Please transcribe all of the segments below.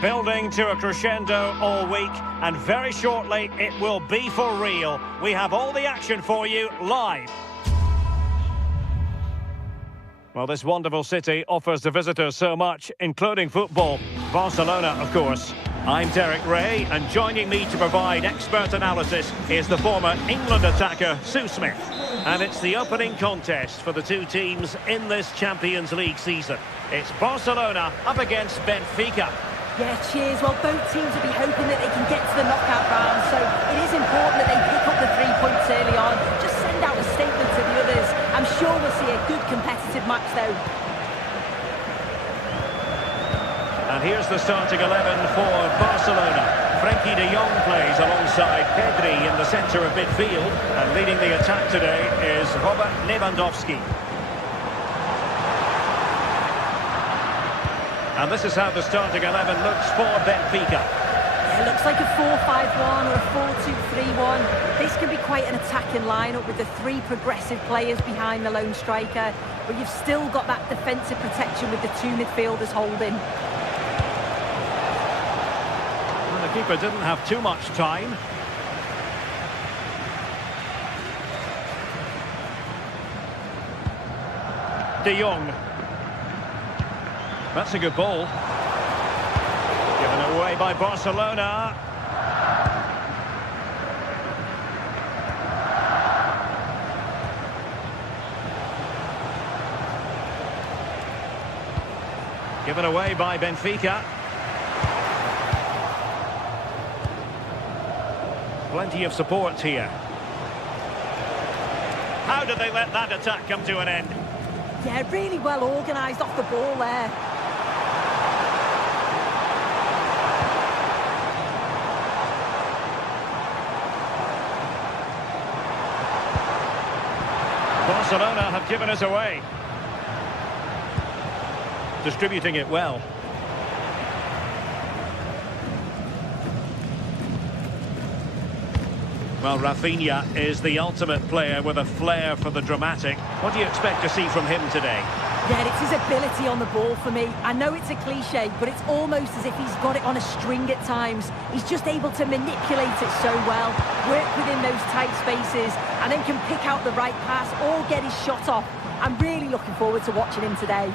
Building to a crescendo all week, and very shortly it will be for real. We have all the action for you live. Well, this wonderful city offers the visitors so much, including football. Barcelona, of course. I'm Derek Ray, and joining me to provide expert analysis is the former England attacker, Sue Smith. And it's the opening contest for the two teams in this Champions League season. It's Barcelona up against Benfica. Yeah, cheers. Well, both teams will be hoping that they can get to the knockout round, so it is important that they pick up the 3 points early on. Just send out a statement to the others. I'm sure we'll see a good competitive match, though. And here's the starting 11 for Barcelona. Frenkie de Jong plays alongside Pedri in the centre of midfield, and leading the attack today is Robert Lewandowski. And this is how the starting 11 looks for Benfica. Yeah, it looks like a 4-5-1 or a 4-2-3-1. This can be quite an attacking lineup with the 3 progressive players behind the lone striker, but you've still got that defensive protection with the 2 midfielders holding. Well, the keeper didn't have too much time. De Jong. That's a good ball. Given away by Barcelona. Given away by Benfica. Plenty of support here. How did they let that attack come to an end? Yeah, really well organised off the ball there. Barcelona have given us away. Distributing it well. Well, Rafinha is the ultimate player with a flair for the dramatic. What do you expect to see from him today? Yeah, it's his ability on the ball for me. I know it's a cliche, but it's almost as if he's got it on a string at times. He's just able to manipulate it so well, work within those tight spaces, and then can pick out the right pass or get his shot off. I'm really looking forward to watching him today.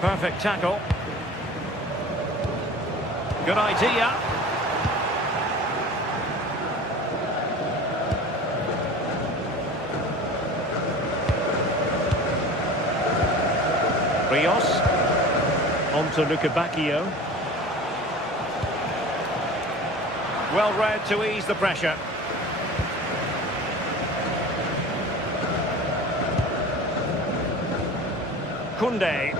Perfect tackle. Good idea. Rios. On to Lukebakio. Well read to ease the pressure. Koundé.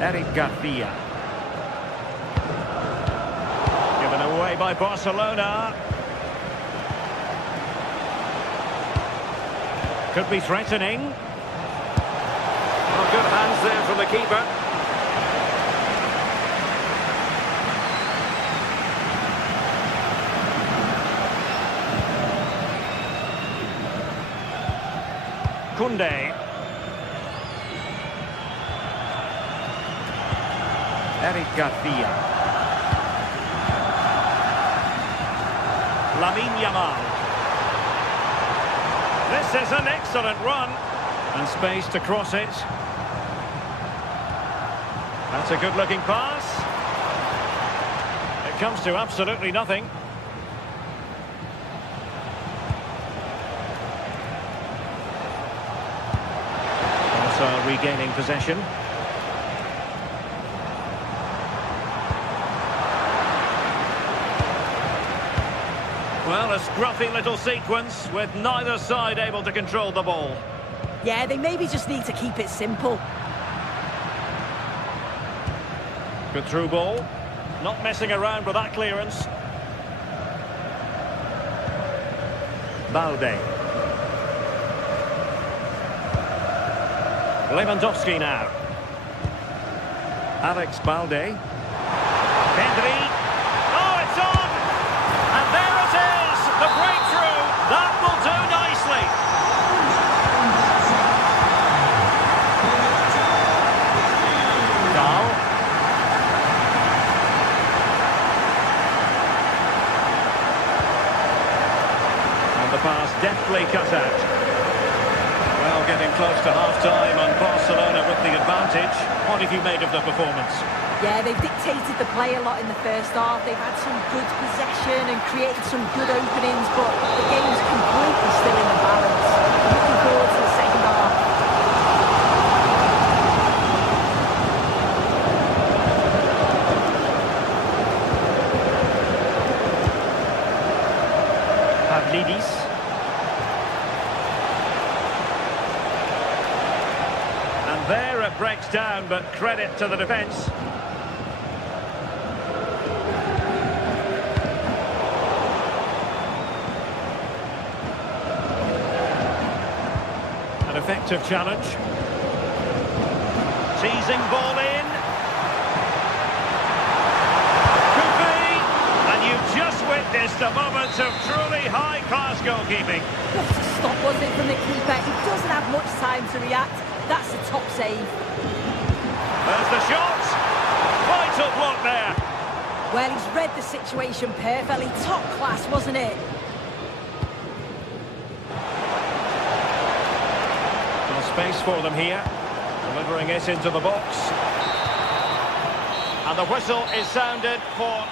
Eric Garcia. Given away by Barcelona. Could be threatening. Well, good hands there from the keeper. Koundé. Eric Garcia. Lamine Yamal. This is an excellent run. And space to cross it. That's a good-looking pass. It comes to absolutely nothing. Also regaining possession. Well, a scruffy little sequence with neither side able to control the ball. Yeah, they maybe just need to keep it simple. Good through ball. Not messing around with that clearance. Balde. Lewandowski now. Alex Balde. Pedri. Oh, it's on! And there it is! The breakthrough! That will do nicely! the pass deftly cut out. Well, getting close to half-time and Barcelona with the advantage. What have you made of the performance? Yeah, they've dictated the play a lot in the first half. They've had some good possession and created some good openings, but the game's completely still in the balance. Looking forward to the second half. Pavlidis. And there it breaks down, but credit to the defence. An effective challenge. Teasing ball in. Could be. And you've just witnessed a moment of truly high-class goalkeeping. What a stop was it from the keeper? He doesn't have much time to react. That's a top save. There's the shot. Vital block there. Well, he's read the situation perfectly. Top class, wasn't it? Space for them here, delivering it into the box. And the whistle is sounded for...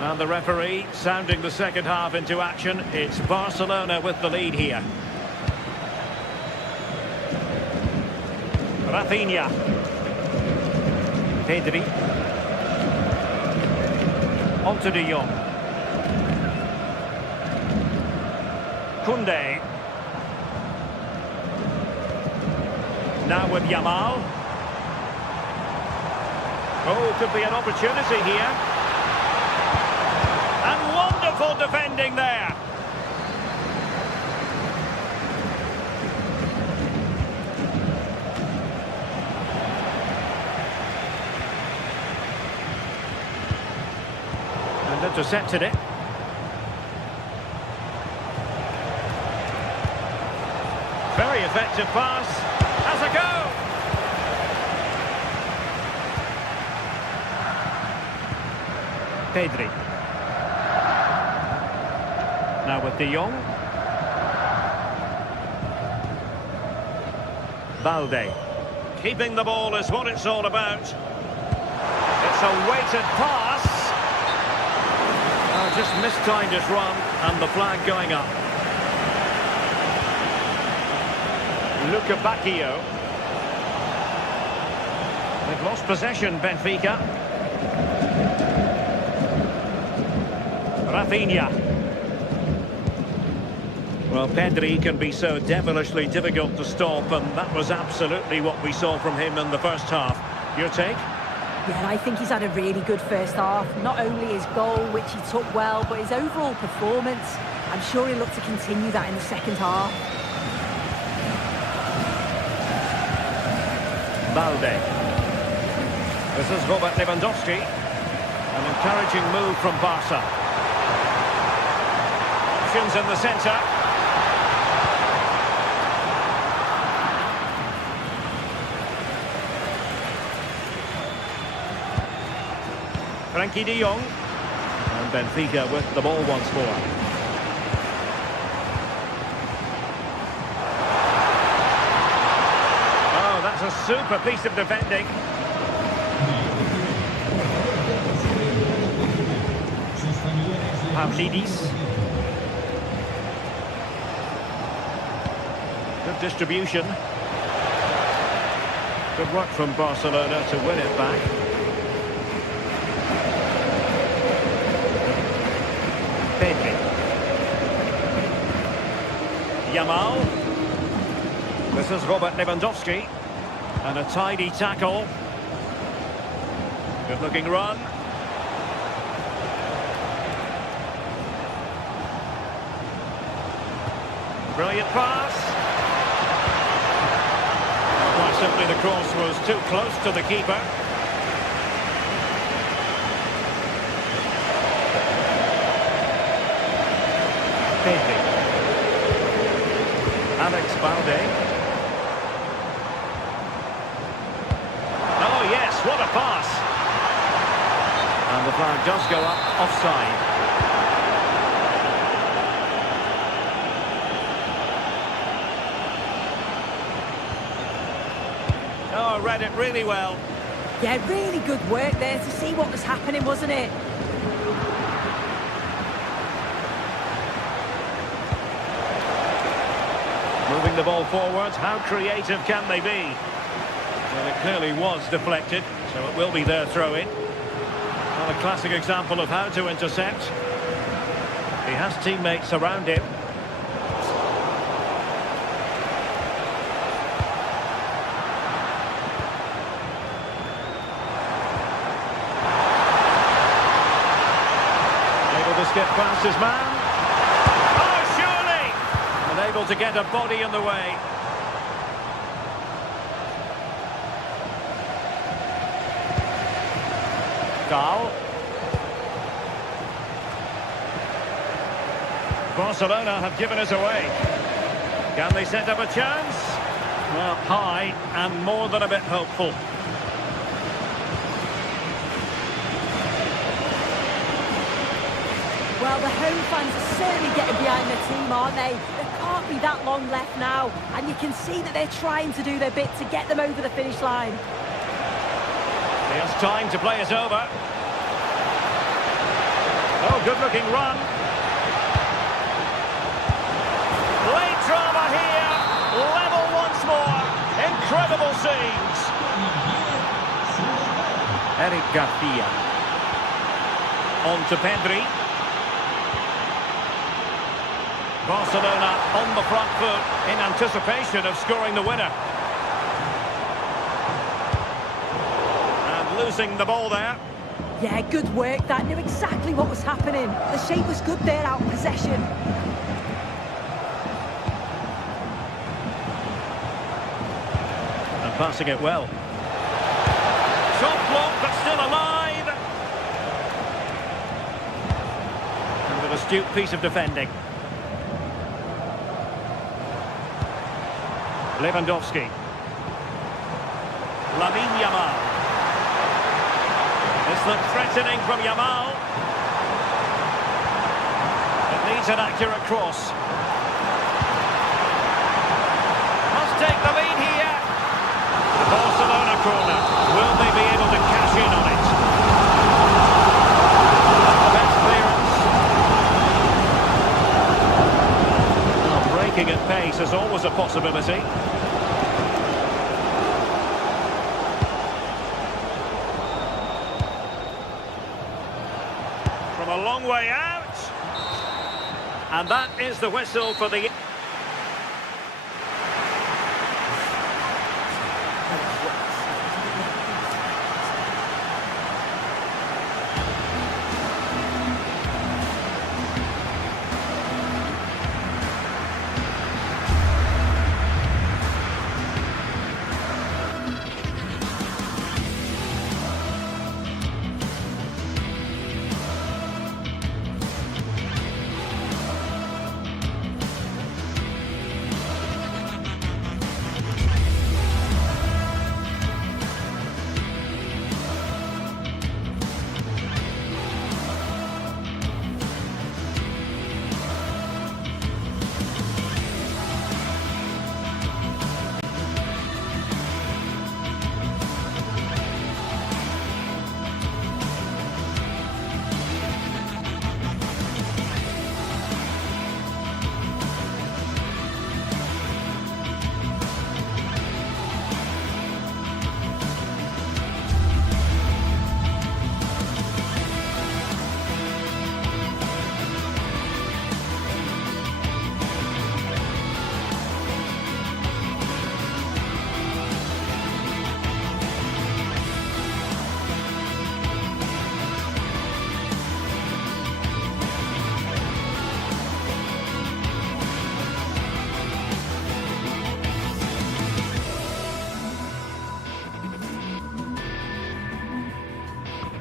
And the referee sounding the second half into action. It's Barcelona with the lead here. Rafinha. Pedri. On to De Jong. Koundé. Now with Yamal. Oh, could be an opportunity here. And wonderful defending there. Intercepted it. Very effective pass. Has a go. Pedri. Now with De Jong. Balde. Keeping the ball is what it's all about. It's a weighted pass. Just mistimed his run, and the flag going up. Luca Bacchio. They've lost possession, Benfica. Rafinha. Well, Pedri can be so devilishly difficult to stop, and that was absolutely what we saw from him in the first half. Your take? Yeah, I think he's had a really good first half. Not only his goal, which he took well, but his overall performance. I'm sure he'll look to continue that in the second half. Balde. This is Robert Lewandowski. An encouraging move from Barca. Options in the centre. Frankie de Jong. And Benfica with the ball once more. Oh, that's a super piece of defending. Pavlidis. Good distribution. Good work from Barcelona to win it back. Pedri. Yamal. This is Robert Lewandowski. And a tidy tackle. Good looking run. Brilliant pass. Quite simply the cross was too close to the keeper. Pedri. Alex Balde. Oh yes, what a pass. flag does go up offside. Oh, read it really well. Yeah, really good work there to see what was happening, wasn't it? Moving the ball forwards, how creative can they be? Well, it clearly was deflected, so it will be their throw-in. Well, a classic example of how to intercept. He has teammates around him. Able to skip past his man. Oh, surely! Unable to get a body in the way. Goal. Barcelona have given us away. Can they set up a chance? Well, high and more than a bit hopeful. Well, the home fans are certainly getting behind their team, aren't they? There can't be that long left now, and you can see that they're trying to do their bit to get them over the finish line. He has time to play it over. Oh, good-looking run. Late drama here. Level once more. Incredible scenes. Eric Garcia. On to Pedri. Barcelona on the front foot in anticipation of scoring the winner. Losing the ball there. Yeah, good work. That knew exactly what was happening. The shape was good there, out of possession. And passing it well. Shot blocked, but still alive. And with an astute piece of defending. Lewandowski. Lamine Yamal. This looks threatening from Yamal. It needs an accurate cross. Must take the lead here. The Barcelona corner. Will they be able to cash in on it? The best clearance. Well, breaking at pace is always a possibility. A long way out, and that is the whistle for the...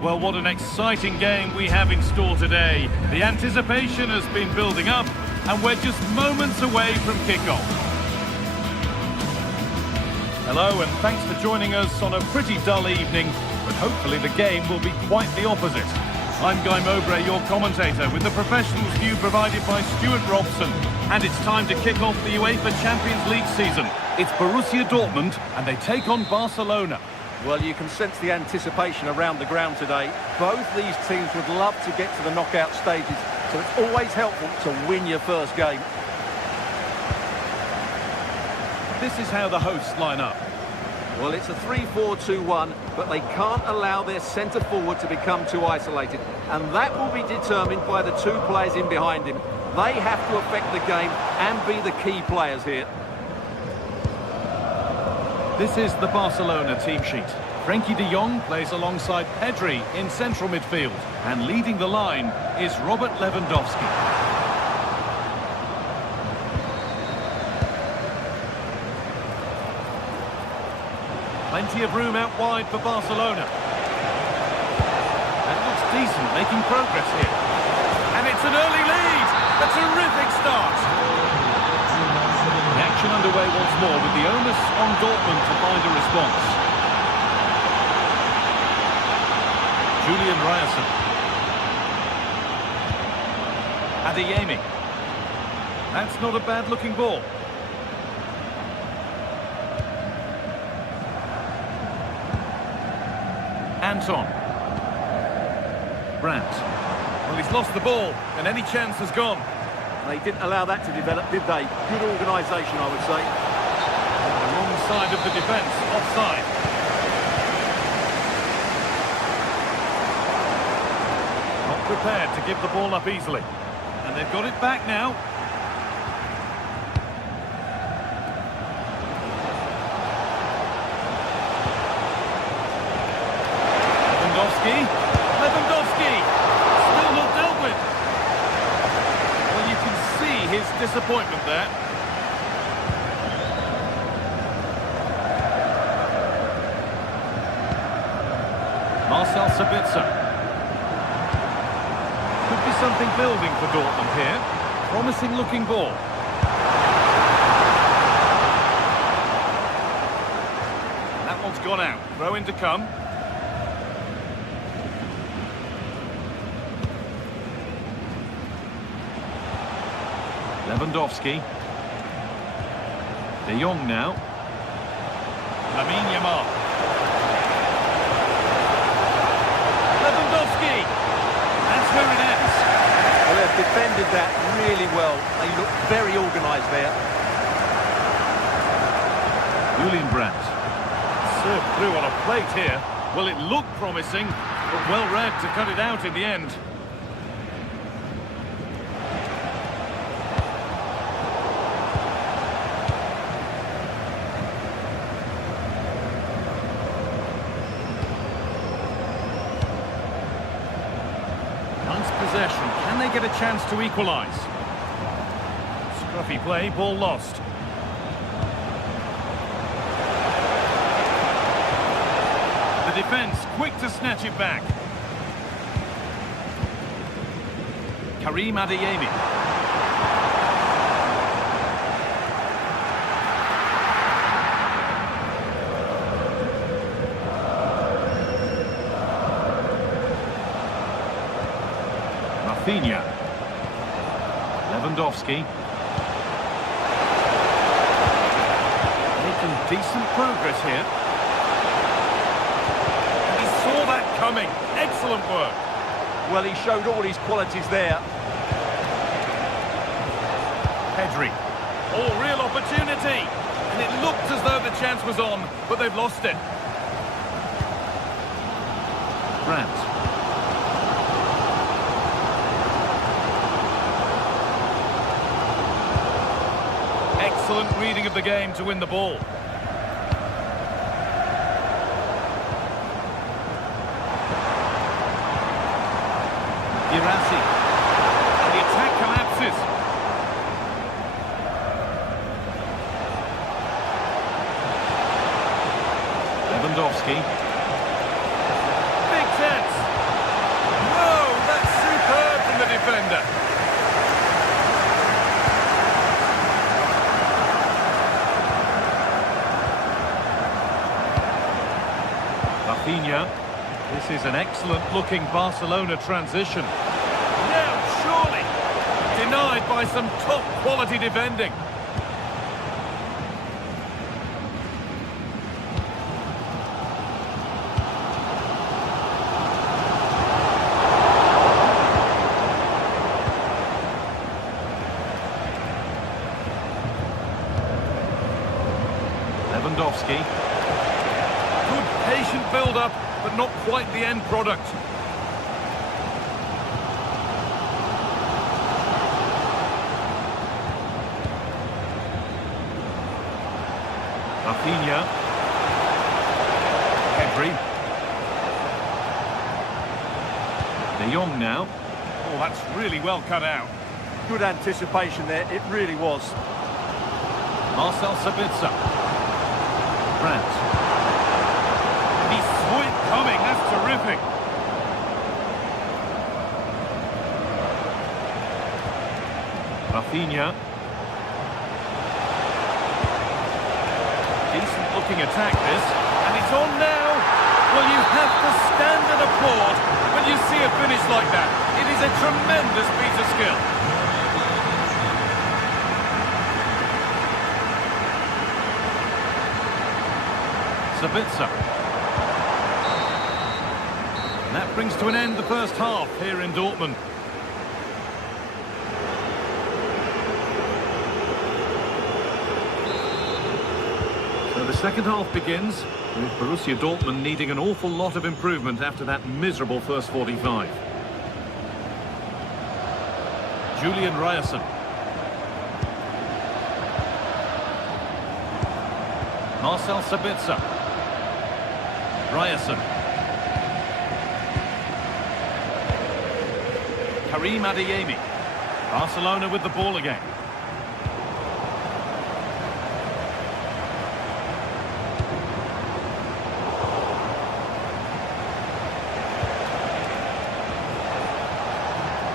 Well, what an exciting game we have in store today. The anticipation has been building up, and we're just moments away from kickoff. Hello, and thanks for joining us on a pretty dull evening, but hopefully the game will be quite the opposite. I'm Guy Mowbray, your commentator, with the professionals' view provided by Stuart Robson. And it's time to kick off the UEFA Champions League season. It's Borussia Dortmund, and they take on Barcelona. Well, you can sense the anticipation around the ground today. Both these teams would love to get to the knockout stages, so it's always helpful to win your first game. This is how the hosts line up. Well, it's a 3-4-2-1, but they can't allow their centre-forward to become too isolated. And that will be determined by the two players in behind him. They have to affect the game and be the key players here. This is the Barcelona team sheet. Frenkie de Jong plays alongside Pedri in central midfield. And leading the line is Robert Lewandowski. Plenty of room out wide for Barcelona. That looks decent, making progress here. And it's an early lead! A terrific start! The action underway once more with the onus on Dortmund to find a response. Julian Ryerson. Adeyemi. That's not a bad-looking ball. Anton. Brandt. Well, he's lost the ball, and any chance has gone. They didn't allow that to develop, did they? Good organisation, I would say. The wrong side of the defence, offside. Not prepared to give the ball up easily. And they've got it back now. Lewandowski, still not dealt with. Well, you can see his disappointment there. Marcel Sabitzer. Could be something building for Dortmund here. Promising looking ball. That one's gone out. Throw in to come. Lewandowski. De Jong now. Lamine Yamal. Lewandowski. That's where it ends. Well, they've defended that really well. They look very organised there. Julian Brandt. Served through on a plate here. Well, it looked promising, but well read to cut it out in the end. Possession. Can they get a chance to equalise? Scruffy play, ball lost. The defence quick to snatch it back. Karim Adeyemi. Rafinha. Lewandowski. Making decent progress here. And he saw that coming. Excellent work. Well, he showed all his qualities there. Pedri. Oh, real opportunity. And it looked as though the chance was on, but they've lost it. Brandt. Excellent reading of the game to win the ball. Girassi. And the attack collapses. Lewandowski. Big chance. Whoa, that's superb from the defender. Rafinha. This This is an excellent-looking Barcelona transition. Now, surely, denied by some top-quality defending. Lewandowski. Good patient build-up, but not quite the end product. Rafinha. Pedri. De Jong now. Oh, that's really well cut out. Good anticipation there, it really was. Marcel Sabitzer. Brandt. He saw it coming, that's terrific. Rafinha. Decent looking attack this, and it's on now. Well, you have to stand and applaud when you see a finish like that. It is a tremendous piece of skill. Sabitzer. And that brings to an end the first half here in Dortmund. So the second half begins with Borussia Dortmund needing an awful lot of improvement after that miserable first 45. Julian Ryerson. Marcel Sabitzer. Ryerson. Karim Adeyemi. Barcelona with the ball again.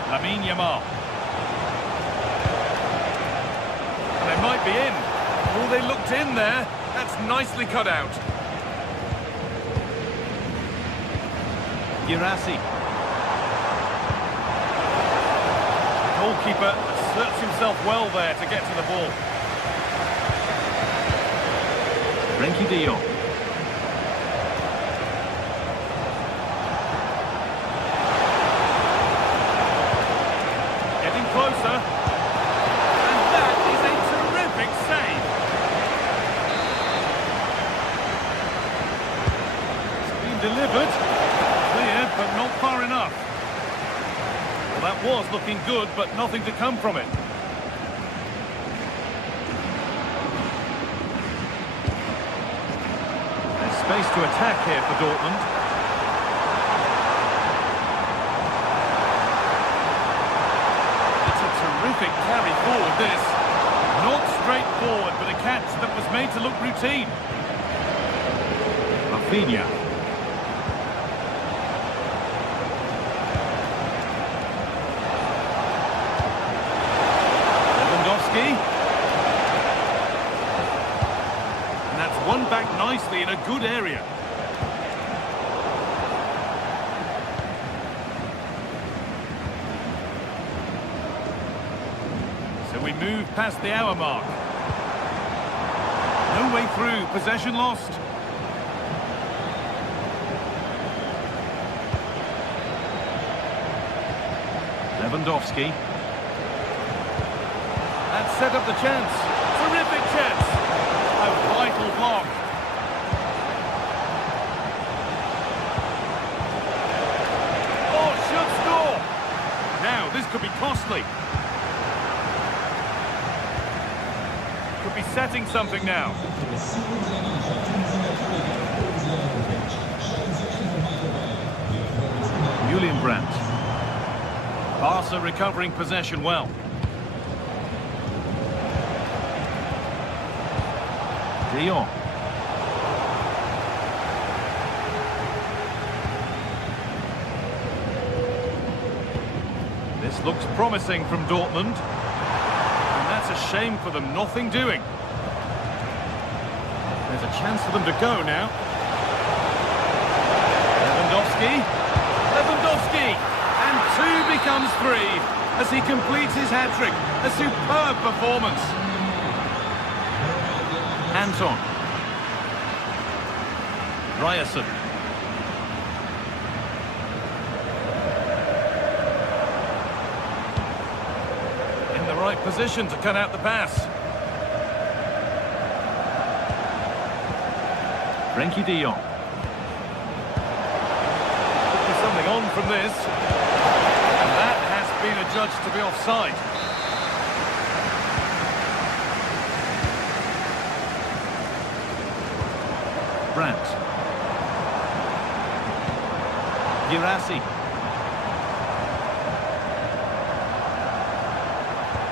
Lamine Yamal. And they might be in. Oh, they looked in there. That's nicely cut out. Girassi. The goalkeeper asserts himself well there to get to the ball. Frenkie de Jong. Getting closer. And that is a terrific save. It's been delivered. Cleared, but not far enough. Well, that was looking good, but nothing to come from it. There's space to attack here for Dortmund. It's a terrific carry forward, this. Not straightforward, but a catch that was made to look routine. Rafinha. And that's won back nicely in a good area. So we move past the hour mark. No way through, possession lost. Lewandowski. That set up the chance. Terrific chance. A vital block. Oh, should score. Now, this could be costly. Could be setting something now. Julian Brandt. Barca recovering possession well. De Jong. This looks promising from Dortmund. And that's a shame for them, nothing doing. There's a chance for them to go now. Lewandowski. Lewandowski, and 2 becomes 3 as he completes his hat-trick. A superb performance. Anton. Ryerson. In the right position to cut out the pass. Frenkie de Jong. Could be something on from this. And that has been adjudged to be offside. Brandt. Girassi.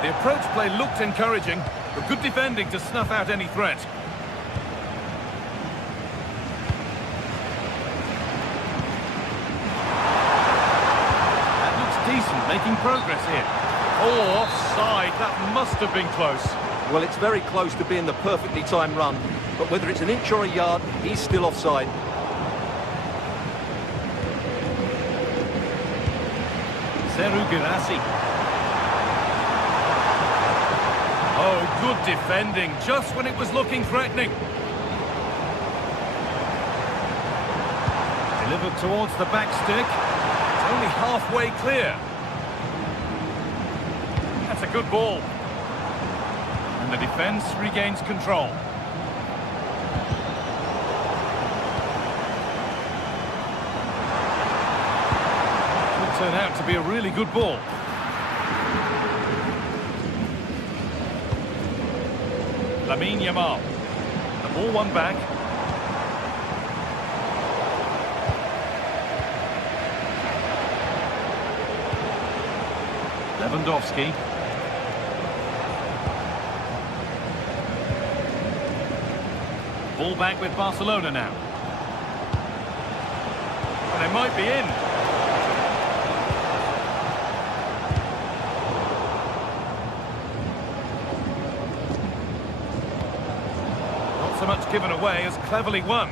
The approach play looked encouraging, but good defending to snuff out any threat. That looks decent, making progress here. Oh, offside, that must have been close. Well, it's very close to being the perfectly timed run, but whether it's an inch or a yard, he's still offside. Serhou Guirassy. Oh, good defending, just when it was looking threatening. Delivered towards the back stick. It's only halfway clear. That's a good ball. And the defence regains control. Could turn out to be a really good ball. Lamine Yamal. The ball won back. Lewandowski. Ball back with Barcelona now. And they might be in. Not so much given away as cleverly won.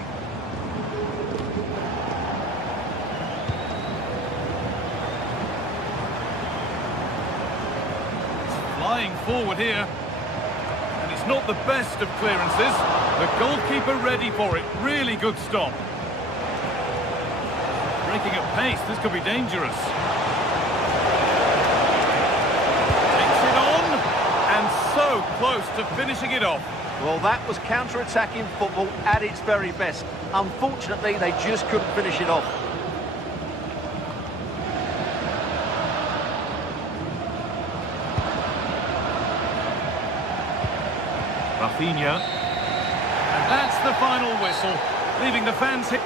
It's flying forward here. And it's not the best of clearances. The goalkeeper ready for it. Really good stop. Breaking at pace, this could be dangerous. Takes it on, and so close to finishing it off. Well, that was counter-attacking football at its very best. Unfortunately, they just couldn't finish it off. Rafinha. And that's the final whistle, leaving the fans hit.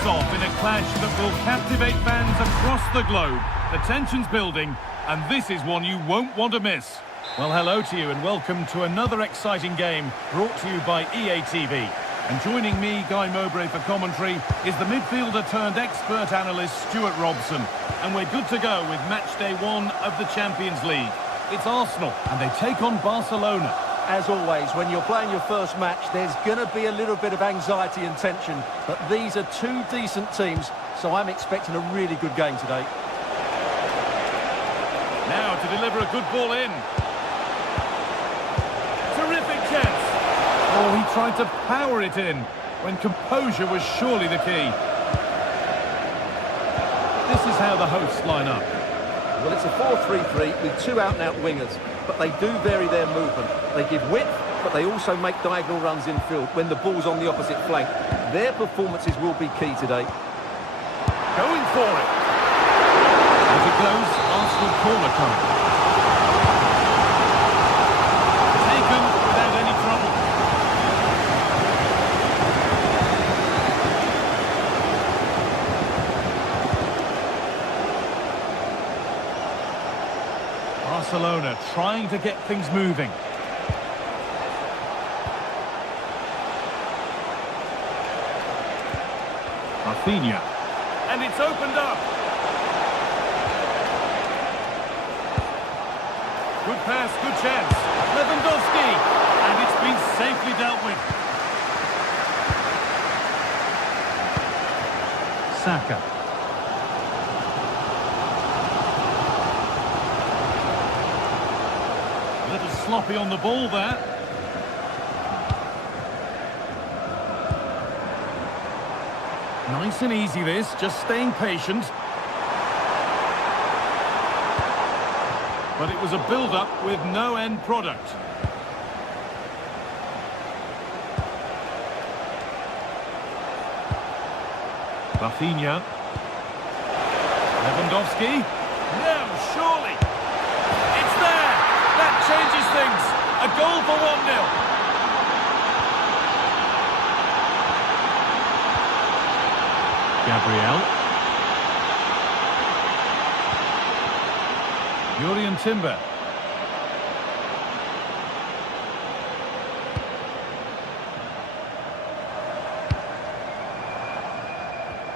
kicks off in a clash that will captivate fans across the globe. The tension's building, and this is one you won't want to miss. Well, hello to you and welcome to another exciting game brought to you by EA TV. And joining me, Guy Mowbray, for commentary is the midfielder-turned-expert analyst Stuart Robson. And we're good to go with match day 1 of the Champions League. It's Arsenal, and they take on Barcelona. As always, when you're playing your first match, there's going to be a little bit of anxiety and tension. But these are two decent teams, so I'm expecting a really good game today. Now to deliver a good ball in. Terrific chance. Oh, he tried to power it in when composure was surely the key. This is how the hosts line up. Well, it's a 4-3-3 with two out-and-out wingers, but they do vary their movement. They give width, but they also make diagonal runs infield when the ball's on the opposite flank. Their performances will be key today. Going for it. As it goes, Arsenal corner coming. Taken without any trouble. Barcelona trying to get things moving. Rafinha. And it's opened up. Good pass, good chance. Lewandowski. And it's been safely dealt with. Saka. A little sloppy on the ball there. Nice and easy this, just staying patient. But it was a build-up with no end product. Rafinha. Lewandowski. No, surely. It's there. That changes things. A goal for 1-0. Gabriel. Jurrien Timber.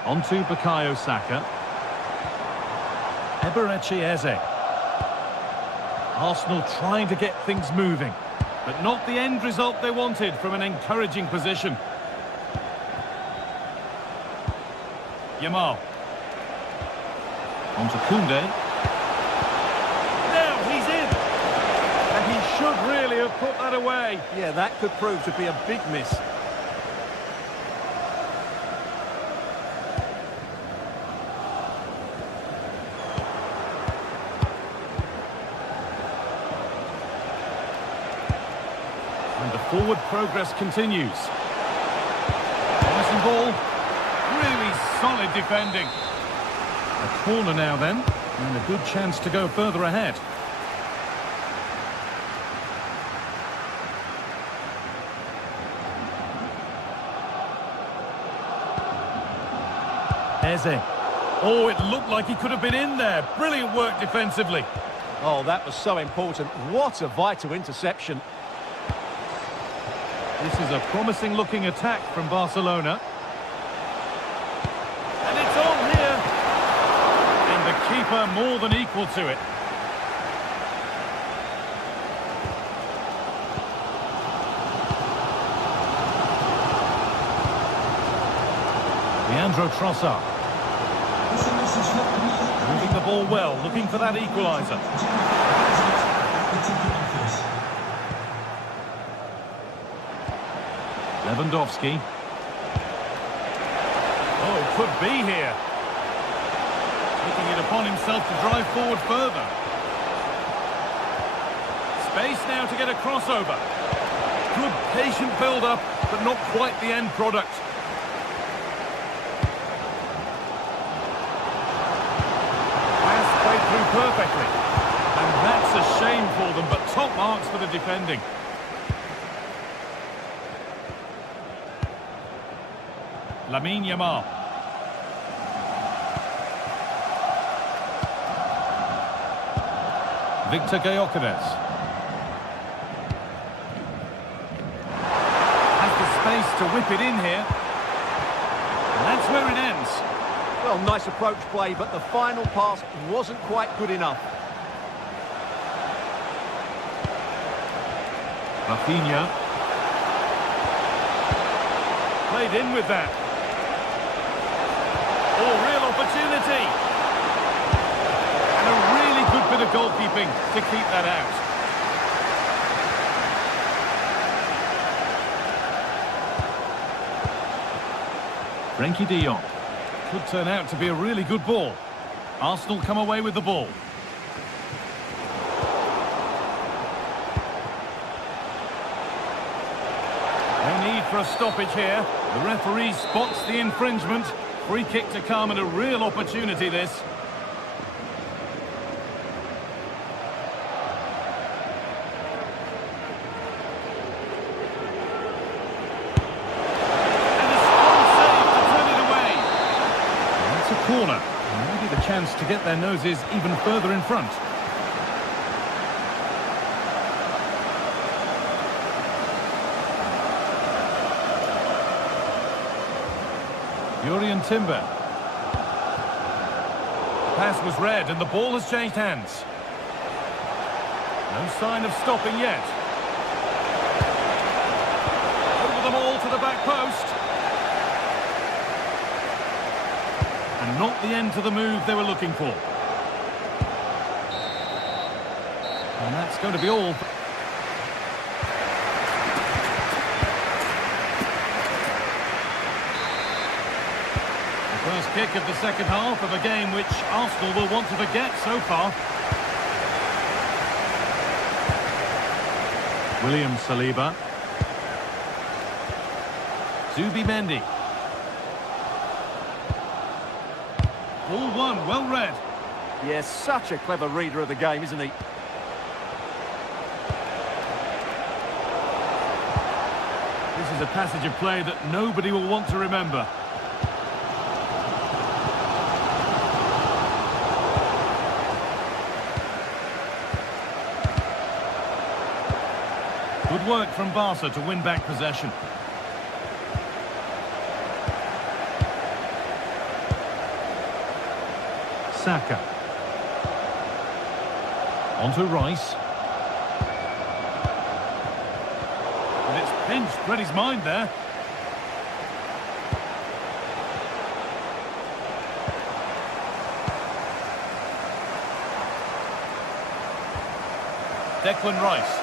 On to Bukayo Saka. Eberechi Eze. Arsenal trying to get things moving, but not the end result they wanted from an encouraging position. Yamal. On to Koundé. Now he's in. And he should really have put that away. Yeah, that could prove to be a big miss. And the forward progress continues. Passing ball. Really solid defending. A corner now then, and a good chance to go further ahead. Eze. Oh, it looked like he could have been in there. Brilliant work defensively. Oh, that was so important. What a vital interception. This is a promising looking attack from Barcelona. And it's on here. And the keeper more than equal to it. Leandro Trossard. Moving the ball well, looking for that equaliser. Lewandowski. Oh, it could be here. Taking it upon himself to drive forward further. Space now to get a crossover. Good patient build-up, but not quite the end product. Pass played through perfectly. And that's a shame for them, but top marks for the defending. Lamine Yamal. Victor Gyökeres. Has the space to whip it in here. And that's where it ends. Well, nice approach play, but the final pass wasn't quite good enough. Rafinha. Played in with that. Oh, real opportunity. And a really good bit of goalkeeping to keep that out. Frenkie de Jong. Could turn out to be a really good ball. Arsenal come away with the ball. No need for a stoppage here. The referee spots the infringement. Free kick to come and a real opportunity this. Corner, and maybe the chance to get their noses even further in front. Jurrien Timber. Pass was read and the ball has changed hands. No sign of stopping yet. Over them all to the back post. And not the end to the move they were looking for. And that's going to be all. The first kick of the second half of a game which Arsenal will want to forget so far. William Saliba. Zubimendi. Ball one, well read. Yes, such a clever reader of the game, isn't he? This is a passage of play that nobody will want to remember. Good work from Barca to win back possession. Saka. On to Rice. And it's pinched, read his mind there. Declan Rice.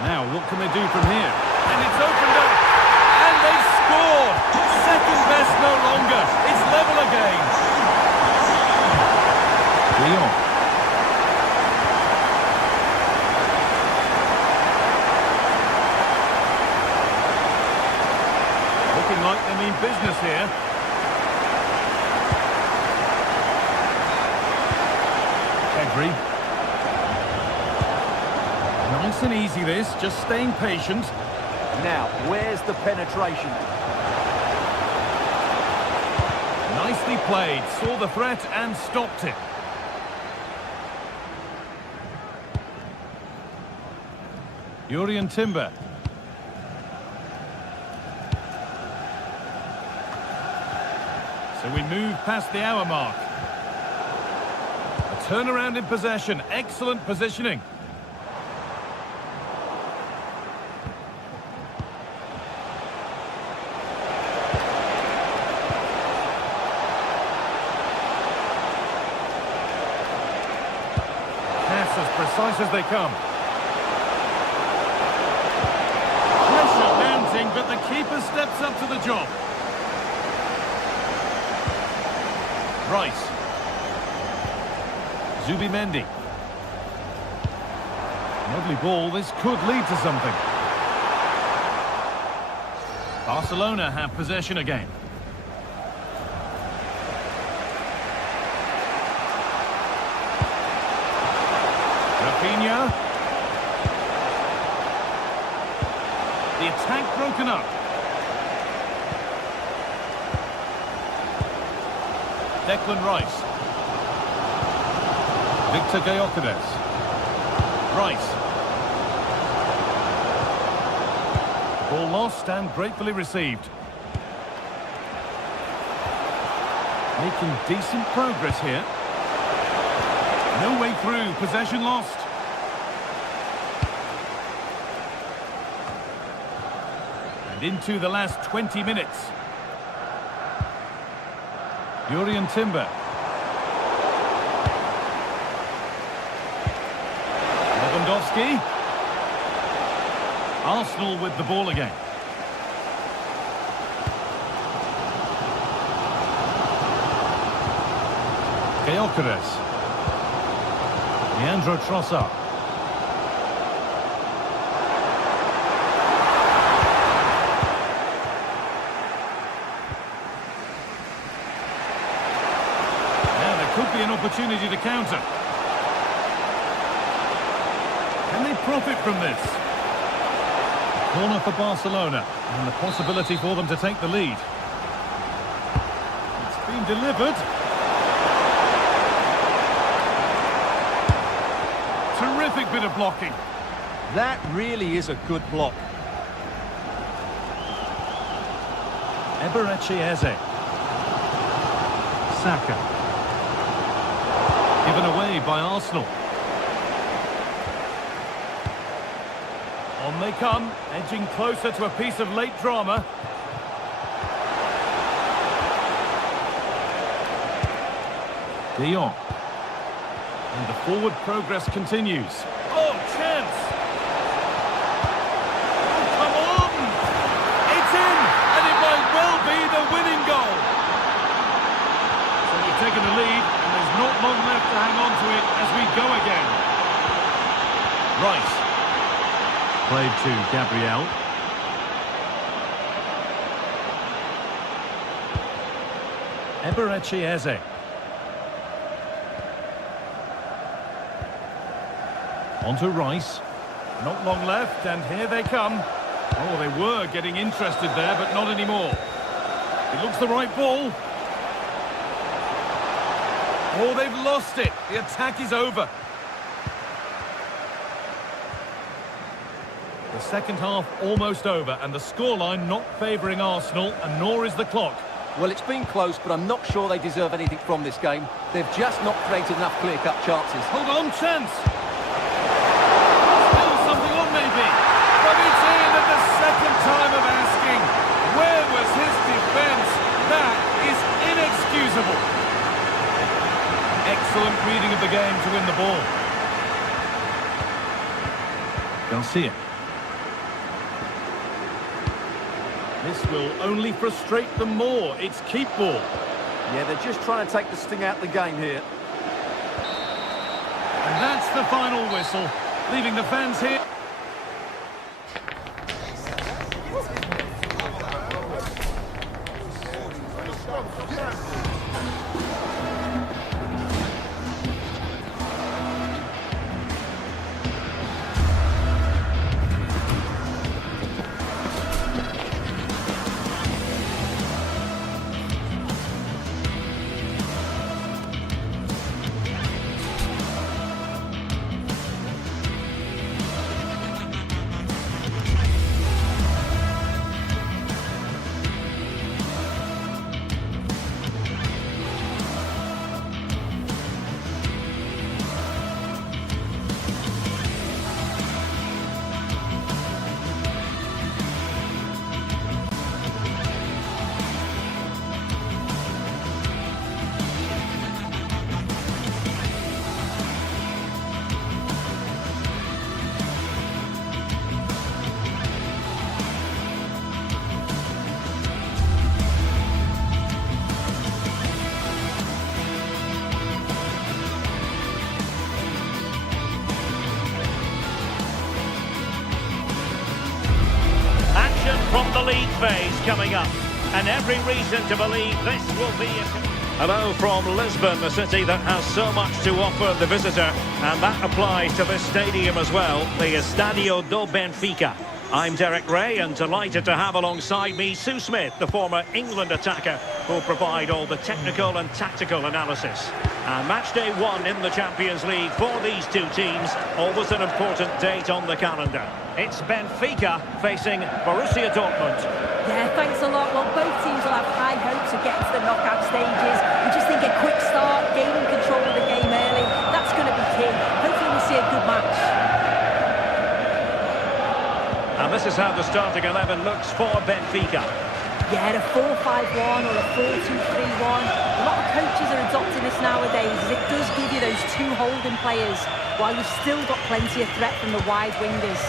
Now, what can they do from here? And it's opened up. And they've scored! Second best no longer. It's level again. Leon. Looking like they mean business here. Pedri. Nice and easy this, just staying patient. Now, where's the penetration? Nicely played, saw the threat and stopped it. Jurrien Timber. So we move past the hour mark. A turnaround in possession, excellent positioning. As precise as they come. Pressure mounting, but the keeper steps up to the job. Rice. Zubimendi. Lovely ball, this could lead to something. Barcelona have possession again. Rafinha. The attack broken up. Declan Rice. Victor Gyökeres. Rice. Ball lost and gratefully received. Making decent progress here. No way through, possession lost. And into the last 20 minutes. Jurrien Timber. Lewandowski. Arsenal with the ball again. Gyökeres. Leandro Trossard. Now there could be an opportunity to counter. Can they profit from this? Corner for Barcelona, and the possibility for them to take the lead. It's been delivered. Terrific bit of blocking. That really is a good block. Eberechi Eze. Saka. Given away by Arsenal. On they come, edging closer to a piece of late drama. De Jong. And the forward progress continues. Oh, chance! Oh, come on! It's in! And it might well be the winning goal! So we've taken the lead, and there's not long left to hang on to it as we go again. Rice. Played to Gabriel. Eberechi Eze. On to Rice. Not long left, and here they come. Oh, they were getting interested there, but not anymore. It looks the right ball. Oh, they've lost it. The attack is over. The second half almost over, and the scoreline not favouring Arsenal, and nor is the clock. Well, it's been close, but I'm not sure they deserve anything from this game. They've just not created enough clear-cut chances. Hold on, chance. Still something on, maybe. But it's in at the second time of asking. Where was his defence? That is inexcusable. Excellent reading of the game to win the ball. Garcia. This will only frustrate them more. It's keep ball. Yeah, they're just trying to take the sting out of the game here. And that's the final whistle, leaving the fans here. From the league phase coming up, and every reason to believe this will be a... Hello from Lisbon, the city that has so much to offer the visitor, and that applies to this stadium as well, the Estadio do Benfica. I'm Derek Ray and delighted to have alongside me Sue Smith, the former England attacker, who'll provide all the technical and tactical analysis. And match day 1 in the Champions League for these two teams, always an important date on the calendar. It's Benfica facing Borussia Dortmund. Yeah, thanks a lot. Well, both teams will have high hopes of getting to the knockout stages. We just think a quick start, gaining control of the game early, that's going to be key. Hopefully we'll see a good match. And this is how the starting 11 looks for Benfica. Yeah, a 4-5-1 or a 4-2-3-1. A lot of coaches are adopting this nowadays, as it does give you those two holding players, while you've still got plenty of threat from the wide wingers.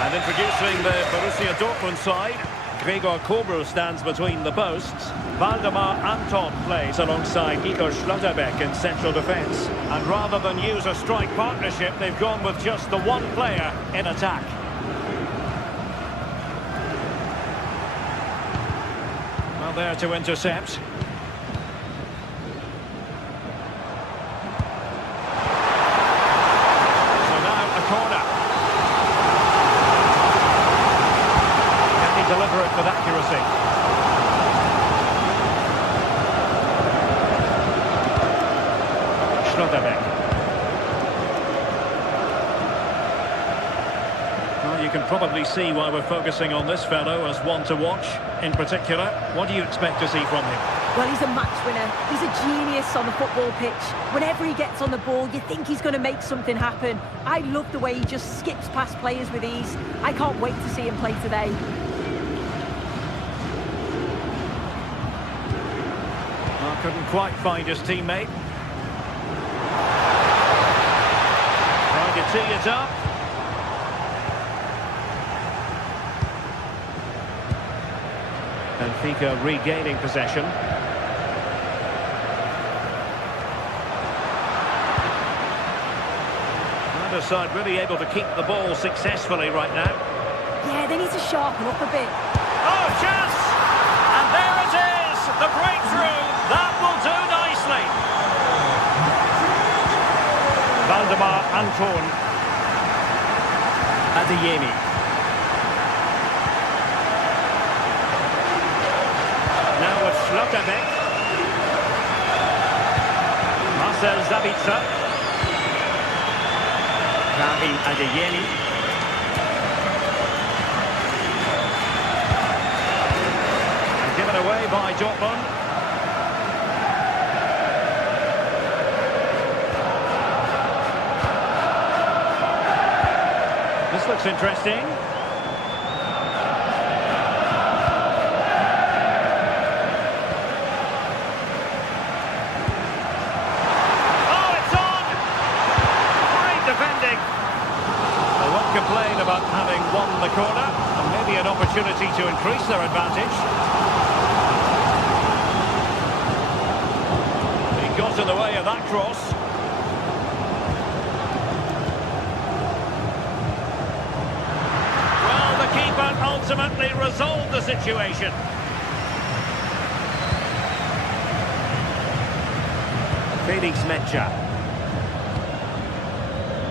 And introducing the Borussia Dortmund side, Gregor Kobel stands between the posts. Waldemar Anton plays alongside Igor Schlotterbeck in central defence. And rather than use a strike partnership, they've gone with just the one player in attack. Well, there to intercept. So now a corner. Can he deliver it with accuracy? Well, you can probably see why we're focusing on this fellow as one to watch. In particular, what do you expect to see from him? Well, he's a match winner. He's a genius on the football pitch. Whenever he gets on the ball, you think he's going to make something happen. I love the way he just skips past players with ease. I can't wait to see him play today. Well, couldn't quite find his teammate. Trying to tee it up. Benfica regaining possession. Neither side really able to keep the ball successfully right now. Yeah, they need to sharpen up a bit. Oh, chance! And there it is! The breakthrough! That will do nicely! Waldemar Anton. Adeyemi. Now with Schlotterbeck. Marcel Sabitzer. Karim Adeyemi. And given away by Dortmund. This looks interesting. Complain about having won the corner and maybe an opportunity to increase their advantage. He got in the way of that cross. Well, the keeper ultimately resolved the situation. Felix Metscher.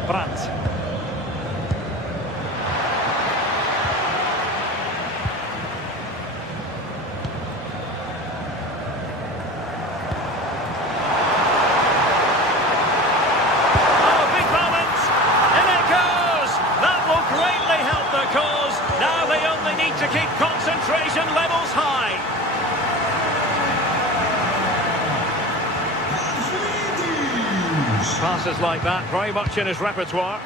Brandt. Now they only need to keep concentration levels high. Passes like that, very much in his repertoire.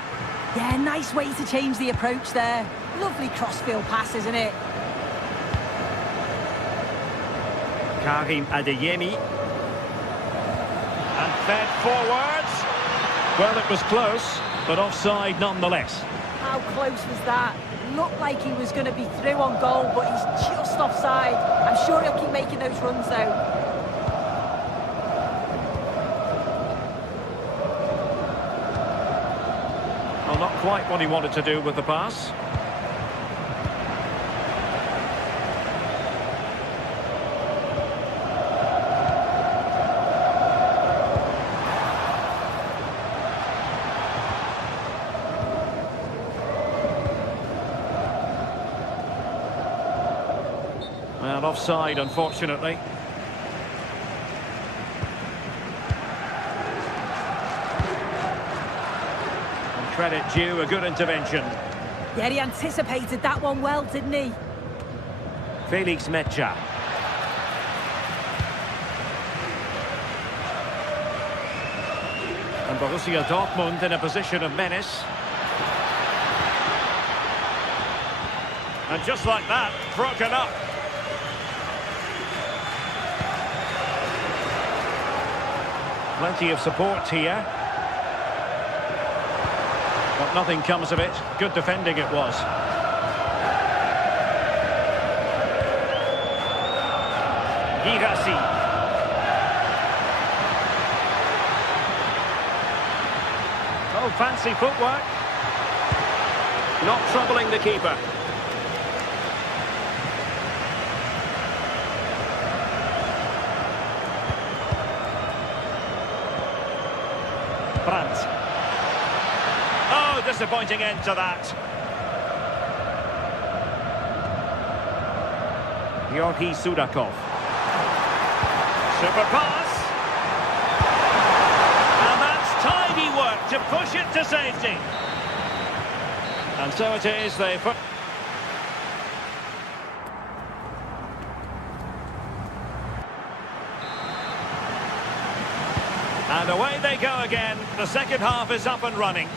Yeah, nice way to change the approach there. Lovely crossfield pass, isn't it? Karim Adeyemi. And fed forwards. Well, it was close, but offside nonetheless. How close was that? Looked like he was going to be through on goal, but he's just offside. I'm sure he'll keep making those runs, though. Well, not quite what he wanted to do with the pass. Offside, unfortunately. And credit due, a good intervention. Yeah, he anticipated that one well, didn't he? Felix Mecha. And Borussia Dortmund in a position of menace. And just like that, broken up. Plenty of support here. But nothing comes of it. Good defending it was. Girassi. Oh, fancy footwork. Not troubling the keeper. Brandt. Oh, disappointing end to that. Georgi Sudakov. Super pass. And that's tidy work to push it to safety. And so it is, they put... And away they go again. The second half is up and running.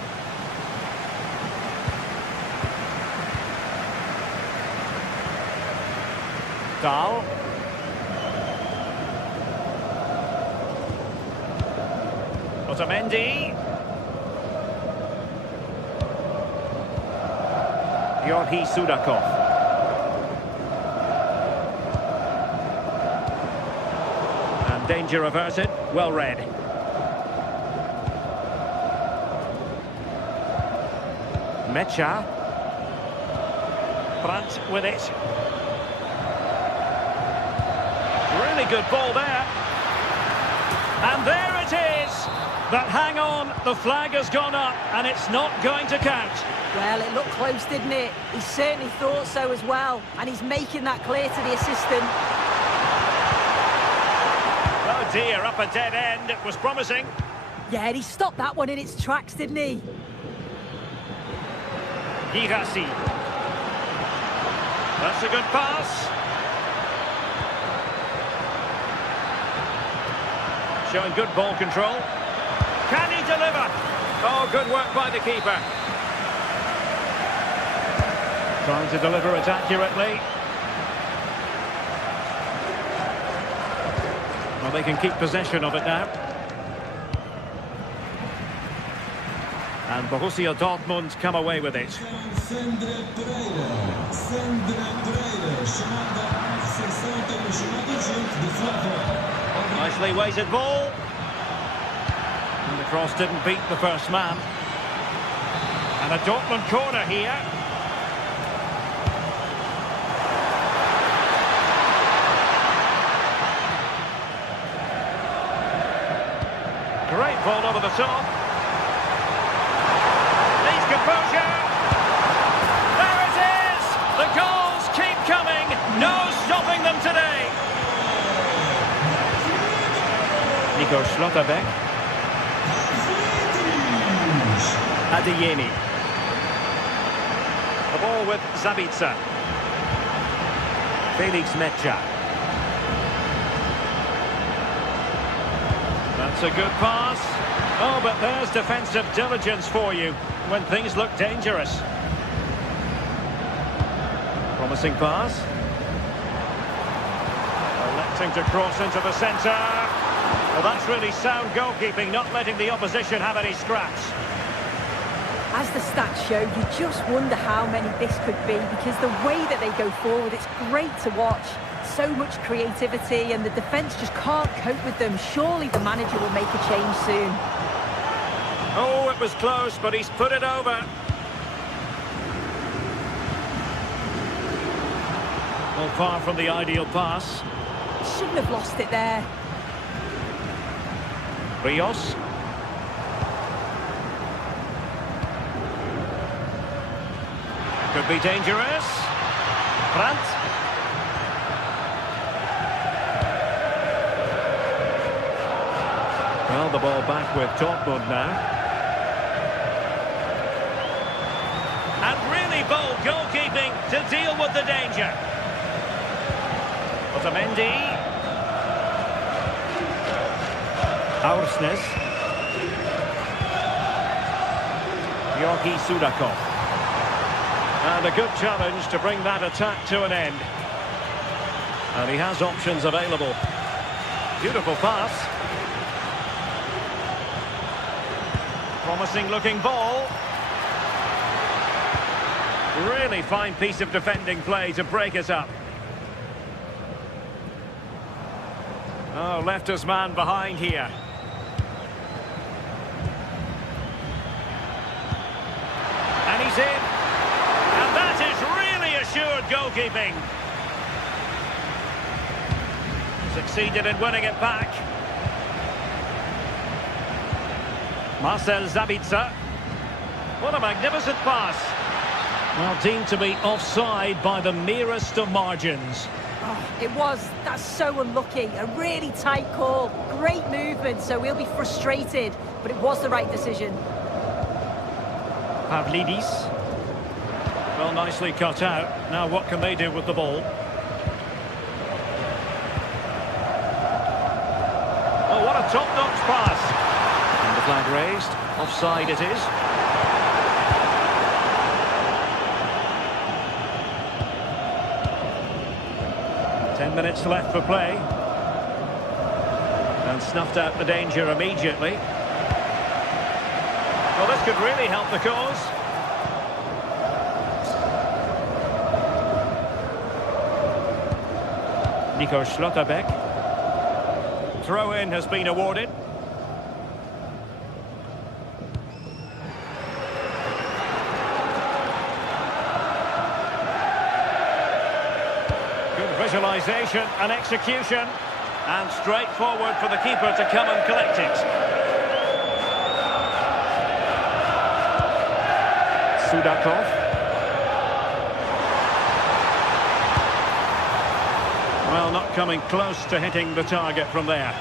Dahl. Otamendi. Georgi Sudakov. And danger averted. Well read. Mecha. Brandt with it. Really good ball there. And there it is. But hang on, the flag has gone up and it's not going to count. Well, it looked close, didn't it? He certainly thought so as well. And he's making that clear to the assistant. Oh dear, up a dead end. It was promising. Yeah, and he stopped that one in its tracks, didn't he? Girassi. That's a good pass. Showing good ball control. Can he deliver? Oh, good work by the keeper. Trying to deliver it accurately. Well, they can keep possession of it now. And Borussia Dortmund come away with it. Nicely weighted ball. And the cross didn't beat the first man. And a Dortmund corner here. Great ball over the top. Needs composure. There it is! The goals keep coming. No stopping them today. Nico Schlotterbeck. Adeyemi. The ball with Zabitzer. Felix Mecha. That's a good pass. Oh, but there's defensive diligence for you when things look dangerous. Promising pass. Electing to cross into the centre. Well, that's really sound goalkeeping, not letting the opposition have any scraps. As the stats show, you just wonder how many this could be, because the way that they go forward, it's great to watch. So much creativity, and the defence just can't cope with them. Surely the manager will make a change soon. Oh, it was close, but he's put it over. Well, far from the ideal pass. Shouldn't have lost it there. Rios. Could be dangerous. Brandt. the ball back with Dortmund now. And really bold goalkeeping to deal with the danger. Otamendi. Aursnes. Georgi Sudakov. And a good challenge to bring that attack to an end. And he has options available. Beautiful pass. Promising looking ball. Really fine piece of defending play to break it up. Oh, left his man behind here. And he's in. And that is really assured goalkeeping. Succeeded in winning it back. Marcel Sabitzer. What a magnificent pass. Well, deemed to be offside by the merest of margins. Oh, it was. That's so unlucky. A really tight call. Great movement, so we'll be frustrated. But it was the right decision. Pavlidis. Well, nicely cut out. Now what can they do with the ball? Oh, what a top-notch pass. And the flag raised. Offside it is. Minutes left for play. And snuffed out the danger immediately. Well, this could really help the cause. Nico Schlotterbeck. Throw-in has been awarded. Visualisation and execution, and straight forward for the keeper to come and collect it. Sudakov. Well, not coming close to hitting the target from there.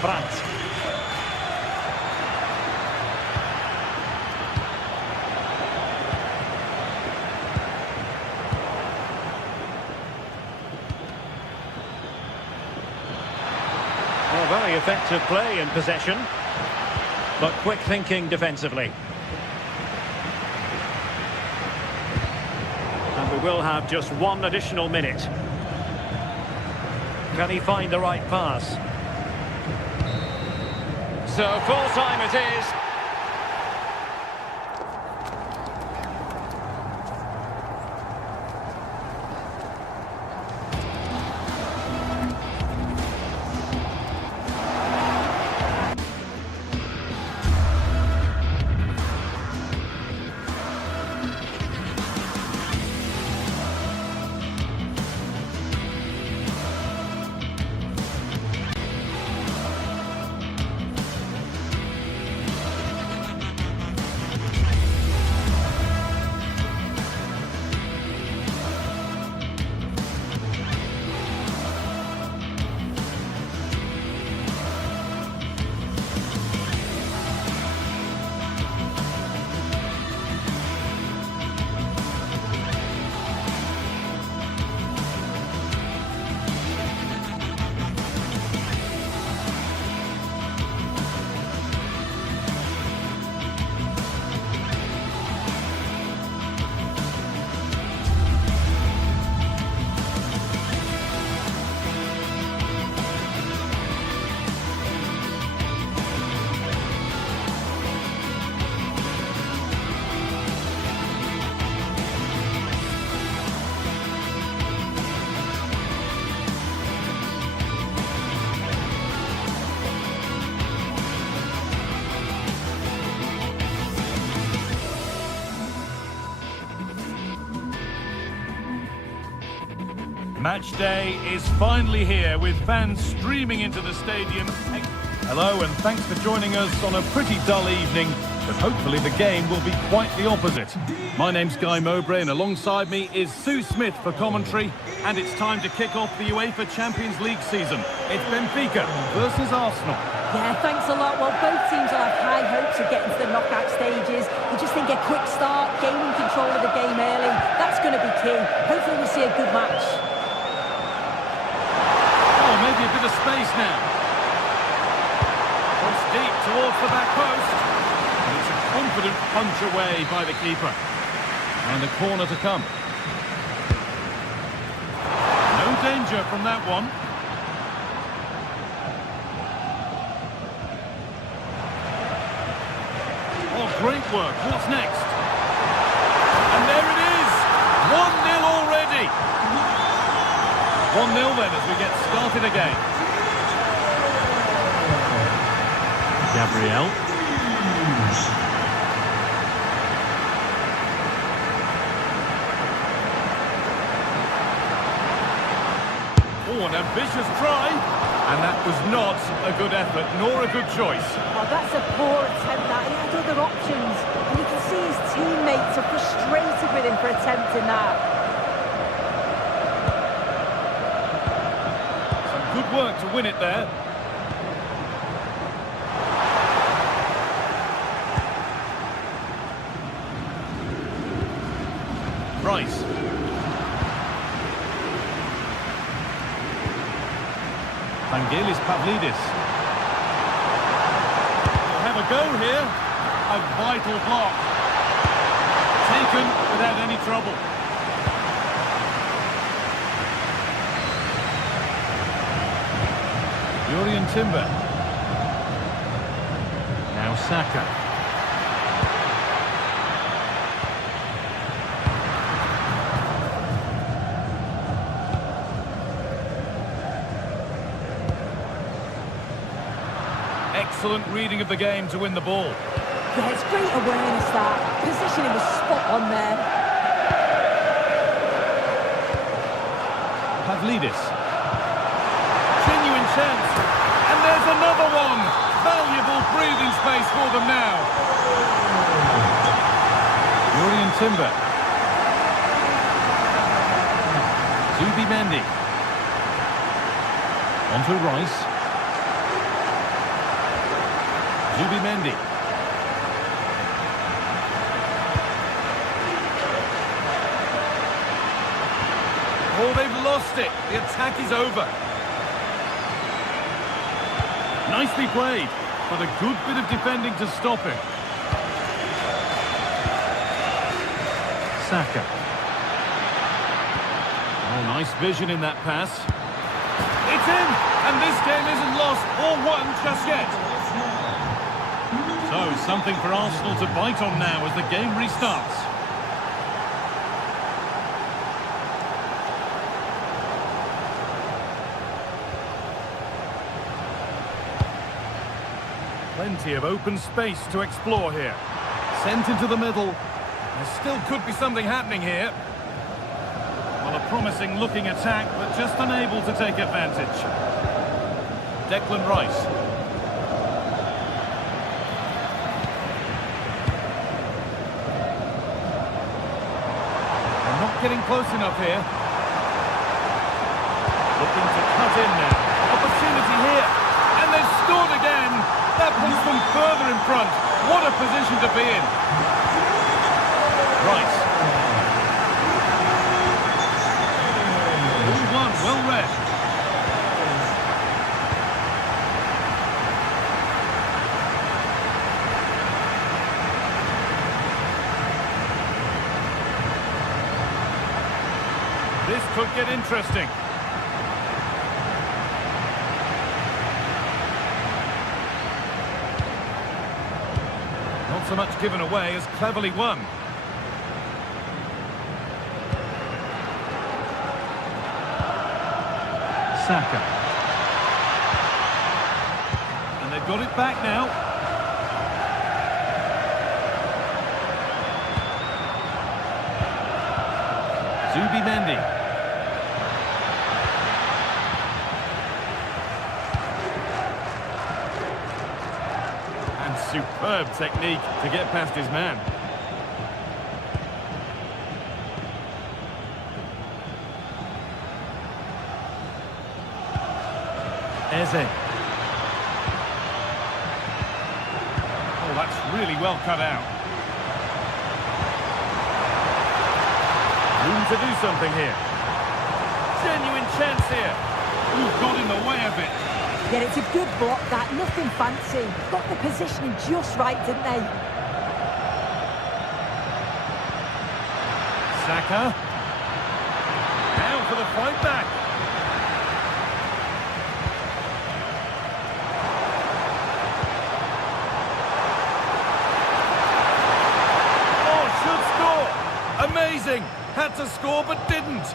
Brandt. Well, very effective play in possession, but quick thinking defensively. And we will have just one additional minute. Can he find the right pass? So full time it is. Match day is finally here with fans streaming into the stadium. Hello and thanks for joining us on a pretty dull evening. but hopefully the game will be quite the opposite. My name's Guy Mowbray, and alongside me is Sue Smith for commentary, and it's time to kick off the UEFA Champions League season. It's Benfica versus Arsenal. Yeah, thanks a lot. Well, both teams will have high hopes of getting to the knockout stages. You just think a quick start, gaining control of the game early, that's going to be key. Hopefully we'll see a good match. Oh, maybe a bit of space now. Cross deep towards the back post. And it's a confident punch away by the keeper. And a corner to come. No danger from that one. Oh, great work. What's next? And there it is! 1-0 already! 1-0 then as we get started again. Gabriel. Oh, an ambitious try. And that was not a good effort, nor a good choice. Well, that's a poor attempt, that. He had other options. And you can see his teammates are frustrated with him for attempting that. Some good work to win it there. Rice. Vangelis Pavlidis. We'll have a go here. A vital block. Taken without any trouble. Jurrien Timber. Now Saka. Excellent reading of the game to win the ball. Yeah, it's great awareness, that. Positioning was spot on there. Pavlidis. Genuine chance. And there's another one. Valuable breathing space for them now. Jurrien Timber. Zubimendi. On to Rice. Zubimendi. Oh, they've lost it. The attack is over. Nicely played, but a good bit of defending to stop him. Saka. Oh, nice vision in that pass. It's in, and this game isn't lost or won just yet. So, something for Arsenal to bite on now as the game restarts. Plenty of open space to explore here. Sent into the middle. There still could be something happening here. Well, a promising looking attack, but just unable to take advantage. Declan Rice. Getting close enough here. Looking to cut in now. Opportunity here. And they've scored again. That puts them further in front. What a position to be in. Rice. 1-1, well read. This could get interesting. Not so much given away as cleverly won. Saka. And they've got it back now. Zubimendi. Superb technique to get past his man. Eze. Oh, that's really well cut out. Room to do something here. Genuine chance here. Ooh, got in the way of it. Yeah, it's a good block, that. Nothing fancy. Got the positioning just right, didn't they? Saka. Now for the fight back. Oh, should score. Amazing. Had to score but didn't.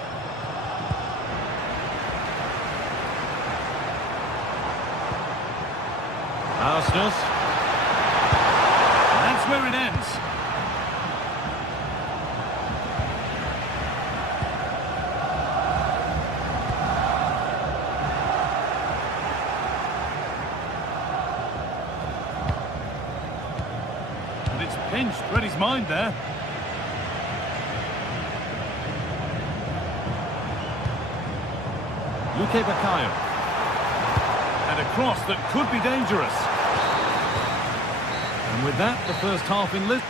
Arsenal. That's where it ends. And it's pinched, read his mind there. Luke Bakayo. And a cross that could be dangerous. And with that, the first half in Lisbon.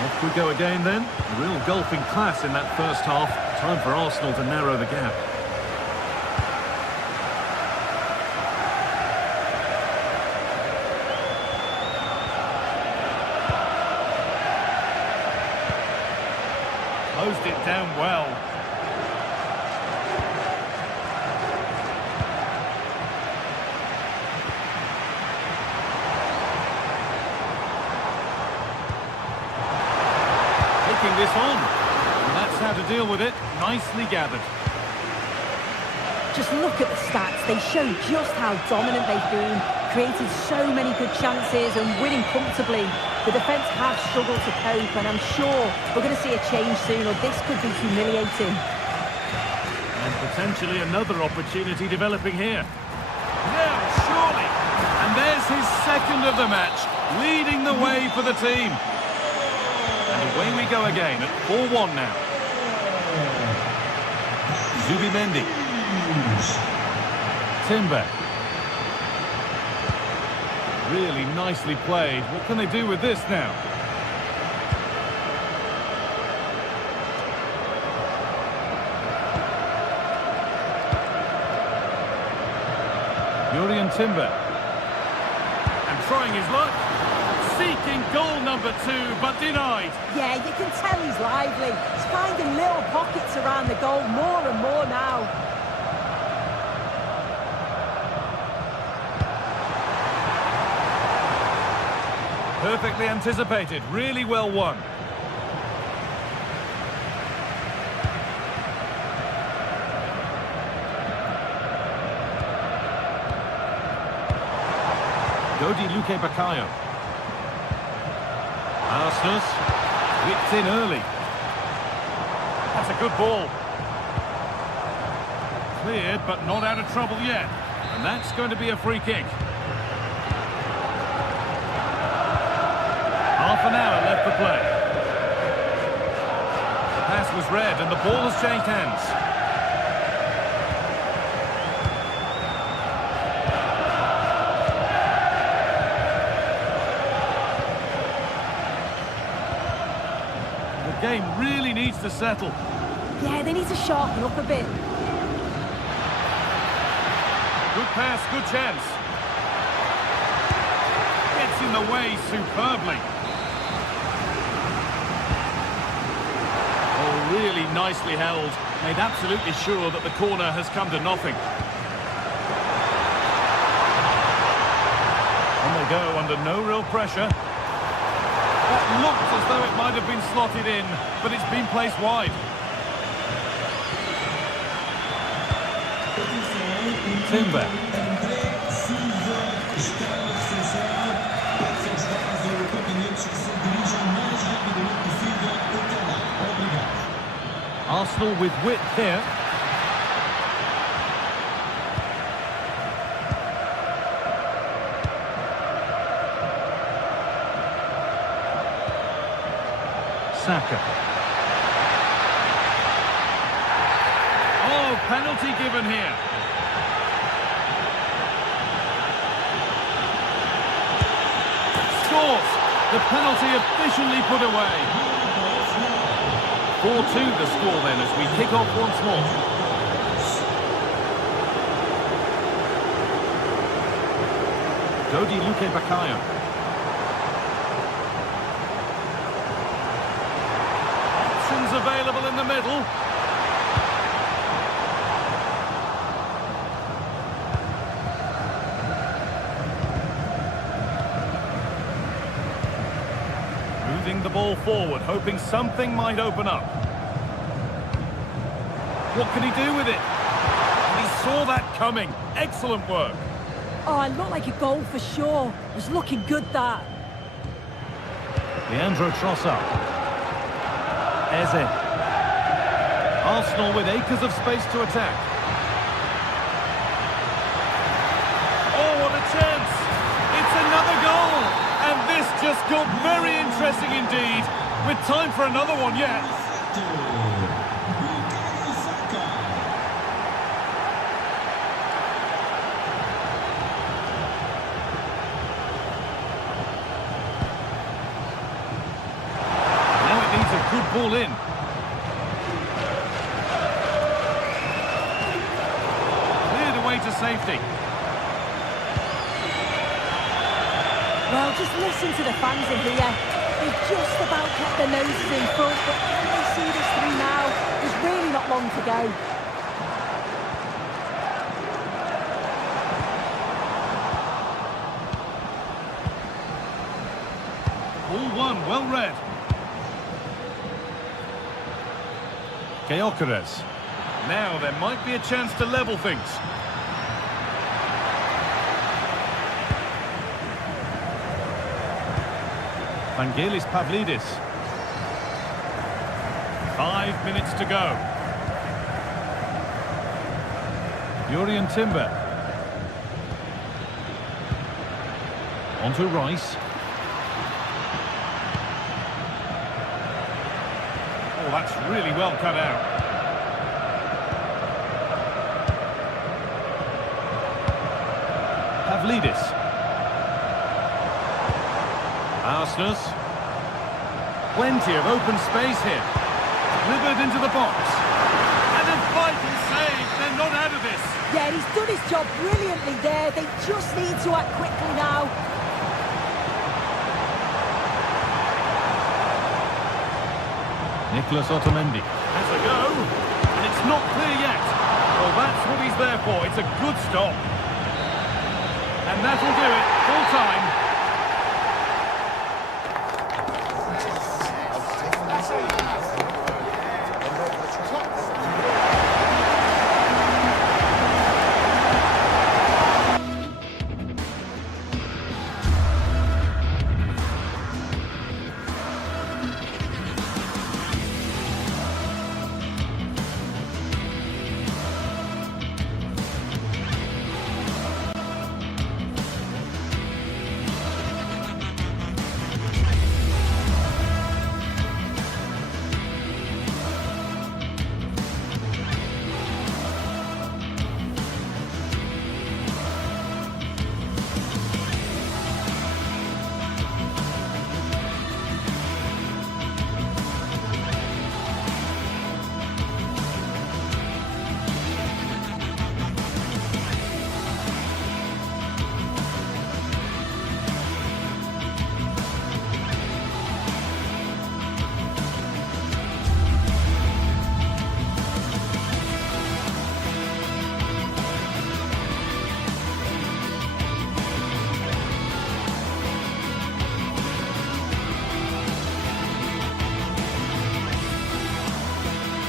Off we go again then. A real golfing class in that first half. Time for Arsenal to narrow the gap. Closed it down well. Taking this on. And that's how to deal with it. Nicely gathered. Just look at the stats. They show just how dominant they've been. Created so many good chances and winning comfortably. The defence have struggled to cope, and I'm sure we're going to see a change soon, or this could be humiliating. And potentially another opportunity developing here. Now, surely. And there's his second of the match, leading the way for the team. And away we go again at 4-1 now. Zubimendi. Timber. Really nicely played. What can they do with this now? Jurriën Timber. And trying his luck. Seeking goal number 2, but denied. Yeah, you can tell he's lively. He's finding little pockets around the goal more and more now. Perfectly anticipated, really well won. Dodi Luke Bakayo. Arsenal whipped in early. That's a good ball. Cleared, but not out of trouble yet. And that's going to be a free kick. Half an hour left for play. The pass was read and the ball has changed hands. The game really needs to settle. Yeah, they need to sharpen up a bit. Good pass, good chance. Gets in the way superbly. Oh, really nicely held. Made absolutely sure that the corner has come to nothing. On they go under no real pressure. That looked as though it might have been slotted in, but it's been placed wide. Timber. Arsenal with width here. Saka. Oh, penalty given here. Scores! The penalty efficiently put away. 4-2 the score then as we kick off once more. Dodi Luke Bakayo. Options available in the middle. Moving the ball forward, hoping something might open up. What can he do with it? And he saw that coming. Excellent work. Oh, it looked like a goal for sure. It was looking good, that. Leandro Trossard. Eze. Arsenal with acres of space to attack. Oh, what a chance! It's another goal! And this just got very interesting indeed, with time for another one yet. Now it needs a good ball in. Cleared away to safety. Well, just listen to the fans in here. They've just about kept their noses in front, but can they see this through now? There's really not long to go. Ball one, well read. Gyökeres. Now there might be a chance to level things. Vangelis Pavlidis. 5 minutes to go. Jurriën Timber. On to Rice. Oh, that's really well cut out. Pavlidis. Arsenal. Plenty of open space here. Delivered into the box. And a vital save. They're not out of this. Yeah, he's done his job brilliantly there. They just need to act quickly now. Nicolas Otamendi has a go, and it's not clear yet. Well, that's what he's there for. It's a good stop. And that'll do it. Full time.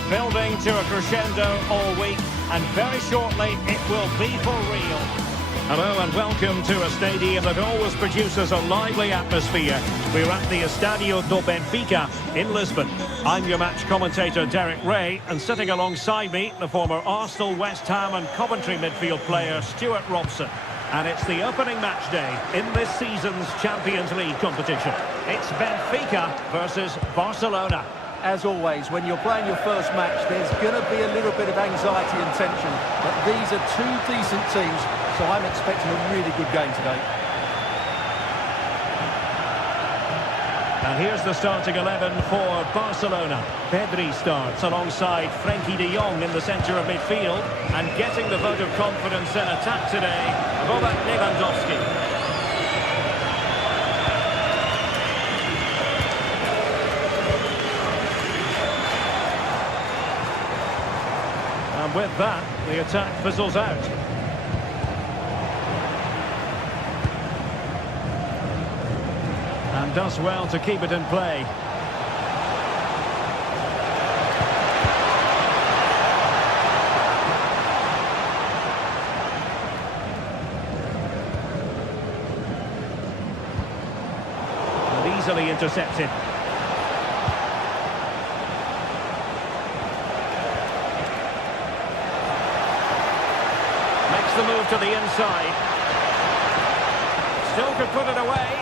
Building to a crescendo all week, and very shortly it will be for real. Hello and welcome to a stadium that always produces a lively atmosphere. We're at the Estadio do Benfica in Lisbon. I'm your match commentator Derek Ray, and sitting alongside me, the former Arsenal, West Ham and Coventry midfield player Stuart Robson. And it's the opening match day in this season's Champions League competition. It's Benfica versus Barcelona. As always, when you're playing your first match, there's going to be a little bit of anxiety and tension. But these are two decent teams, so I'm expecting a really good game today. And here's the starting 11 for Barcelona. Pedri starts alongside Frenkie de Jong in the centre of midfield. And getting the vote of confidence in attack today, Robert Lewandowski. And with that, the attack fizzles out. And does well to keep it in play. And easily intercepted. Makes the move to the inside. Still could put it away.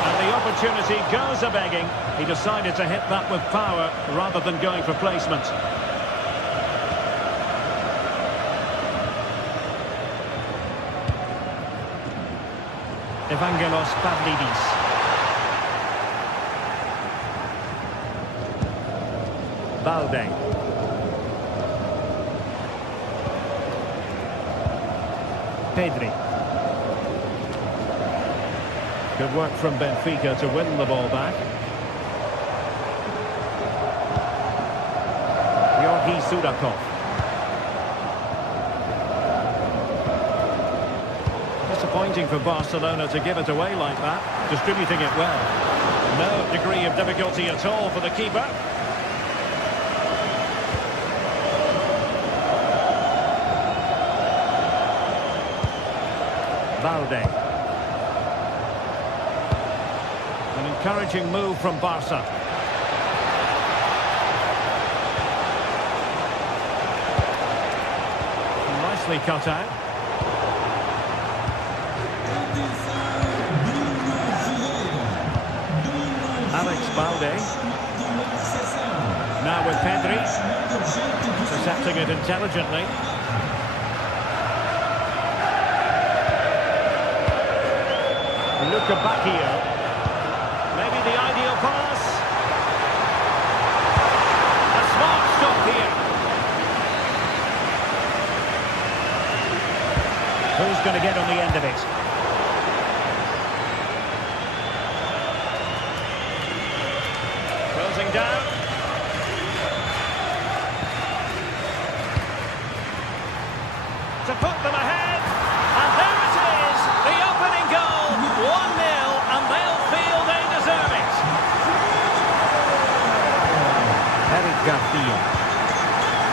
And the opportunity goes a-begging. He decided to hit that with power rather than going for placement. Evangelos Pavlidis. Balde. Pedri. Good work from Benfica to win the ball back. Georgi Sudakov. Disappointing for Barcelona to give it away like that, distributing it well. No degree of difficulty at all for the keeper. Balde. An encouraging move from Barca. Nicely cut out. Alex Balde. Now with Pedri. Intercepting it intelligently. Luka Bacchio. Maybe the ideal pass. A smart stop here. Who's going to get on the end of it? Closing down. To put them ahead. And there it is. The opening goal. 1-0. And they'll feel they deserve it. Eric Garcia.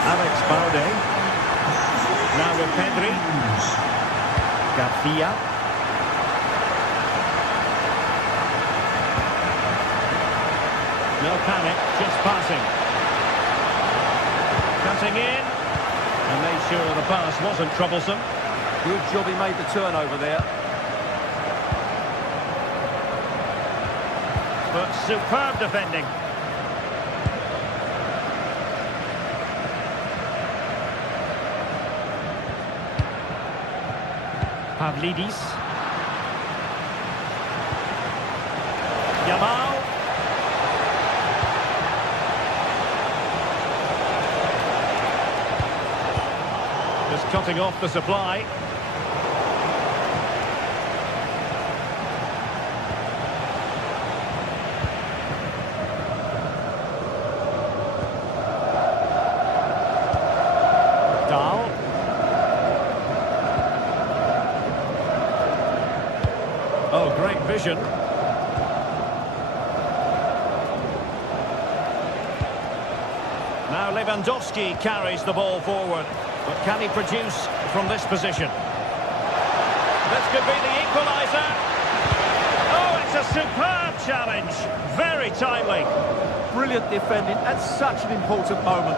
Alex Balde. Now with Pedri. Garcia. No panic, just passing. Cutting in. And made sure the pass wasn't troublesome. Good job he made the turnover there. But superb defending. Pavlidis. Yamal. Just cutting off the supply. Oh, great vision. Now Lewandowski carries the ball forward. But can he produce from this position? This could be the equaliser. Oh, it's a superb challenge. Very timely. Brilliant defending at such an important moment.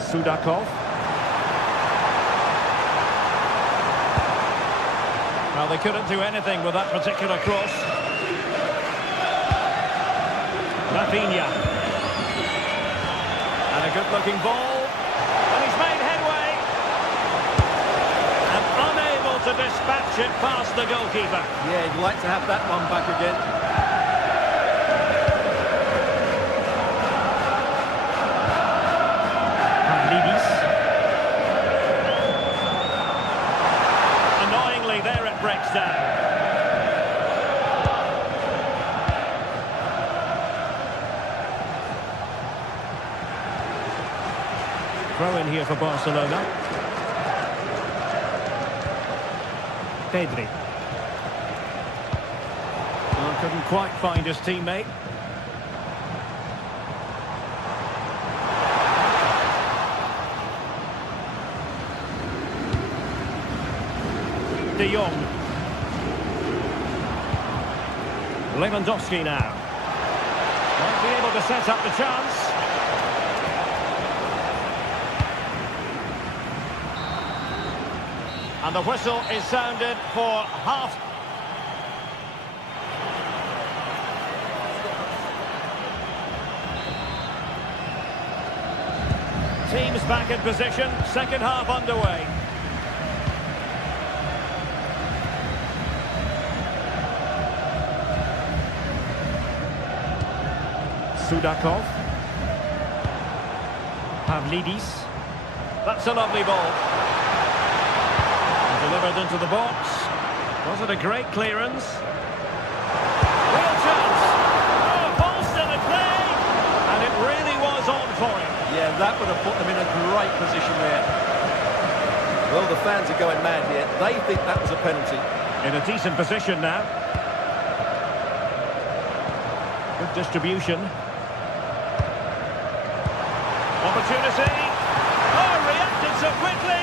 Sudakov. They couldn't do anything with that particular cross. Rafinha. And a good-looking ball. And he's made headway. And unable to dispatch it past the goalkeeper. Yeah, you'd like to have that one back again. Annoyingly, there it breaks down. Throw in here for Barcelona. Pedri. Well, couldn't quite find his teammate. De Jong. Lewandowski now. Might be able to set up the chance. And the whistle is sounded for half. Teams back in position, second half underway. Sudakov. Pavlidis. That's a lovely ball. Delivered into the box. Was it a great clearance? Real chance. Oh, ball still in play. And it really was on for him. Yeah, that would have put them in a great position there. Well, the fans are going mad here. They think that was a penalty. In a decent position now. Good distribution. Opportunity. Oh, reacted so quickly.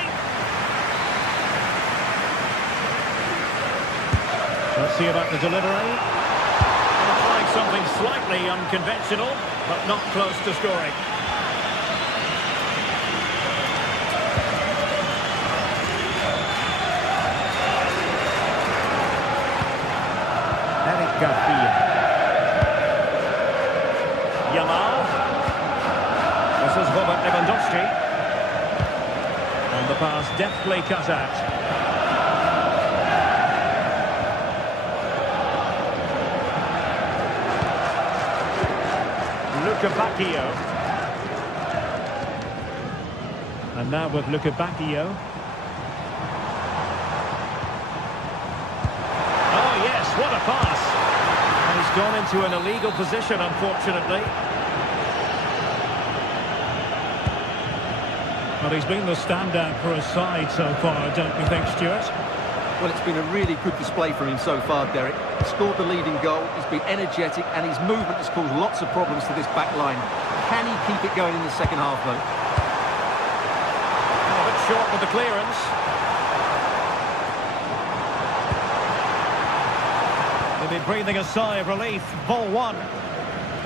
Let's see about the delivery. Trying something slightly unconventional, but not close to scoring. Eric Garcia. Yamal. This is Robert Lewandowski. And the pass deftly cut out. Lukebakio. And now with Lukebakio. Oh yes, what a pass. And he's gone into an illegal position, unfortunately. Well, he's been the standout for his side so far, don't you think, Stuart? Well, it's been a really good display from him so far, Derek. He scored the leading goal, he's been energetic, and his movement has caused lots of problems to this back line. Can he keep it going in the second half, though? A bit short with the clearance. They'll be breathing a sigh of relief. Ball one.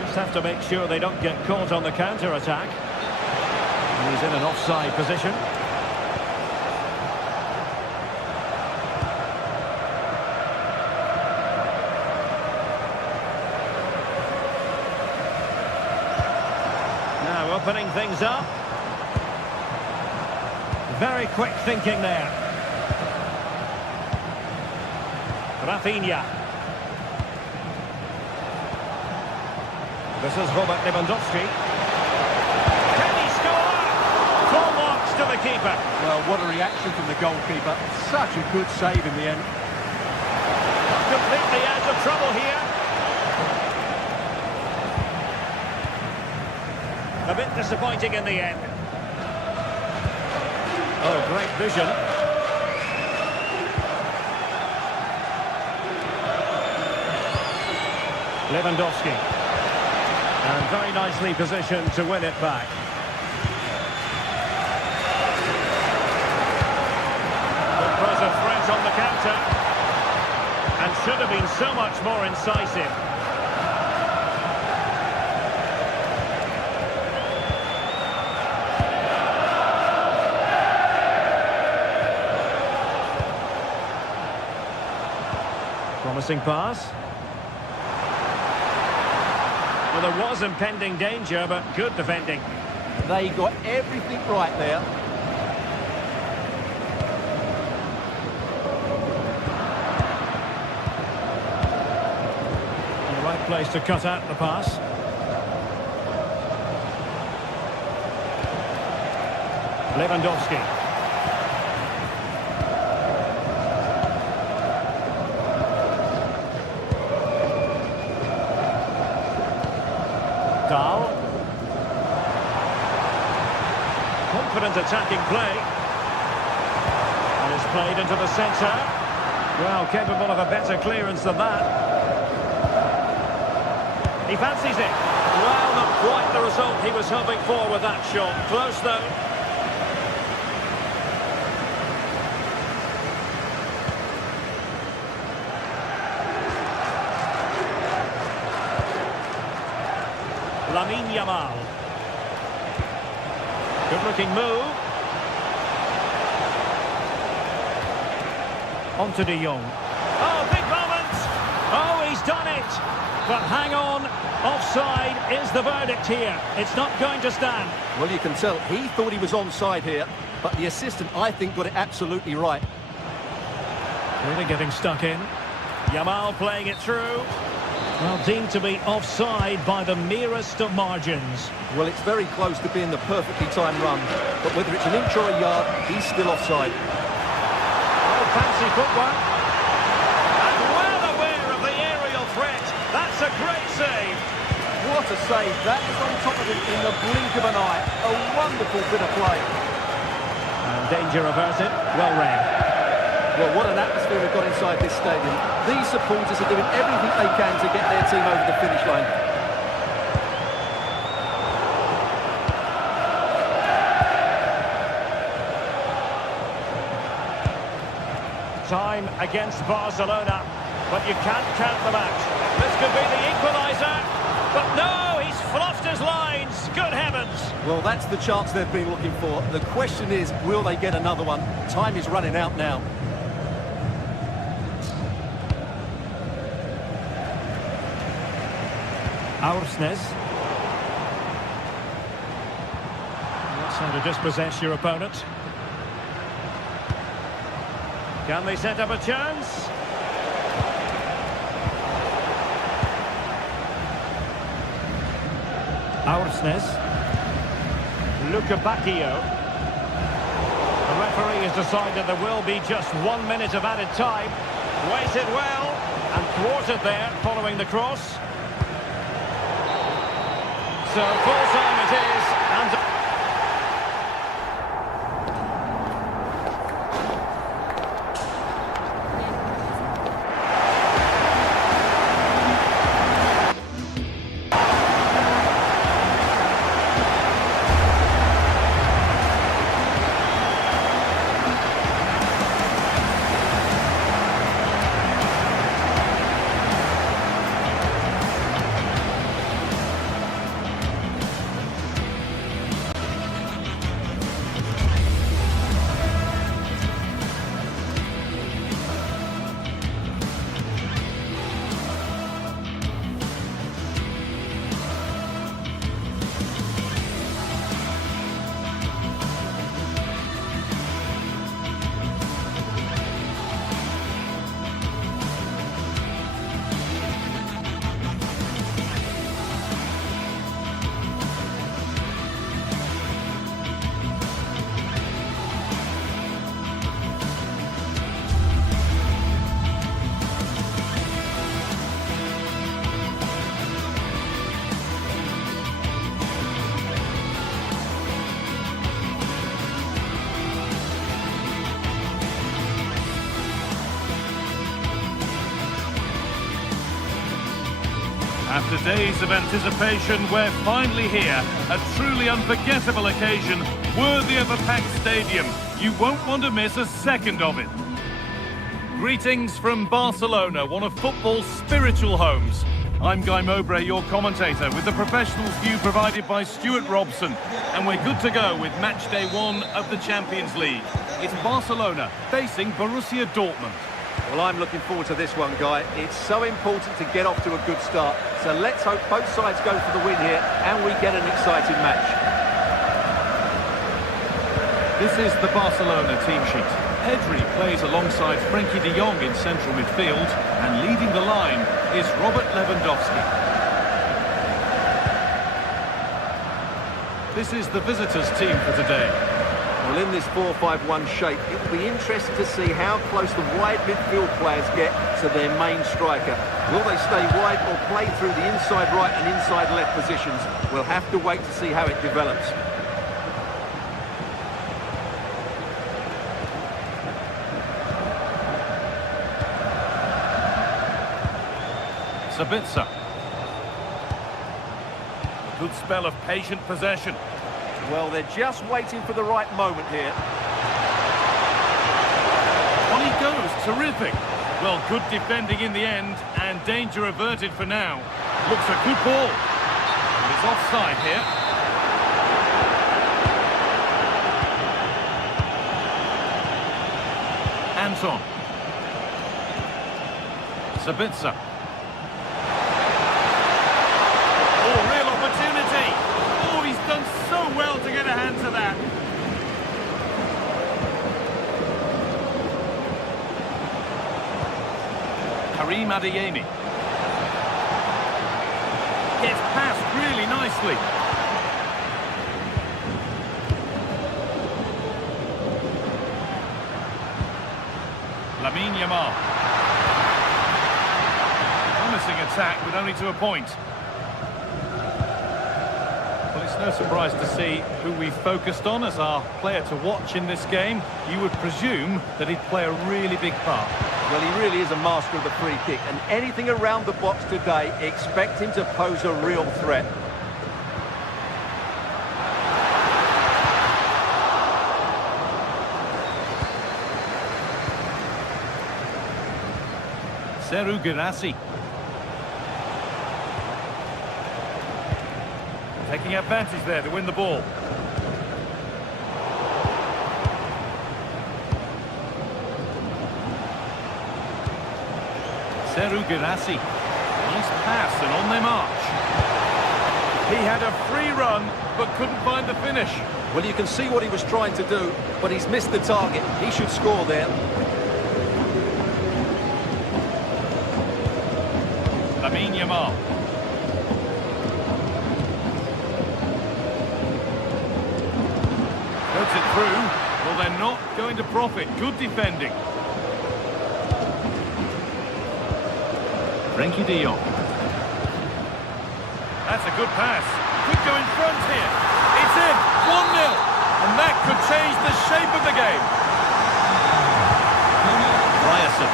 Just have to make sure they don't get caught on the counter-attack. And he's in an offside position. Opening things up. Very quick thinking there. Rafinha. This is Robert Lewandowski. Can he score? Full marks to the keeper. Well, what a reaction from the goalkeeper. Such a good save in the end. Completely out of trouble here. A bit disappointing in the end. Oh, great vision. Lewandowski. And very nicely positioned to win it back. There's a threat on the counter. And should have been so much more incisive. Promising pass. Well, there was impending danger, but good defending. They got everything right there. The right place to cut out the pass. Lewandowski. Confident attacking play. And it's played into the centre. Well, capable of a better clearance than that. He fancies it. Well, not quite the result he was hoping for with that shot. Close, though. Lamine Yamal. Good-looking move. On to De Jong. Oh, big moment! Oh, he's done it! But hang on, offside is the verdict here. It's not going to stand. Well, you can tell he thought he was onside here, but the assistant, I think, got it absolutely right. Really getting stuck in. Yamal playing it through. Well, deemed to be offside by the merest of margins. Well, it's very close to being the perfectly timed run, but whether it's an inch or a yard, he's still offside. Oh, fancy footwork. And well aware of the aerial threat. That's a great save. What a save. That is on top of it in the blink of an eye. A wonderful bit of play. And danger averted. Well read. Well, what an atmosphere we've got inside this stadium. These supporters are doing everything they can to get their team over the finish line. Time against Barcelona, but you can't count them out. This could be the equaliser, but no, he's fluffed his lines. Good heavens. Well, that's the chance they've been looking for. The question is, will they get another one? Time is running out now. Aursnes. That's how to dispossess your opponent. Can they set up a chance? Aursnes. Luca Bacchio. The referee has decided there will be just 1 minute of added time. Waited well and thwarted there following the cross. So full time it is, and After days of anticipation, we're finally here. A truly unforgettable occasion, worthy of a packed stadium. You won't want to miss a second of it. Greetings from Barcelona, one of football's spiritual homes. I'm Guy Mowbray, your commentator, with the professionals view provided by Stuart Robson. And we're good to go with match day 1 of the Champions League. It's Barcelona facing Borussia Dortmund. Well, I'm looking forward to this one, Guy. It's so important to get off to a good start. So let's hope both sides go for the win here and we get an exciting match. This is the Barcelona team sheet. Pedri plays alongside Frenkie de Jong in central midfield, and leading the line is Robert Lewandowski. This is the visitors' team for today. Well, in this 4-5-1 shape, it will be interesting to see how close the wide midfield players get to their main striker. Will they stay wide or play through the inside right and inside left positions? We'll have to wait to see how it develops. Sabitzer. Good spell of patient possession. Well, they're just waiting for the right moment here. On he goes, terrific. Well, good defending in the end, and danger averted for now. Looks a good ball. It's offside here. Anton. Sabitzer. Oh, real opportunity. Oh, he's done so well to get a hand to that. Karim Adeyemi. Gets past really nicely. Lamine Yamal. Promising attack with only to a point. Well, it's no surprise to see who we focused on as our player to watch in this game. You would presume that he'd play a really big part. Well, he really is a master of the free kick, and anything around the box today, expect him to pose a real threat. Serhou Guirassy. Taking advantage there to win the ball. Serhou Guirassy. Nice pass and on their march. He had a free run but couldn't find the finish. Well, you can see what he was trying to do, but he's missed the target. He should score there. Lamine Yamal. Puts it through. Well, they're not going to profit. Good defending. Frenkie de Jong. That's a good pass. Could go in front here. It's in. 1-0. And that could change the shape of the game. Ryerson.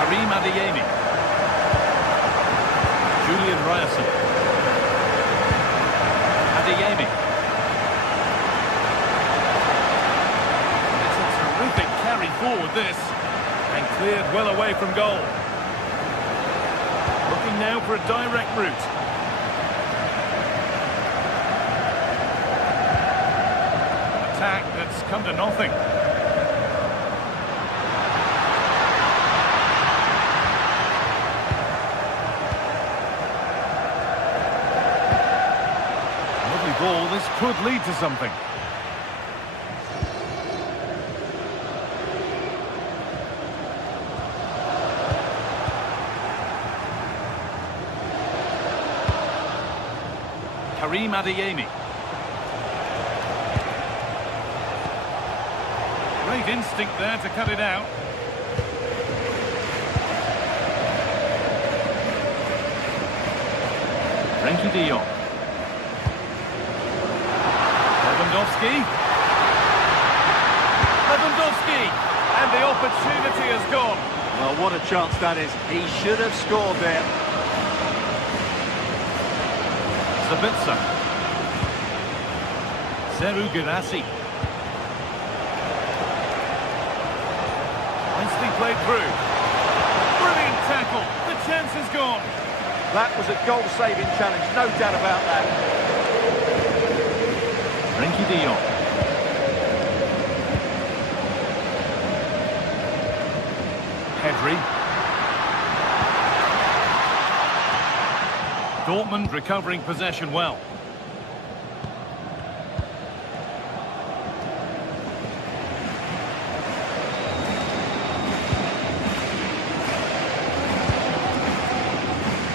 Karim Adeyemi. Julian Ryerson. Adeyemi. It's a terrific carry forward, this. And cleared well away from goal. Looking now for a direct route. Attack that's come to nothing. Ball, this could lead to something. Karim Adeyemi. Great instinct there to cut it out. Frenkie de Jong. Lewandowski, and the opportunity has gone. Well, what a chance that is. He should have scored there. Sabitzer. Serhou Guirassy. Nicely played through. Brilliant tackle. The chance is gone. That was a goal-saving challenge, no doubt about that. Frenkie de Jong. Pedri. Dortmund recovering possession well.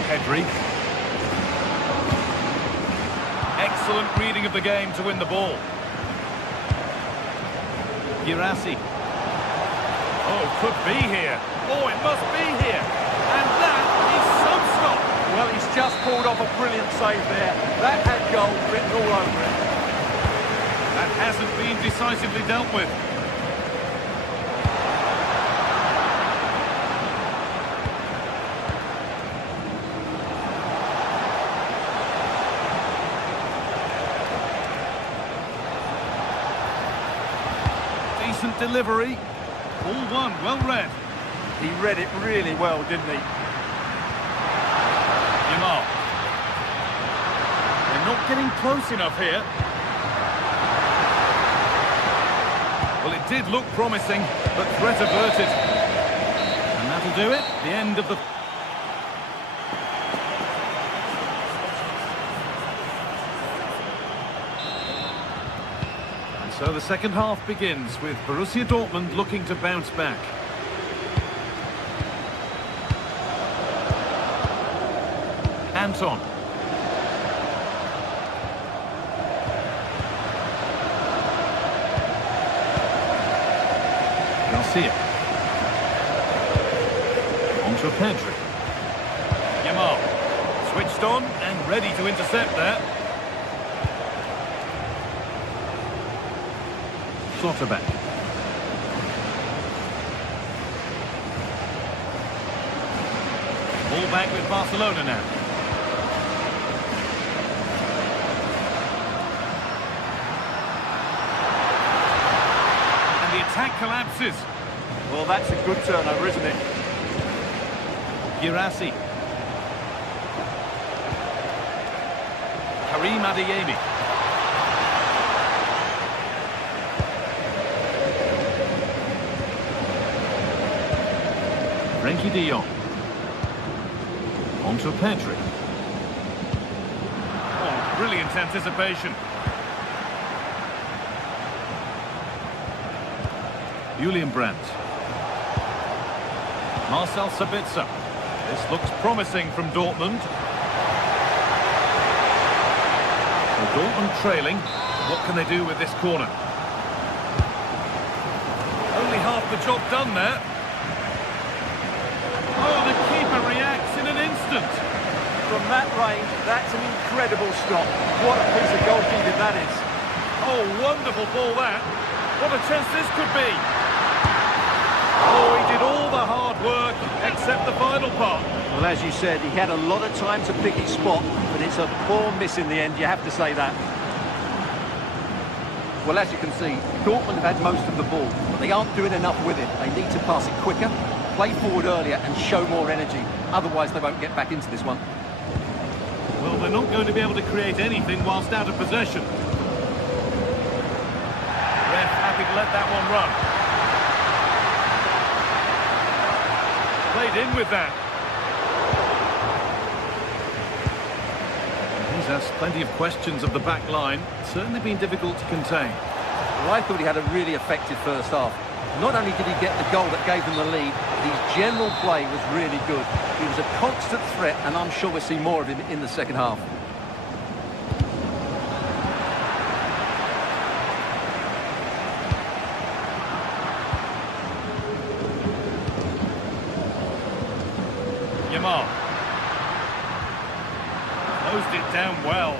Pedri. Excellent reading of the game to win the ball. Girassi. Oh, could be here. Oh, it must be here. And that is some stop. Well, he's just pulled off a brilliant save there. That had goal written all over it. That hasn't been decisively dealt with. Decent delivery. All one, well read. He read it really well, didn't he? Yamal. They're not getting close enough here. Well, it did look promising, but threat averted. And that'll do it. The end of the... And so the second half begins with Borussia Dortmund looking to bounce back. Anton. Garcia. On to Pedri. Yamal. Switched on and ready to intercept there. Slotterback. Ball back with Barcelona now. Attack collapses. Well, that's a good turnover, isn't it? Girassi. Karim Adeyemi. Frenkie de Jong. On to Pedri. Oh, brilliant anticipation. Julian Brandt. Marcel Sabitzer. This looks promising from Dortmund. So Dortmund trailing. What can they do with this corner? Only half the job done there. Oh, the keeper reacts in an instant. From that range, that's an incredible stop. What a piece of goalkeeping that is. Oh, wonderful ball that. What a chance this could be. Oh, he did all the hard work, except the final part. Well, as you said, he had a lot of time to pick his spot, but it's a poor miss in the end, you have to say that. Well, as you can see, Dortmund have had most of the ball, but they aren't doing enough with it. They need to pass it quicker, play forward earlier and show more energy. Otherwise, they won't get back into this one. Well, they're not going to be able to create anything whilst out of possession. Ref happy to let that one run. Played in with that. He's asked plenty of questions of the back line. It's certainly been difficult to contain. Well, I thought he had a really effective first half. Not only did he get the goal that gave them the lead, but his general play was really good. He was a constant threat, and I'm sure we'll see more of him in the second half. Yamal. Closed it down well.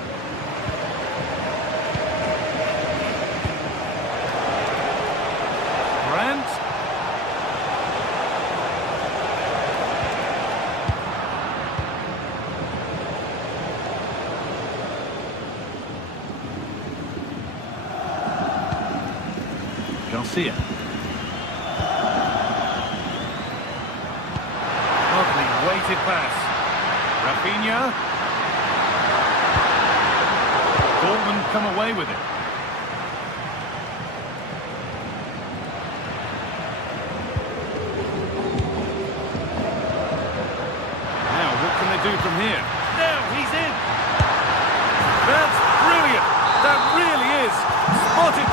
Brandt. Garcia. Weighted pass. Rafinha. Dortmund come away with it.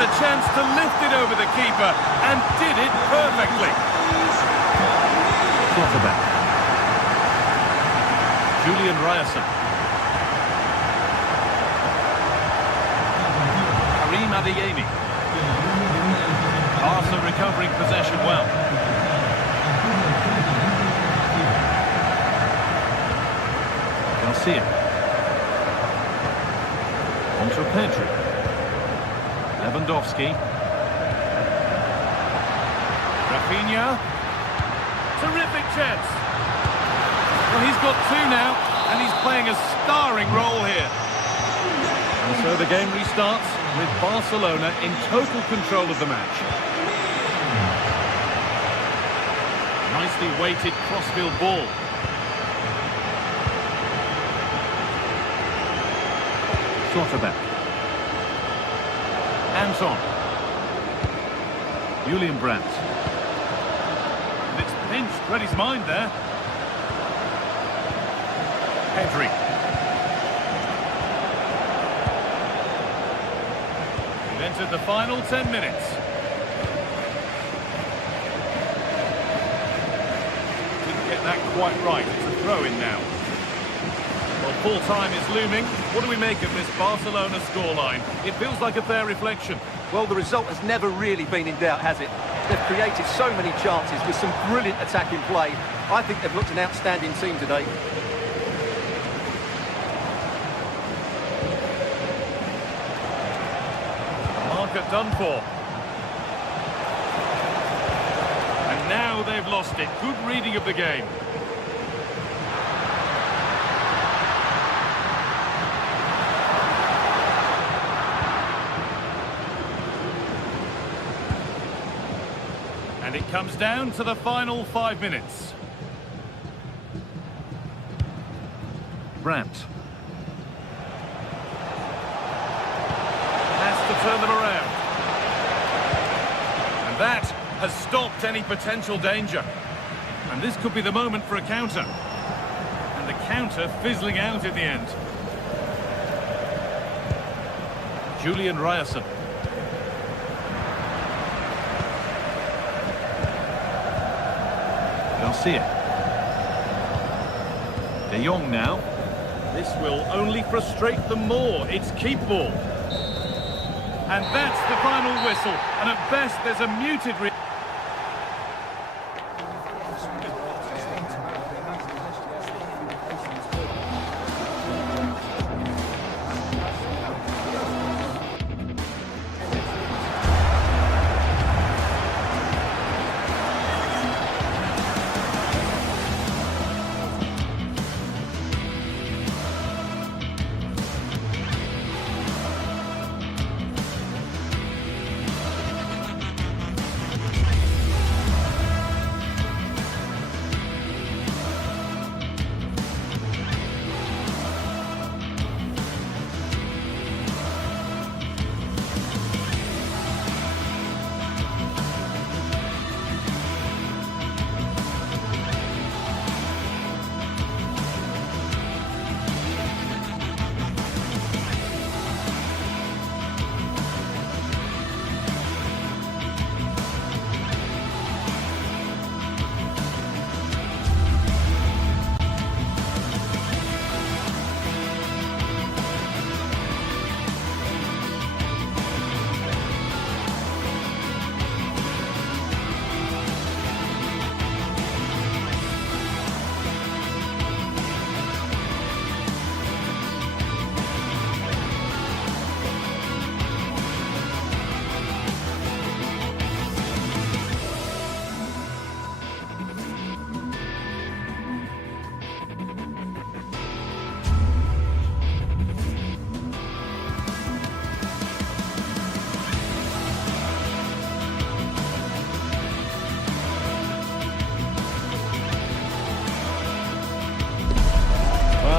a chance to lift it over the keeper and did it perfectly. Slotterback. Julian Ryerson. Karim Adeyemi. Arsenal recovering possession well. Garcia. Onto Pedri. Lewandowski. Rafinha. Terrific chance. Well, he's got two now, and he's playing a starring role here. And so the game restarts with Barcelona in total control of the match. Nicely weighted crossfield ball. Slotterback. Anton. Julian Brandt. And it's pinched, read his mind there. Pedri. We've entered the final 10 minutes. Didn't get that quite right. It's a throw-in now. Well, full time is looming. What do we make of this Barcelona scoreline? It feels like a fair reflection. Well, the result has never really been in doubt, has it? They've created so many chances with some brilliant attacking play. I think they've looked an outstanding team today. Marker done for. And now they've lost it. Good reading of the game. And it comes down to the final 5 minutes. Brandt. Has to turn them around. And that has stopped any potential danger. And this could be the moment for a counter. And the counter fizzling out in the end. Julian Ryerson. Garcia. De Jong now. This will only frustrate them more. It's keep ball. And that's the final whistle. And at best, there's a muted reaction.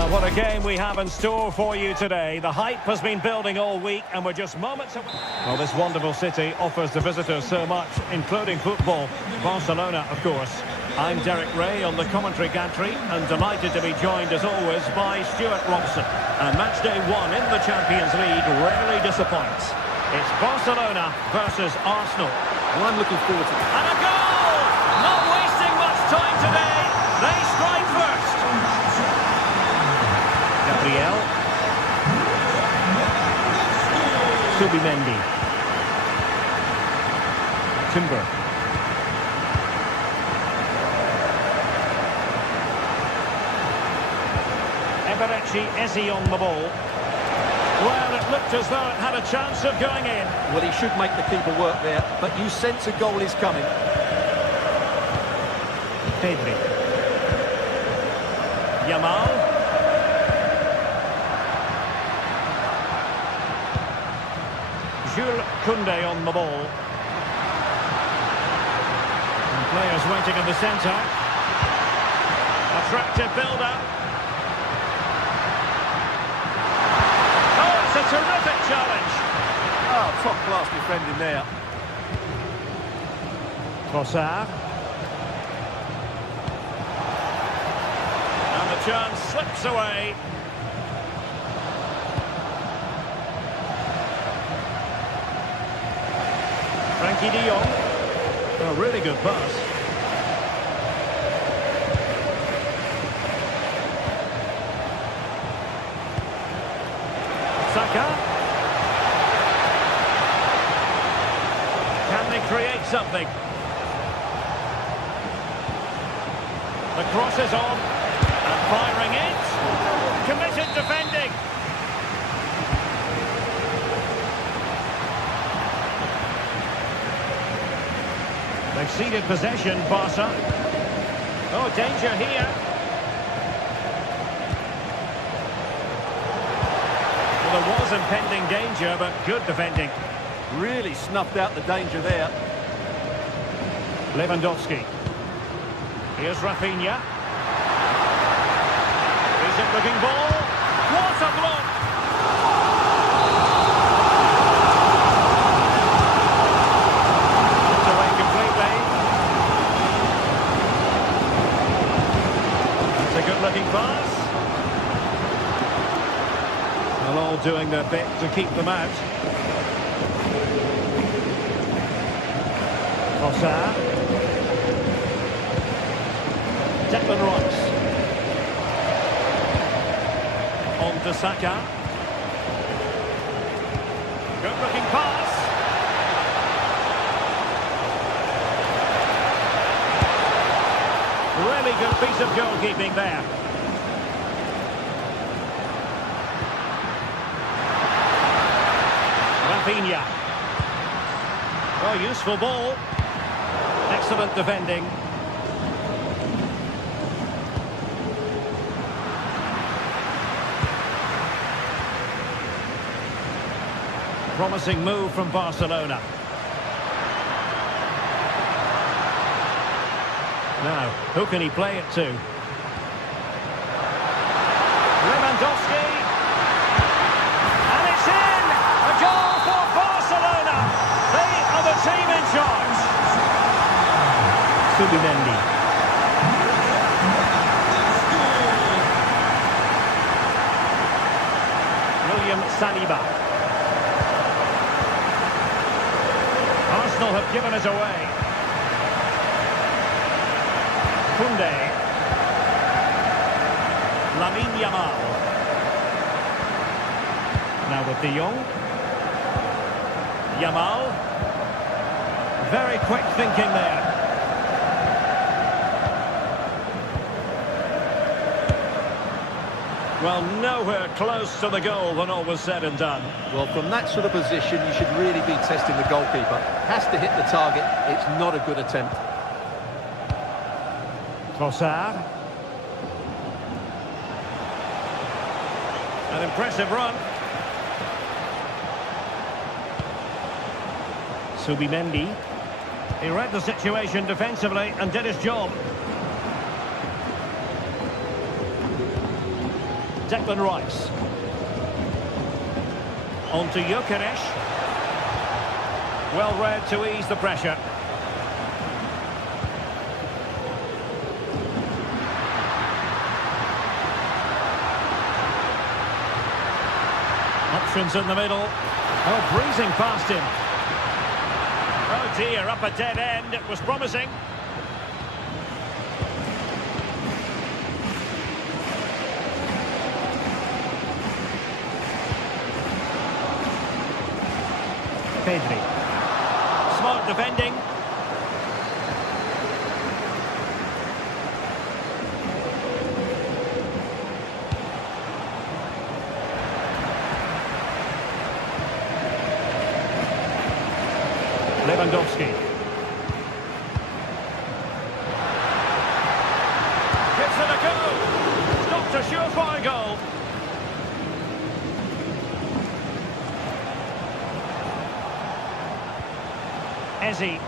What a game we have in store for you today. The hype has been building all week and we're just moments away. Well, this wonderful city offers the visitors so much, including football. Barcelona, of course. I'm Derek Ray on the commentary gantry and delighted to be joined, as always, by Stuart Robson. And match day one in the Champions League rarely disappoints. It's Barcelona versus Arsenal. Well, I'm looking forward to it. And a goal! Not wasting much time today. They strike first. Gabriel. Subimendi. Timber. Eberechi Eze on the ball. Well, it looked as though it had a chance of going in. Well, he should make the keeper work there, but you sense a goal is coming. Pedri. Yamal. Jules Koundé on the ball. And players waiting in the centre. Attractive build-up. Oh, it's a terrific challenge. Oh, top-class defending there. Trossard. And the chance slips away. Frankie de Jong. A really good pass. Saka. Can they create something? The cross is on. And firing it. Committed defending. They've ceded possession, Barca. Oh, danger here. Well, there was impending danger, but good defending. Really snuffed out the danger there. Lewandowski. Here's Rafinha. Decent looking ball. What a block! It's away completely. It's a good looking pass. They're all doing their bit to keep them out. Trossard. Declan Rice. On to Saka. Good looking pass. Really good piece of goalkeeping there. Rafinha. Oh, useful ball. Excellent defending. Promising move from Barcelona. Now, who can he play it to? Lewandowski. And it's in! A goal for Barcelona! They are the team in charge. Subimendi. William Saliba. Arsenal have given us away. Koundé. Lamine Yamal. Now with de Jong. Yamal. Very quick thinking there. Well, nowhere close to the goal when all was said and done. Well, from that sort of position, you should really be testing the goalkeeper. Has to hit the target. It's not a good attempt. Trossard. An impressive run. Subimendi. He read the situation defensively and did his job. Declan Rice. On to Gyökeres. Well read to ease the pressure. Options in the middle. Oh, breezing past him. Oh dear, up a dead end. It was promising. Pedri. Smart defending. Lewandowski. Gives it a go. Stopped a surefire goal. Ezzy.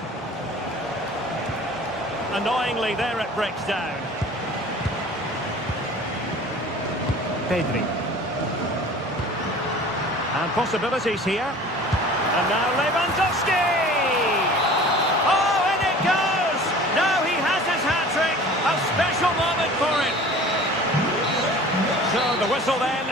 Annoyingly, there it breaks down. Pedri. And possibilities here. And now Lewandowski! Oh, in it goes! Now he has his hat-trick. A special moment for him. So the whistle then.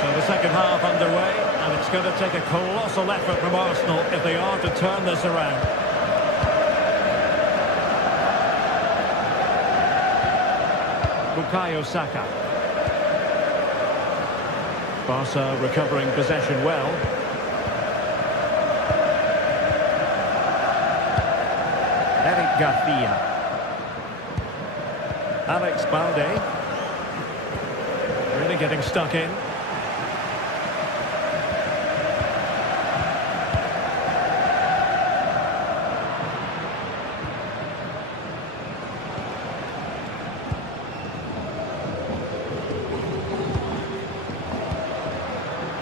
So the second half underway, and it's going to take a colossal effort from Arsenal if they are to turn this around. Bukayo Saka. Barca recovering possession well. Eric Garcia. Alex Balde. Really getting stuck in.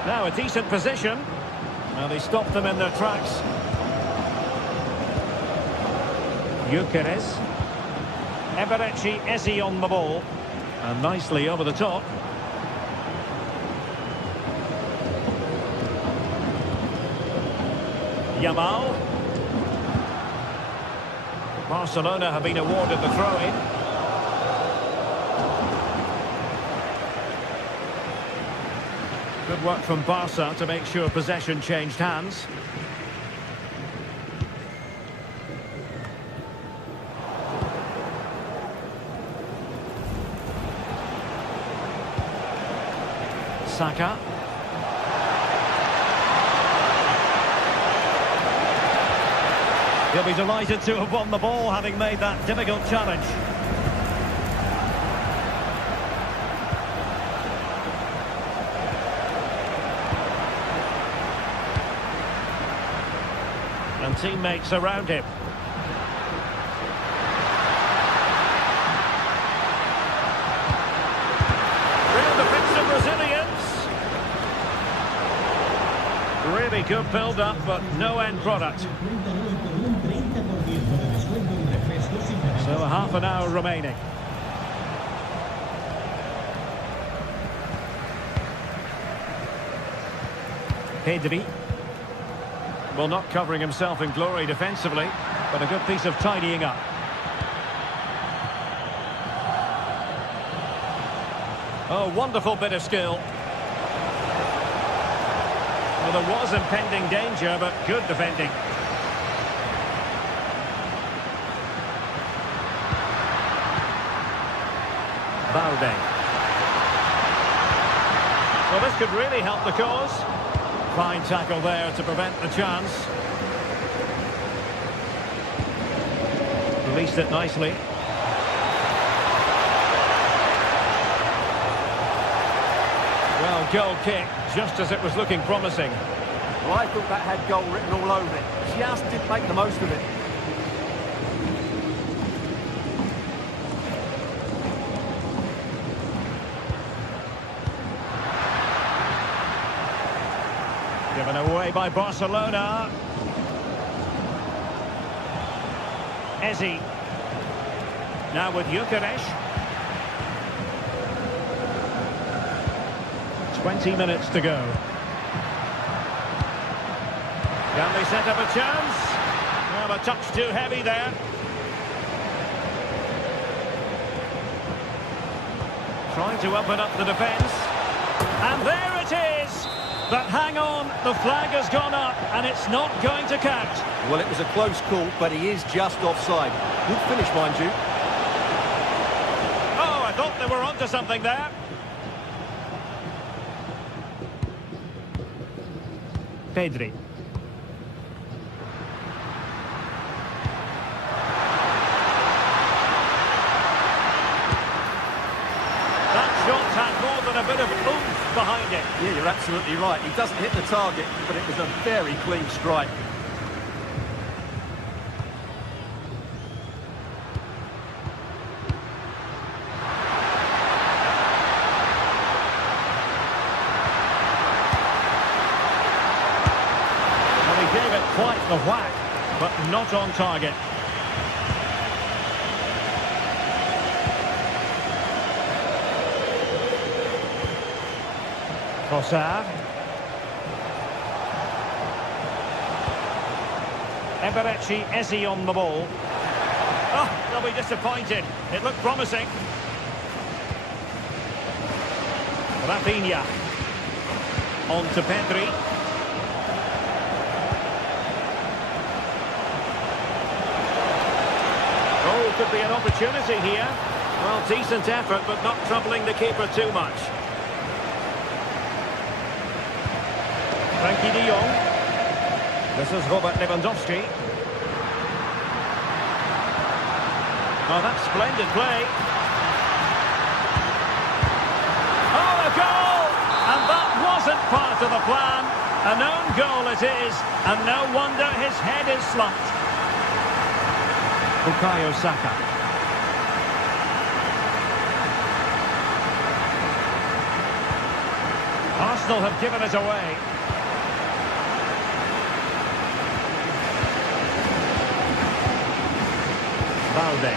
Now a decent position. Well, they stopped them in their tracks. Gyökeres. Eberechi Eze on the ball. And nicely over the top. Yamal. Barcelona have been awarded the throw-in. Good work from Barca to make sure possession changed hands. Saka. He'll be delighted to have won the ball, having made that difficult challenge. And teammates around him. Real defensive resilience. Really good build-up, but no end product. So a half an hour remaining. Pedri. Well, not covering himself in glory defensively, but a good piece of tidying up. Oh, wonderful bit of skill. Well, there was impending danger, but good defending. Balde. Well, this could really help the cause. Fine tackle there to prevent the chance. Released it nicely. Well, goal kick, just as it was looking promising. Well, I thought that had goal written all over it. Just didn't make the most of it. Given away by Barcelona. Eze. Now with Gyökeres. 20 minutes to go. Can they set up a chance? Well, a touch too heavy there. Trying to open up the defence. And there it is! But hang on, the flag has gone up and it's not going to count. Well, it was a close call, but he is just offside. Good finish, mind you. Oh, I thought they were onto something there. Pedri. That shot had more than a bit of oomph behind it. Yeah, you're absolutely right. He doesn't hit the target, but it was a very clean strike. Well, he gave it quite the whack, but not on target. Trossard. Eberechi Eze on the ball. Oh, they'll be disappointed. It looked promising. Rafinha. On to Pedri. Oh, could be an opportunity here. Well, decent effort, but not troubling the keeper too much. Frankie de Jong. This is Robert Lewandowski. Oh, that's splendid play. Oh, a goal! And that wasn't part of the plan. An own goal it is, and no wonder his head is slumped. Bukayo Saka. Arsenal have given it away. Valde.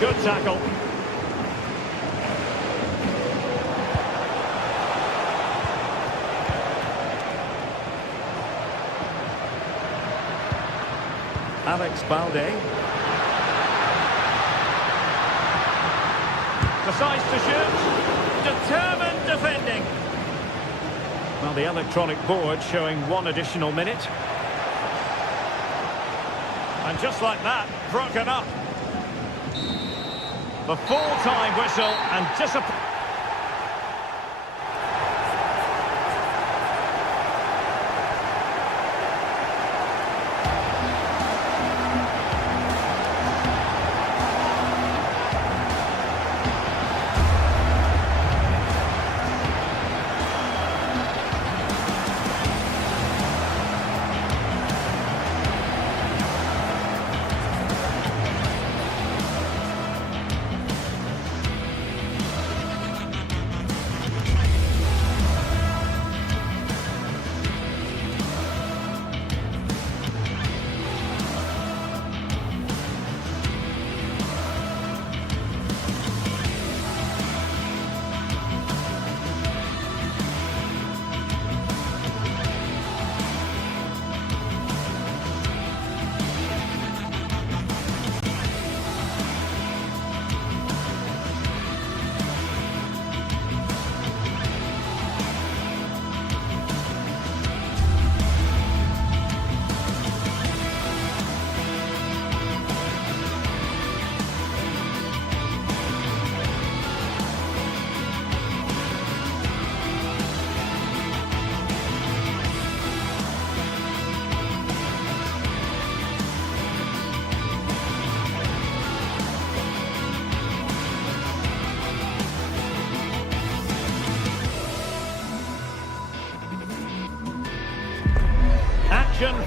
Good tackle. Alex Balde. Decides to shoot. Determined defending. Well, the electronic board showing one additional minute. And just like that, broken up. The full-time whistle and disappointment.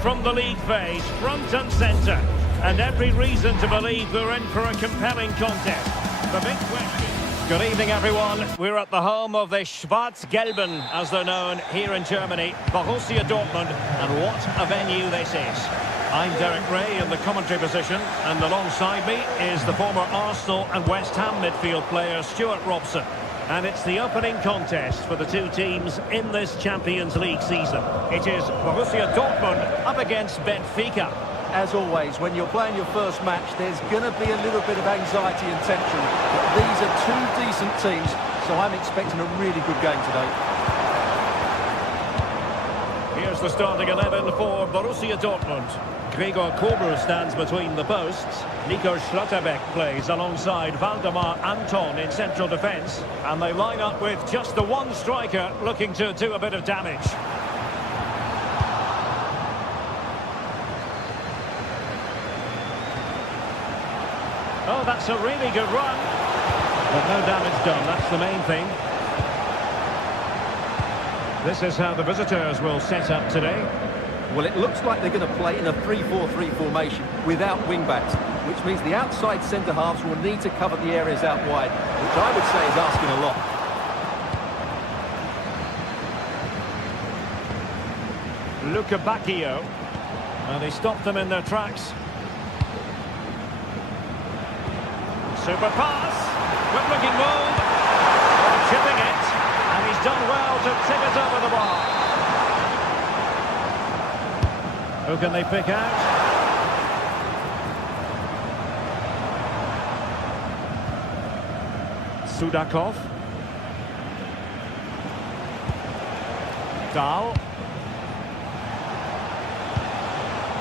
From the league phase, front and centre, and every reason to believe we're in for a compelling contest. The big question. Good evening, everyone. We're at the home of the Schwarz-Gelben, as they're known here in Germany, Borussia Dortmund, and what a venue this is. I'm Derek Ray in the commentary position, and alongside me is the former Arsenal and West Ham midfield player Stuart Robson. And it's the opening contest for the two teams in this Champions League season. It is Borussia Dortmund up against Benfica. as always, when you're playing your first match, there's going to be a little bit of anxiety and tension. But these are two decent teams, so I'm expecting a really good game today. Here's the starting 11 for Borussia Dortmund. Gregor Kobel stands between the posts. Nico Schlotterbeck plays alongside Valdemar Anton in central defence. And they line up with just the one striker looking to do a bit of damage. Oh, that's a really good run. But no damage done, that's the main thing. This is how the visitors will set up today. Well, it looks like they're going to play in a 3-4-3 formation without wing-backs, which means the outside centre-halves will need to cover the areas out wide, which I would say is asking a lot. Luca Bacchio. And he stopped them in their tracks. Super pass. Good-looking move. Chipping it. And he's done well to tip it over the bar. Who can they pick out? Sudakov. Dahl.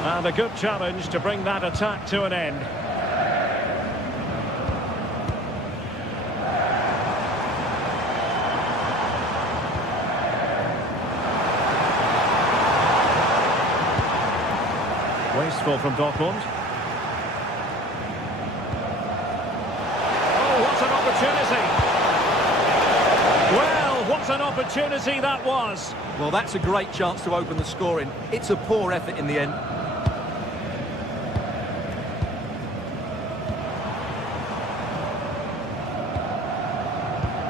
And a good challenge to bring that attack to an end. Wasteful from Dortmund. Oh, what an opportunity! Well, what an opportunity that was! Well, that's a great chance to open the scoring. It's a poor effort in the end.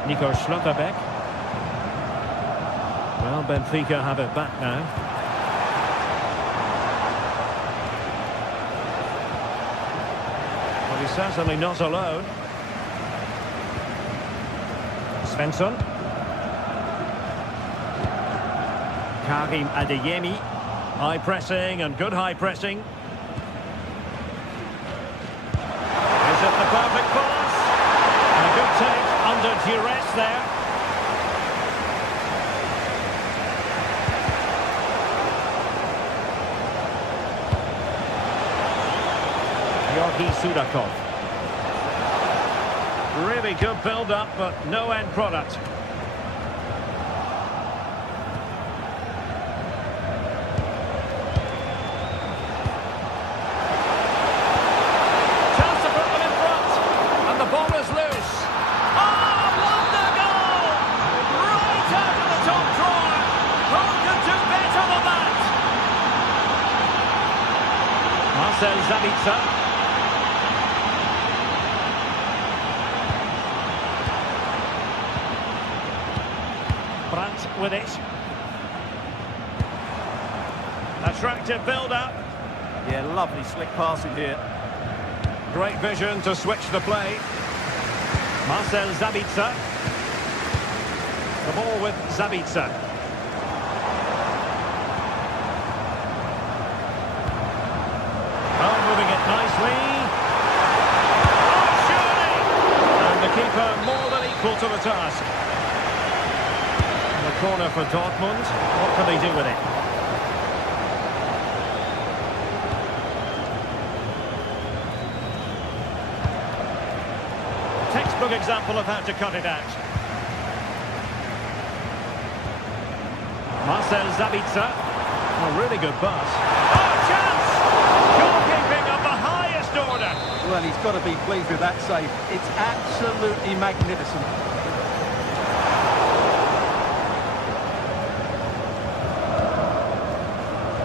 Nico Schlotterbeck. Well, Benfica have it back now. Well, he's certainly not alone. Svensson. Karim Adeyemi. High pressing and good high pressing. Is it the perfect pass? And a good take under duress there. Georgi Sudakov. Really good build-up, but no end product. Chance to put them in front, and the ball is loose. Oh, wonder goal! Right out of the top drawer. Who could do better than that? Marcel Sabitzer. Brandt with it. Attractive build-up. Yeah, lovely slick passing here. Great vision to switch the play. Marcel Sabitzer. The ball with Sabitzer. Oh, moving it nicely. Oh, surely! And the keeper more than equal to the task. The corner for Dortmund. What can they do with it? Textbook example of how to cut it out. Marcel Sabitzer. A really good pass. Oh, chance! Goalkeeping of the highest order. Well, he's got to be pleased with that save. It's absolutely magnificent.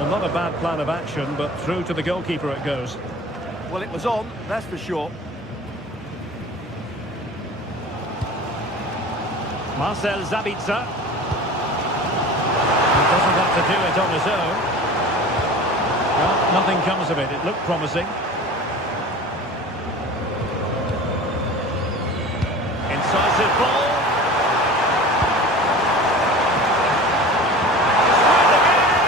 Well, not a bad plan of action, but through to the goalkeeper it goes. Well, it was on, that's for sure. Marcel Sabitzer. He doesn't have to do it on his own. Well, nothing comes of it. It looked promising. Incisive ball. It's through the game.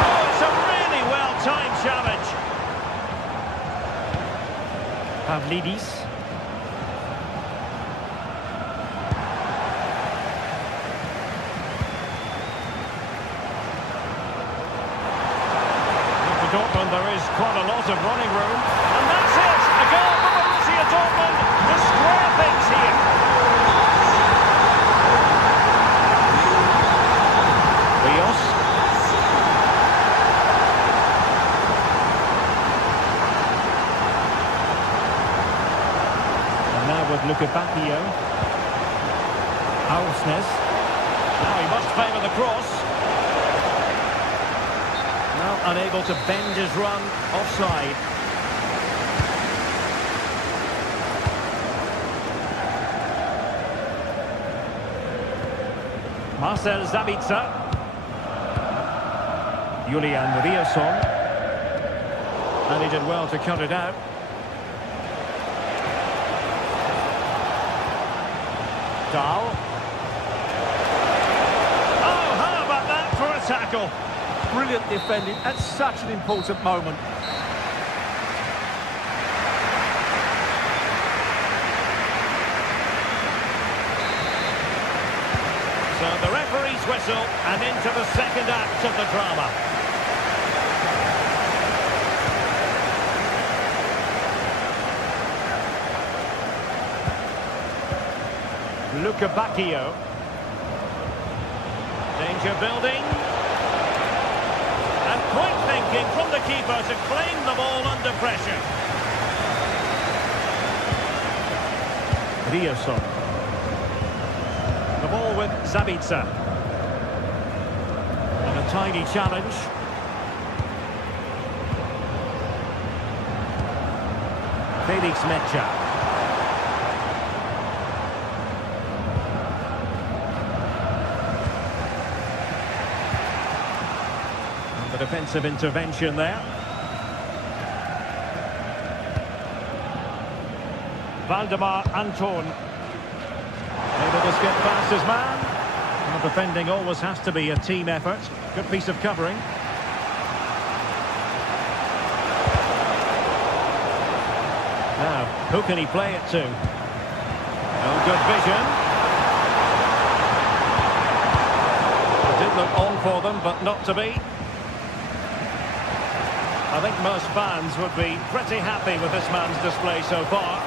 Oh, it's a really well-timed challenge. Pavlidis. For Dortmund, there is quite a lot of running room. And that's it! A goal for Borussia Dortmund to square things here. Rios. And now with Lukebakio. Aursnes. Now he must favour the cross. Now unable to bend his run offside. Marcel Sabitzer. Julian Riasson. And he did well to cut it out. Dahl. Oh, how about that for a tackle? Brilliant defending at such an important moment. So the referee's whistle and into the second act of the drama. Lukebakio. Danger building. And quick thinking from the keeper to claim the ball under pressure. Riasson. The ball with Sabitzer. And a tiny challenge. Felix Mecha. And the defensive intervention there. Valdemar Anton. Able to skip past his man. And defending always has to be a team effort. Good piece of covering. Now, who can he play it to? Oh, good vision. It did look on for them, but not to be. I think most fans would be pretty happy with this man's display so far.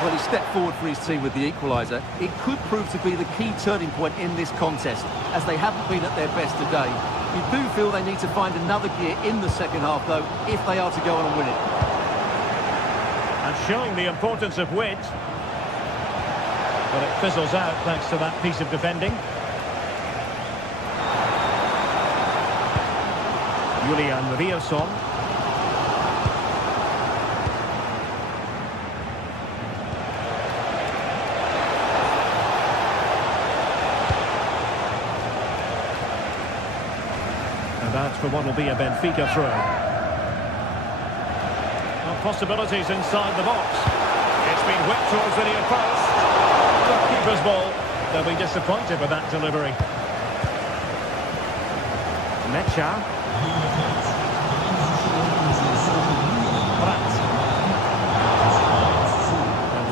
Well, he stepped forward for his team with the equaliser. It could prove to be the key turning point in this contest, as they haven't been at their best today. You do feel they need to find another gear in the second half, though, if they are to go on and win it. And showing the importance of wit. But it fizzles out thanks to that piece of defending. Julian Riasson. And that's for what will be a Benfica throw. Possibilities inside the box. It's been whipped towards the near post. Keeper's ball. They'll be disappointed with that delivery. Mecha.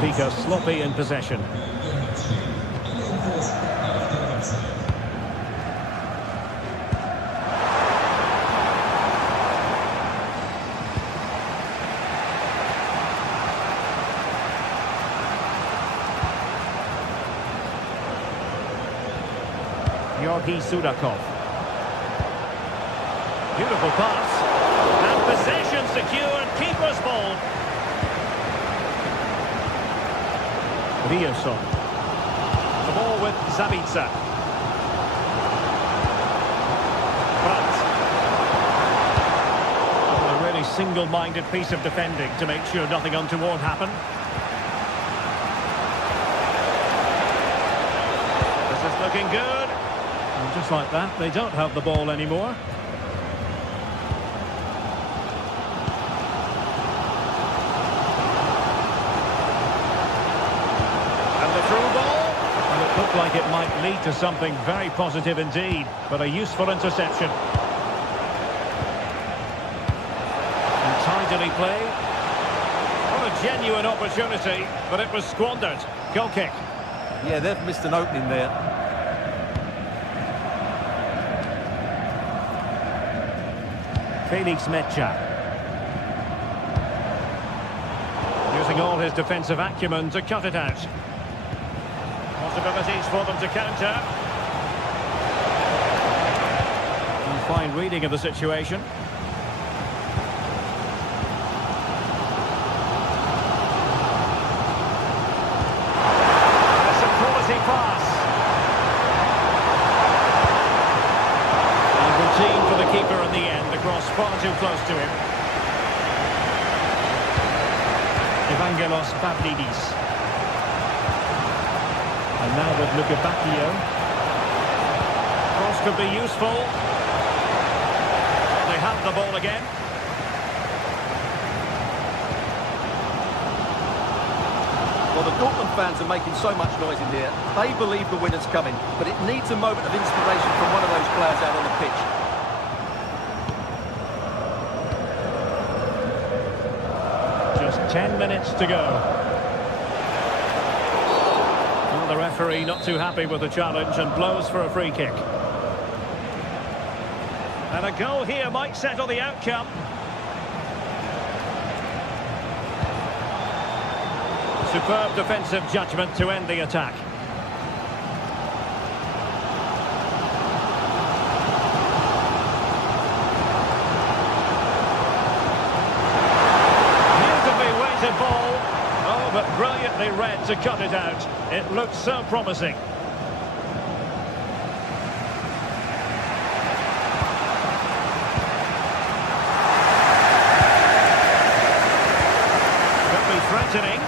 Benfica sloppy in possession. Georgi Sudakov. Beautiful pass. And possession secured. Keeper's ball. Riasson. The ball with Sabitzer. A really single-minded piece of defending to make sure nothing untoward happened. This is looking good. And just like that, they don't have the ball anymore. And the through ball. And it looked like it might lead to something very positive indeed, but a useful interception. And tidily played. What a a genuine opportunity, but it was squandered. Goal kick. Yeah, they've missed an opening there. Felix Mecha. Using all his defensive acumen to cut it out. Possibilities for them to counter. And fine reading of the situation. That's a quality pass. And routine for the keeper in the end. The cross far too close to him. Evangelos Pavlidis. And now with Luka Bacchio. Cross could be useful. They have the ball again. Well, the Dortmund fans are making so much noise in here. They believe the winner's coming, but it needs a moment of inspiration from one of those players out on the pitch. Just 10 minutes to go. Well, the referee not too happy with the challenge and blows for a free kick. And a goal here might settle the outcome. Superb defensive judgment to end the attack. Beautifully weighted ball. Oh, but brilliantly read to cut it out. It looked so promising. Could be threatening.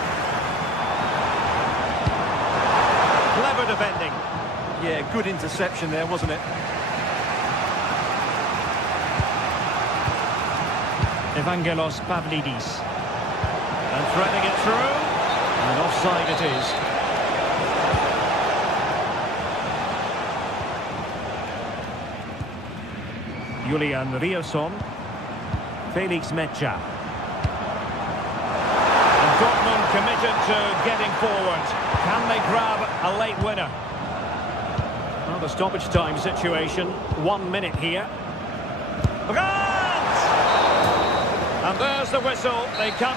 Clever defending. Yeah, good interception there, wasn't it? Evangelos Pavlidis. And threading it through. And offside it is. Julian Rioson. Felix Mecha. And Dortmund committed to getting forward. Can they grab a late winner? Well, the stoppage time situation. 1 minute here. Brandt! And there's the whistle. They come.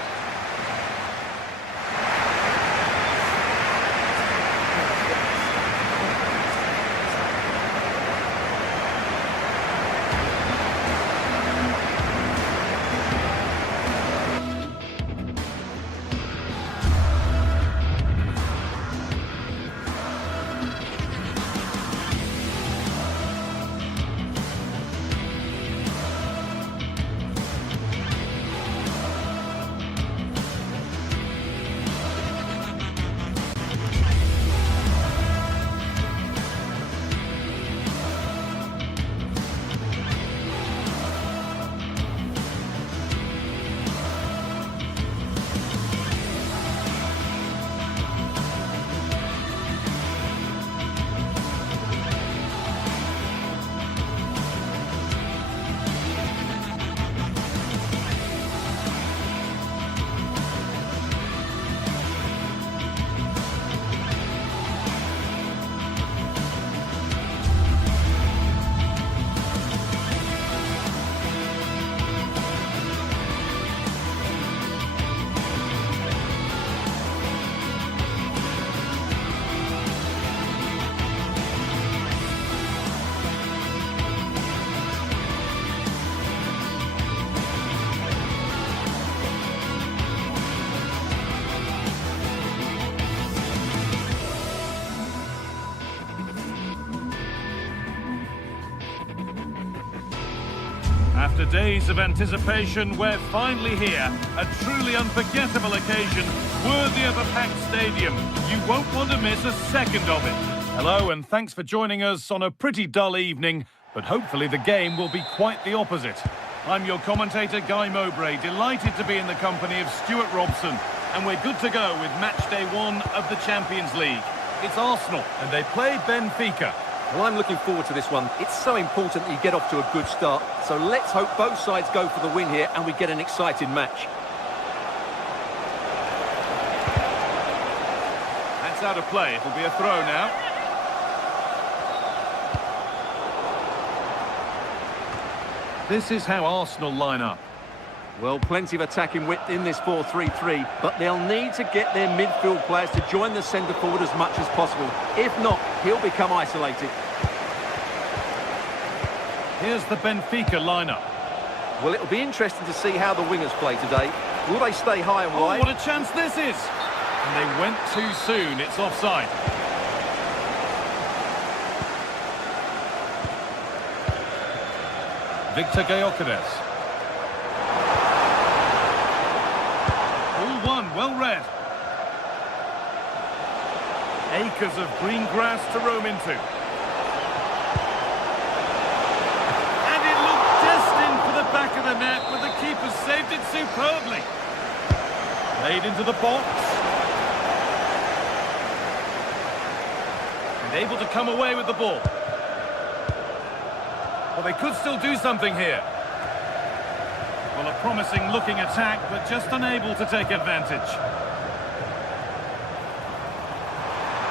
After days of anticipation, we're finally here. A truly unforgettable occasion, worthy of a packed stadium. You won't want to miss a second of it. Hello, and thanks for joining us on a pretty dull evening, but hopefully the game will be quite the opposite. I'm your commentator, Guy Mowbray, delighted to be in the company of Stuart Robson, and we're good to go with match day 1 of the Champions League. It's Arsenal, and they play Benfica. Well, I'm looking forward to this one. It's so important that you get off to a good start. So let's hope both sides go for the win here and we get an exciting match. out of play. It'll be a throw now. This is how Arsenal line up. Well, plenty of attacking width in this 4-3-3, but they'll need to get their midfield players to join the centre forward as much as possible. If not, he'll become isolated. Here's the Benfica lineup. Well, it'll be interesting to see how the wingers play today. Will they stay high and wide? Oh, what a chance this is! And they went too soon. It's offside. Victor Gyökeres. All one, well read. Acres of green grass to roam into. And it looked destined for the back of the net, but the keeper saved it superbly. Played into the box. And able to come away with the ball. Well, they could still do something here. Well, a promising looking attack, but just unable to take advantage.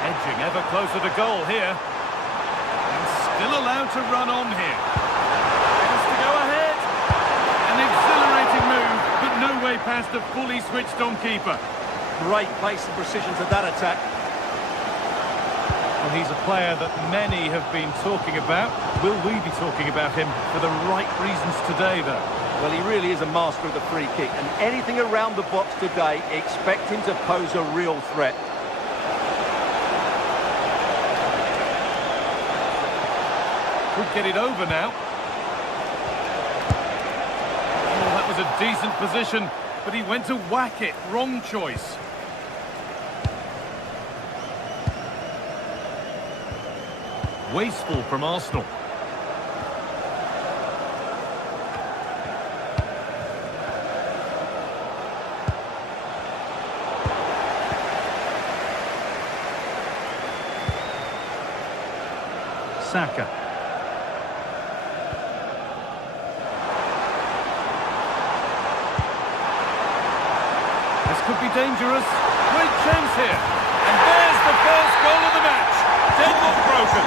Edging ever closer to goal here. And still allowed to run on here. Has to go ahead. An exhilarating move, but no way past a fully switched on keeper. Great pace and precision to that attack. Well, he's a player that many have been talking about. Will we be talking about him for the right reasons today, though? Well, he really is a master of the free kick, and anything around the box today, expect him to pose a real threat. Could get it over now. Oh, that was a decent position, but he went to whack it. Wrong choice. Wasteful from Arsenal. Saka. This could be dangerous. Great chance here. And there's the first goal of the match. Deadlock broken.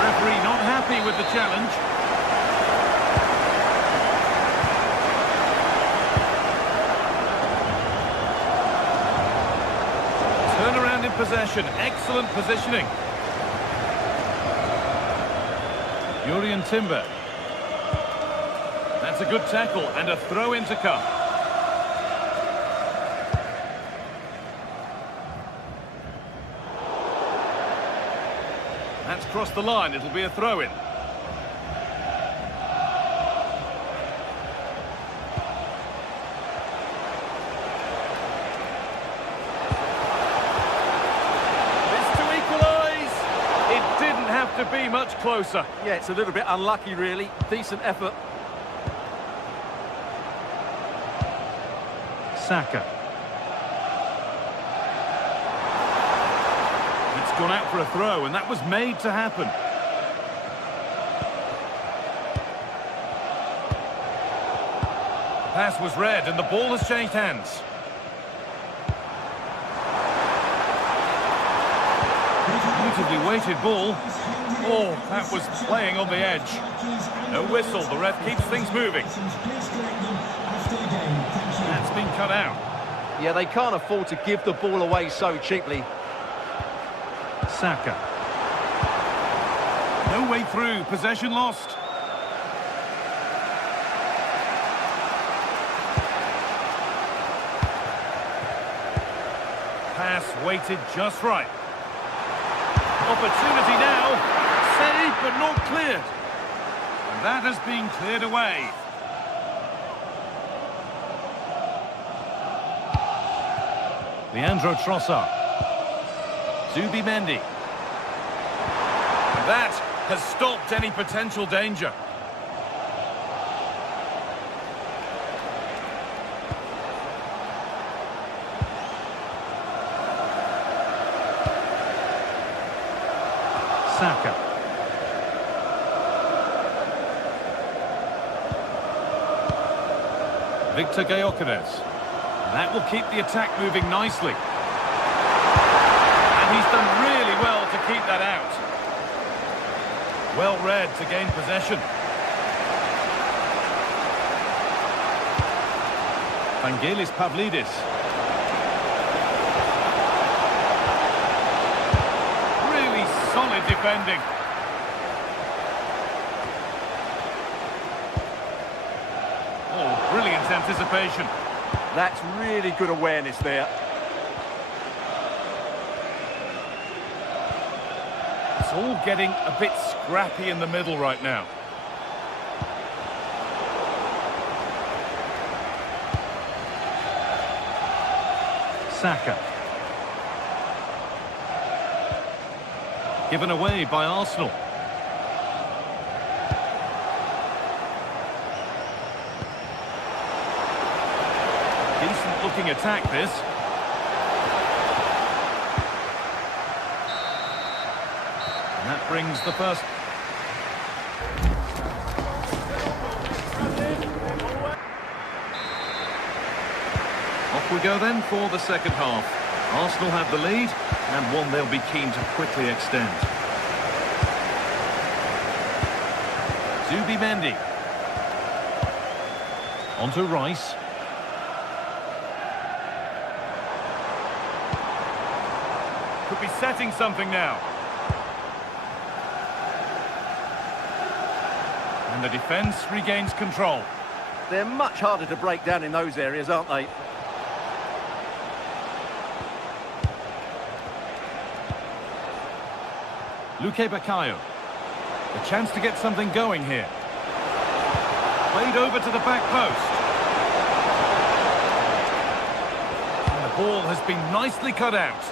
Referee not happy with the challenge. Turnaround in possession. Excellent positioning. Jurriën Timber. That's a good tackle and a throw in to come. That's crossed the line. It'll be a throw in. To be much closer. Yeah, it's a little bit unlucky, really. Decent effort. Saka. It's gone out for a throw, and that was made to happen. The pass was read, and the ball has changed hands. Beautifully weighted ball. Oh, that was playing on the edge. No whistle, the ref keeps things moving. That's been cut out. Yeah, they can't afford to give the ball away so cheaply. Saka. No way through, possession lost. Pass weighted just right. Opportunity now, saved but not cleared. And that has been cleared away. Leandro Trossard. Zubimendi. And that has stopped any potential danger. Saka. Victor Gyökeres. That will keep the attack moving nicely. And he's done really well to keep that out. Well read to gain possession. Vangelis Pavlidis. Really solid defending. Oh, brilliant anticipation. That's really good awareness there. It's all getting a bit scrappy in the middle right now. Saka. Given away by Arsenal. Decent looking attack this. And that brings the first. Off we go then for the second half. Arsenal have the lead, and one they'll be keen to quickly extend. Zubimendi. On to Rice. Could be setting something now. And the defence regains control. They're much harder to break down in those areas, aren't they? Luque Baccaio. A chance to get something going here. Played over to the back post. And the ball has been nicely cut out.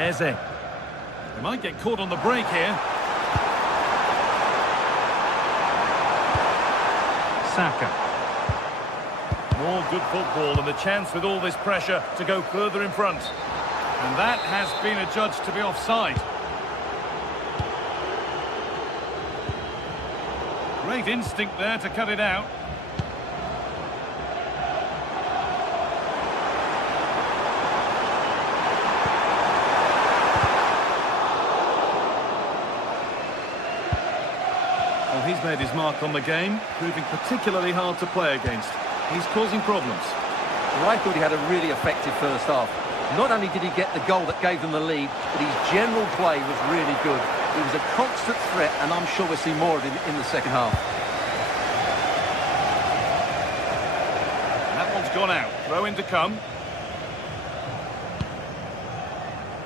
Eze. They might get caught on the break here. Saka. More good football and the chance with all this pressure to go further in front. And that has been adjudged to be offside. Great instinct there to cut it out. Well, he's made his mark on the game, proving particularly hard to play against. He's causing problems. Well, I thought he had a really effective first half. Not only did he get the goal that gave them the lead, but his general play was really good. He was a constant threat, and I'm sure we'll see more of him in the second half. That one's gone out. Throw in to come.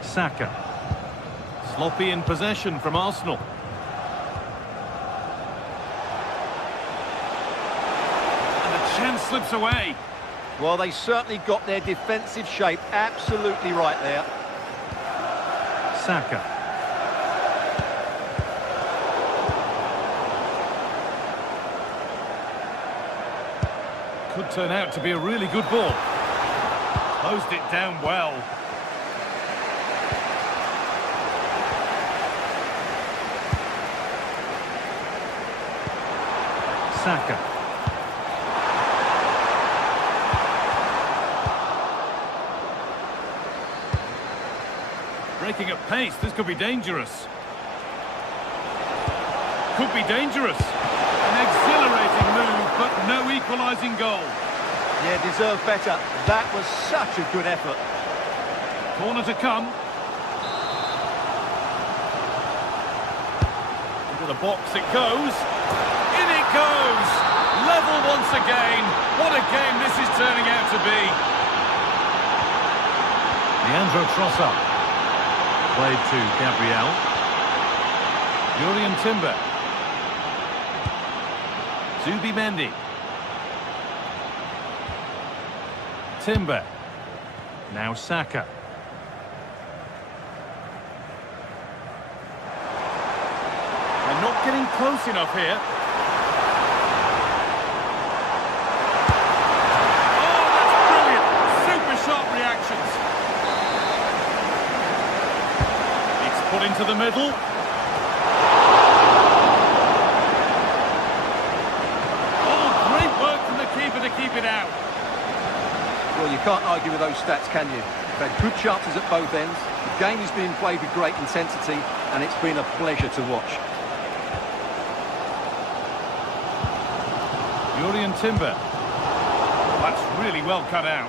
Saka. Sloppy in possession from Arsenal. And the chance slips away. Well, they certainly got their defensive shape absolutely right there. Saka. Could turn out to be a really good ball. Closed it down well. Saka. Breaking at pace, this could be dangerous. Could be dangerous. An exhilarating move, but no equalising goal. Yeah, deserved better. That was such a good effort. Corner to come. Into the box it goes. In it goes! Level once again. What a game this is turning out to be. Leandro Trossard. Played to Gabriel. Julian Timber. Zubimendi. Timber. Now Saka. They're not getting close enough here. Oh, that's brilliant! Super sharp reactions. the middle. Oh, great work from the keeper to keep it out. Well, you can't argue with those stats, can you? They've had good chances at both ends. The game is being played with great intensity, and it's been a pleasure to watch. Julian Timber. That's really well cut out.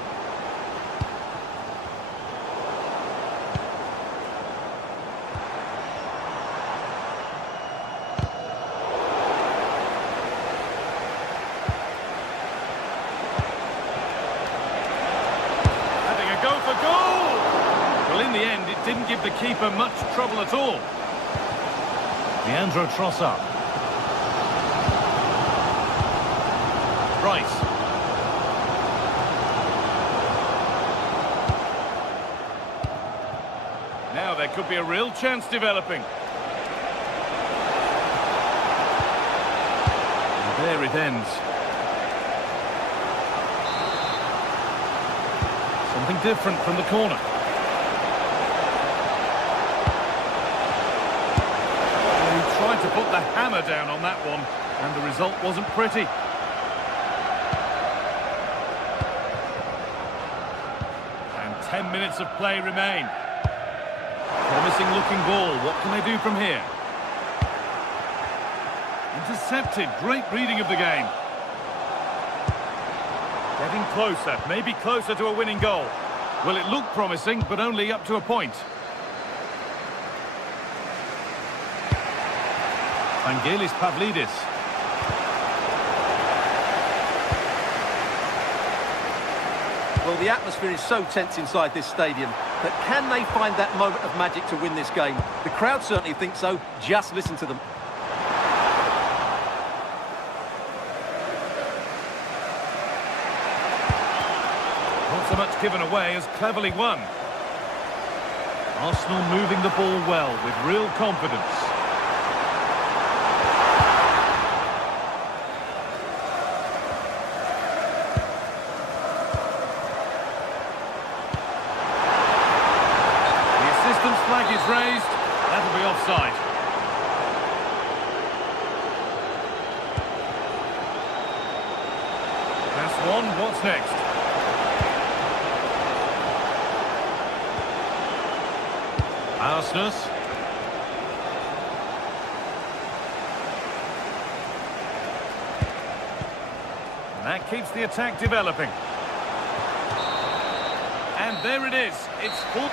Having a go for goal! Well, in the end, it didn't give the keeper much trouble at all. Leandro Trossard. Rice. Now there could be a real chance developing. And there it ends. Something different from the corner. He tried to put the hammer down on that one, and the result wasn't pretty. And 10 minutes of play remain. Promising looking ball. What can they do from here? Intercepted. Great reading of the game. Getting closer. Maybe closer to a winning goal. Well, it looked promising, but only up to a point. Vangelis Pavlidis. Well, the atmosphere is so tense inside this stadium, but can they find that moment of magic to win this game? The crowd certainly think so. Just listen to them. Not so much given away as cleverly won. Arsenal moving the ball well with real confidence. Flag is raised. That'll be offside. That's one. What's next? Arsenal. And that keeps the attack developing. And there it is. It's full.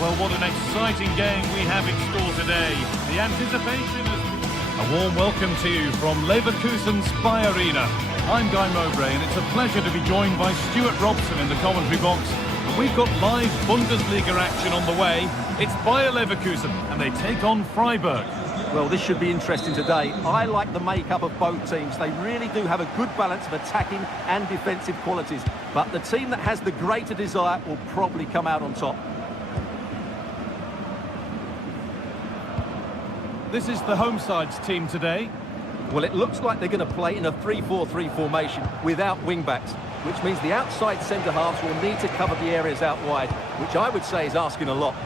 Well, what an exciting game we have in store today. The anticipation has been... A warm welcome to you from Leverkusen's Spy Arena. I'm Guy Mowbray, and it's a pleasure to be joined by Stuart Robson in the commentary box. And we've got live Bundesliga action on the way. It's Bayer Leverkusen, and they take on Freiburg. Well, this should be interesting today. I like the makeup of both teams. They really do have a good balance of attacking and defensive qualities. But the team that has the greater desire will probably come out on top. This is the home side's team today. Well, it looks like they're going to play in a 3-4-3 formation without wing-backs, which means the outside centre-halves will need to cover the areas out wide, which I would say is asking a lot.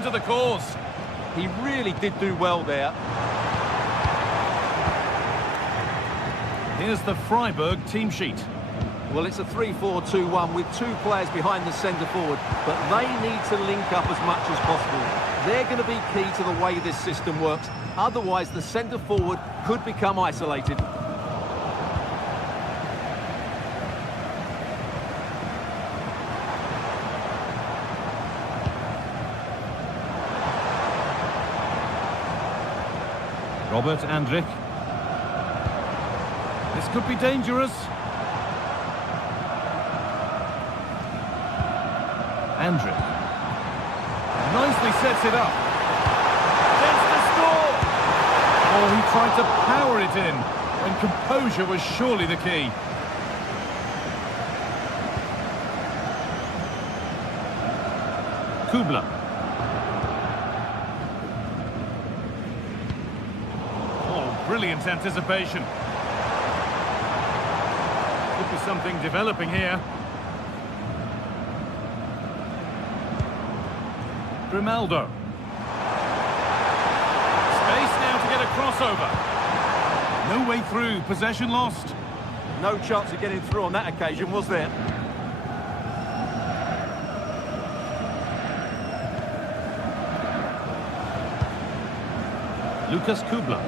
devotion to the cause. He really did do well there. Here's the Freiburg team sheet. Well, it's a 3-4-2-1 with two players behind the centre forward, but they need to link up as much as possible. They're going to be key to the way this system works. Otherwise, the centre forward could become isolated. Robert Andrich. This could be dangerous. Andrich. Nicely sets it up. Gets the score! Oh, he tried to power it in when composure was surely the key. Kubler. Oh, brilliant anticipation. Could be something developing here. Grimaldo. Space now to get a crossover. No way through, possession lost. No chance of getting through on that occasion, was there? Lucas Kubler.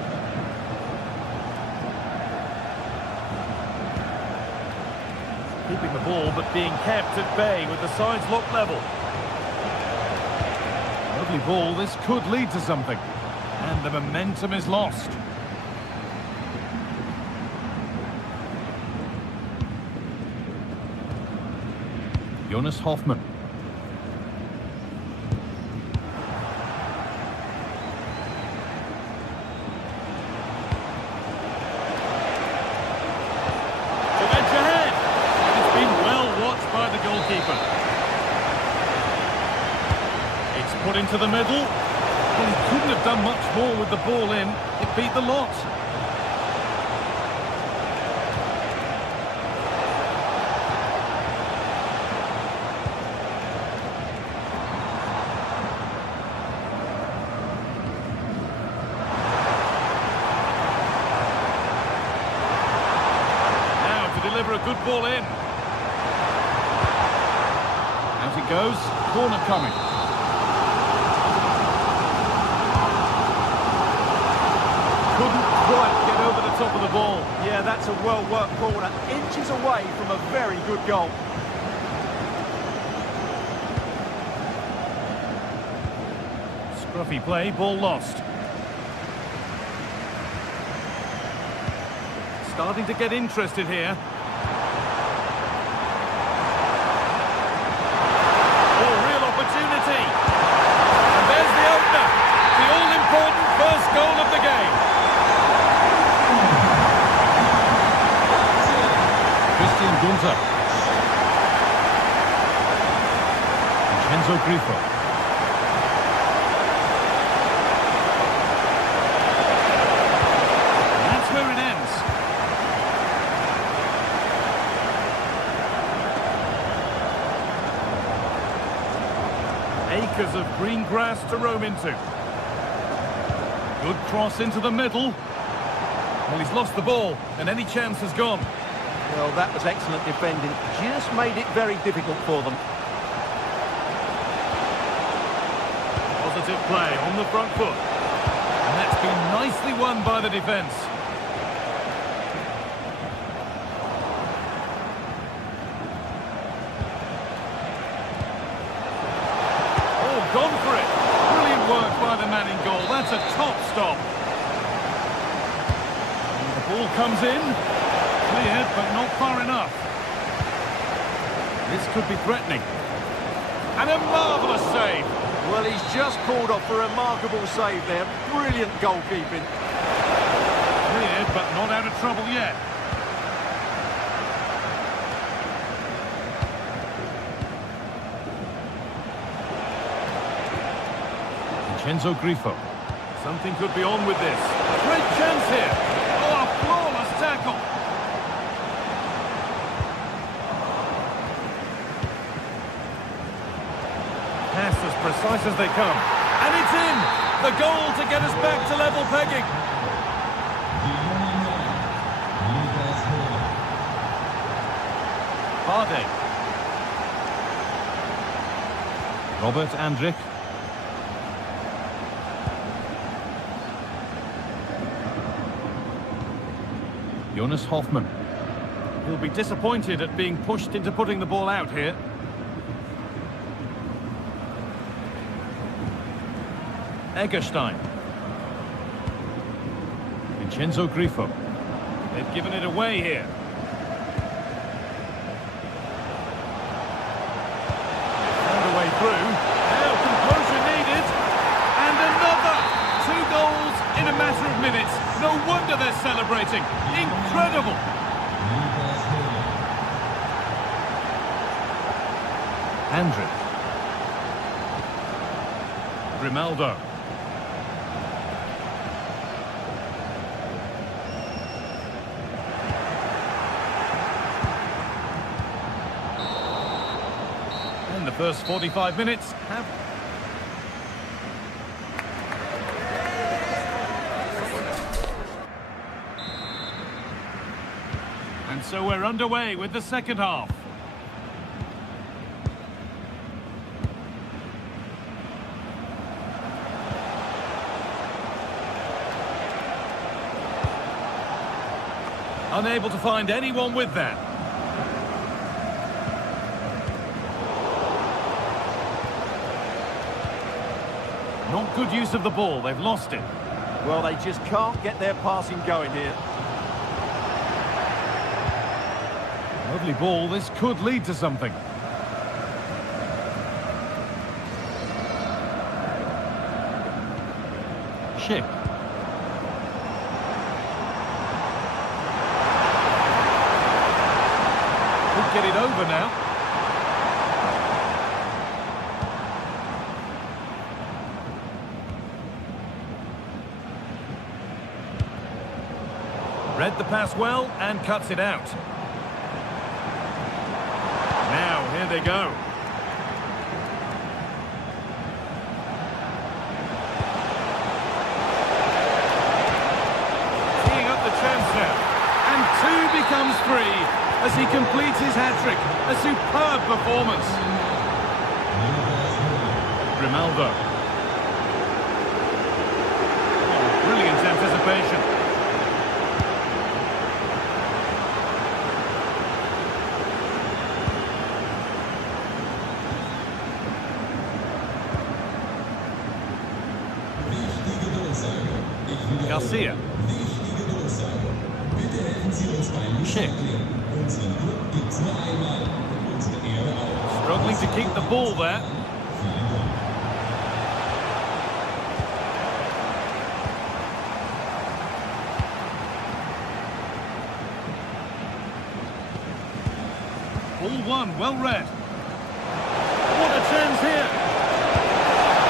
Keeping the ball but being kept at bay with the sides locked level. Lovely ball, this could lead to something. And the momentum is lost. Jonas Hoffmann. To edge ahead. It's been well watched by the goalkeeper. It's put into the middle. Well, he couldn't have done much more with the ball in. It beat the lot. Deliver a good ball in. Out it goes. Corner coming. Couldn't quite get over the top of the ball. Yeah, that's a well-worked corner. Inches away from a very good goal. Scruffy play, ball lost. Starting to get interested here. Oh, real opportunity. And there's the opener. The all-important first goal of the game. Christian Gunter. Vincenzo Grifo. That's where it ends. Acres of green grass to roam into. Good cross into the middle. Well, he's lost the ball, and any chance has gone. Well, that was excellent defending. Just made it very difficult for them. Positive play on the front foot. And that's been nicely won by the defence. Gone for it. Brilliant work by the man in goal. That's a top stop. And the ball comes in. Cleared, but not far enough. This could be threatening. And a marvellous save. Well, he's just pulled off a remarkable save there. Brilliant goalkeeping. Cleared, but not out of trouble yet. Vincenzo Grifo. Something could be on with this. Great chance here. Oh, a flawless tackle. Pass as precise as they come. And it's in! The goal to get us back to level pegging. Bardet. Robert Andrik. Jonas Hoffmann. He'll be disappointed at being pushed into putting the ball out here. Egerstein. Vincenzo Grifo. They've given it away here. Found a way through. Now composure needed. And another! 2 goals in a matter of minutes. No wonder they're celebrating. Incredible! Andrik. Grimaldo. And the first 45 minutes have... And so we're underway with the second half. Unable to find anyone with that. Not good use of the ball, they've lost it. Well, they just can't get their passing going here. Lovely ball, this could lead to something. Schick. Could get it over now. Read the pass well and cuts it out. Now, here they go. Teeing up the chance now. And 2 becomes 3 as he completes his hat-trick. A superb performance. Grimaldo. Oh, brilliant anticipation. Garcia. Schick. Struggling to keep the ball there. Ball won, well read. What a chance here.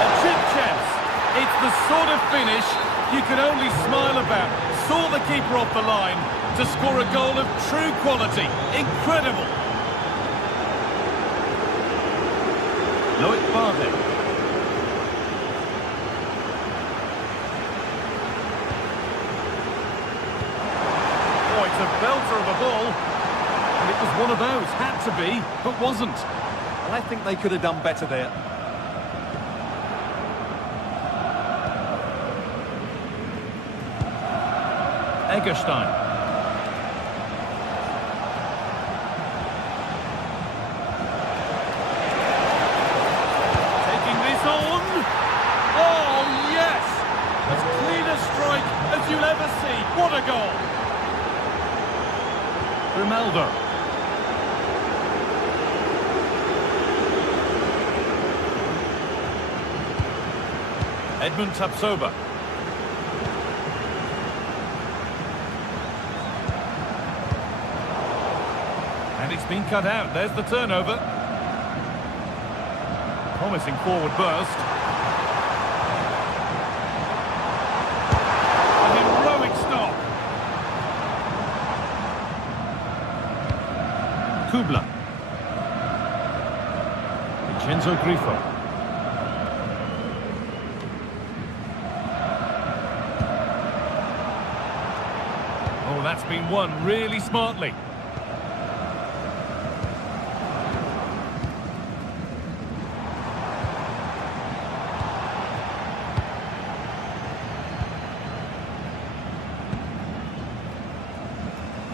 A chip chance. It's the sort of finish you can only smile about. Saw the keeper off the line to score a goal of true quality. Incredible. Loic Bardet. Oh, it's a belter of a ball. And it was one of those. Had to be, but wasn't. I think they could have done better there. Egerstein. Taking this on. Oh, yes! As clean a strike as you'll ever see. What a goal! Grimaldo. Edmund Tapsoba. And it's been cut out. There's the turnover. Promising forward burst. A heroic stop. Kubla. Vincenzo Grifo. Well, that's been won really smartly.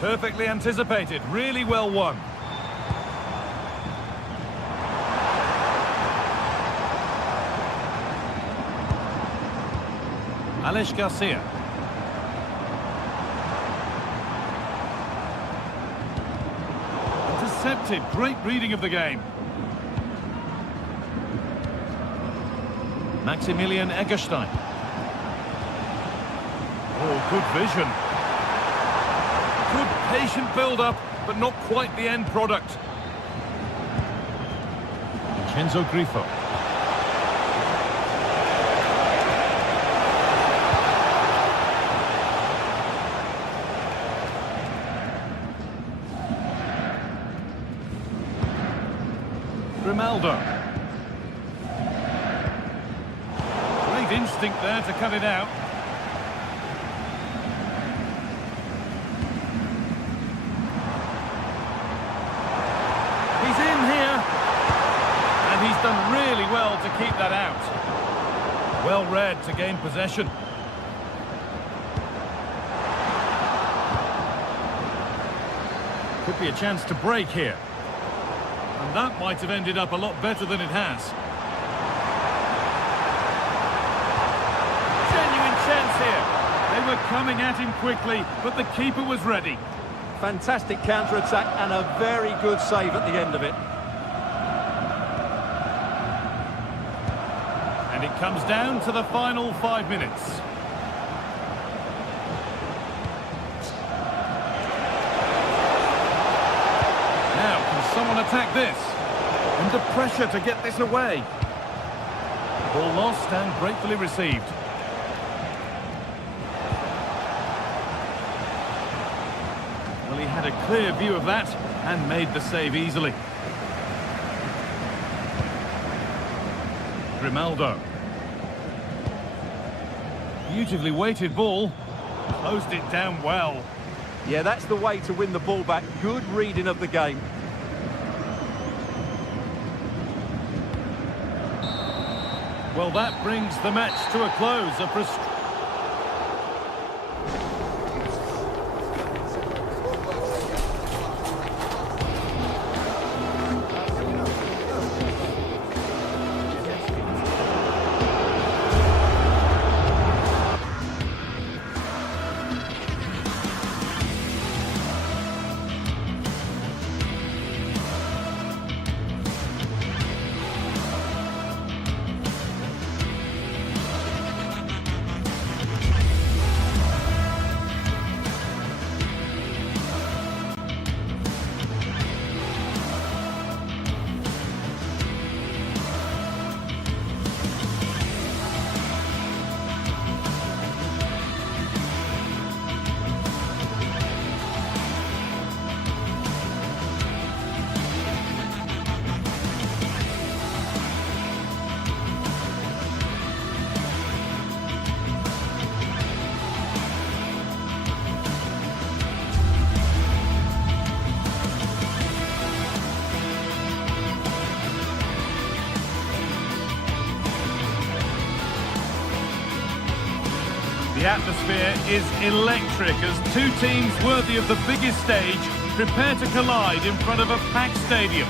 Perfectly anticipated, really well won. Alex Garcia. Intercepted, great reading of the game. Maximilian Eggestein. Oh, good vision. Good patient build-up, but not quite the end product. Vincenzo Grifo. Grimaldo. Great instinct there to cut it out. He's in here. And he's done really well to keep that out. Well read to gain possession. Could be a chance to break here. And that might have ended up a lot better than it has. Genuine chance here. They were coming at him quickly, but the keeper was ready. Fantastic counter-attack and a very good save at the end of it. And it comes down to the final 5 minutes. Now, can someone attack this? Under pressure to get this away. Ball lost and gratefully received. Well, he had a clear view of that and made the save easily. Grimaldo. Beautifully weighted ball. Closed it down well. Yeah, that's the way to win the ball back. Good reading of the game. Well, that brings the match to a close. The atmosphere is electric as two teams worthy of the biggest stage prepare to collide in front of a packed stadium.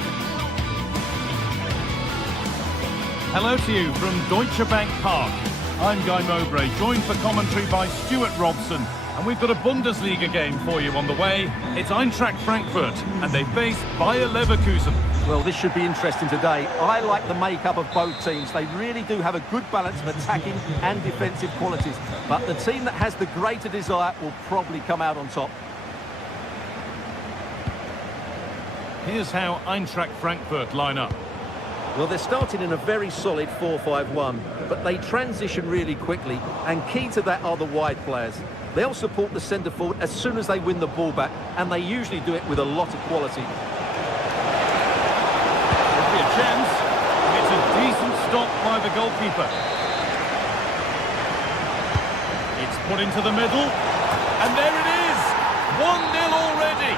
Hello to you from Deutsche Bank Park. I'm Guy Mowbray, joined for commentary by Stuart Robson. And we've got a Bundesliga game for you on the way. It's Eintracht Frankfurt, and they face Bayer Leverkusen. Well, this should be interesting today. I like the makeup of both teams. They really do have a good balance of attacking and defensive qualities. But the team that has the greater desire will probably come out on top. Here's how Eintracht Frankfurt line up. Well, they're starting in a very solid 4-5-1, but they transition really quickly, and key to that are the wide players. They'll support the centre forward as soon as they win the ball back, and they usually do it with a lot of quality. Could be a chance. It's a decent stop by the goalkeeper. It's put into the middle, and there it is! 1-0 already.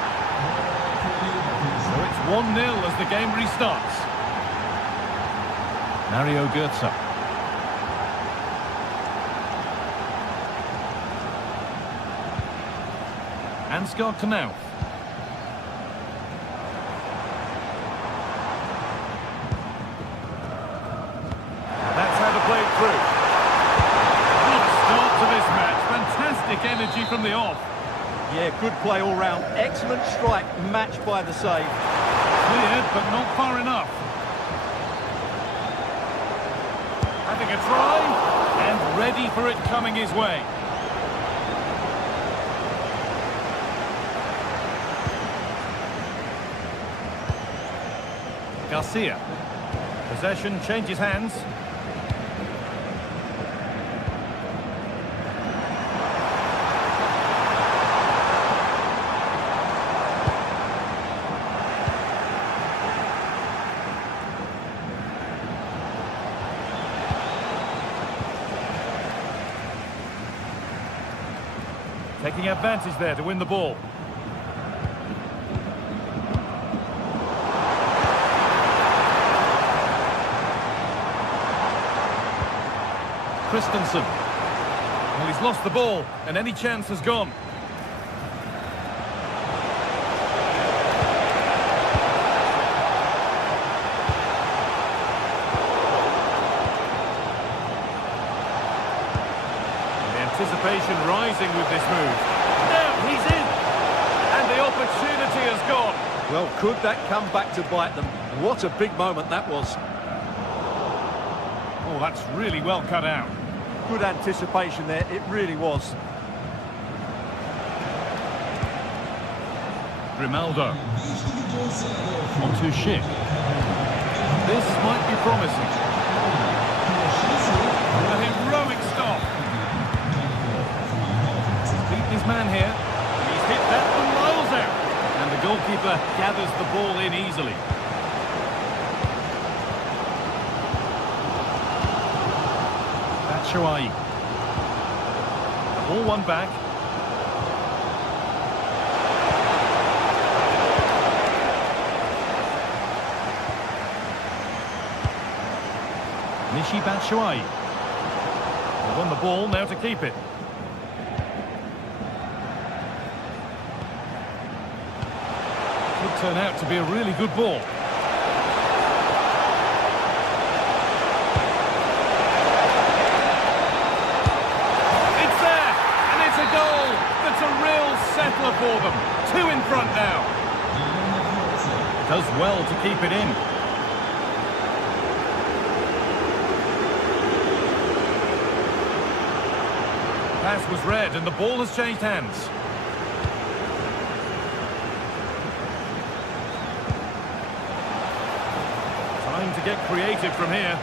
So it's 1-0 as the game restarts. Mario Götze. Ansgar Knauf. That's how to play it through. Good start to this match. Fantastic energy from the off. Yeah, good play all round. Excellent strike, matched by the save. Cleared, but not far enough. Having a try, and ready for it coming his way. Garcia. Possession changes hands. Taking advantage there to win the ball. Christensen. Well, he's lost the ball, and any chance has gone. Anticipation rising with this move. Now he's in, and the opportunity has gone. Well, could that come back to bite them? What a big moment that was. Oh, that's really well cut out. Good anticipation there, it really was. Grimaldo. Onto Schick. This might be promising. A heroic stop. His man here. He's hit that from miles out. And the goalkeeper gathers the ball in easily. Batshuayi. Ball won back. Michy Batshuayi. They won the ball, now to keep it. Turn out to be a really good ball. It's there, and it's a goal. That's a real settler for them. 2 in front now. Does well to keep it in. Pass was read, and the ball has changed hands. Time to get creative from here.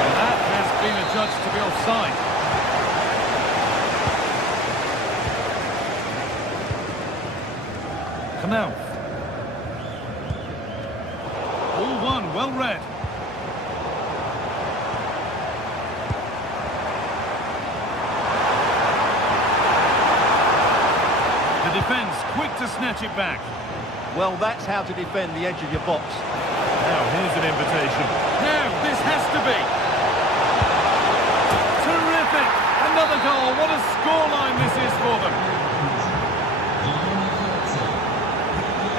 And that has been adjudged to be offside. Knauf. All one, well read. The defence quick to snatch it back. Well, that's how to defend the edge of your box. Now, here's an invitation. Now, this has to be. Terrific! Another goal. What a scoreline this is for them.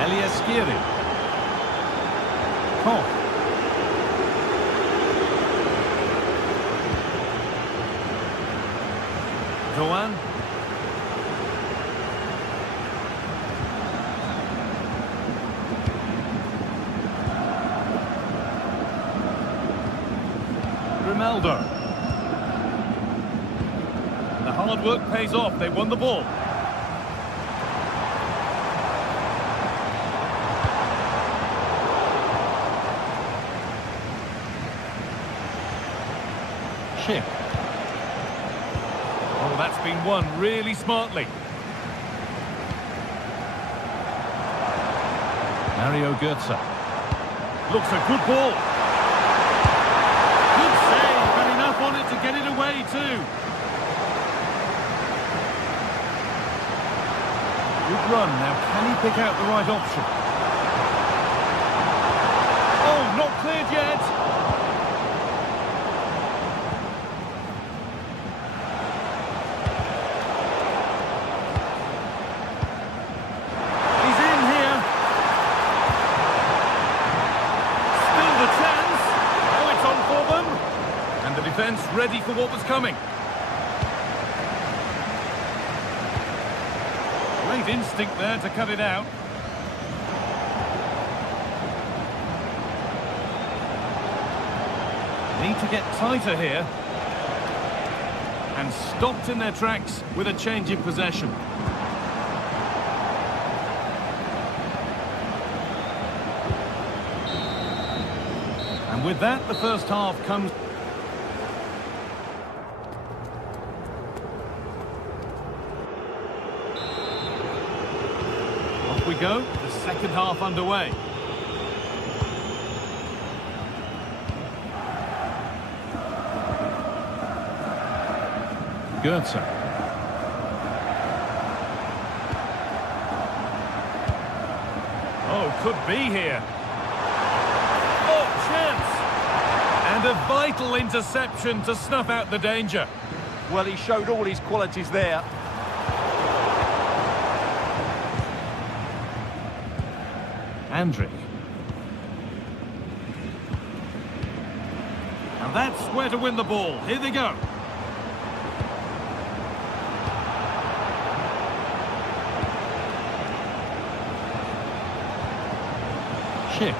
Elias Skiri. Koch. Doan. Grimaldo. The hard work pays off. They won the ball. Schick. Oh, that's been won really smartly. Mario Götze. Looks a good ball. Good save, and enough on it to get it away too. run. Now, can he pick out the right option? Oh, not cleared yet. He's in here. Still the chance. Oh, it's on for them. And the defence ready for what was coming. Great instinct there to cut it out. Need to get tighter here. And stopped in their tracks with a change in possession. And with that, the first half comes... Off we go, the second half underway. Goetze. Oh, could be here. Oh, chance! And a vital interception to snuff out the danger. Well, he showed all his qualities there. Andrick. And that's where to win the ball. Here they go. Chip.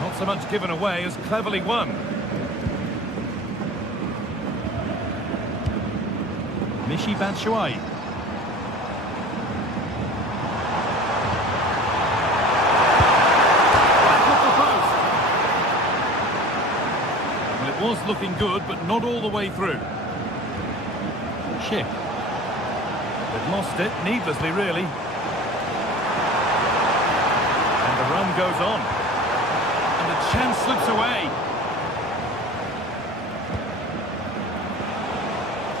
Not so much given away as cleverly won. Michy Batshuayi. Well, it was looking good, but not all the way through. Chip. They've lost it, needlessly, really. Run goes on, and the chance slips away.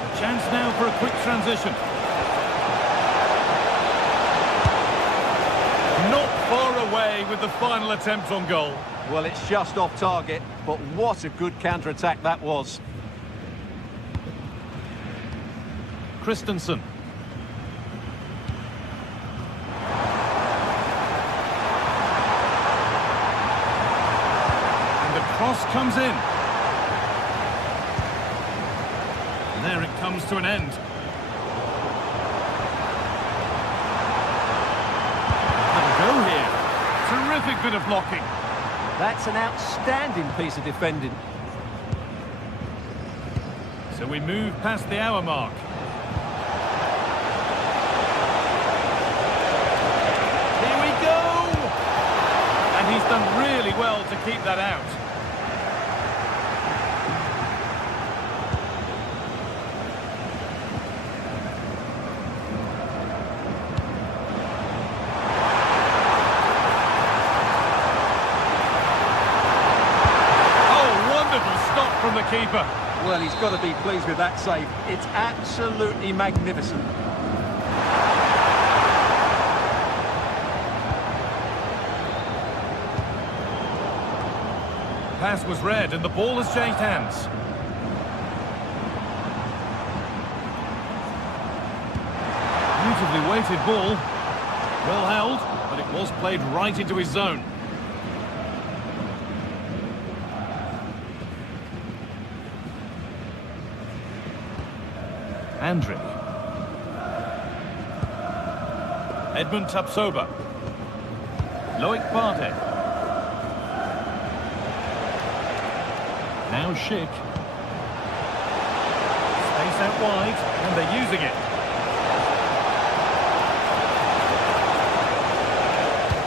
A chance now for a quick transition. Not far away with the final attempt on goal. Well, it's just off target, but what a good counter-attack that was. Christensen. Cross comes in. And there it comes to an end. That'll go here. Terrific bit of blocking. That's an outstanding piece of defending. So we move past the hour mark. Here we go! And he's done really well to keep that out. From the keeper. Well, he's got to be pleased with that save. It's absolutely magnificent. Pass was read and the ball has changed hands. Beautifully weighted ball. Well held, but it was played right into his zone. Andrick. Edmund Tapsoba. Loic Bardet. Now Schick. Space out wide, and they're using it.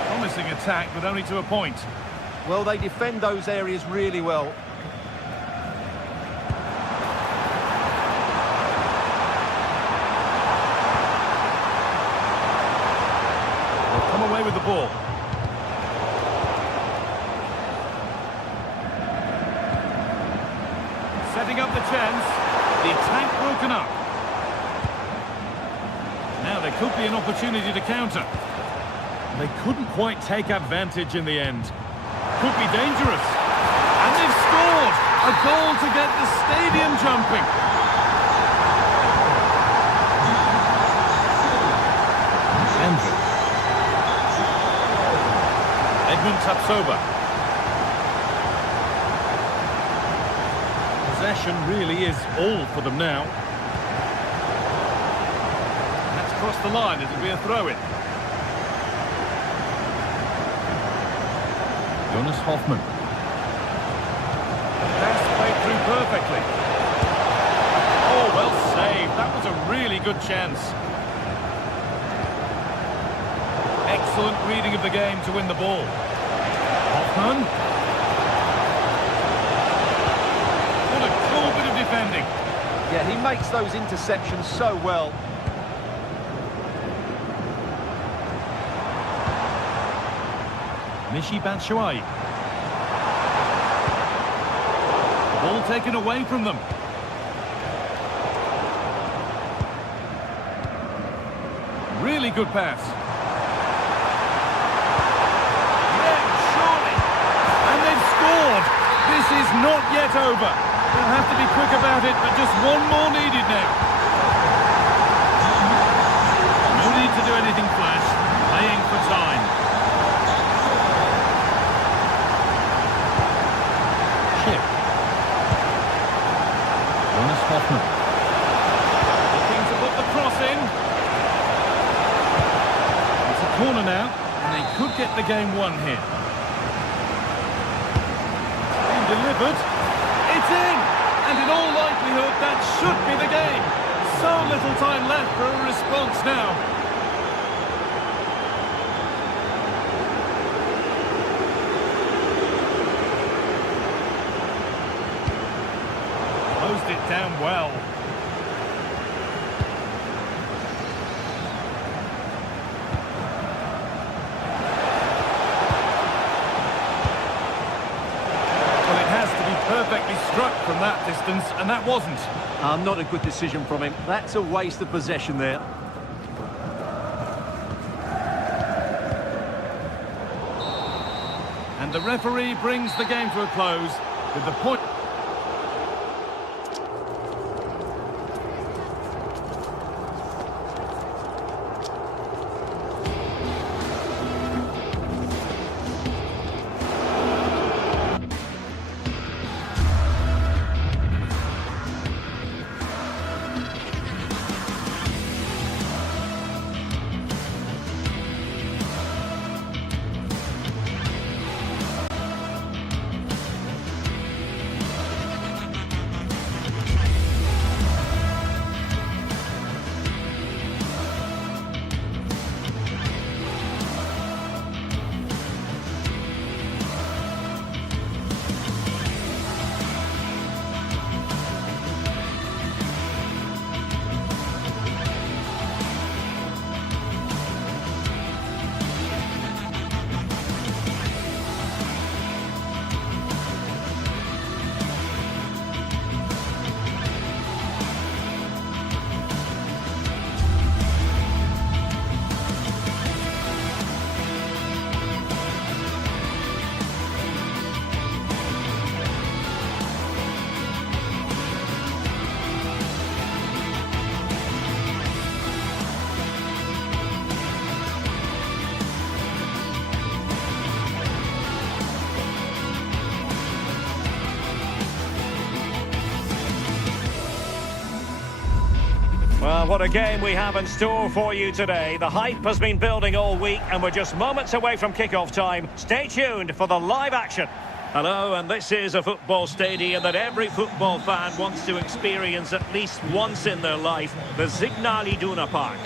Promising attack, but only to a point. Well, they defend those areas really well. Away with the ball. Setting up the chance. The attack broken up. there could be an opportunity to counter. They couldn't quite take advantage in the end. Could be dangerous. And they've scored! A goal to get the stadium jumping. Andrew. Edmund Tapsoba. Possession really is all for them now. That's crossed the line. It'll be a throw-in. Jonas Hoffmann. Pass played through perfectly. Oh, well saved. That was a really good chance. Excellent reading of the game to win the ball. Hoffmann. What a cool bit of defending. Yeah, he makes those interceptions so well. Michy Batshuayi. Ball taken away from them. Really good pass. Yeah, surely. And they've scored. This is not yet over. They'll have to be quick about it, but just one more needed now. No need to do anything flash. Playing for time. Jonas Hoffmann. Looking to put the cross in. It's a corner now, and they could get the game won here. It's been delivered. It's in! And in all likelihood, that should be the game. So little time left for a response now. Closed it down well. Well, it has to be perfectly struck from that distance, and that wasn't. Not a good decision from him. That's a waste of possession there. And the referee brings the game to a close with the point. Well, what a game we have in store for you today. The hype has been building all week and we're just moments away from kick-off time. Stay tuned for the live action. Hello, and this is a football stadium that every football fan wants to experience at least once in their life, the Signal Iduna Park.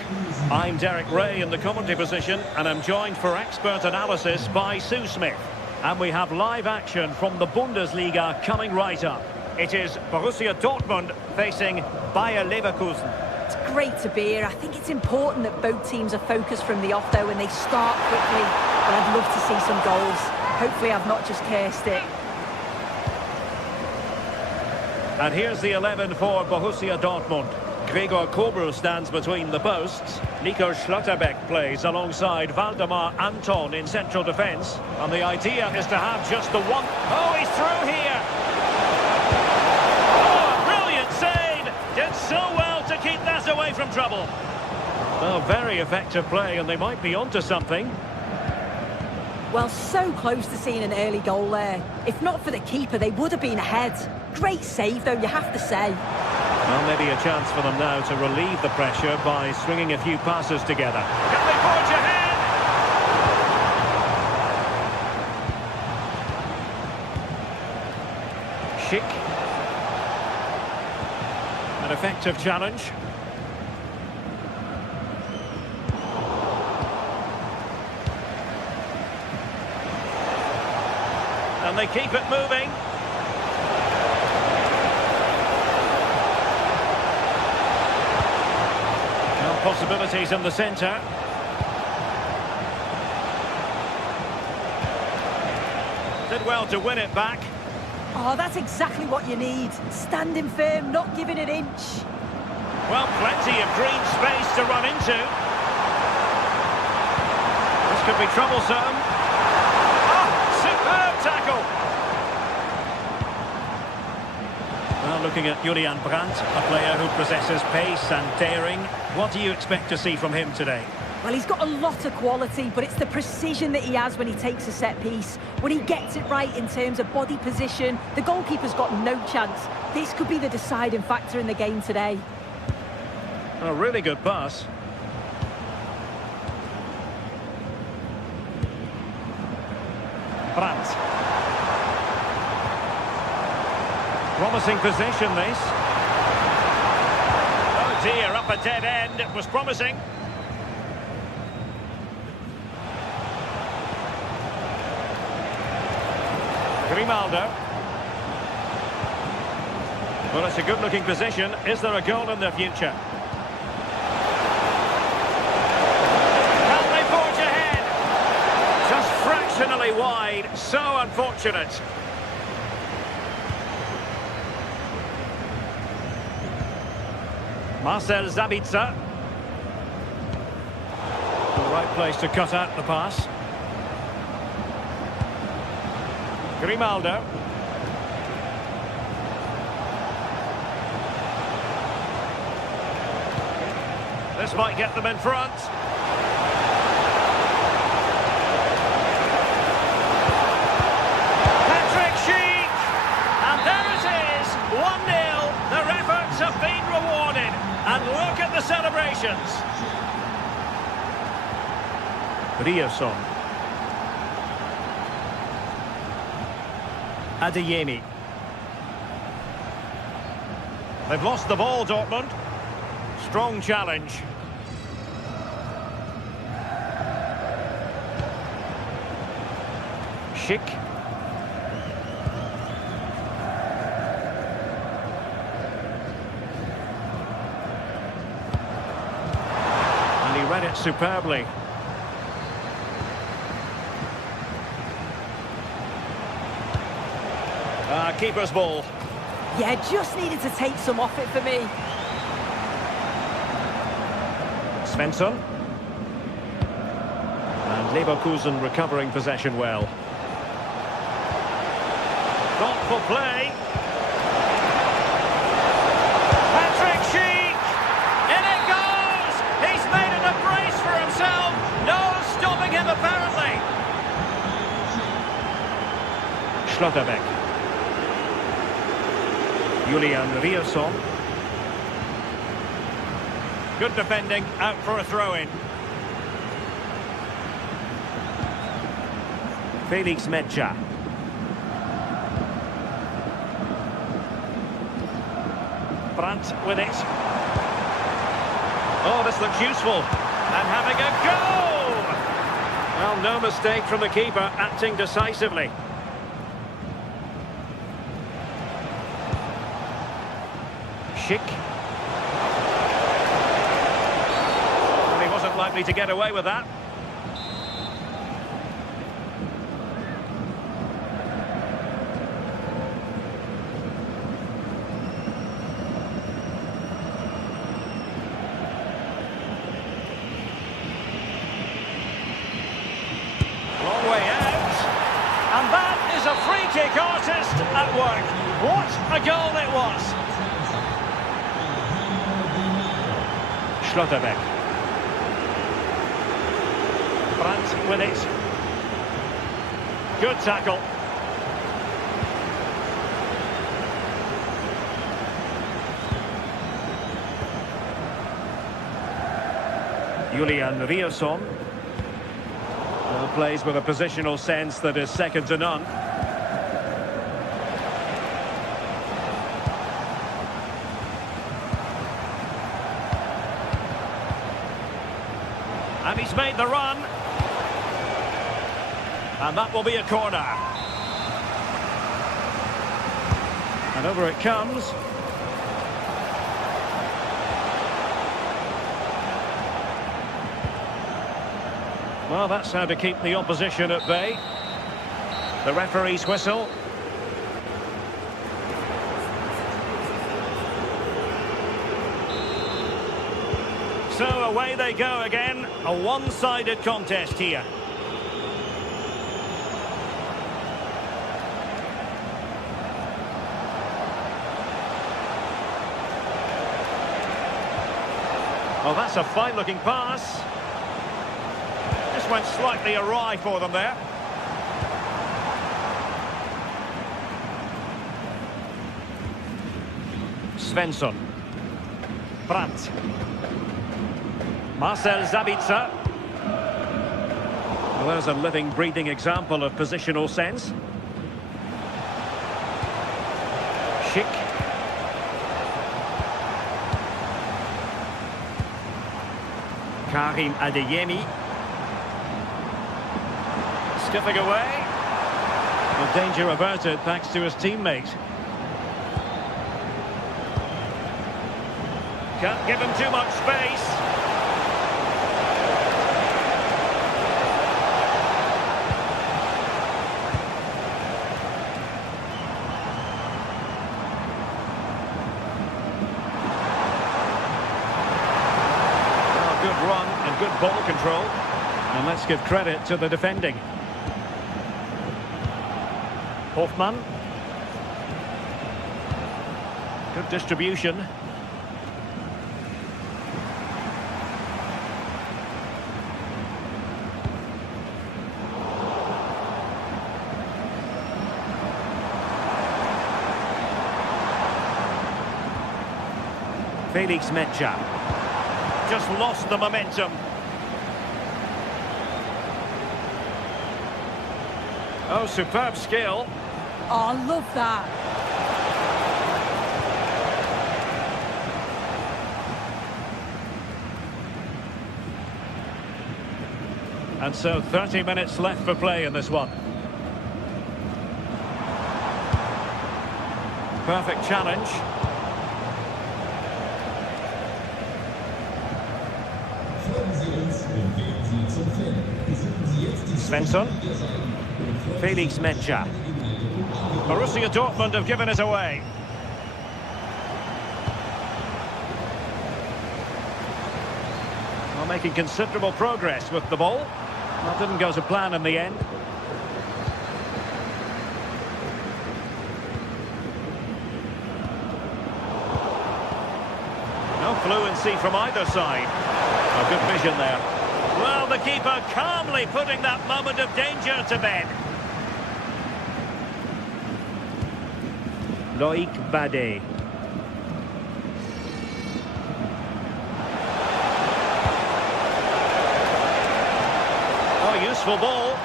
I'm Derek Ray in the commentary position and I'm joined for expert analysis by Sue Smith. And we have live action from the Bundesliga coming right up. It is Borussia Dortmund facing Bayer Leverkusen. It's great to be here. I think it's important that both teams are focused from the off, though, and they start quickly. But I'd love to see some goals. Hopefully I've not just cursed it. And here's the 11 for Borussia Dortmund. Gregor Kobel stands between the posts. Nico Schlotterbeck plays alongside Valdemar Anton in central defence. And the idea is to have just the one... Oh, he's through here! Oh, a brilliant save! Did so well to keep that away from trouble. Oh, very effective play, and they might be onto something. Well, so close to seeing an early goal there. If not for the keeper, they would have been ahead. Great save, though, you have to say. Well, maybe a chance for them now to relieve the pressure by swinging a few passes together. Can they forge ahead? Schick. An effective challenge. And they keep it moving. Possibilities in the centre. Did well to win it back. Oh, that's exactly what you need. Standing firm, not giving an inch. Well, plenty of green space to run into. This could be troublesome. Oh, superb tackle. Well, looking at Julian Brandt, a player who possesses pace and daring. What do you expect to see from him today? Well, he's got a lot of quality, but it's the precision that he has when he takes a set piece. When he gets it right in terms of body position, the goalkeeper's got no chance. This could be the deciding factor in the game today. A really good pass. Brandt. Promising position, this. Oh dear, up a dead end. It was promising. Grimaldo. Well, it's a good-looking position. Is there a goal in the future? Can they forge ahead? Just fractionally wide. So unfortunate. Marcel Zabitzer. The right place to cut out the pass. Grimaldo. This might get them in front. Patrick Schick! And there it is, 1-0. Their efforts have been rewarded. And look at the celebrations. Rierson. Adeyemi. They've lost the ball, Dortmund. Strong challenge. Schick. And he read it superbly. Keeper's ball. Yeah, just needed to take some off it for me. Svensson. And Leverkusen recovering possession well. Thoughtful play. Patrick Schick! In it goes! He's made an embrace for himself. No stopping him, apparently. Schlotterbeck. Julian Rierson. Good defending, out for a throw-in. Felix Metscher. Brandt with it. Oh, this looks useful. And having a go! Well, no mistake from the keeper, acting decisively. Schick. Well, he wasn't likely to get away with that. What a goal it was! Schlotterbeck. Brandt with it. Good tackle. Julian Rierson. Well, plays with a positional sense that is second to none. And he's made the run. And that will be a corner. And over it comes. Well, that's how to keep the opposition at bay. The referee's whistle. So away they go again. A one-sided contest here. Oh, that's a fine-looking pass. Just went slightly awry for them there. Svensson. Brandt. Marcel Sabitzer. Well, there's a living, breathing example of positional sense. Schick. Karim Adeyemi. Skipping away. The danger averted thanks to his teammate. Can't give him too much space. Well, good run and good ball control. And let's give credit to the defending. Hoffmann. Good distribution. Felix Metscher. Just lost the momentum. Oh, superb skill. Oh, I love that. And so 30 minutes left for play in this one. Perfect challenge. Svensson. Felix Metscher. Borussia Dortmund have given it away. Well, making considerable progress with the ball. That didn't go to plan in the end. No fluency from either side. Oh, good vision there. Well, the keeper calmly putting that moment of danger to bed. Loïc Badet. Oh, useful ball.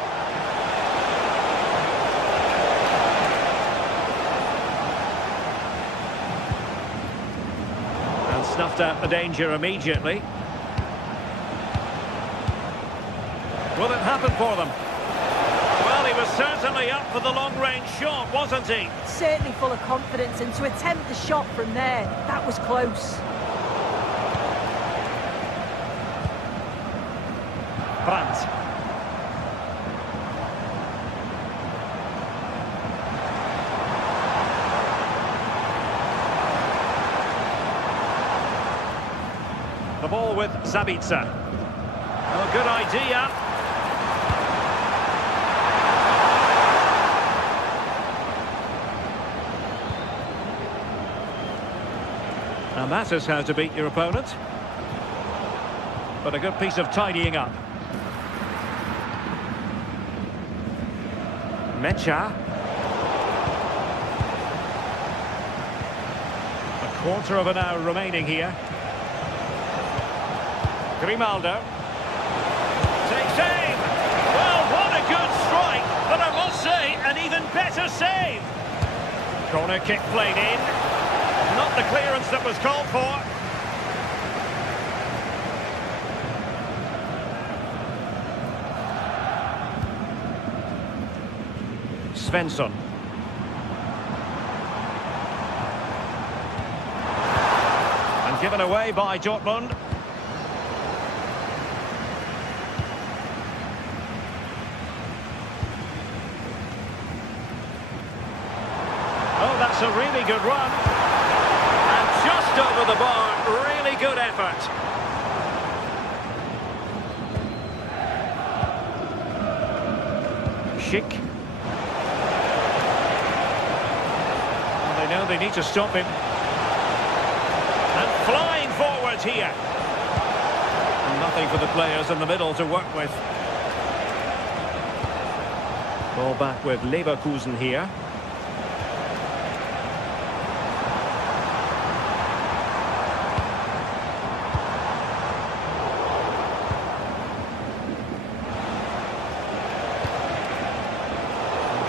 And snuffed out the danger immediately. Will it happen for them? Well, he was certainly up for the long-range shot, wasn't he? Certainly full of confidence, and to attempt the shot from there, that was close. Brandt. The ball with Sabitzer. Oh, good idea. And that is how to beat your opponent. But a good piece of tidying up. Mecha. A quarter of an hour remaining here. Grimaldo. Takes aim. Well, what a good strike. But I must say, an even better save. Corner kick played in. Not the clearance that was called for. Svensson. And given away by Dortmund. Oh, that's a really good run. And just over the bar, really good effort. Schick. They know they need to stop him. And flying forwards here. And nothing for the players in the middle to work with. Ball back with Leverkusen here.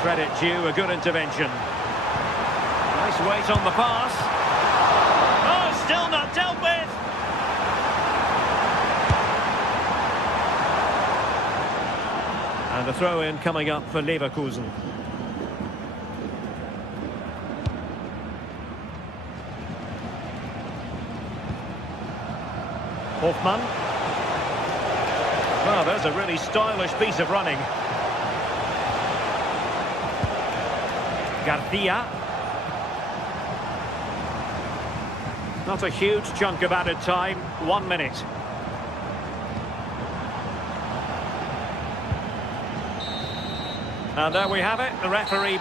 Credit due, a good intervention. Nice weight on the pass. Oh, still not dealt with. And a throw-in coming up for Leverkusen. Hoffmann. Well, there's a really stylish piece of running. Garcia. Not a huge chunk of added time, 1 minute. And there we have it, the referee.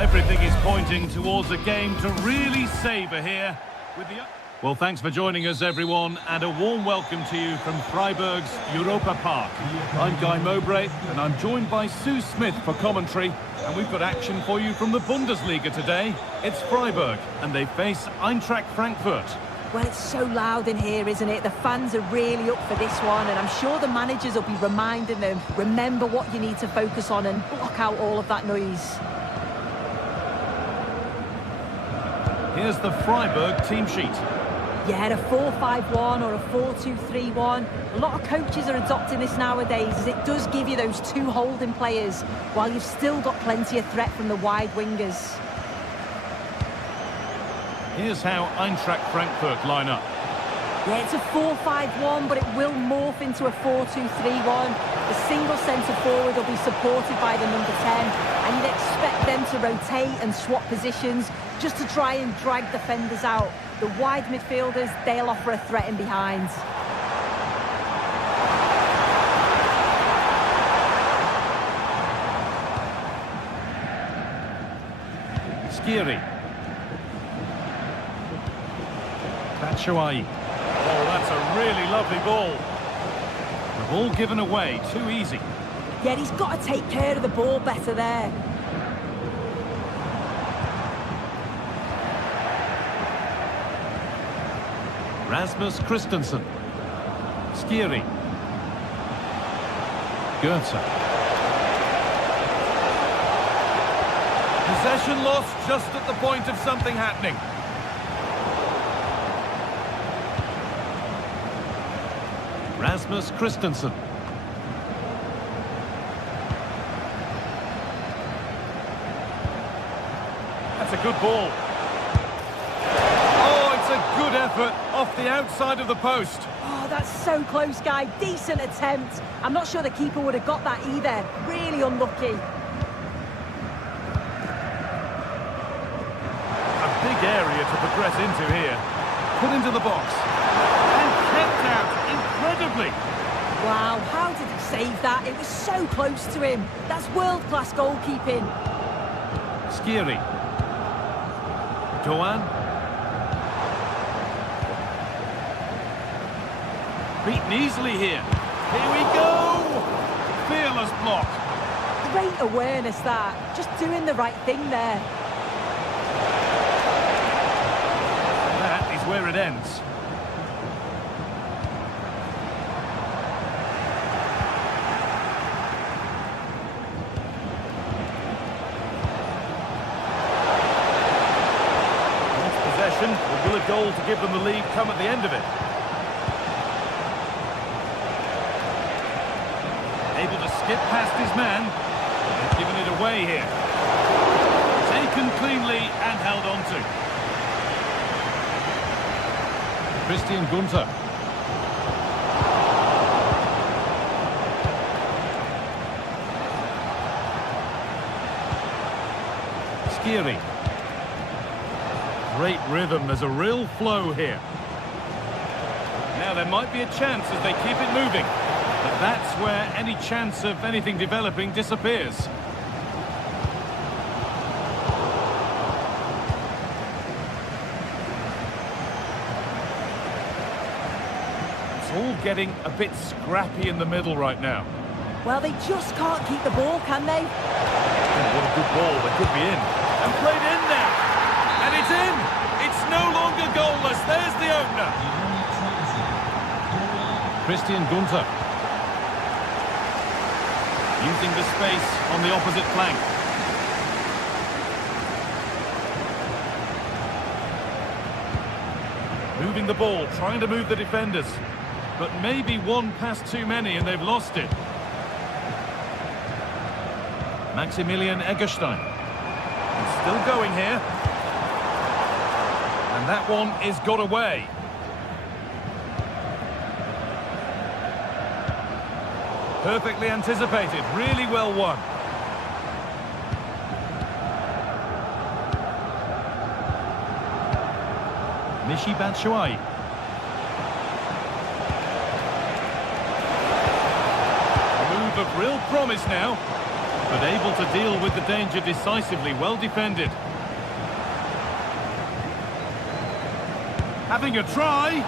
Everything is pointing towards a game to really savour here. Well, thanks for joining us, everyone, and a warm welcome to you from Freiburg's Europa Park. I'm Guy Mowbray, and I'm joined by Sue Smith for commentary, and we've got action for you from the Bundesliga today. It's Freiburg, and they face Eintracht Frankfurt. Well, it's so loud in here, isn't it? The fans are really up for this one, and I'm sure the managers will be reminding them, remember what you need to focus on and block out all of that noise. Here's the Freiburg team sheet. Yeah, a 4-5-1 or a 4-2-3-1. A lot of coaches are adopting this nowadays, as it does give you those two holding players, while you've still got plenty of threat from the wide wingers. Here's how Eintracht Frankfurt line up. Yeah, it's a 4-5-1, but it will morph into a 4-2-3-1. The single centre-forward will be supported by the number 10, and you'd expect them to rotate and swap positions just to try and drag defenders out. The wide midfielders, they'll offer a threat in behind. Skiri. Batshuayi. Oh, that's a really lovely ball. The ball given away, too easy. Yeah, he's got to take care of the ball better there. Rasmus Christensen. Skiri. Goetze. Possession lost just at the point of something happening. Rasmus Christensen. That's a good ball. Oh, it's a good effort off the outside of the post. Oh, that's so close, guy. Decent attempt. I'm not sure the keeper would have got that either. Really unlucky. A big area to progress into here. Put into the box. And kept out incredibly. Wow, how did he save that? It was so close to him. That's world-class goalkeeping. Skiri. Doan. Beaten easily here. Here we go! Fearless block. Great awareness, that. Just doing the right thing there. That is where it ends. Possession, or will a goal to give them the lead come at the end of it? Able to skip past his man. They've given it away here. Taken cleanly and held on to. Christian Gunther. Skiri. Great rhythm, there's a real flow here. Now there might be a chance as they keep it moving, but that's where any chance of anything developing disappears. It's all getting a bit scrappy in the middle right now. Well, they just can't keep the ball, can they? Oh, what a good ball, they could be in. And played in now. And it's in! It's no longer goalless. There's the opener. Christian Gunther. Using the space on the opposite flank. Moving the ball, trying to move the defenders. But maybe one pass too many and they've lost it. Maximilian Eggestein. He's still going here. And that one is got away. Perfectly anticipated, really well won. Michy Batshuayi. A move of real promise now, but able to deal with the danger decisively, well defended. Having a try.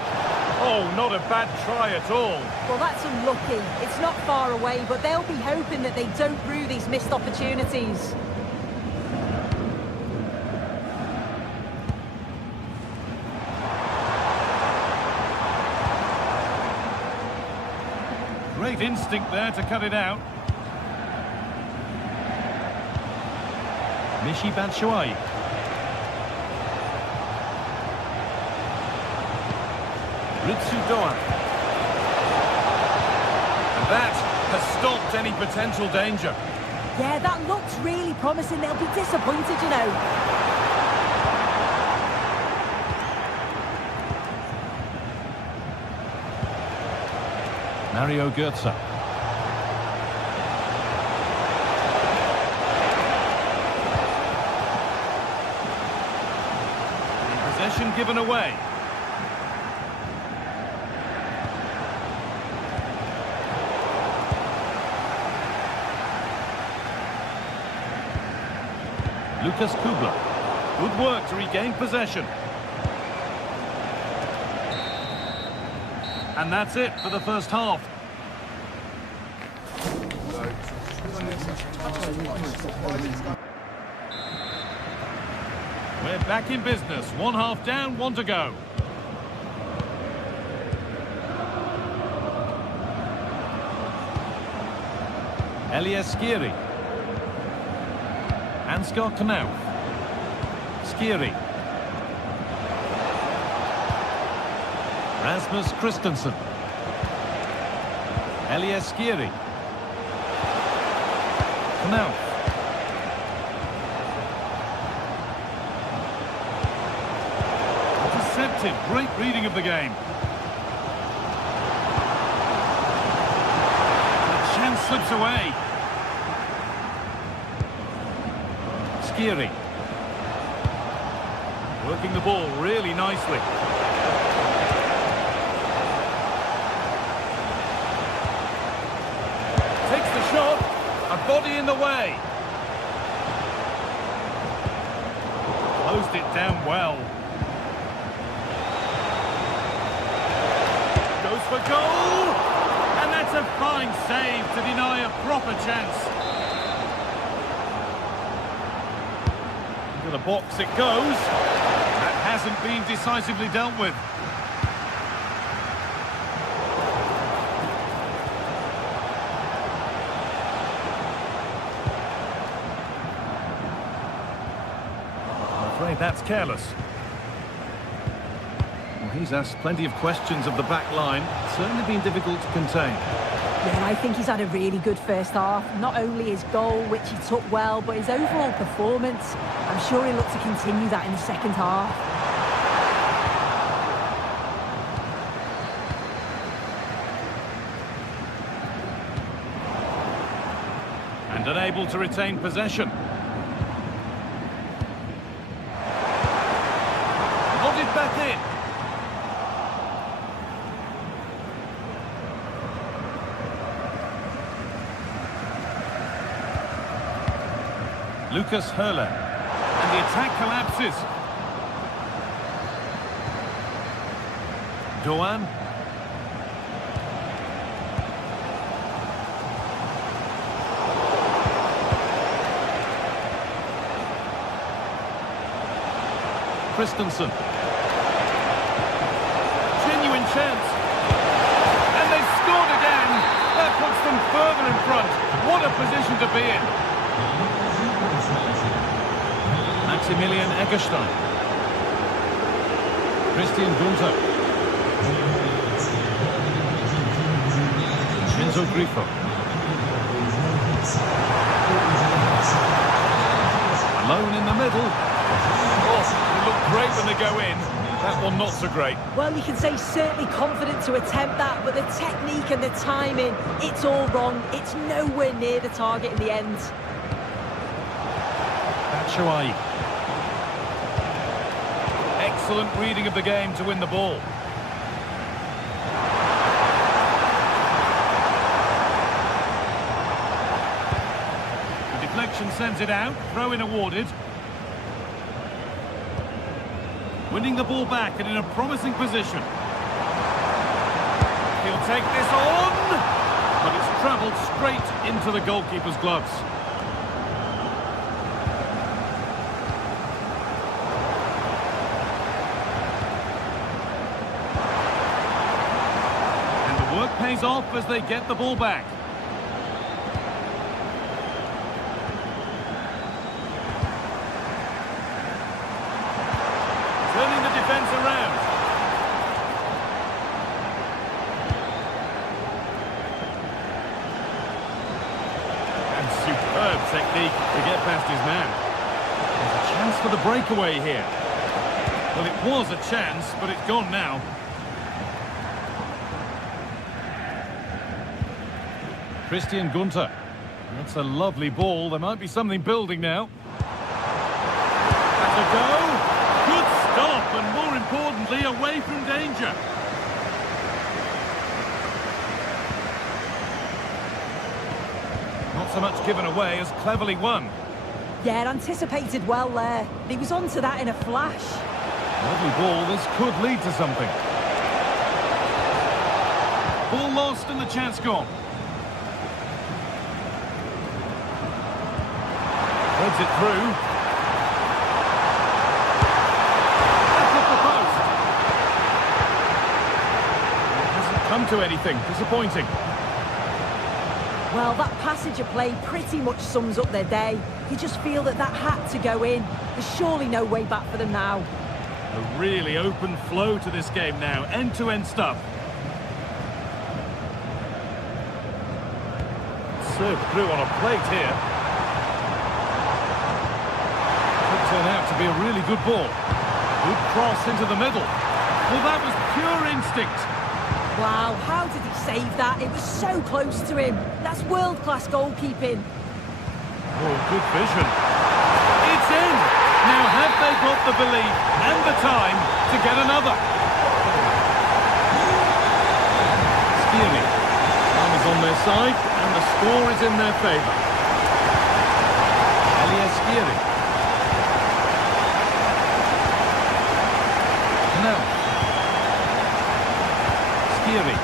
Oh, not a bad try at all. Well, that's unlucky. It's not far away, but they'll be hoping that they don't rue these missed opportunities. Great instinct there to cut it out. Michy Batshuayi. Ritsu Doan. And that has stopped any potential danger. Yeah, that looks really promising. They'll be disappointed, you know. Mario Götze. Possession given away. Lucas Kubler. Good work to regain possession. And that's it for the first half. We're back in business. One half down, one to go. Elias Skiri. Ansgar Knauf. Skiri. Rasmus Christensen. Elias Skiri. Knauf. Intercepted. Great reading of the game. The chance slips away. Skiri. Working the ball really nicely. Takes the shot. A body in the way. Closed it down well. Goes for goal. And that's a fine save to deny a proper chance. Into the box it goes. That hasn't been decisively dealt with. I'm afraid that's careless. Well, he's asked plenty of questions of the back line. It's certainly been difficult to contain. Yeah, I think he's had a really good first half. Not only his goal, which he took well, but his overall performance. I'm sure he'll look to continue that in the second half. And unable to retain possession. Nodded back in. Lucas Höhler. And the attack collapses. Doan. Christensen. Genuine chance. And they scored again. That puts them further in front. What a position to be in. Maximilian Eggestein. Christian Gunther. Enzo Grifo. Alone in the middle. Oh, they look great when they go in. That one not so great. Well, you can say certainly confident to attempt that, but the technique and the timing, it's all wrong. It's nowhere near the target in the end. Batshuayi. Excellent reading of the game to win the ball. The deflection sends it out. Throw-in awarded. Winning the ball back and in a promising position. He'll take this on, but it's travelled straight into the goalkeeper's gloves. Work pays off as they get the ball back. Turning the defence around. And superb technique to get past his man. There's a chance for the breakaway here. Well, it was a chance, but it's gone now. Christian Gunter. That's a lovely ball. There might be something building now. That's a go. Good stop, and more importantly, away from danger. Not so much given away as cleverly won. Yeah, anticipated well there. He was onto that in a flash. Lovely ball. This could lead to something. Ball lost and the chance gone. Threads it through. That's off the post. It hasn't come to anything. Disappointing. Well, that passage of play pretty much sums up their day. You just feel that had to go in. There's surely no way back for them now. A really open flow to this game now. End-to-end stuff. Served through on a plate here. Could turn out to be a really good ball. Good cross into the middle. Well, that was pure instinct. Wow, how did he save that? It was so close to him. That's world-class goalkeeping. Oh, good vision. It's in! Now, have they got the belief and the time to get another? Skiri. Time is on their side, and the score is in their favour. Elias Skiri. Now. Skiri.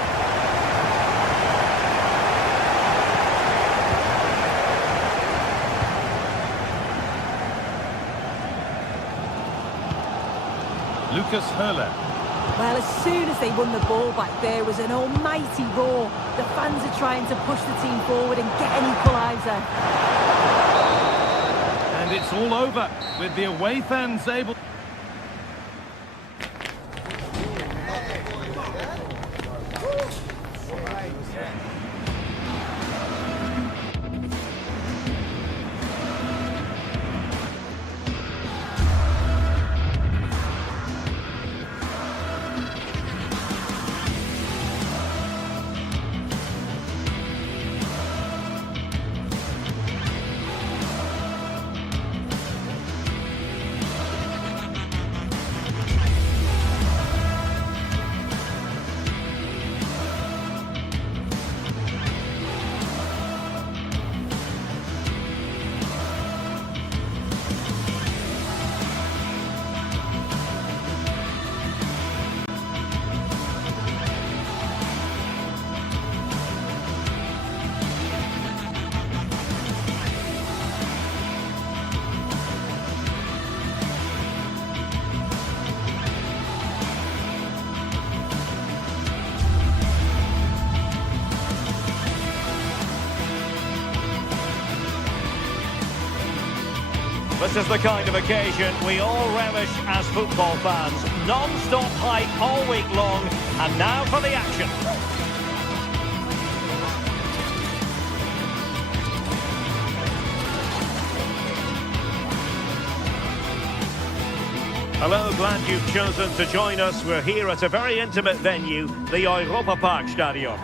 Lucas Hurler. Well, as soon as they won the ball back, there was an almighty roar. The fans are trying to push the team forward and get an equaliser. And it's all over with the away fans able... This is the kind of occasion we all relish as football fans. Non-stop hype all week long, and now for the action. Hello, glad you've chosen to join us. We're here at a very intimate venue, the Europa Park Stadium.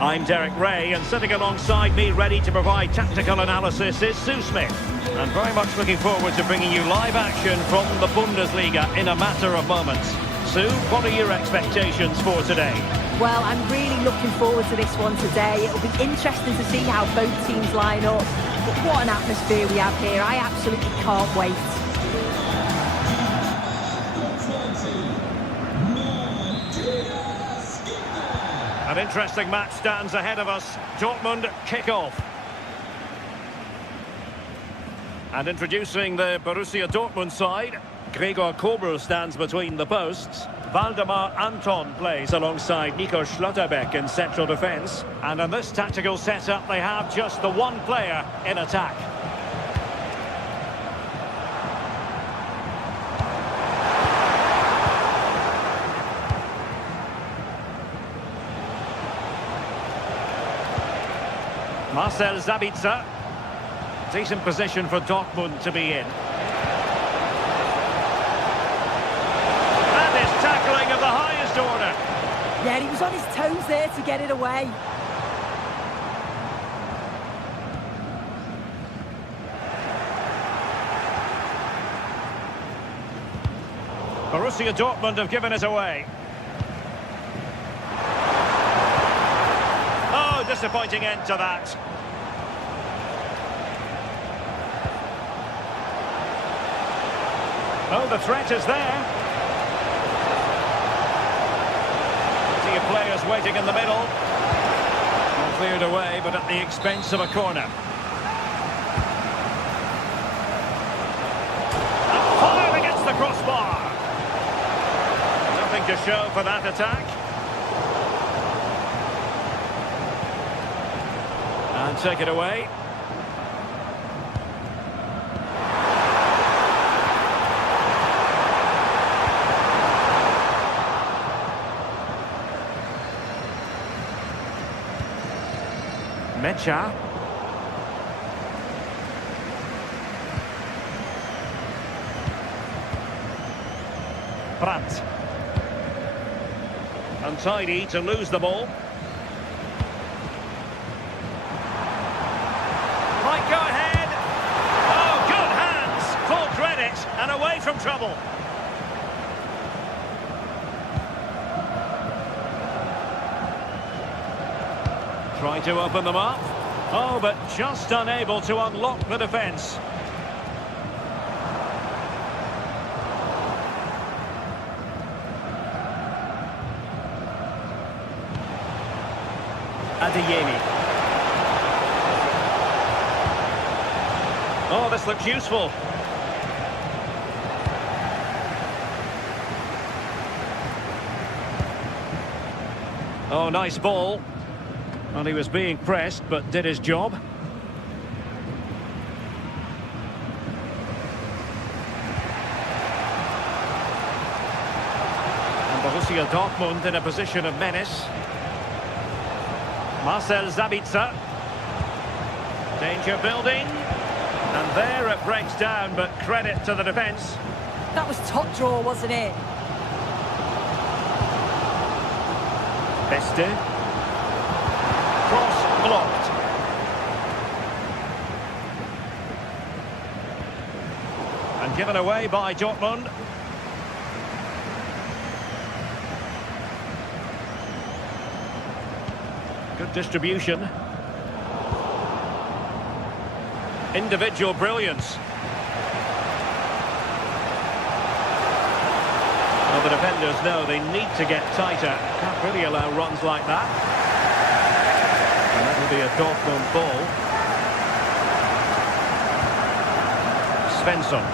I'm Derek Ray, and sitting alongside me, ready to provide tactical analysis, is Sue Smith. And very much looking forward to bringing you live action from the Bundesliga in a matter of moments. Sue, what are your expectations for today? Well, I'm really looking forward to this one today. It'll be interesting to see how both teams line up. But what an atmosphere we have here. I absolutely can't wait. An interesting match stands ahead of us. Dortmund kick-off. And introducing the Borussia Dortmund side, Gregor Kobel stands between the posts. Waldemar Anton plays alongside Nico Schlotterbeck in central defence. And in this tactical setup, they have just the one player in attack. Marcel Sabitzer. Decent position for Dortmund to be in. And his tackling of the highest order. Yeah, he was on his toes there to get it away. Borussia Dortmund have given it away. Oh, disappointing end to that. Oh, the threat is there. Plenty of players waiting in the middle. All cleared away, but at the expense of a corner. And fired against the crossbar. Nothing to show for that attack. And take it away. Mecha. Brandt. Untidy to lose the ball. Might go ahead. Oh, good hands. Full credit and away from trouble. Trying to open them up. Oh, but just unable to unlock the defence. Adeyemi. Oh, this looks useful. Oh, nice ball. Well, he was being pressed, but did his job. And Borussia Dortmund in a position of menace. Marcel Sabitzer. Danger building. And there it breaks down, but credit to the defence. That was top draw, wasn't it? Beste. Cross blocked. And given away by Dortmund. Good distribution. Individual brilliance. Well, the defenders know they need to get tighter. Can't really allow runs like that. And that will be a Dortmund ball. Svensson.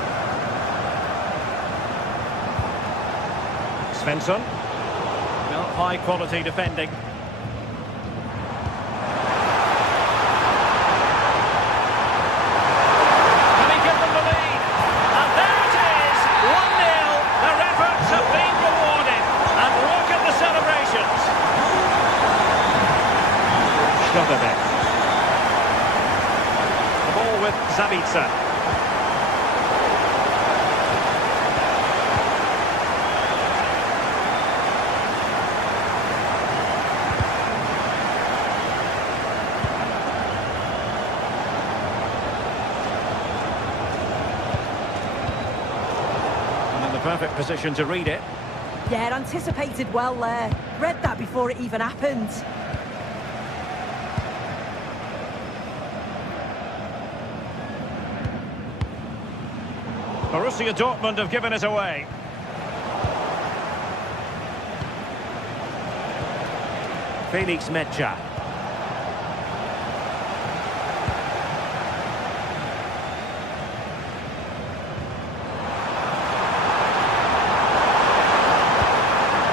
Svensson. Well, high quality defending. The ball with Sabitzer. And in the perfect position to read it. Yeah, anticipated well there. Read that before it even happened. Borussia Dortmund have given it away. Felix Mecha.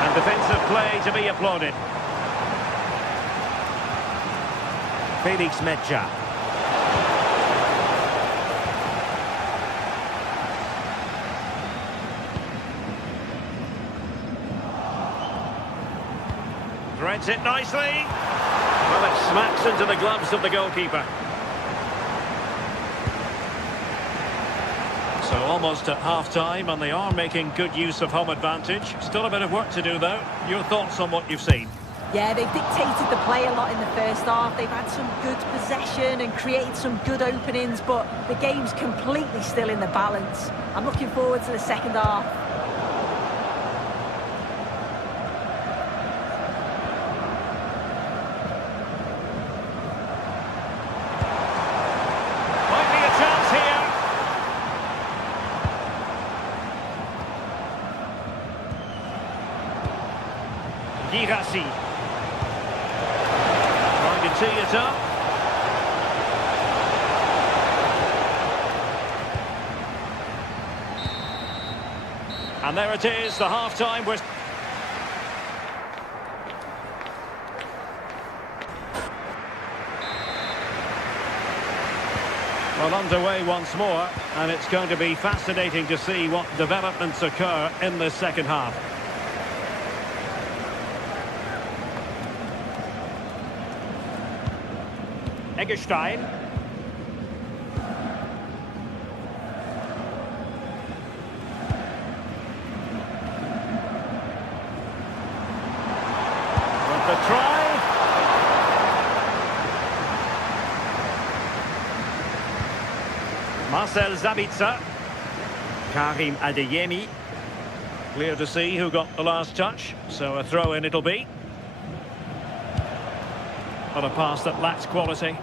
And defensive play to be applauded. Felix Mecha. Threads it nicely. Well, it smacks into the gloves of the goalkeeper. So almost at half-time, and they are making good use of home advantage. Still a bit of work to do, though. Your thoughts on what you've seen? Yeah, they've dictated the play a lot in the first half. They've had some good possession and created some good openings, but the game's completely still in the balance. I'm looking forward to the second half. Girassi. Trying to tee it up. And there it is, the half-time whistle. Well, underway once more, and it's going to be fascinating to see what developments occur in the second half. Eggestein. With the try. Marcel Sabitzer. Karim Adeyemi. Clear to see who got the last touch, so a throw-in it'll be. But a pass that lacks quality.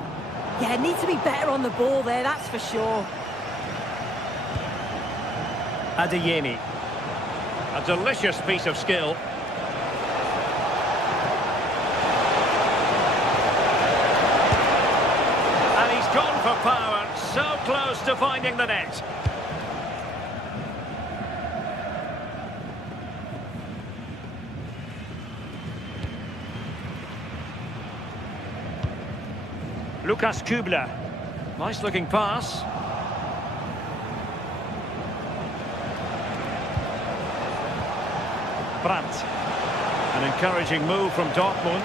Yeah, needs to be better on the ball there, that's for sure. Adeyemi. A delicious piece of skill. And he's gone for power, so close to finding the net. Lukas Kübler. Nice looking pass. Brandt. An encouraging move from Dortmund.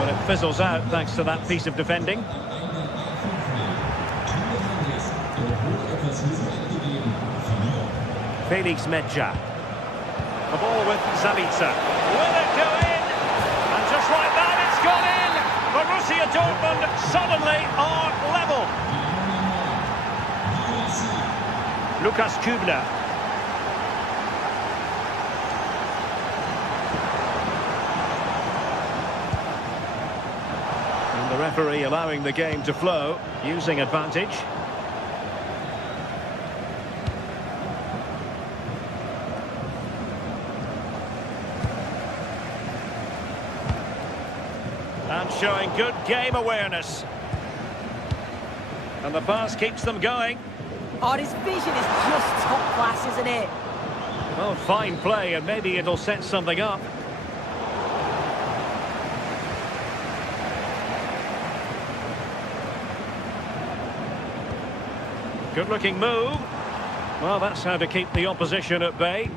But it fizzles out thanks to that piece of defending. Felix Medja. The ball with Sabitzer. Will it go in? And just like that, it's gone in! Borussia Dortmund suddenly are level. Lukas Kübler. And the referee allowing the game to flow, using advantage. And showing good game awareness. And the pass keeps them going. Oh, his vision is just top class, isn't it? Well, fine play, and maybe it'll set something up. Good-looking move. Well, that's how to keep the opposition at bay.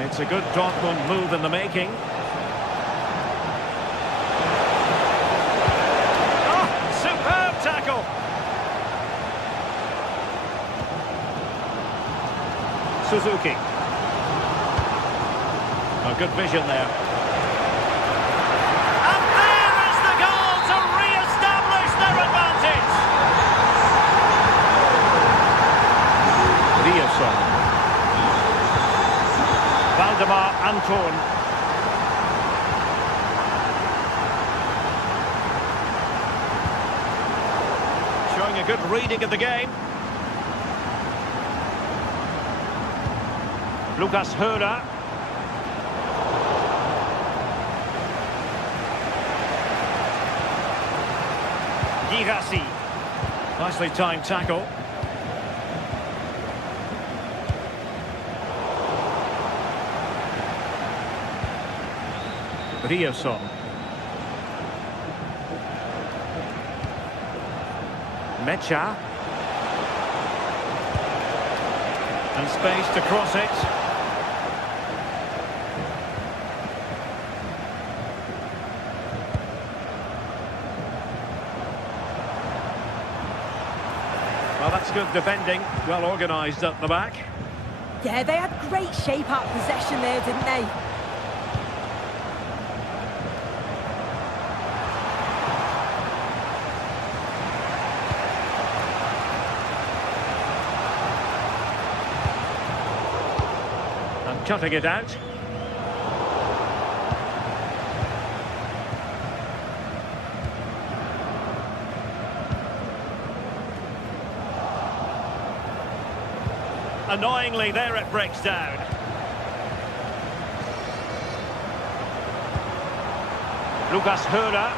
It's a good Dortmund move in the making. Oh, superb tackle. Suzuki. Oh, good vision there. And there is the goal to re-establish their advantage. Riasson. Valdemar Anton. Showing a good reading of the game. Lucas Höhler. Girassi. Nicely timed tackle. Riasson. Mecha. And space to cross it. Well, that's good defending. Well organised up the back. Yeah, they had great shape out possession there, didn't they? Cutting it out. annoyingly, there it breaks down. Lucas Hura.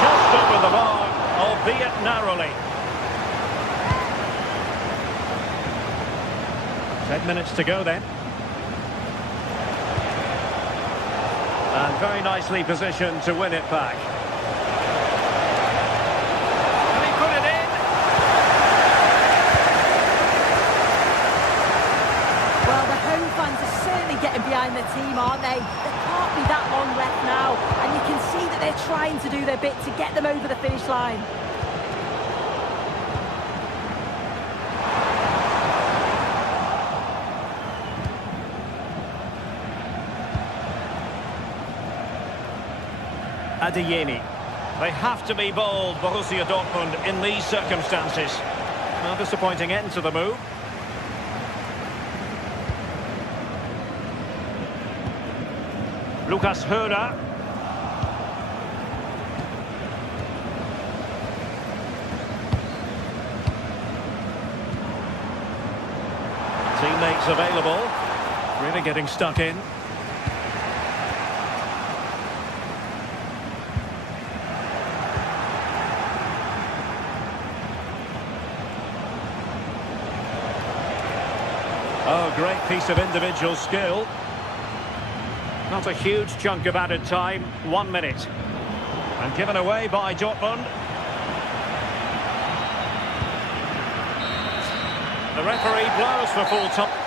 Just over the bar, albeit narrowly. 10 minutes to go then. And very nicely positioned to win it back. Can he put it in? Well, the home fans are certainly getting behind the team, aren't they? There can't be that long left now, and you can see that they're trying to do their bit to get them over the finish line. Adeyemi. They have to be bold, Borussia Dortmund, in these circumstances. A disappointing end to the move. Lucas Hura. Teammates available. Really getting stuck in. Oh, great piece of individual skill. Not a huge chunk of added time, 1 minute. And given away by Dortmund. The referee blows for full time.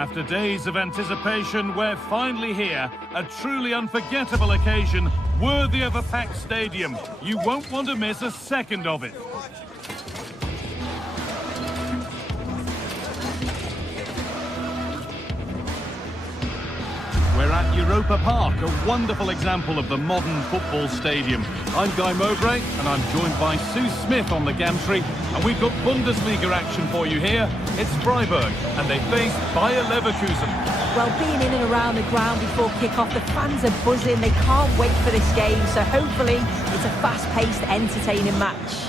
After days of anticipation, we're finally here. A truly unforgettable occasion, worthy of a packed stadium. You won't want to miss a second of it. We're at Europa Park, a wonderful example of the modern football stadium. I'm Guy Mowbray, and I'm joined by Sue Smith on the gantry, and we've got Bundesliga action for you here. It's Freiburg, and they face Bayer Leverkusen. Well, being in and around the ground before kick-off, the fans are buzzing. They can't wait for this game, so hopefully it's a fast-paced, entertaining match.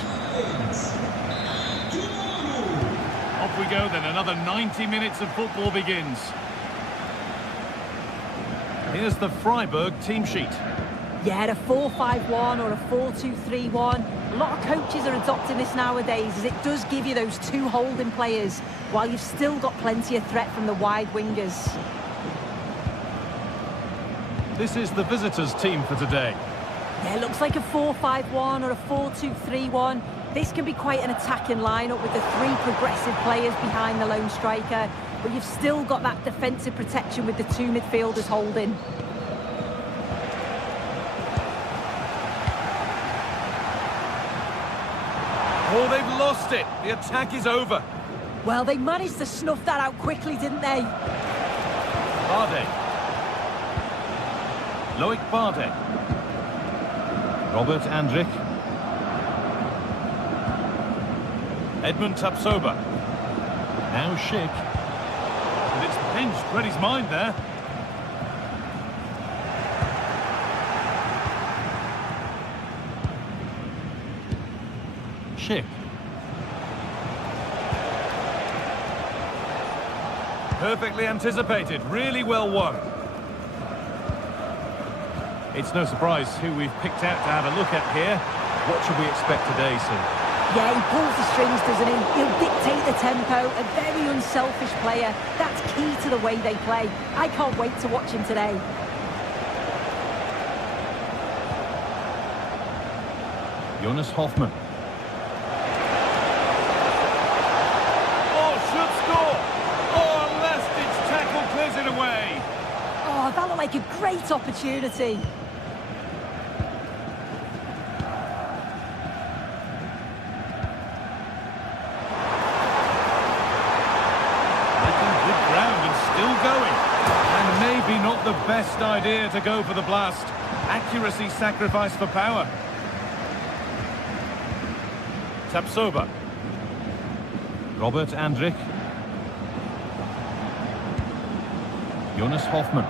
Off we go then, another 90 minutes of football begins. Here's the Freiburg team sheet. Yeah, a 4-5-1 or a 4-2-3-1. A lot of coaches are adopting this nowadays, as it does give you those two holding players, while you've still got plenty of threat from the wide wingers. This is the visitors' team for today. Yeah, it looks like a 4-5-1 or a 4-2-3-1. This can be quite an attacking lineup with the three progressive players behind the lone striker, but you've still got that defensive protection with the two midfielders holding. Oh, they've lost it. The attack is over. Well, they managed to snuff that out quickly, didn't they? Bardet. Loic Bardet. Robert Andrich. Edmund Tapsoba. Now Schick. And it's pinched. Read his mind there. Schick. Perfectly anticipated. Really well won. It's no surprise who we've picked out to have a look at here. What should we expect today, Sue? Yeah, he pulls the strings, doesn't he? He'll dictate the tempo, a very unselfish player. That's key to the way they play. I can't wait to watch him today. Jonas Hoffmann. Oh, should score! Oh, a last-ditch tackle clears it away. Oh, that looked like a great opportunity. Not the best idea to go for the blast. Accuracy sacrificed for power. Tapsoba. Robert Andrich. Jonas Hoffmann.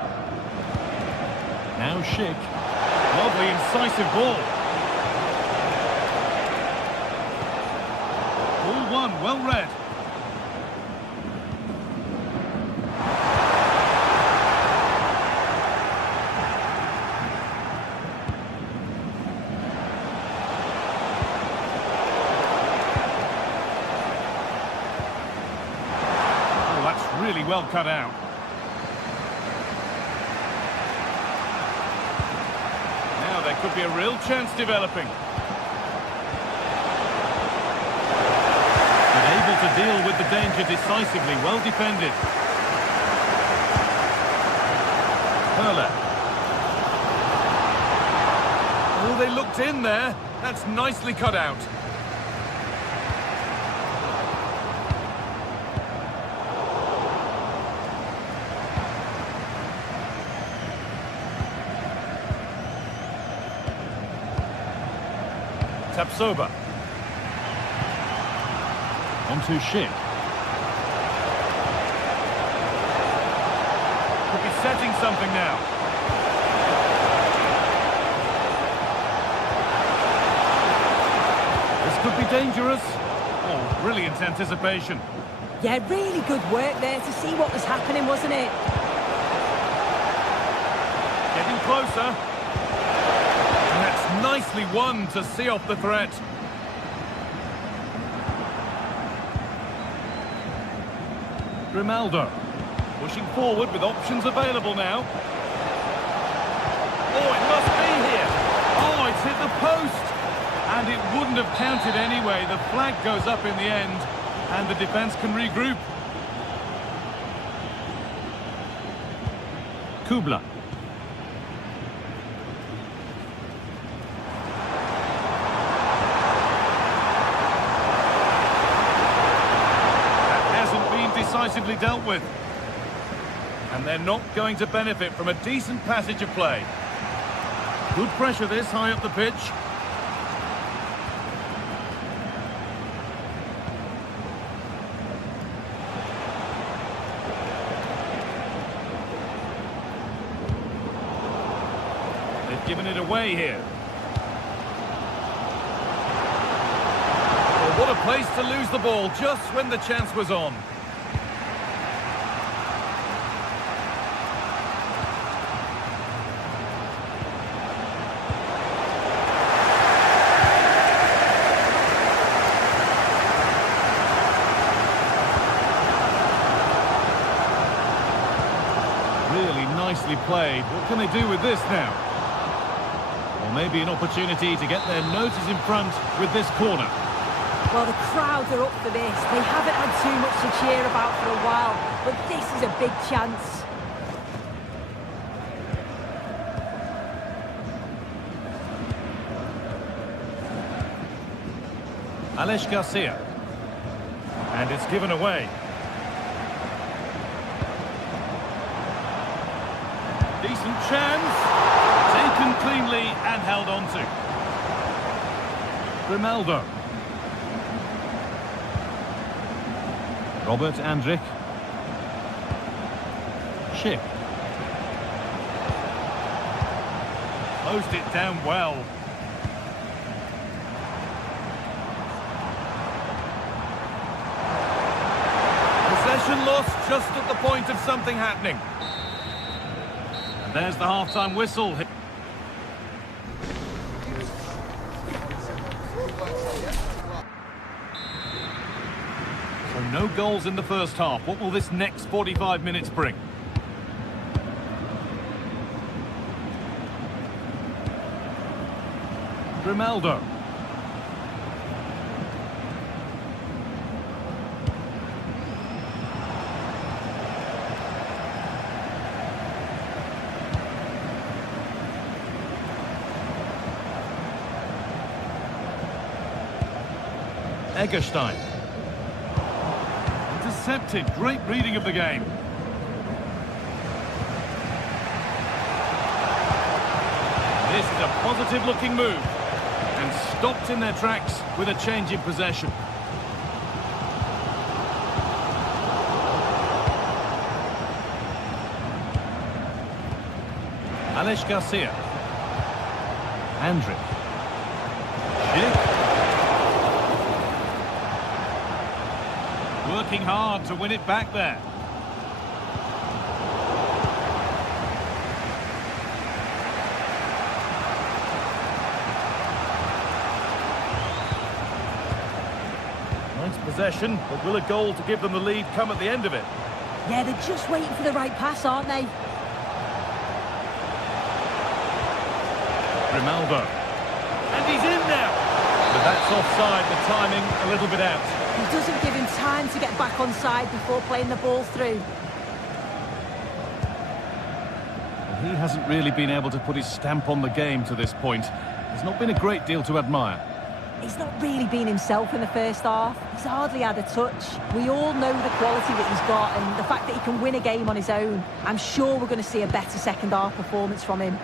Now Schick. Lovely incisive ball. Ball one, well read. Really well cut out. Now there could be a real chance developing. But able to deal with the danger decisively, well defended. Perler. Oh, they looked in there. That's nicely cut out. Tapsoba. Onto Schick. Could be setting something now. This could be dangerous. Oh, brilliant anticipation. Yeah, really good work there to see what was happening, wasn't it? Getting closer. Nicely won to see off the threat. Grimaldo pushing forward with options available now. Oh, it must be here. Oh, it's hit the post. And it wouldn't have counted anyway. The flag goes up in the end, and the defence can regroup. Kubla. That hasn't been decisively dealt with. And they're not going to benefit from a decent passage of play. Good pressure this, high up the pitch. They've given it away here. Oh, what a place to lose the ball just when the chance was on. Really nicely played. What can they do with this now? Well, maybe an opportunity to get their noses in front with this corner. Well, the crowds are up for this. They haven't had too much to cheer about for a while, but this is a big chance. Alex Garcia. And it's given away. Decent chance. Taken cleanly and held on to. Grimaldo. Robert Andrik. Schick. Closed it down well. Possession lost just at the point of something happening. And there's the half-time whistle. So no goals in the first half. What will this next 45 minutes bring? Grimaldo. Egerstein. Intercepted. Great reading of the game. This is a positive-looking move. And stopped in their tracks with a change in possession. Alex Garcia. Andrik. Schick. Working hard to win it back there. Nice possession, but will a goal to give them the lead come at the end of it? Yeah, they're just waiting for the right pass, aren't they? Grimaldo. And he's in now. But that's offside, the timing a little bit out. He doesn't give him time to get back on side before playing the ball through. He hasn't really been able to put his stamp on the game to this point. There's not been a great deal to admire. He's not really been himself in the first half. He's hardly had a touch. We all know the quality that he's got and the fact that he can win a game on his own. I'm sure we're going to see a better second half performance from him.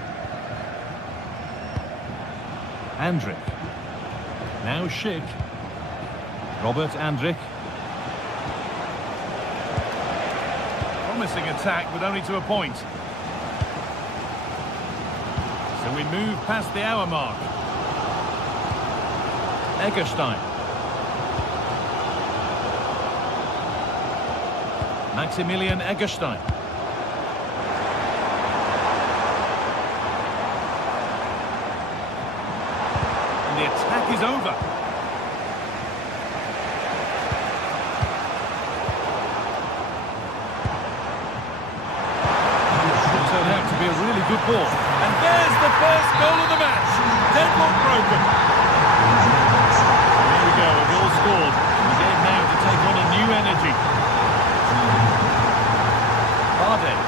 Andrik. Now Schick. Robert Andrik. Promising attack, but only to a point. So we move past the hour mark. Egerstein. Maximilian Egerstein. And the attack is over. Turned out to be a really good ball. And there's the first goal of the match. Deadlock broken. There we go, a goal scored. The game now to take on a new energy. Bardet.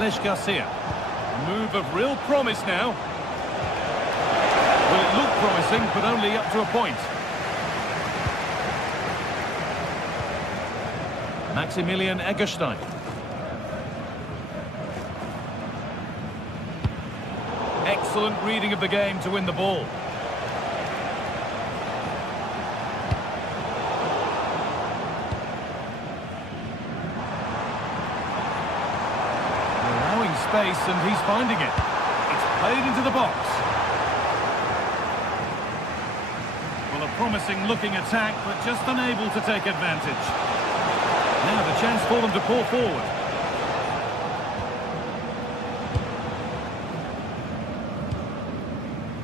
Alex Garcia. Move of real promise now. Well, it looked promising, but only up to a point. Maximilian Eggestein. Excellent reading of the game to win the ball. Allowing space, and he's finding it. It's played into the box. Well, a promising looking attack, but just unable to take advantage. Now the chance for them to pull forward.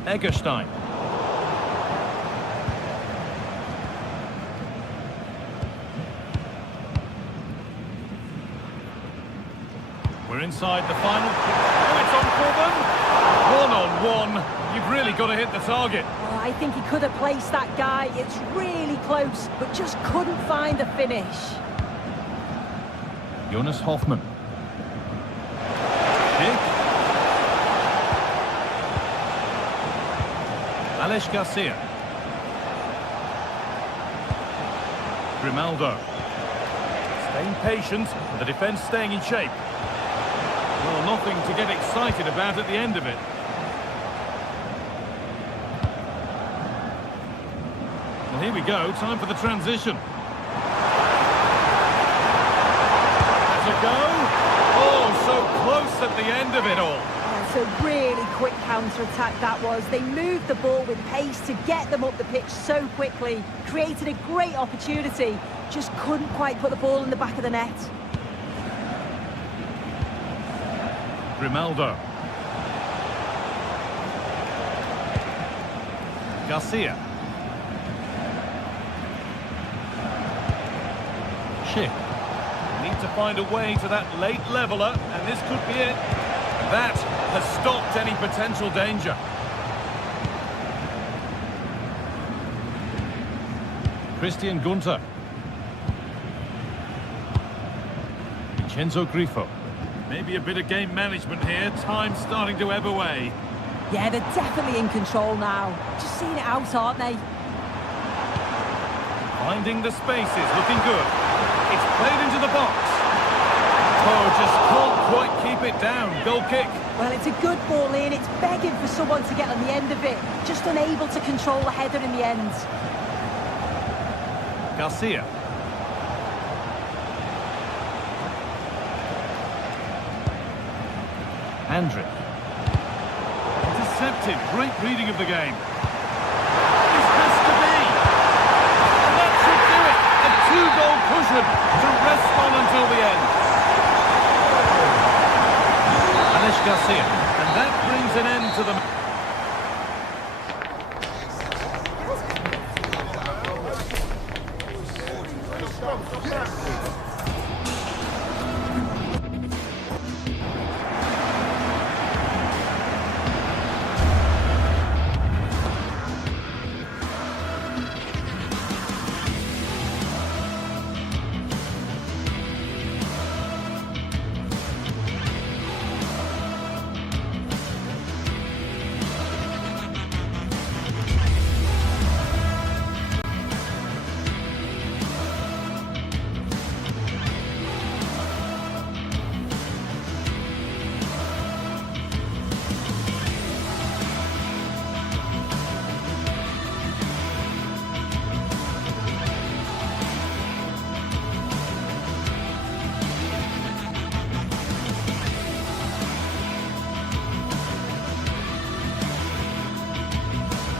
Eggestein. We're inside the final. Oh, it's on for them. One-on-one. You've really got to hit the target. Oh, I think he could have placed that guy. It's really close, but just couldn't find the finish. Jonas Hoffmann. Kick. Alex Garcia. Grimaldo. Staying patient, the defence staying in shape. Well, nothing to get excited about at the end of it. Well, here we go, time for the transition. That's a go. Oh, so close at the end of it all. It's a really quick counter-attack that was. They moved the ball with pace to get them up the pitch so quickly. Created a great opportunity. Just couldn't quite put the ball in the back of the net. Grimaldo. Garcia. Schick. Need to find a way to that late leveller, and this could be it. That has stopped any potential danger. Christian Gunter. Vincenzo Grifo. Maybe a bit of game management here. Time starting to ebb away. Yeah, they're definitely in control now. Just seeing it out, aren't they? Finding the spaces, looking good. It's played into the box. Oh, just can't quite keep it down. Goal kick. Well, it's a good ball in. It's begging for someone to get on the end of it. Just unable to control the header in the end. Garcia. Andrick. Intercepted. Great reading of the game. This has to be. And that should do it. A two-goal cushion to rest on until the end. Alex Garcia. And that brings an end to the...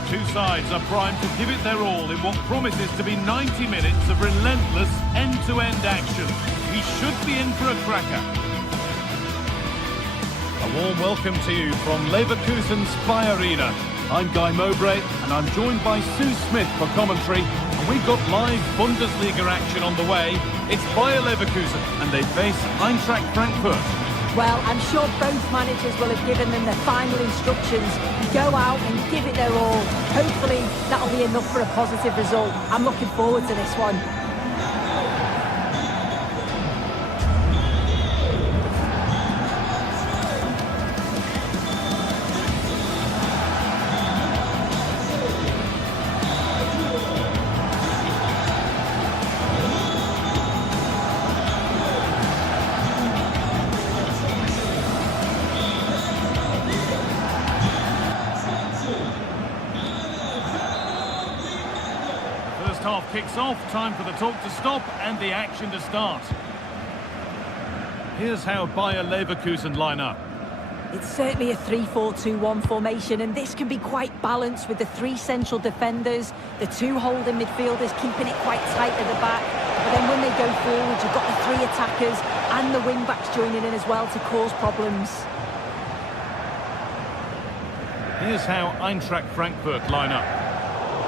Two sides are primed to give it their all in what promises to be 90 minutes of relentless end-to-end action. We should be in for a cracker. A warm welcome to you from Leverkusen's Spy Arena. I'm Guy Mowbray and I'm joined by Sue Smith for commentary. And we've got live Bundesliga action on the way. It's Bayer Leverkusen and they face Eintracht Frankfurt. Well, I'm sure both managers will have given them their final instructions. Go out and give it their all. Hopefully, that'll be enough for a positive result. I'm looking forward to this one. half kicks off, time for the talk to stop and the action to start. Here's how Bayer Leverkusen line up. It's certainly a 3-4-2-1 formation, and this can be quite balanced with the three central defenders, the two holding midfielders keeping it quite tight at the back. But then when they go forward, you've got the three attackers and the wing-backs joining in as well to cause problems. Here's how Eintracht Frankfurt line up.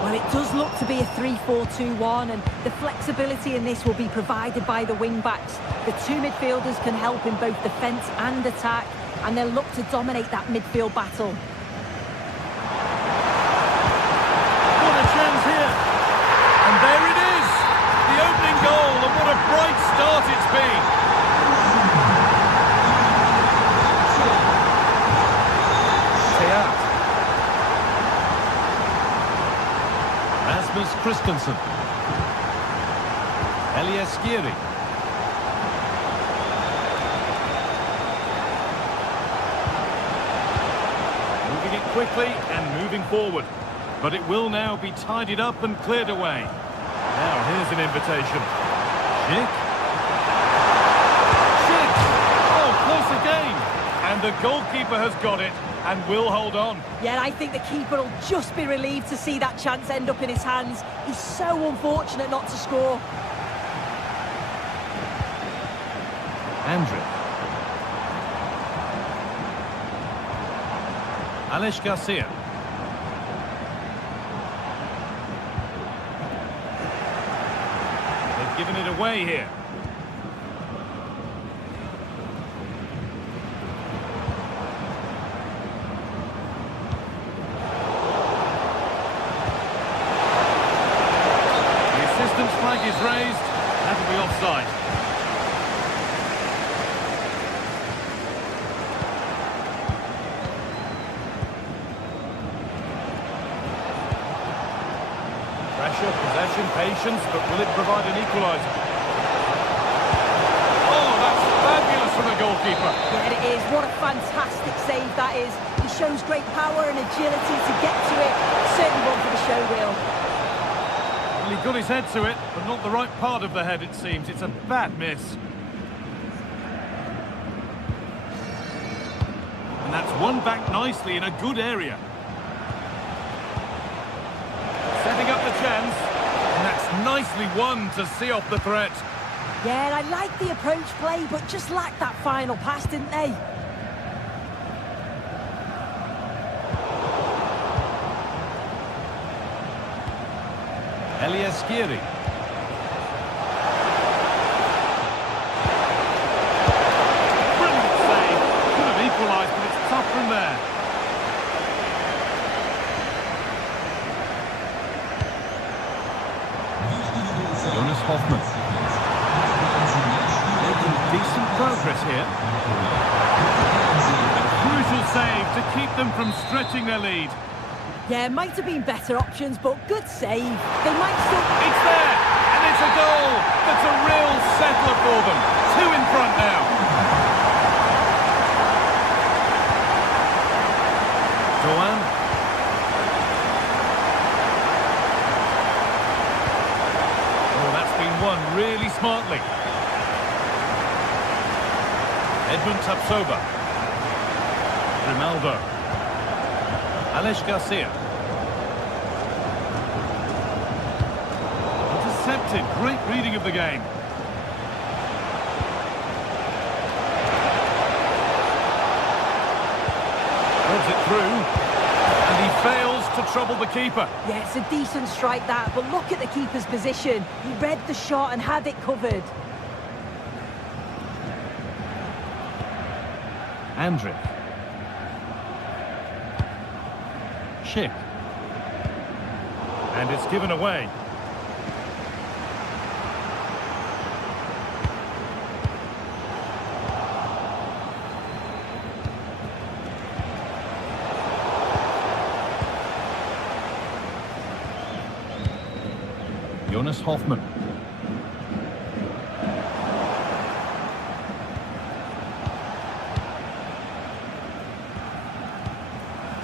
Well, it does look to be a 3-4-2-1, and the flexibility in this will be provided by the wing-backs. The two midfielders can help in both defence and attack, and they'll look to dominate that midfield battle. What a chance here! And there it is! The opening goal, and what a bright start it's been! Rasmus Christensen. Elias Giri. Moving it quickly and moving forward. But it will now be tidied up and cleared away. Now here's an invitation. Schick. Schick! Oh, close again! And the goalkeeper has got it and will hold on. Yeah, I think the keeper will just be relieved to see that chance end up in his hands. He's so unfortunate not to score. Andrić. Alex Garcia. They've given it away here. Flag is raised, that'll be offside. Pressure, possession, patience, but will it provide an equaliser? Oh, that's fabulous from the goalkeeper. Yeah, it is. What a fantastic save that is. He shows great power and agility to get to it. Certainly one for the show reel. He got his head to it, but not the right part of the head, it seems. It's a bad miss. And that's won back nicely in a good area. Setting up the chance. And that's nicely won to see off the threat. Yeah, I like the approach play, but just lacked that final pass, didn't they? Elias Giri. Brilliant save. Could have equalised, but it's tough from there. Jonas Hoffmann. Making decent progress here. A crucial save to keep them from stretching their lead. Yeah, might have been better options, but good save. They might still... It's there! And it's a goal! That's a real settler for them. Two in front now. Doan. Oh, that's been won really smartly. Edmund Tapsoba. Grimaldo. Alex Garcia. Intercepted. Great reading of the game. Puts it through. And he fails to trouble the keeper. Yeah, it's a decent strike that, but look at the keeper's position. He read the shot and had it covered. Andrić. Schick. And it's given away. Jonas Hoffmann.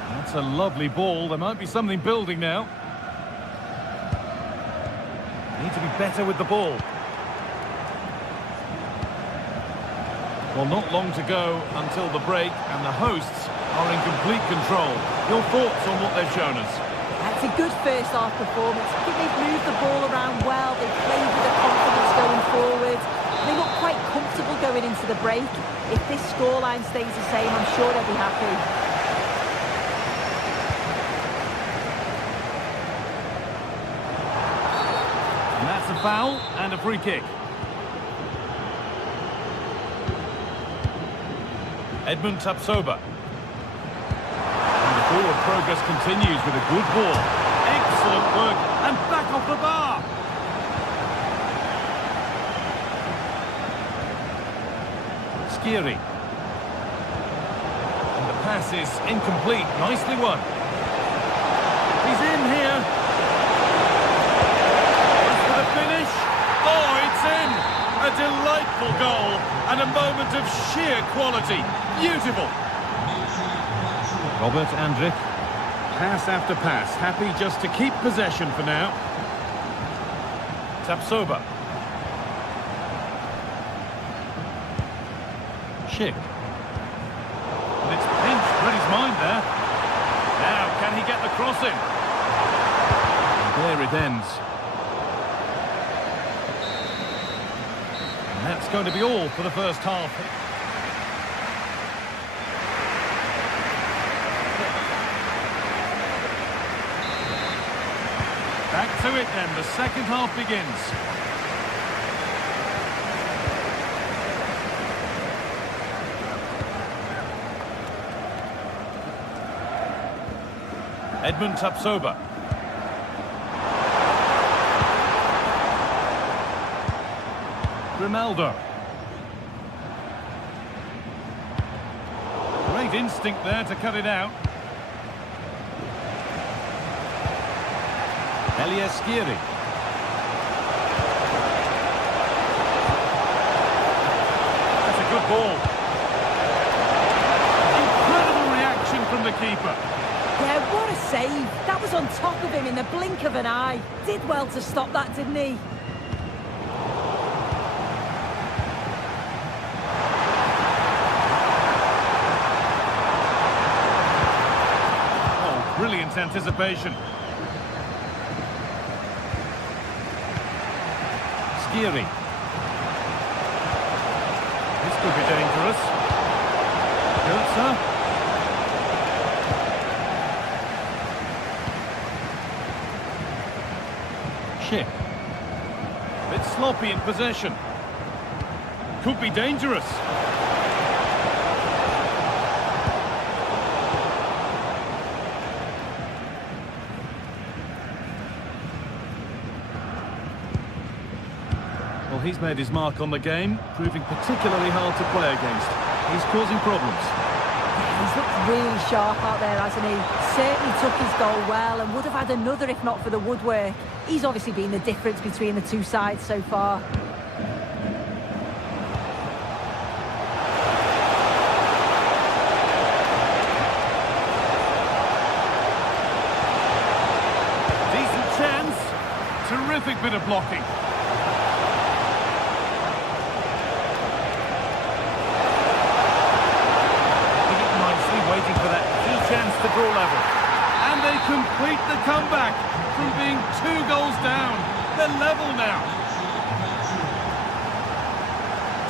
That's a lovely ball. There might be something building now. Need to be better with the ball. Well, not long to go until the break, and the hosts are in complete control. Your thoughts on what they've shown us? That's a good first-half performance. I think they've moved the ball around well. They've played with the confidence going forward. They look quite comfortable going into the break. If this scoreline stays the same, I'm sure they'll be happy. And that's a foul and a free kick. Edmund Tapsoba. And the forward progress continues with a good ball. Excellent work, and back off the bar. Skiri. And the pass is incomplete. Nicely won. He's in here. As for the finish. Oh, it's in. A delightful goal and a moment of sheer quality. Beautiful. Robert Andrik. Pass after pass. Happy just to keep possession for now. Tapsoba. Schick. And it's pinched read his mind there. Now, can he get the crossing? And there it ends. And that's going to be all for the first half. Back to it then, the second half begins. Edmund Tapsoba. Ronaldo. Great instinct there to cut it out. Skiri. That's a good ball. Incredible reaction from the keeper. Yeah, what a save. That was on top of him in the blink of an eye. Did well to stop that, didn't he? Oh, brilliant anticipation. Skiri. This could be dangerous. Goetze. Schick. Bit sloppy in possession. Could be dangerous. Well, he's made his mark on the game, proving particularly hard to play against. He's causing problems. He's looked really sharp out there, hasn't he? Certainly took his goal well and would have had another if not for the woodwork. He's obviously been the difference between the two sides so far. Decent chance. Terrific bit of blocking. Waiting for that key chance to draw level. And they complete the comeback from being 2 goals down. They're level now.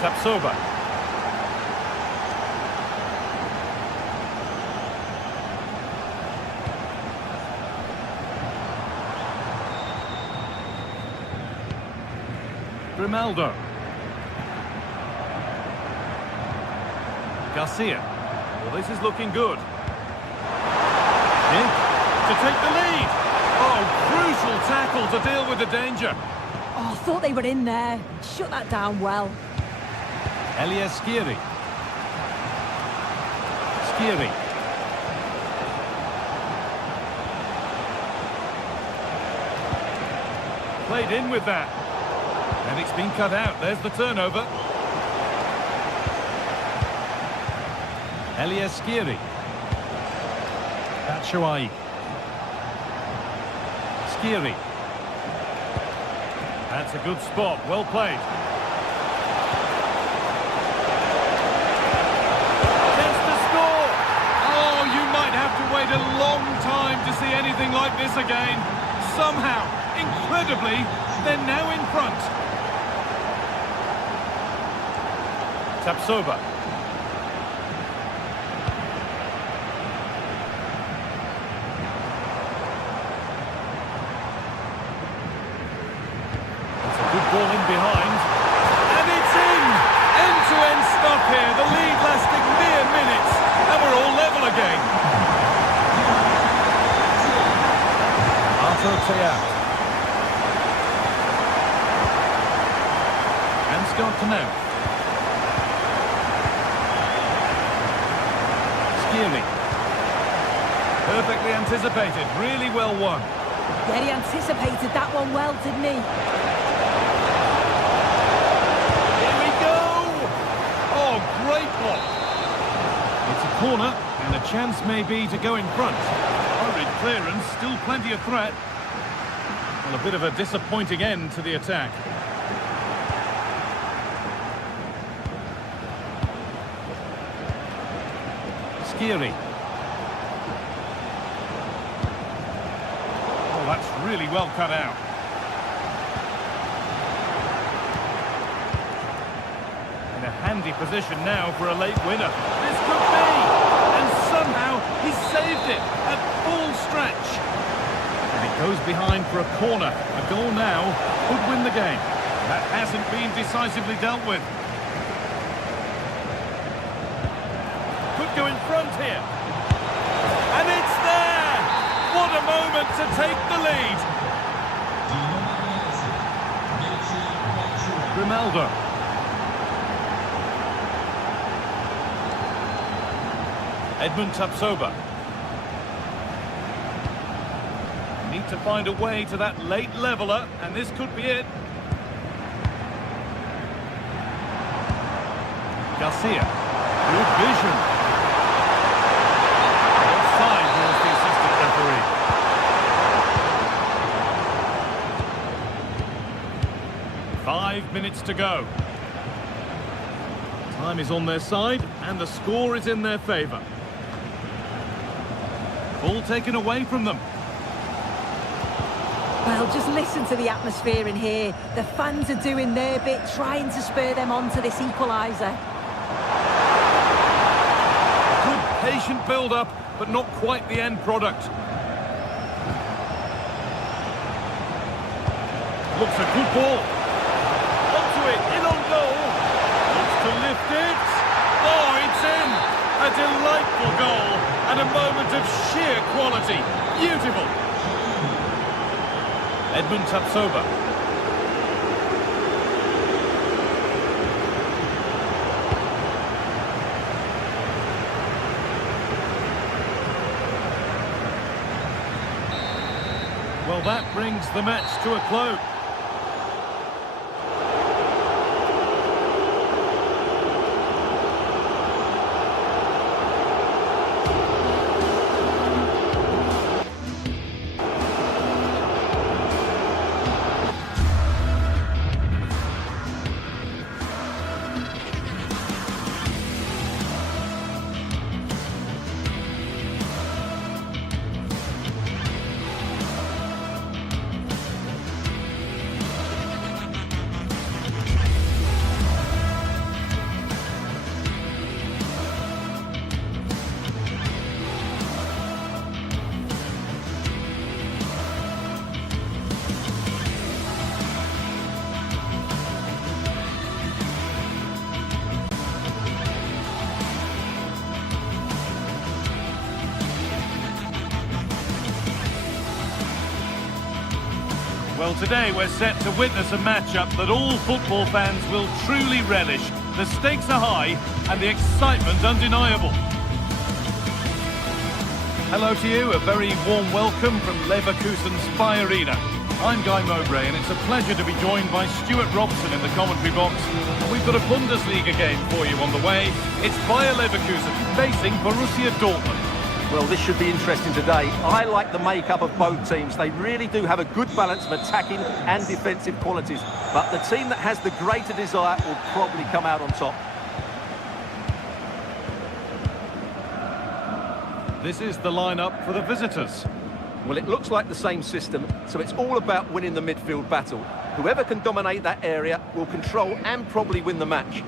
Tapsoba. Grimaldo. Garcia. Well, this is looking good. Nick to take the lead. Oh, crucial tackle to deal with the danger. Oh, I thought they were in there. Shut that down well. Skiri. Skiri. Played in with that. And it's been cut out. There's the turnover. Skiri. Batshuayi. Skiri. That's a good spot, well played. Chance to score! Oh, you might have to wait a long time to see anything like this again. Somehow, incredibly, they're now in front. Tapsoba. That's a good ball in behind. And it's in! End-to-end stuff here. The lead lasting mere minutes. And we're all level again. Arthur Teat. And Scott Knauth. Perfectly anticipated, really well won. Yeah, he anticipated that one well, didn't he? Here we go! Oh, great block. It's a corner, and a chance may be to go in front. Hurried clearance, still plenty of threat. Well, a bit of a disappointing end to the attack. Skiri. Oh, that's really well cut out. In a handy position now for a late winner. This could be! And somehow he saved it at full stretch. And it goes behind for a corner. A goal now could win the game. That hasn't been decisively dealt with. Go in front here. And it's there! What a moment to take the lead. Grimaldo. Edmund Tapsoba. Need to find a way to that late leveller, and this could be it. Garcia. Good vision. 5 minutes to go. Time is on their side, and the score is in their favour. Ball taken away from them. Well, just listen to the atmosphere in here. The fans are doing their bit, trying to spur them on to this equaliser. Good patient build-up, but not quite the end product. Looks a good ball. In on goal. Looks to lift it. Oh, it's in. A delightful goal and a moment of sheer quality. Beautiful. Edmund Tapsoba. Well, that brings the match to a close. Well, today we're set to witness a matchup that all football fans will truly relish. The stakes are high and the excitement undeniable. Hello to you, a very warm welcome from Leverkusen's Spy Arena. I'm Guy Mowbray and it's a pleasure to be joined by Stuart Robson in the commentary box. And we've got a Bundesliga game for you on the way. It's Bayer Leverkusen facing Borussia Dortmund. Well, this should be interesting today. I like the makeup of both teams. They really do have a good balance of attacking and defensive qualities. But the team that has the greater desire will probably come out on top. This is the lineup for the visitors. Well, it looks like the same system, so it's all about winning the midfield battle. Whoever can dominate that area will control and probably win the match.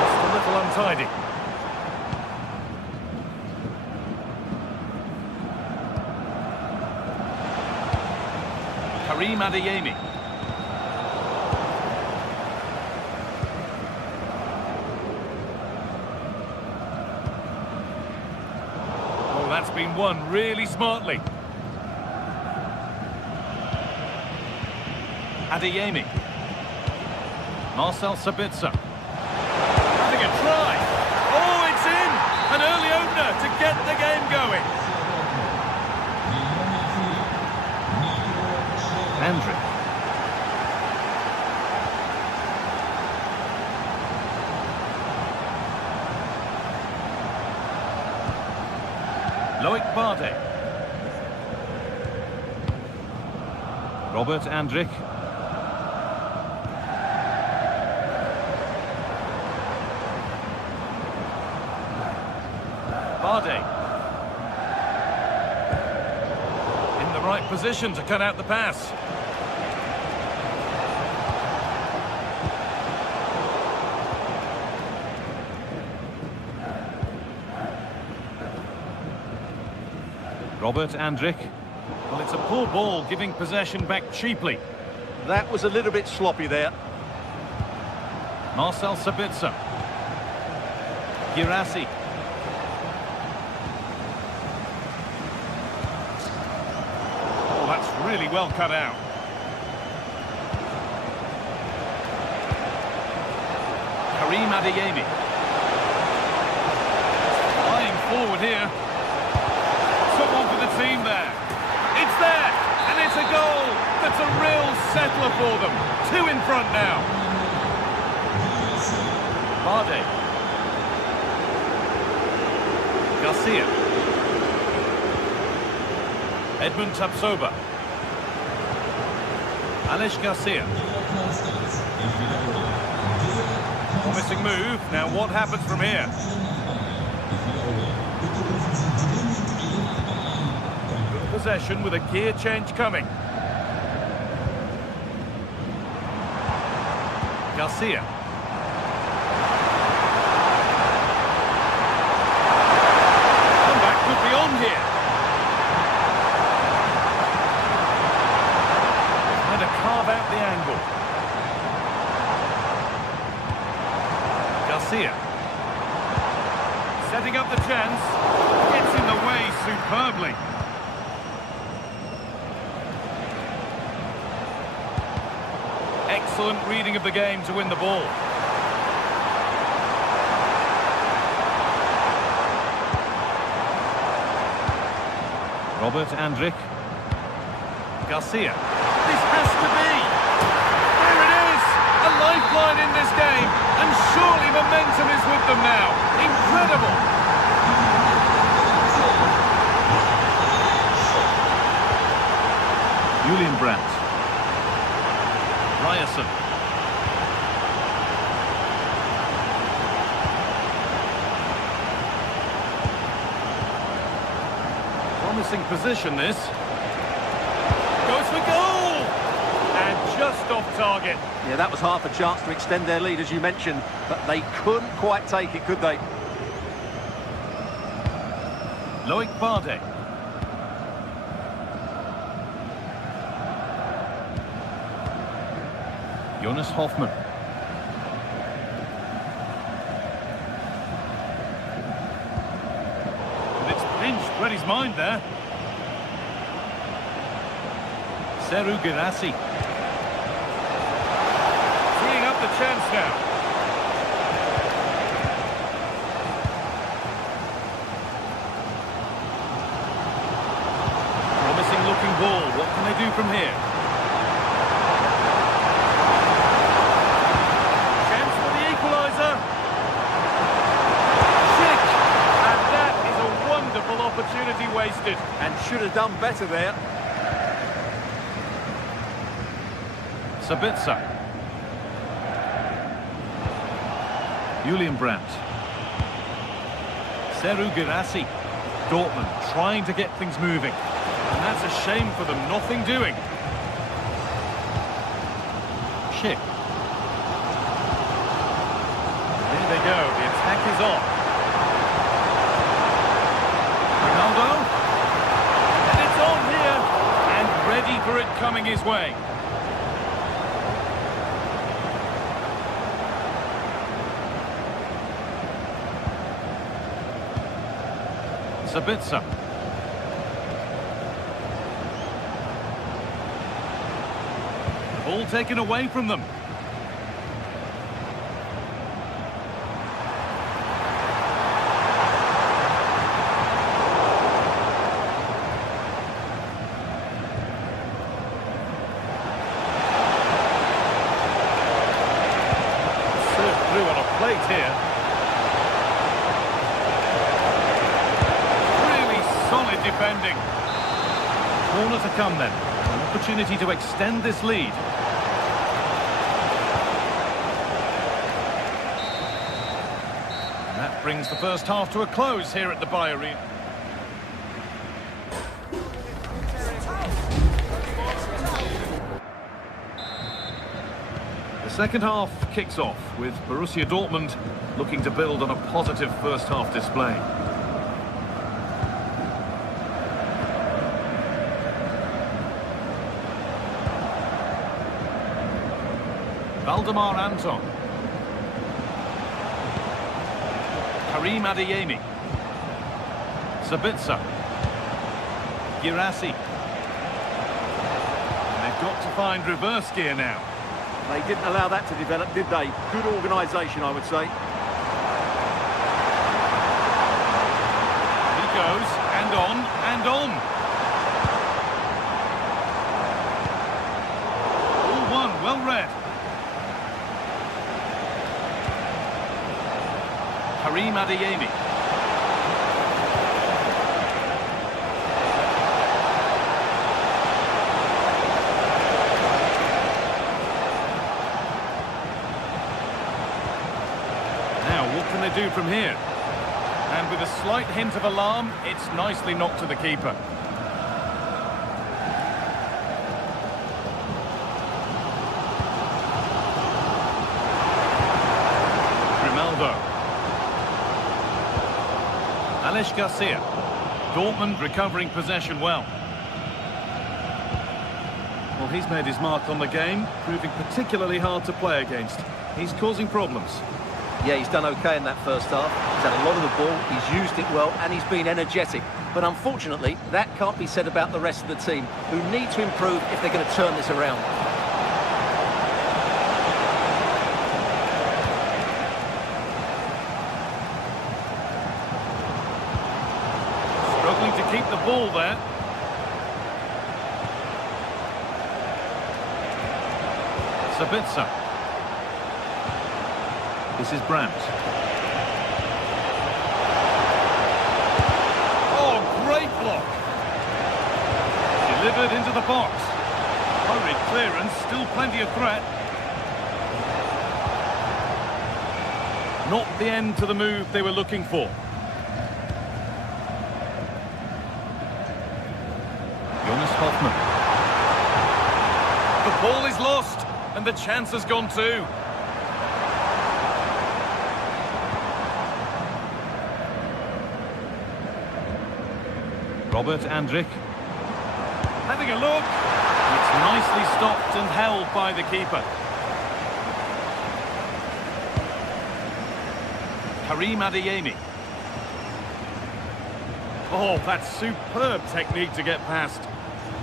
Just a little untidy. Karim Adeyemi. That's been won really smartly. Adeyemi. Marcel Sabitzer. Having a try. Oh, it's in! An early opener to get the game going. Hendrick. Loic Bardet. Robert Andrik. Bardet. In the right position to cut out the pass. Robert Andrik. Well, it's a poor ball, giving possession back cheaply. That was a little bit sloppy there. Marcel Sabitzer. Girassi. Oh, that's really well cut out. Karim Adeyemi. Flying forward here. Someone for the team there. It's there, and it's a goal. That's a real settler for them. 2 in front now. Bardet. Garcia. Edmund Tapsoba. Aleix Garcia. Promising move. Now what happens from here? Possession with a gear change coming. Garcia. Comeback could be on here. Trying to carve out the angle. Garcia. Setting up the chance. Gets in the way superbly. Excellent reading of the game to win the ball. Robert Andrik. Garcia. This has to be. There it is. A lifeline in this game. And surely momentum is with them now. Incredible. Julian Brandt. Ryerson. Promising position this. Goes for goal! And just off target. Yeah, that was half a chance to extend their lead, as you mentioned, but they couldn't quite take it, could they? Loic Bardet. Jonas Hoffmann. But it's pinched, read his mind there. Serhou Guirassy. Freeing up the chance now. Promising looking ball. What can they do from here? wasted. And should have done better there. Sabitzer. Julian Brandt. Seru Girassi. Dortmund trying to get things moving. And that's a shame for them, nothing doing. Schick. Here they go, the attack is on. Ronaldo. And it's on here. And ready for it coming his way. Sabitzer. Ball taken away from them. Served through on a plate here. Solid defending. Corner to come then. An opportunity to extend this lead. And that brings the first half to a close here at the Bayer Arena. The second half kicks off with Borussia Dortmund looking to build on a positive first half display. Valdemar Anton. Karim Adeyemi. Sabitzer. Girassi. And they've got to find reverse gear now. They didn't allow that to develop, did they? Good organisation, I would say. He goes, and on, and on. All one, well read. Karim Adeyemi. Now, what can they do from here? And with a slight hint of alarm, it's nicely knocked to the keeper. Ronaldo. Alex Garcia. Dortmund recovering possession well. Well, he's made his mark on the game, proving particularly hard to play against. He's causing problems. Yeah, he's done okay in that first half. He's had a lot of the ball, he's used it well, and he's been energetic. But unfortunately, that can't be said about the rest of the team, who need to improve if they're going to turn this around. Struggling to keep the ball there. Sabitzer. This is Brandt. Oh, great block. Delivered into the box. Hurried clearance, still plenty of threat. Not the end to the move they were looking for. Jonas Hoffmann. The ball is lost, and the chance has gone too. Robert Andrich. Having a look. It's nicely stopped and held by the keeper. Karim Adeyemi. Oh, that's superb technique to get past.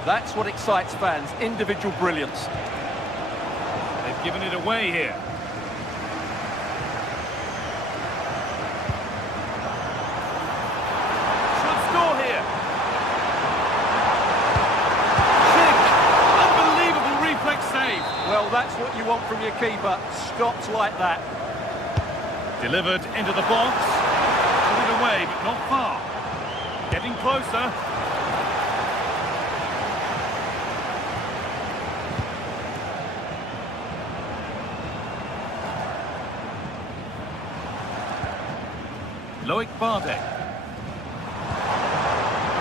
That's what excites fans, individual brilliance. They've given it away here. Should score here. Schick. Unbelievable reflex save. Well, that's what you want from your keeper. Stopped like that. Delivered into the box. Put it away, but not far. Getting Getting closer. Loic Bardet.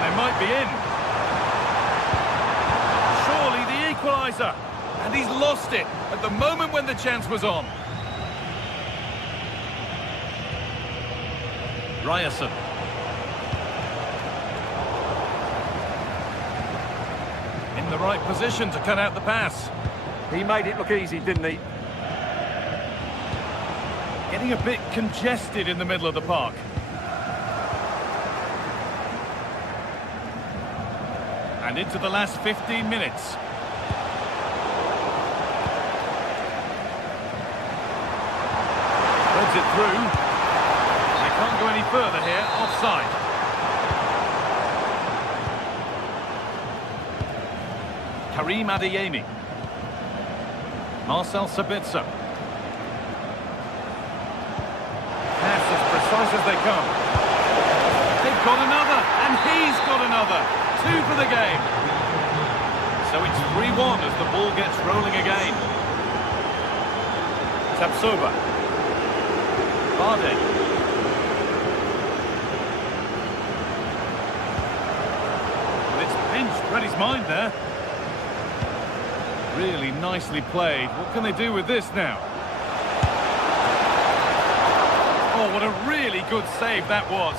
They might be in. Surely the equaliser. And he's lost it at the moment when the chance was on. Ryerson. In the right position to cut out the pass. He made it look easy, didn't he? Getting a bit congested in the middle of the park. And into the last 15 minutes. Threads it through. They can't go any further here. Offside. Karim Adeyemi. Marcel Sabitzer. Pass as precise as they come. They've got another, and he's got another. 2 for the game. So it's 3-1 as the ball gets rolling again. Tapsoba. Bardet. Well, it's pinched Reddy's mind there. Really nicely played. What can they do with this now? Oh, what a really good save that was.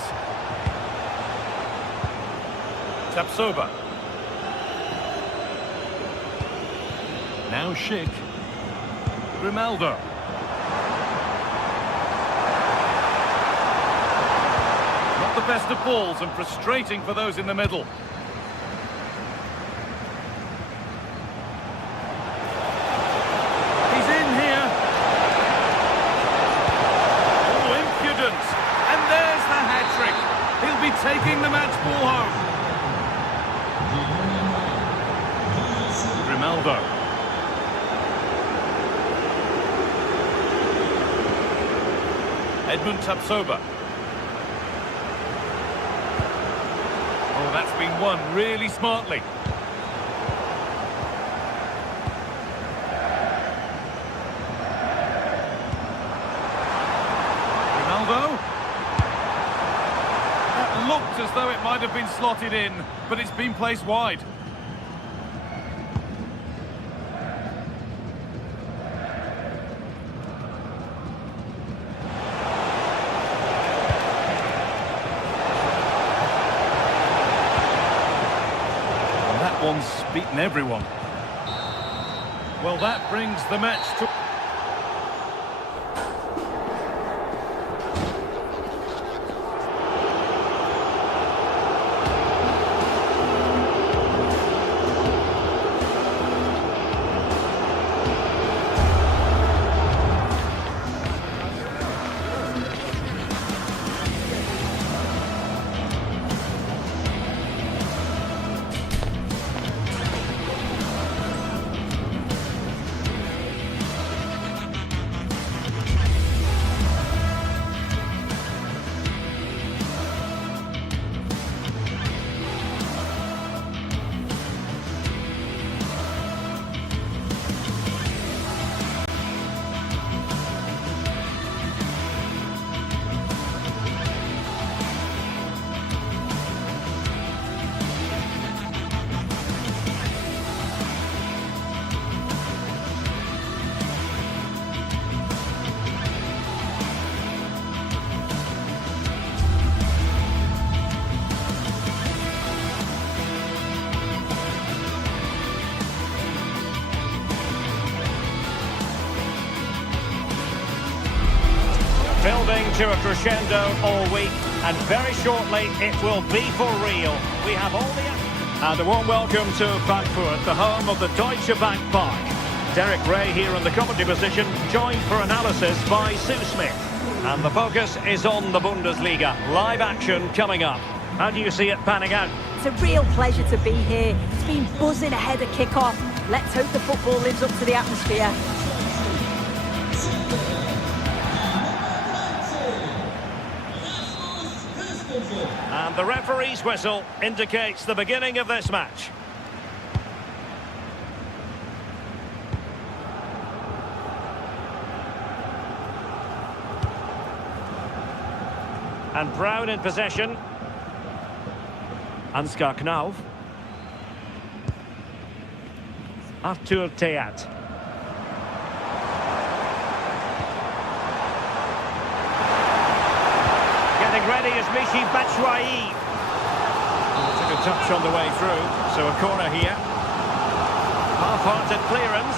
Tapsoba. Now Schick. Grimaldo. Not the best of balls and frustrating for those in the middle. He's in here. Oh, impudent. And there's the hat-trick. He'll be taking the match ball home. Grimaldo. Edmund Tapsoba. Oh, that's been won really smartly. Grimaldo. That looked as though it might have been slotted in, but it's been placed wide. One's beaten everyone. Well, that brings the match to... Building to a crescendo all week, and very shortly it will be for real. We have all the... And a warm welcome to Frankfurt, the home of the Deutsche Bank Park. Derek Ray here in the commentary position, joined for analysis by Sue Smith. And the focus is on the Bundesliga. Live action coming up. How do you see it panning out? It's a real pleasure to be here. It's been buzzing ahead of kick-off. Let's hope the football lives up to the atmosphere. And And the referee's whistle indicates the beginning of this match. And Brown in possession. Ansgar Knauf. Arthur Theat. Getting ready is Michy Batshuayi. Took a touch on the way through, so a corner here. Half-hearted clearance.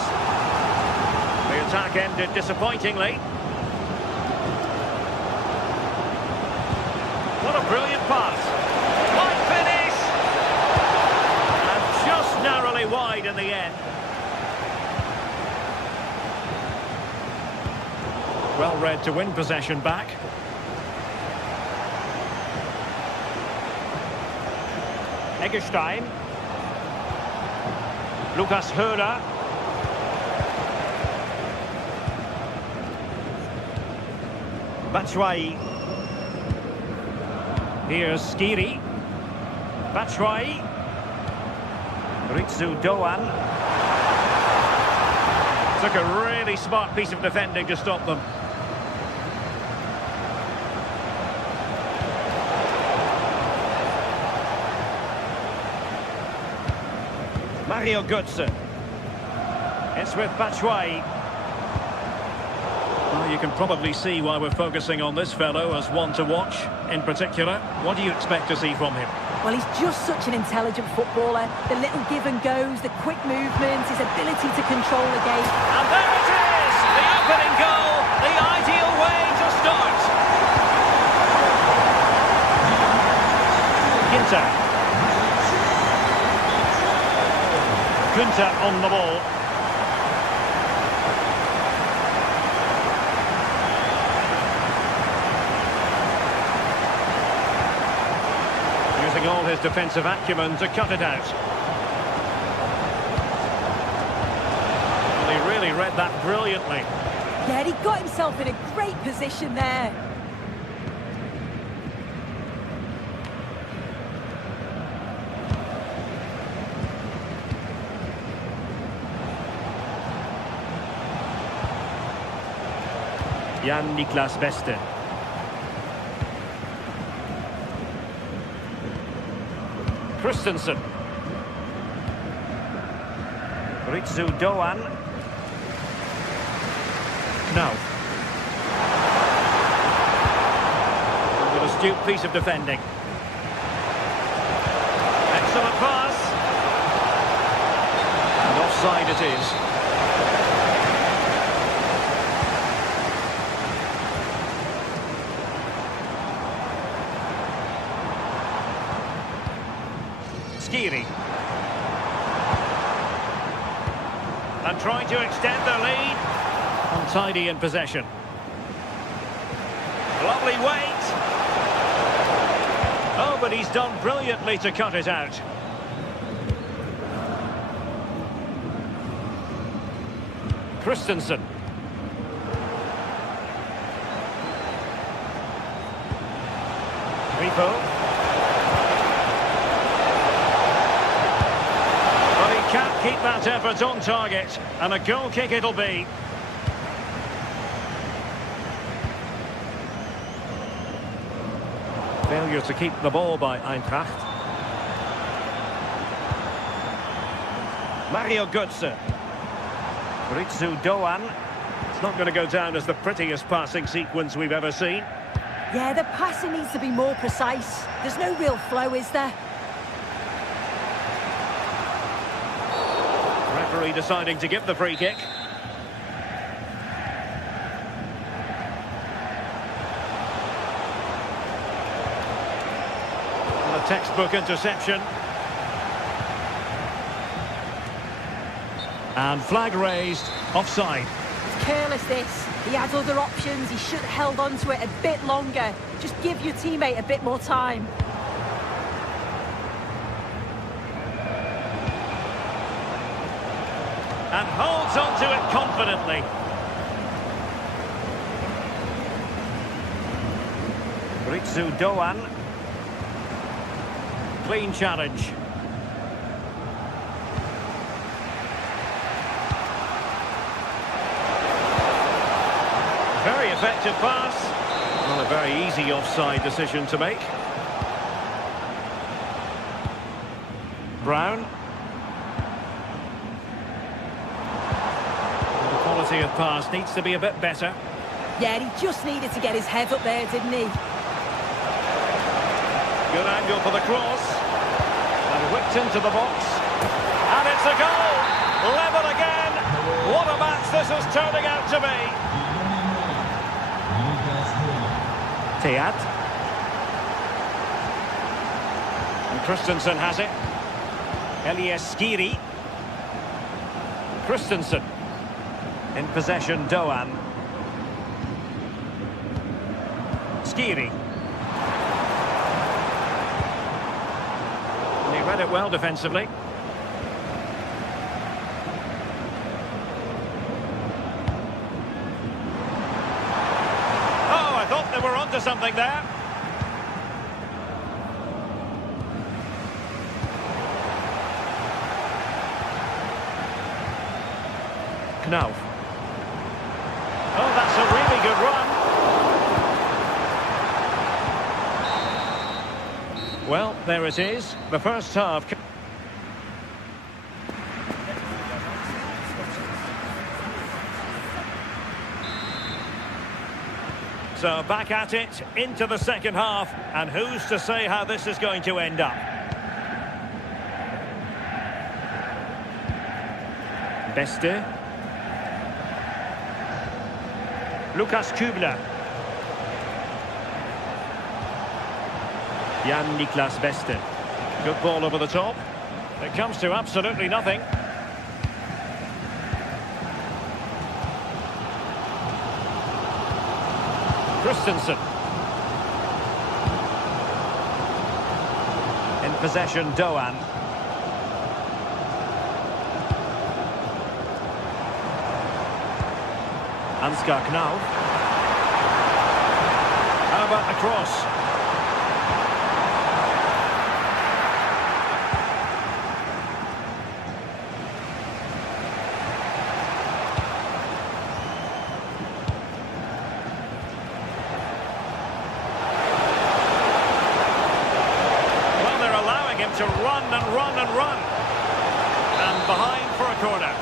The attack ended disappointingly. What a brilliant pass. Wide finish! And just narrowly wide in the end. Well read to win possession back. Eggestein. Lukas Höhler. Batshuayi. Here's Skiri. Batshuayi. Ritsu Doan. Took a really smart piece of defending to stop them. Mario Götze. It's with Batshuayi. Well, you can probably see why we're focusing on this fellow as one to watch. In particular, what do you expect to see from him? Well, he's just such an intelligent footballer. The little give and goes, the quick movements, his ability to control the game. And there it is! The opening goal! The ideal way to start! Günther on the ball. Using all his defensive acumen to cut it out. Well, he really read that brilliantly. Yeah, he got himself in a great position there. Jan-Niklas Beste. Christensen. Ritsu Doan. Now. With a astute piece of defending. Excellent pass. And offside it is. Skiri. And trying to extend their lead. Untidy in possession. Lovely weight. Oh, but he's done brilliantly to cut it out. Christensen. Ripo. Can't keep that effort on target, and a goal kick it'll be. Failure to keep the ball by Eintracht. Mario Götze. Ritsu Doan. It's not going to go down as the prettiest passing sequence we've ever seen. Yeah, the passing needs to be more precise. There's no real flow, is there? Referee deciding to give the free kick. And a textbook interception. And flag raised, offside. It's careless, this. He had other options. He should have held on to it a bit longer. Just give your teammate a bit more time. And holds on to it confidently. Ritsu Doan. Clean challenge. Very effective pass. Not a very easy offside decision to make. Brown. The quality of pass needs to be a bit better. Yeah, he just needed to get his head up there, didn't he? Good angle for the cross. And whipped into the box. And it's a goal! Level again! What a match this is turning out to be! Teat. And Christensen has it. Elias-Skiri. Christensen. In possession, Doan. Skiri. And he read it well defensively. Oh, I thought they were onto something there. Knauf. Oh, that's a really good run. Well, there it is. The first half. So back at it, into the second half. And who's to say how this is going to end up? Beste. Lukas Kübler. Jan-Niklas Beste. Good ball over the top. It comes to absolutely nothing. Christensen. In possession, Doan. Ansgar Knauf. How about the cross? Well, they're allowing him to run and run and run. And behind for a corner.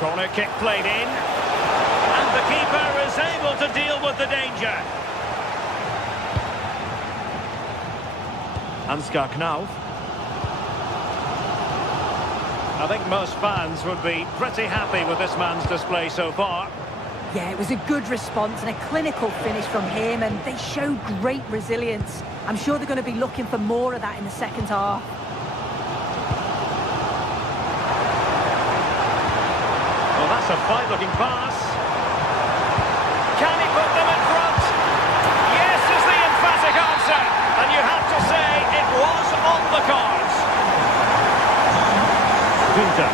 Corner kick played in. And the keeper is able to deal with the danger. Ansgar Knauf. I think most fans would be pretty happy with this man's display so far. Yeah, it was a good response and a clinical finish from him, and they show great resilience. I'm sure they're going to be looking for more of that in the second half. Well, that's a fine-looking pass. Can he put them in front? Yes is the emphatic answer. And you have to say it was on the cards. Günther.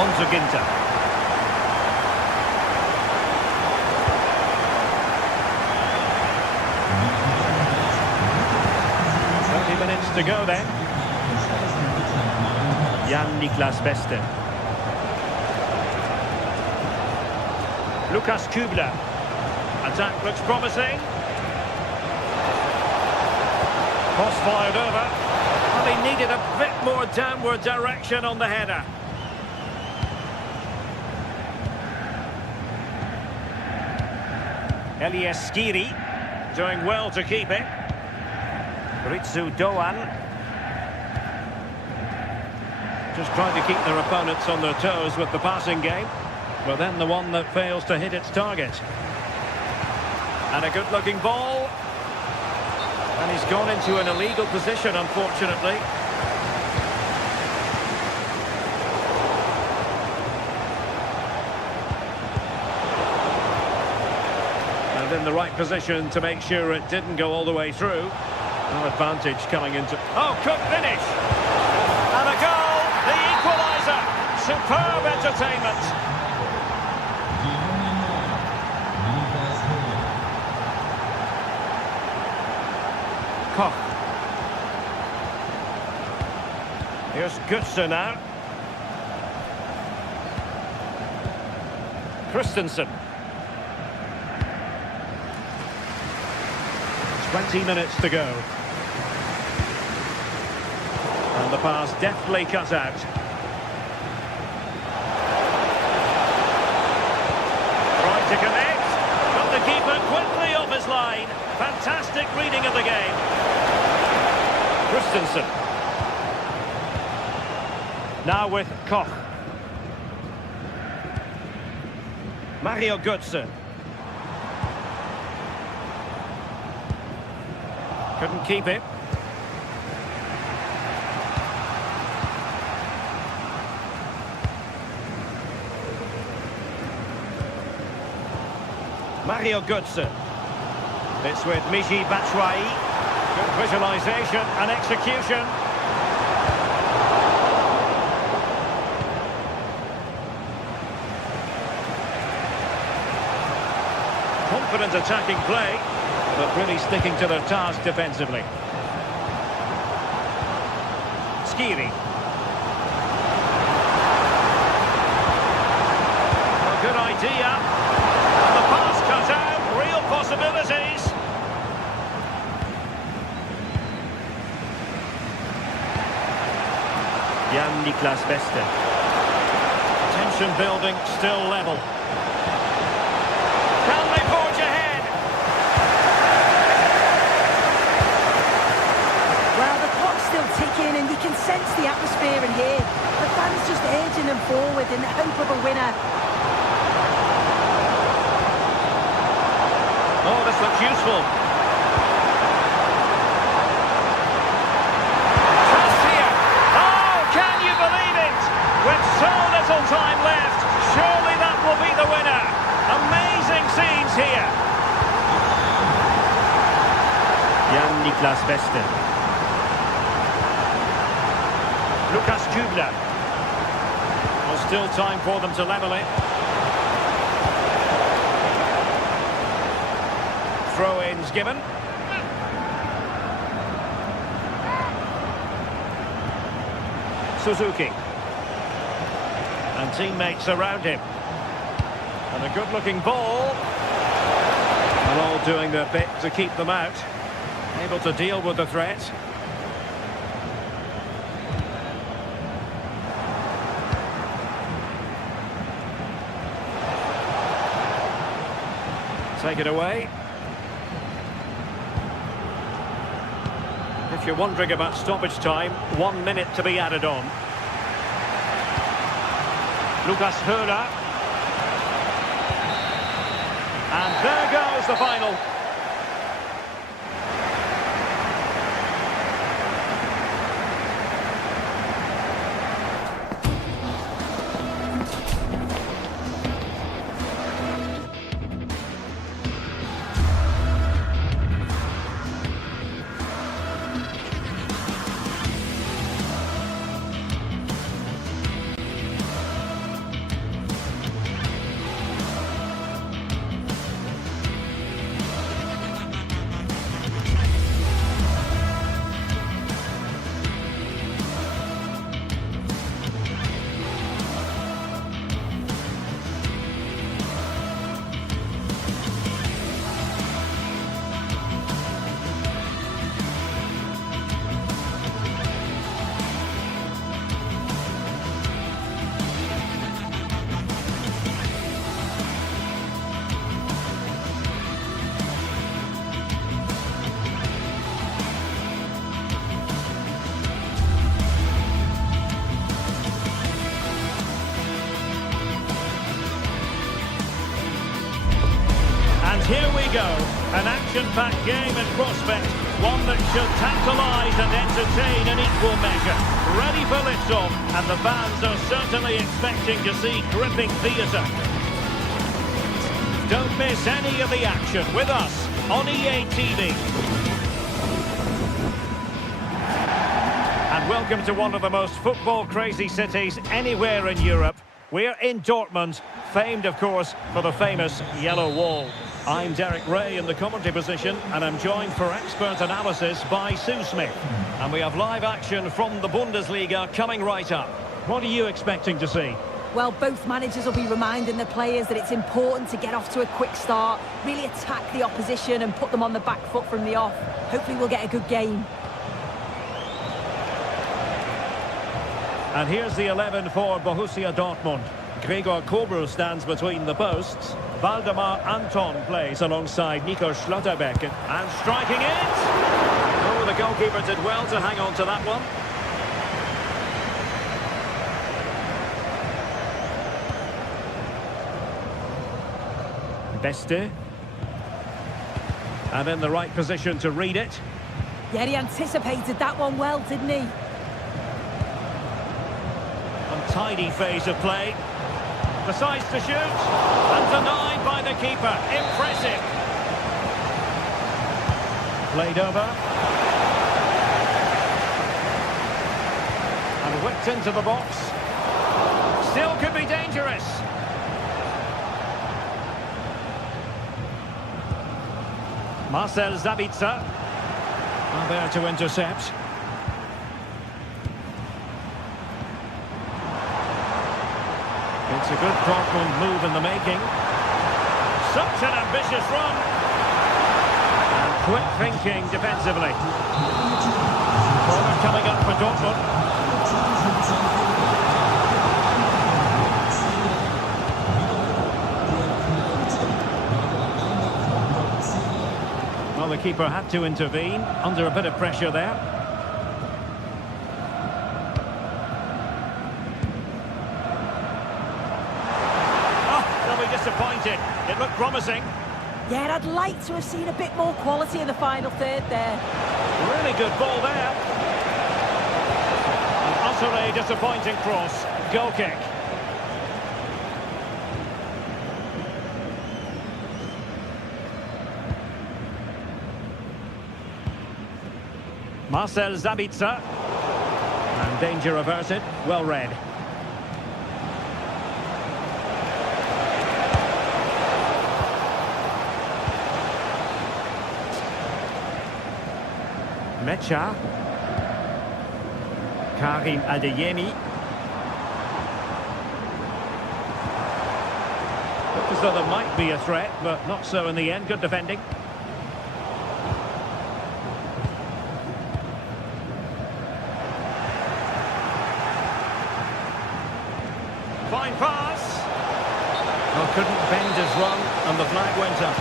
On to Günther. Minutes to go then. Jan-Niklas Beste. Lukas Kübler. Attack looks promising. Cross fired over. Well, he needed a bit more downward direction on the header. Elias-Skiri doing well to keep it. Ritsu Doan. Just trying to keep their opponents on their toes with the passing game. But then the one that fails to hit its target. And a good-looking ball. And he's gone into an illegal position, unfortunately. And in the right position to make sure it didn't go all the way through. No advantage coming into... Oh, could finish! And a goal! The equaliser! Superb entertainment! Koch. Here's Götze now. Christensen. 20 minutes to go. And the pass deftly cut out. Trying to connect. Got the keeper quickly off his line. Fantastic reading of the game. Christensen. Now with Koch. Mario Götze. Couldn't keep it. Mario Götze. It's with Michy Batshuayi. Good visualisation and execution. Confident attacking play, but really sticking to their task defensively. Skiri. A good idea. And the pass cut out. Real possibilities. Jan-Niklas Beste. Tension building, still level. Can they forge ahead? Well, the clock's still ticking and you can sense the atmosphere in here. The fans just urging them forward in the hope of a winner. Oh, this looks useful. Chance here. Oh, can you believe it? With so little time left, surely that will be the winner. Amazing scenes here. Jan-Niklas Beste. Lukas Kübler. Well, still time for them to level it. Throw-ins given. Suzuki. And teammates around him. And a good-looking ball. And all doing their bit to keep them out. Able to deal with the threat. Take it away. If you're wondering about stoppage time, 1 minute to be added on. Lucas Höhler. And there goes the final. Here we go, an action-packed game in prospect, one that should tantalise and entertain in equal measure. Ready for liftoff, and the fans are certainly expecting to see gripping theatre. Don't miss any of the action with us on EA TV. And welcome to one of the most football-crazy cities anywhere in Europe. We're in Dortmund, famed, of course, for the famous Yellow Wall. I'm Derek Ray in the commentary position, and I'm joined for expert analysis by Sue Smith. And we have live action from the Bundesliga coming right up. What are you expecting to see? Well, both managers will be reminding the players that it's important to get off to a quick start, really attack the opposition and put them on the back foot from the off. Hopefully we'll get a good game. And here's the 11 for Borussia Dortmund. Gregor Kobel stands between the posts. Waldemar Anton plays alongside Nico Schlotterbeck and striking it! Oh, the goalkeeper did well to hang on to that one. Beste. And in the right position to read it. Yeah, he anticipated that one well, didn't he? Untidy phase of play. Decides to shoot. And denied by the keeper. Impressive. Played over. And whipped into the box. Still could be dangerous. Marcel Sabitzer. And there to intercept. It's a good Dortmund move in the making. Such an ambitious run. And quick thinking defensively. Corner coming up for Dortmund. Well, the keeper had to intervene under a bit of pressure there. Disappointed. It looked promising. Yeah, I'd like to have seen a bit more quality in the final third there. Really good ball there. An utterly disappointing cross. Goal kick. Marcel Sabitzer. And danger averted. Well read. Mecha. Karim Adeyemi. Looked as though there might be a threat, but not so in the end. Good defending. Fine pass. Well, couldn't bend his run, and the flag went up.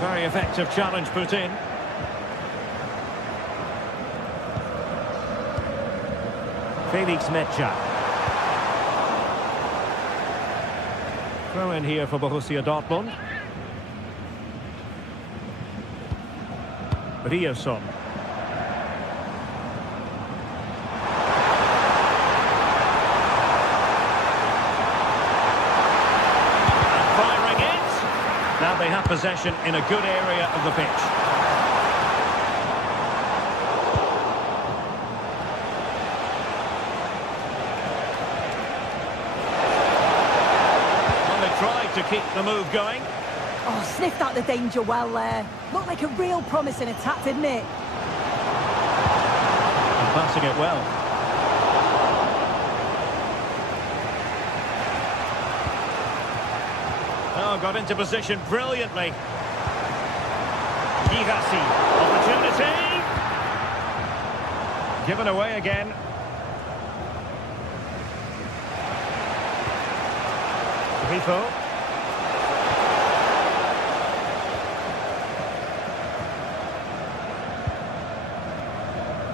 Very effective challenge put in. Felix Mecha. Throw in here for Borussia Dortmund. Rioson. Now they have possession in a good area of the pitch. Well, they tried to keep the move going. Oh, sniffed out the danger well there. Looked like a real promising attack, didn't it? And passing it well. Oh, got into position brilliantly. Girassi, opportunity. Given away again. Grifo.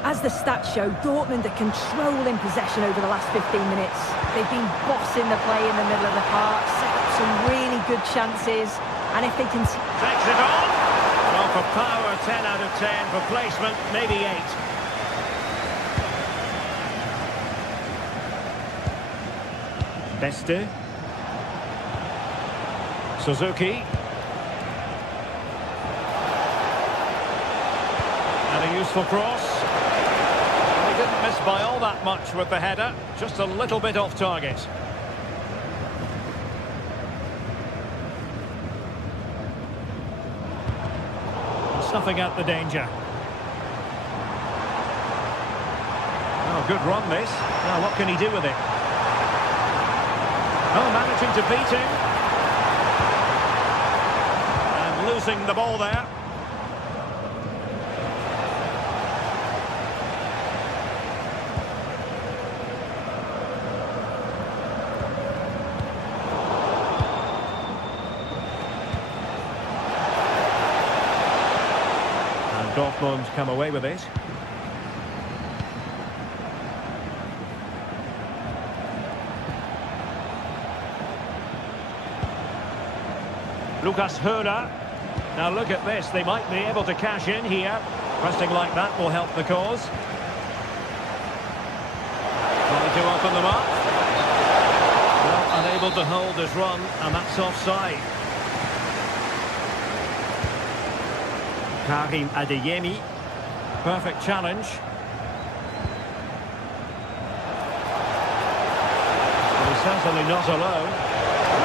As the stats show, Dortmund are controlling possession over the last 15 minutes. They've been bossing the play in the middle of the park, set up some really good chances, and if they can... Takes it on! Well, for power, 10 out of 10. For placement, maybe 8. Beste. Suzuki. And a useful cross. He didn't miss by all that much with the header, just a little bit off target. snuffing out the danger. Oh, good run this. Now what can he do with it? Oh, managing to beat him. And losing the ball there. And Dortmund come away with it. Lucas Höder. Now look at this, they might be able to cash in here. Pressing like that will help the cause. Trying to open them up. Well, unable to hold his run, and that's offside. Karim Adeyemi. Perfect challenge. But he's certainly not alone.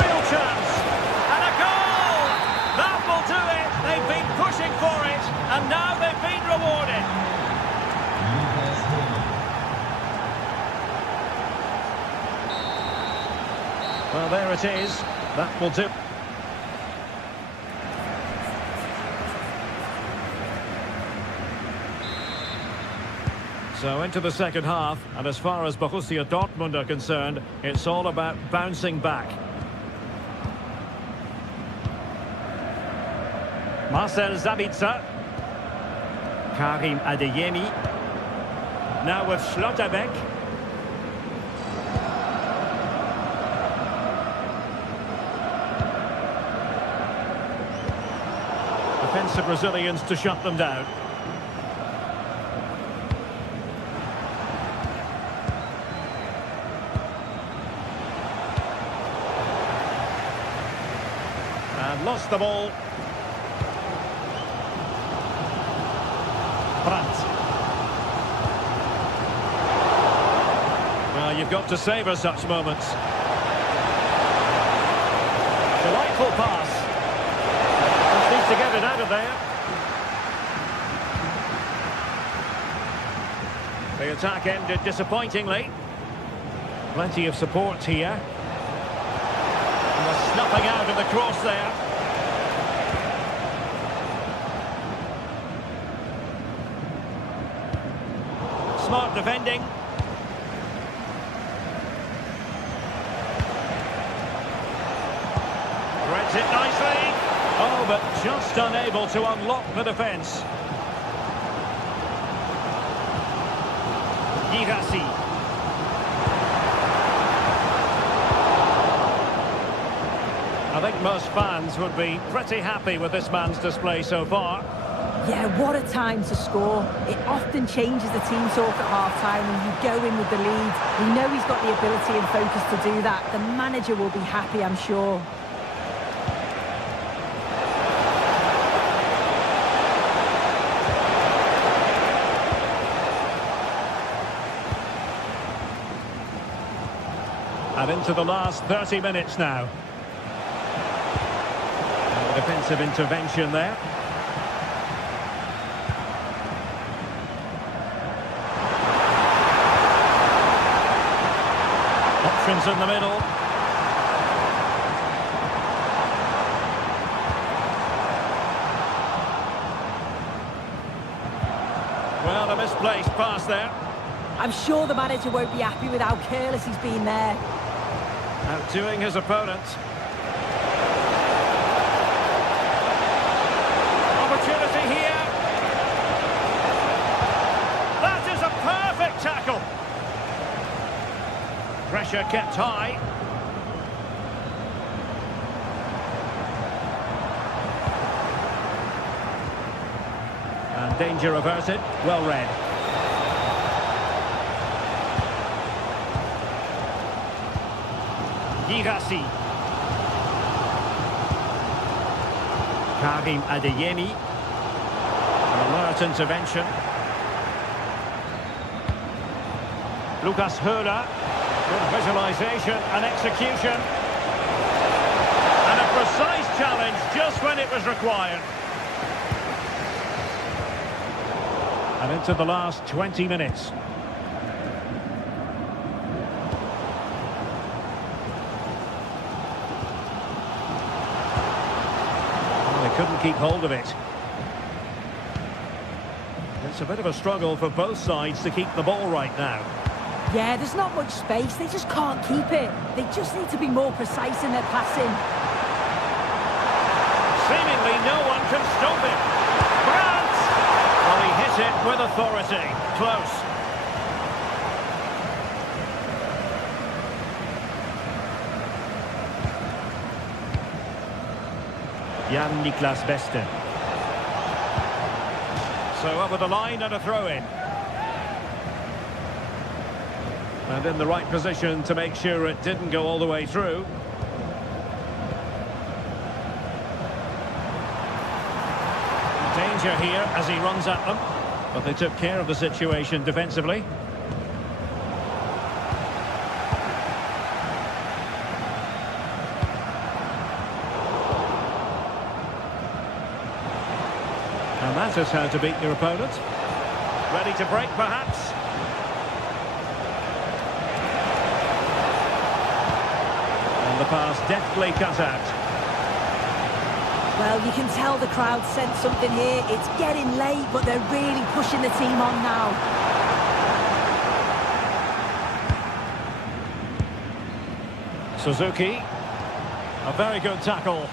Real chance. Do it. They've been pushing for it, and now they've been rewarded. Well, there it is. That will do. So into the second half, and as far as Borussia Dortmund are concerned, it's all about bouncing back. Marcel Sabitzer. Karim Adeyemi. Now with Schlotterbeck. Defensive Brazilians to shut them down. And lost the ball. Well, you've got to savour such moments. Delightful pass. Just needs to get it out of there. The attack ended disappointingly. Plenty of support here. And the snuffing out of the cross there. Smart defending. Threads it nicely. Oh, but just unable to unlock the defence. Girassi. I think most fans would be pretty happy with this man's display so far. Yeah, what a time to score. It often changes the team talk at half-time when you go in with the lead. We know he's got the ability and focus to do that. The manager will be happy, I'm sure. And into the last 30 minutes now. And a defensive intervention there. Options in the middle. Well, a misplaced pass there. I'm sure the manager won't be happy with how careless he's been there. Outdoing his opponent. Opportunity here. That is a perfect tackle. Pressure kept high. And danger averted. Well read. Girassi. Karim Adeyemi. An alert intervention. Lucas Höder. Good visualisation and execution. And a precise challenge just when it was required. And into the last 20 minutes. Well, they couldn't keep hold of it. It's a bit of a struggle for both sides to keep the ball right now. Yeah, there's not much space. They just can't keep it. They just need to be more precise in their passing. Seemingly no one can stop him. Grant! Well, he hit it with authority. Close. Jan-Niklas Beste. So over the line and a throw-in. And in the right position to make sure it didn't go all the way through. Danger here as he runs at them. But they took care of the situation defensively. And that is how to beat your opponent. Ready to break, perhaps? And the pass deftly cut out. Well, you can tell the crowd sense something here. It's getting late, but they're really pushing the team on now. Suzuki. A very good tackle.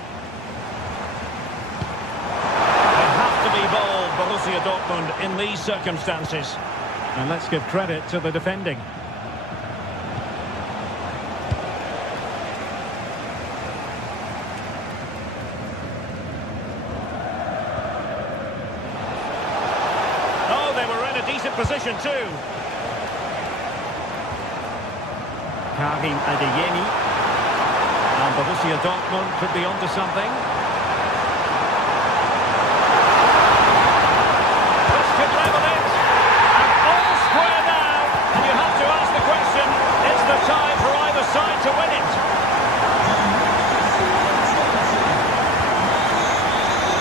To be bold, Borussia Dortmund, in these circumstances. And let's give credit to the defending. Oh, they were in a decent position too. Karim Adeyemi. And Borussia Dortmund could be onto something. To win it.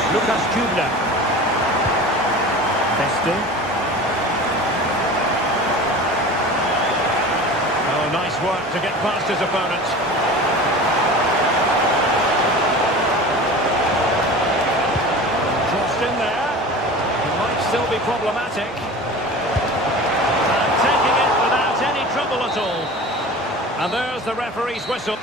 Lucas Kubler. Beste. Oh, nice work to get past his opponent. Crossed in there. It might still be problematic. And taking it without any trouble at all. And there's the referee's whistle.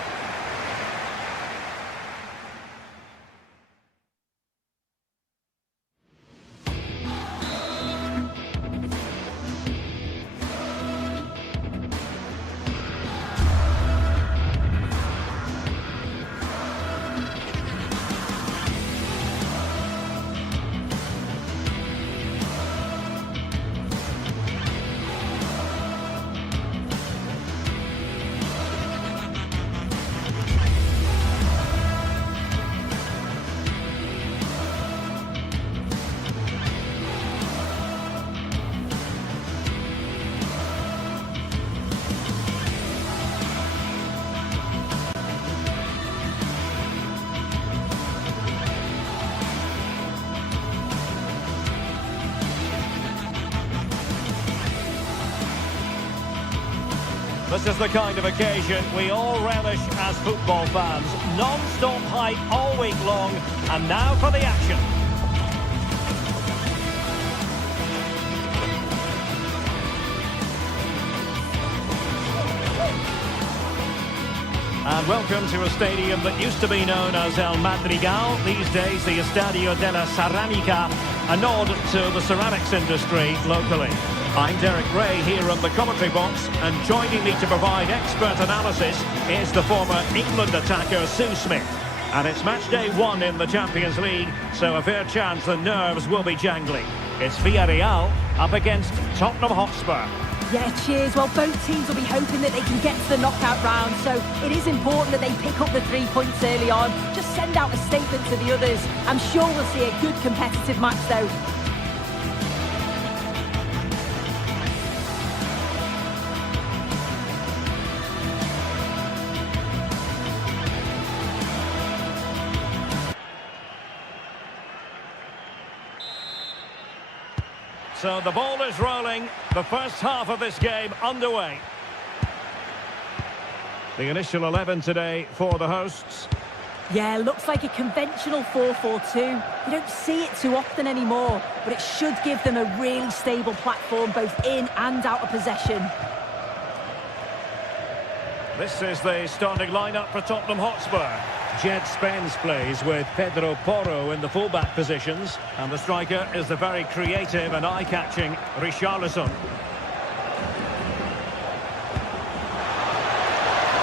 This is the kind of occasion we all relish as football fans. Non-stop hype all week long, and now for the action. And welcome to a stadium that used to be known as El Madrigal, these days the Estadio de la Ceramica, a nod to the ceramics industry locally. I'm Derek Ray here on the commentary box, and joining me to provide expert analysis is the former England attacker Sue Smith. And it's match day 1 in the Champions League, so a fair chance the nerves will be jangling. It's Villarreal up against Tottenham Hotspur. Yeah, cheers. Well, both teams will be hoping that they can get to the knockout round, so it is important that they pick up the 3 points early on. Just send out a statement to the others. I'm sure we'll see a good competitive match, though. So the ball is rolling. The first half of this game underway. The initial 11 today for the hosts. Yeah, looks like a conventional 4-4-2. You don't see it too often anymore, but it should give them a really stable platform both in and out of possession. This is the starting lineup for Tottenham Hotspur. Jed Spence plays with Pedro Porro in the fullback positions, and the striker is the very creative and eye-catching Richarlison.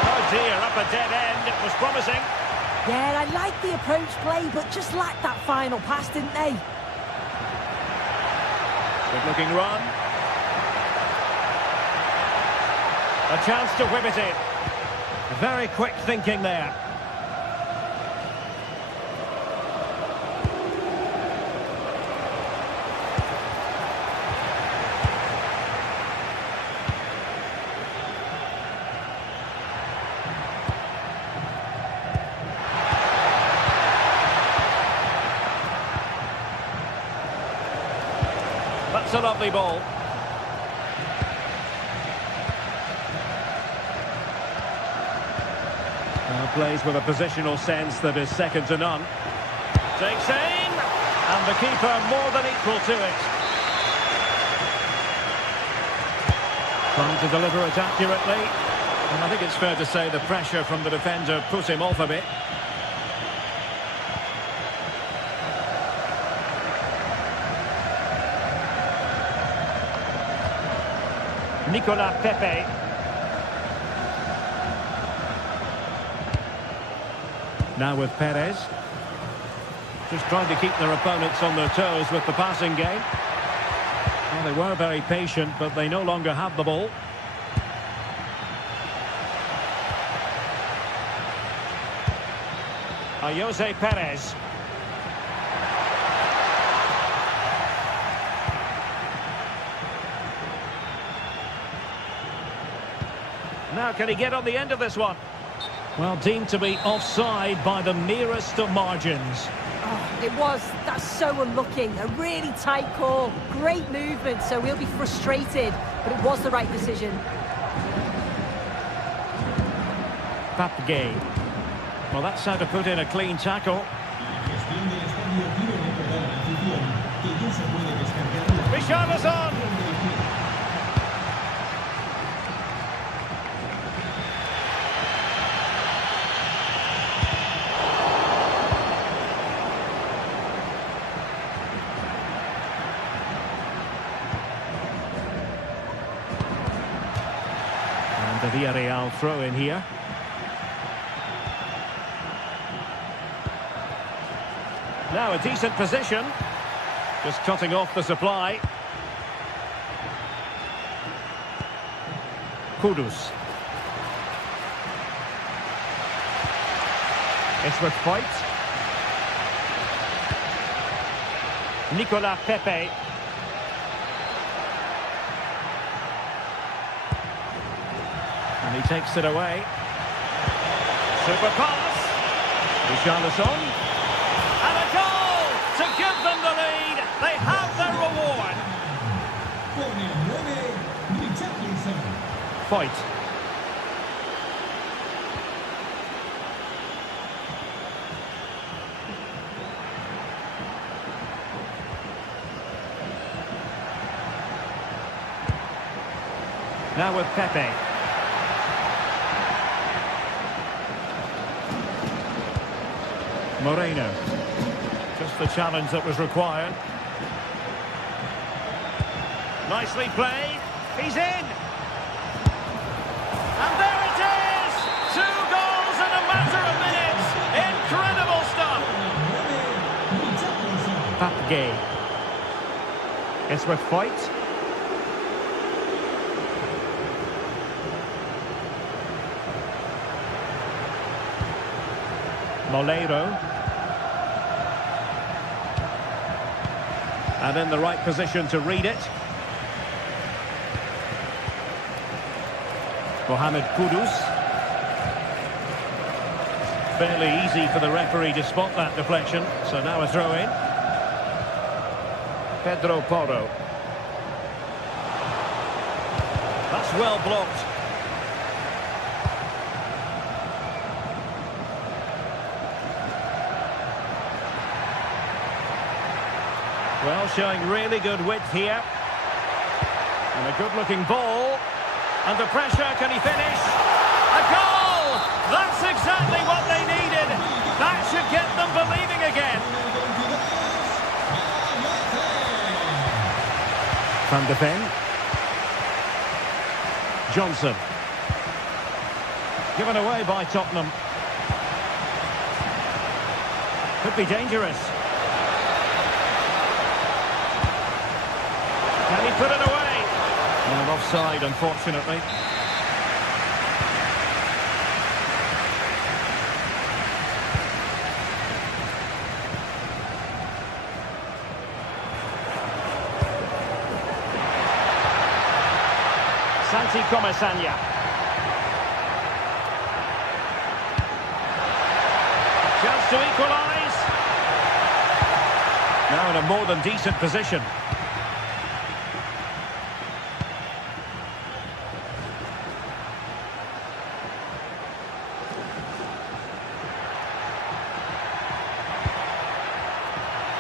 Oh dear, up a dead end. It was promising. Yeah, I like the approach play, but just lacked that final pass, didn't they? Good-looking run. A chance to whip it in. Very quick thinking there. That's a lovely ball. Plays with a positional sense that is second to none. Takes aim, and the keeper more than equal to it. Trying to deliver it accurately. And I think it's fair to say the pressure from the defender put him off a bit. Nicolas Pepe. Now with Perez. Just trying to keep their opponents on their toes with the passing game. Well, they were very patient, but they no longer have the ball. Jose Perez. Now can he get on the end of this one? Well, deemed to be offside by the merest of margins. Oh, it was. That's so unlucky. A really tight call. Great movement, so he'll be frustrated, but it was the right decision. Papgay. Well, that's how to put in a clean tackle. Richarlison! And the Villarreal throw in here. Now a decent position. Just cutting off the supply. Kudus. It's with Foyt. Nicolas Pepe. And he takes it away. Super pass. Richarlison. And a goal to give them the lead. They have their reward. Foyt. Now with Pepe. Moreno. Just the challenge that was required. Nicely played. He's in. And there it is! 2 goals in a matter of minutes. Incredible stuff. Papgay. It's with Foyt. Moleiro. And in the right position to read it. Mohamed Kudus. Fairly easy for the referee to spot that deflection. So now a throw in. Pedro Porro. That's well blocked. Well, showing really good width here. And a good-looking ball. Under pressure, can he finish? A goal! That's exactly what they needed. That should get them believing again. Van de Ven. Johnson. Given away by Tottenham. Could be dangerous. Can he put it away? Well, offside, unfortunately. Santi Comesaña. Chance to equalise. Now in a more than decent position.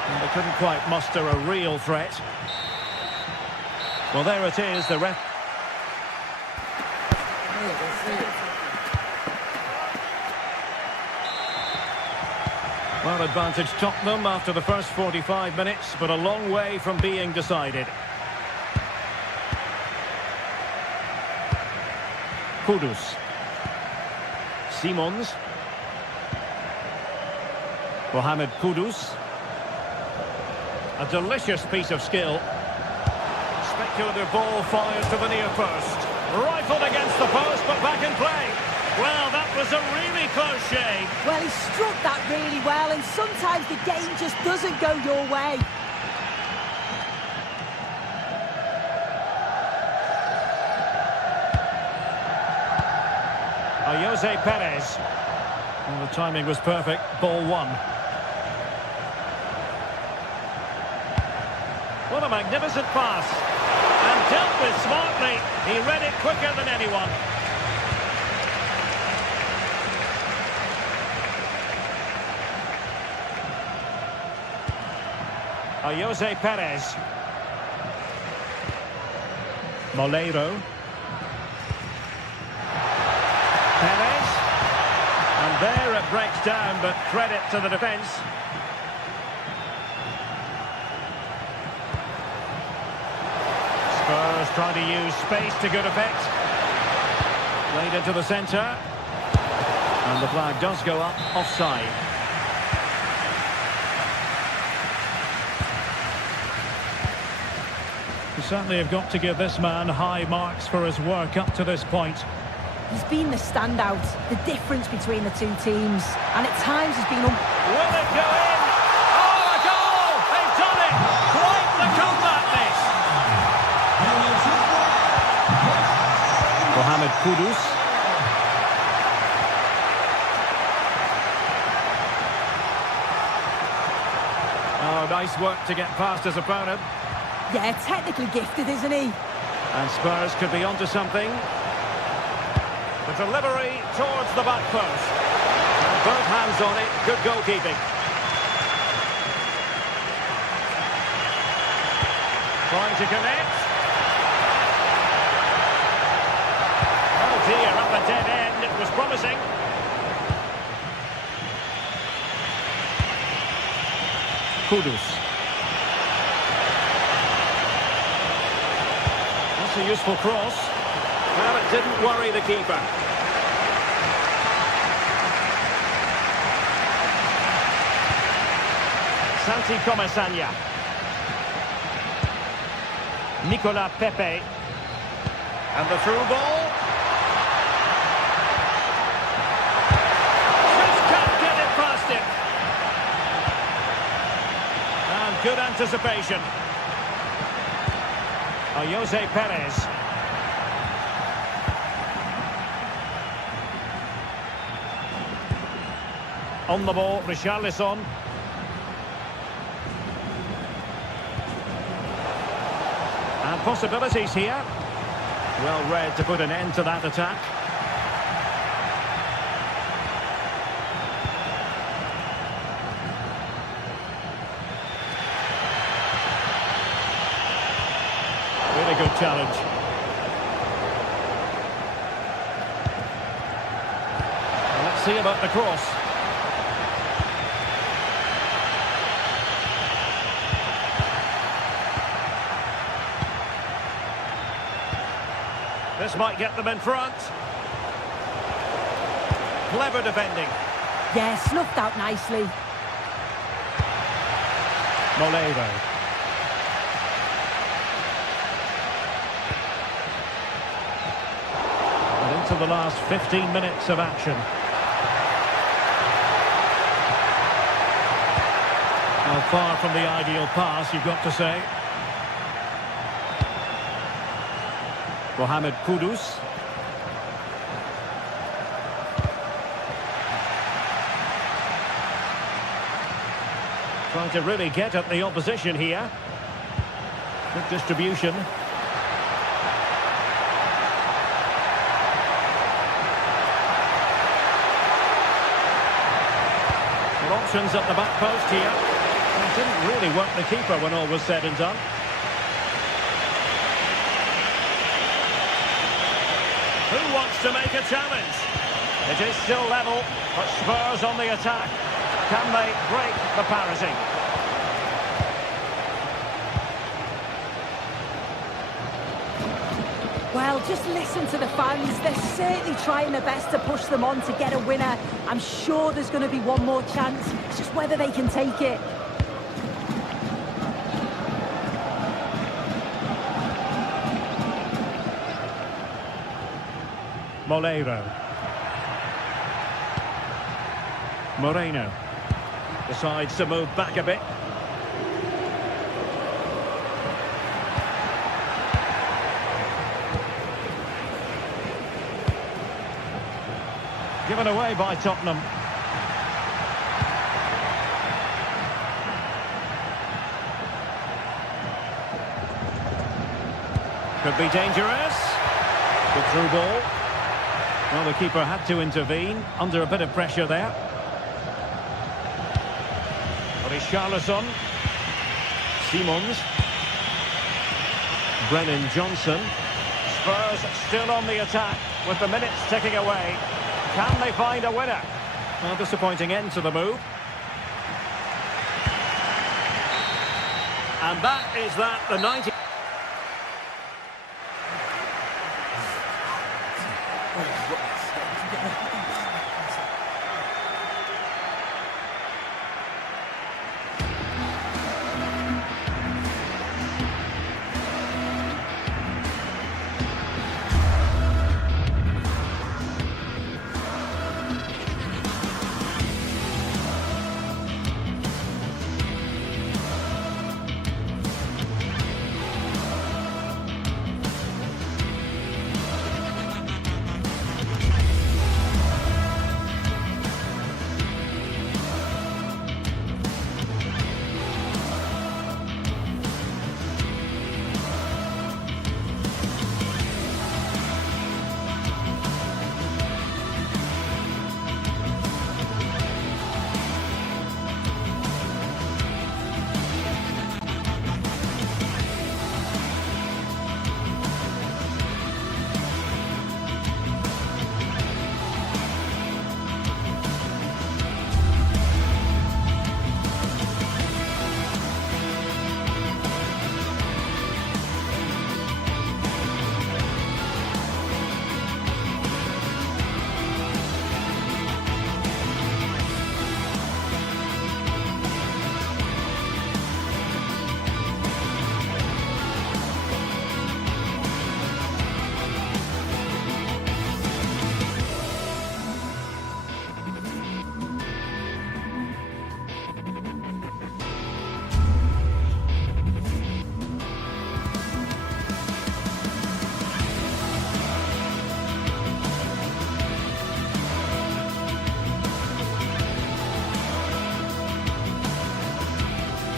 And they couldn't quite muster a real threat. Well, there it is, the ref. Well, advantage Tottenham after the first 45 minutes, but a long way from being decided. Kudus. Simons. Mohamed Kudus. A delicious piece of skill. Speculative ball fired to the near post. Rifled against the post, but back in play. Well, that was a really close shave. Well, he struck that really well, and sometimes the game just doesn't go your way. Jose Perez. Well, the timing was perfect. Ball one. What a magnificent pass. And dealt with smartly. He read it quicker than anyone. Jose Perez. Moleiro. Perez. And there it breaks down, but credit to the defence. Spurs trying to use space to good effect. Played into the centre. And the flag does go up offside. You certainly have got to give this man high marks for his work up to this point. He's been the standout, the difference between the two teams, and at times has been... Will it go in? Oh, a goal! They've done it! Quite the comeback, this! Mohamed Kudus. Oh, nice work to get past his opponent. Yeah, technically gifted, isn't he? And Spurs could be onto something. The delivery towards the back post. And both hands on it. Good goalkeeping. Trying to connect. Oh dear, at the dead end. It was promising. Kudus. That's a useful cross. Well, it didn't worry the keeper. Santi Comesaña. Nicolas Pepe. And the through ball. Just can't get it past him. And good anticipation. Jose Perez. On the ball, Richarlison. And possibilities here. Well read to put an end to that attack. Really good challenge. Well, let's see about the cross. This might get them in front. Clever defending. Yeah, snuffed out nicely. Moleiro. And into the last 15 minutes of action. Well, far from the ideal pass, you've got to say. Mohamed Kudus. Trying to really get at the opposition here. Good distribution. Well, options at the back post here. It didn't really work the keeper when all was said and done. Who wants to make a challenge? It is still level, but Spurs on the attack. Can they break the parity? Well, just listen to the fans. They're certainly trying their best to push them on to get a winner. I'm sure there's going to be one more chance. It's just whether they can take it. Moleiro. Moreno. Decides to move back a bit. Given away by Tottenham. Could be dangerous. Good through ball. Well, the keeper had to intervene under a bit of pressure there. Richarlison. Simons. Brennan Johnson. Spurs still on the attack with the minutes ticking away. Can they find a winner? Well, disappointing end to the move. And that is that, the 90...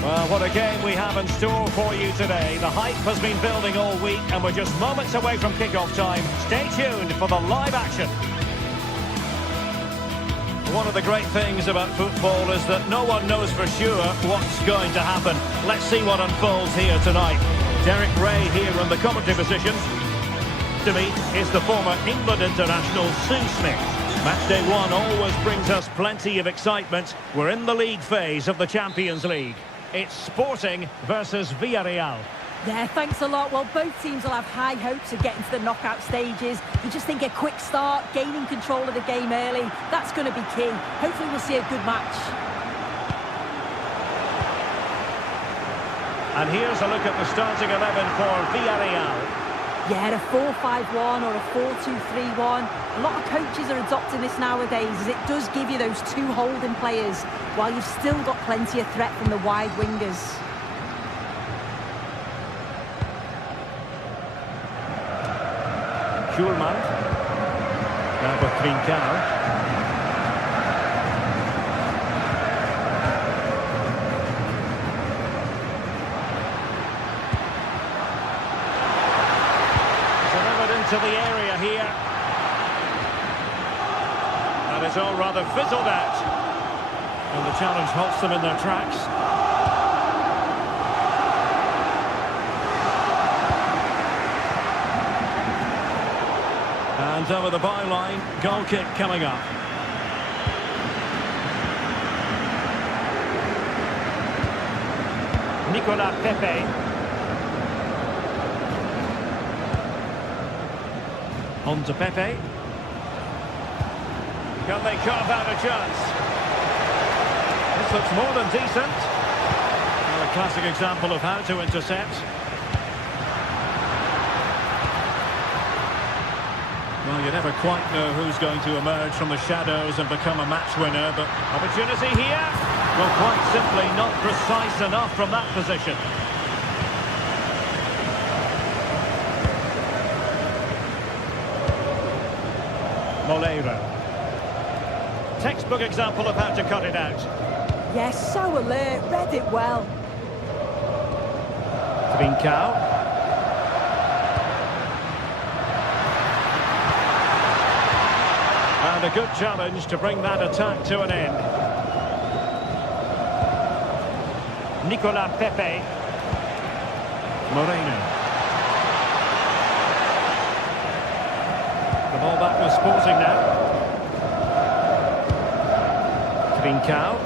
Well, what a game we have in store for you today. The hype has been building all week and we're just moments away from kick-off time. Stay tuned for the live action. One of the great things about football is that no one knows for sure what's going to happen. Let's see what unfolds here tonight. Derek Ray here in the commentary position. To me is the former England international Sue Smith. Matchday 1 always brings us plenty of excitement. We're in the league phase of the Champions League. It's Sporting versus Villarreal. Yeah, thanks a lot. Well, both teams will have high hopes of getting to the knockout stages. You just think a quick start, gaining control of the game early, that's going to be key. Hopefully we'll see a good match. And here's a look at the starting 11 for Villarreal. Yeah, a 4-5-1 or a 4-2-3-1. A lot of coaches are adopting this nowadays as it does give you those two holding players while you've still got plenty of threat from the wide wingers. Schulman. Now for Trincao. To the area here. And it's all rather fizzled out. And the challenge halts them in their tracks. And over the byline, goal kick coming up. Nicolas Pepe. On to Pepe. Can they carve out a chance? This looks more than decent. Well, a classic example of how to intercept. Well, you never quite know who's going to emerge from the shadows and become a match winner, but opportunity here? Well, quite simply not precise enough from that position. Moleiro. Textbook example of how to cut it out. Yes, so alert, read it well. Trincao. And a good challenge to bring that attack to an end. Nicolas Pepe. Moreno. Ball back with Sporting now. Trincao.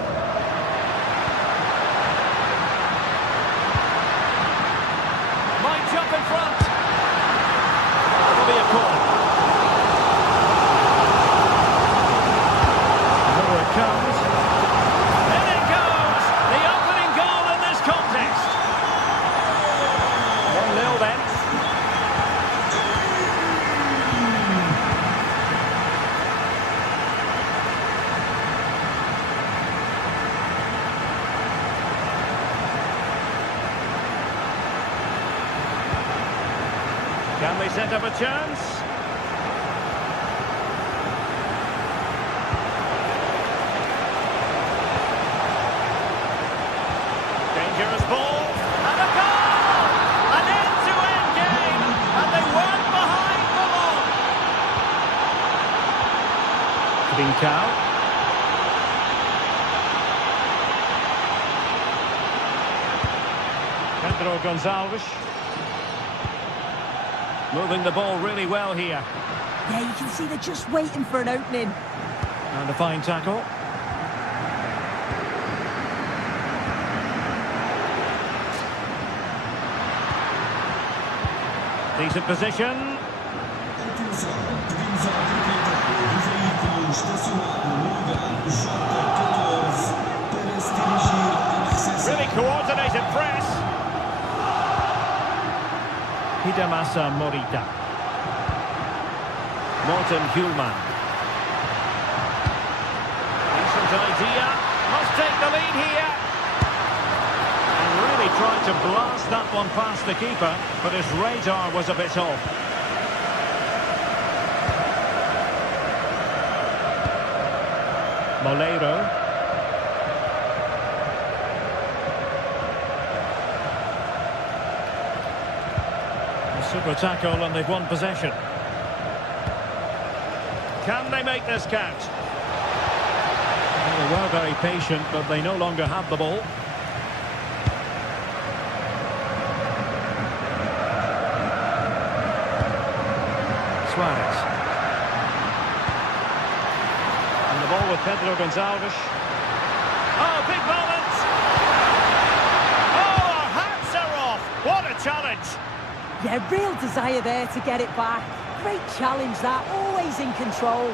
Might jump in front. That'll be a corner. Over it comes. In it goes! The opening goal in this contest. 1-0 then. Can they set up a chance? Dangerous ball. And a goal! An end-to-end game. And they weren't behind for long. Trincao. Pedro Gonçalves. Moving the ball really well here. Yeah, you can see they're just waiting for an opening. And a fine tackle. Decent position. Really coordinated press. Hidemasa Morita. Morten Hjulman. Decent idea. Must take the lead here. And really tried to blast that one past the keeper, but his radar was a bit off. Moleiro. Super tackle and they've won possession. Can they make this count? Well, they were very patient, but they no longer have the ball. Suarez. And the ball with Pedro Gonçalves. Oh, big moment! Oh, our hats are off! What a challenge! Yeah, real desire there to get it back. Great challenge that, always in control.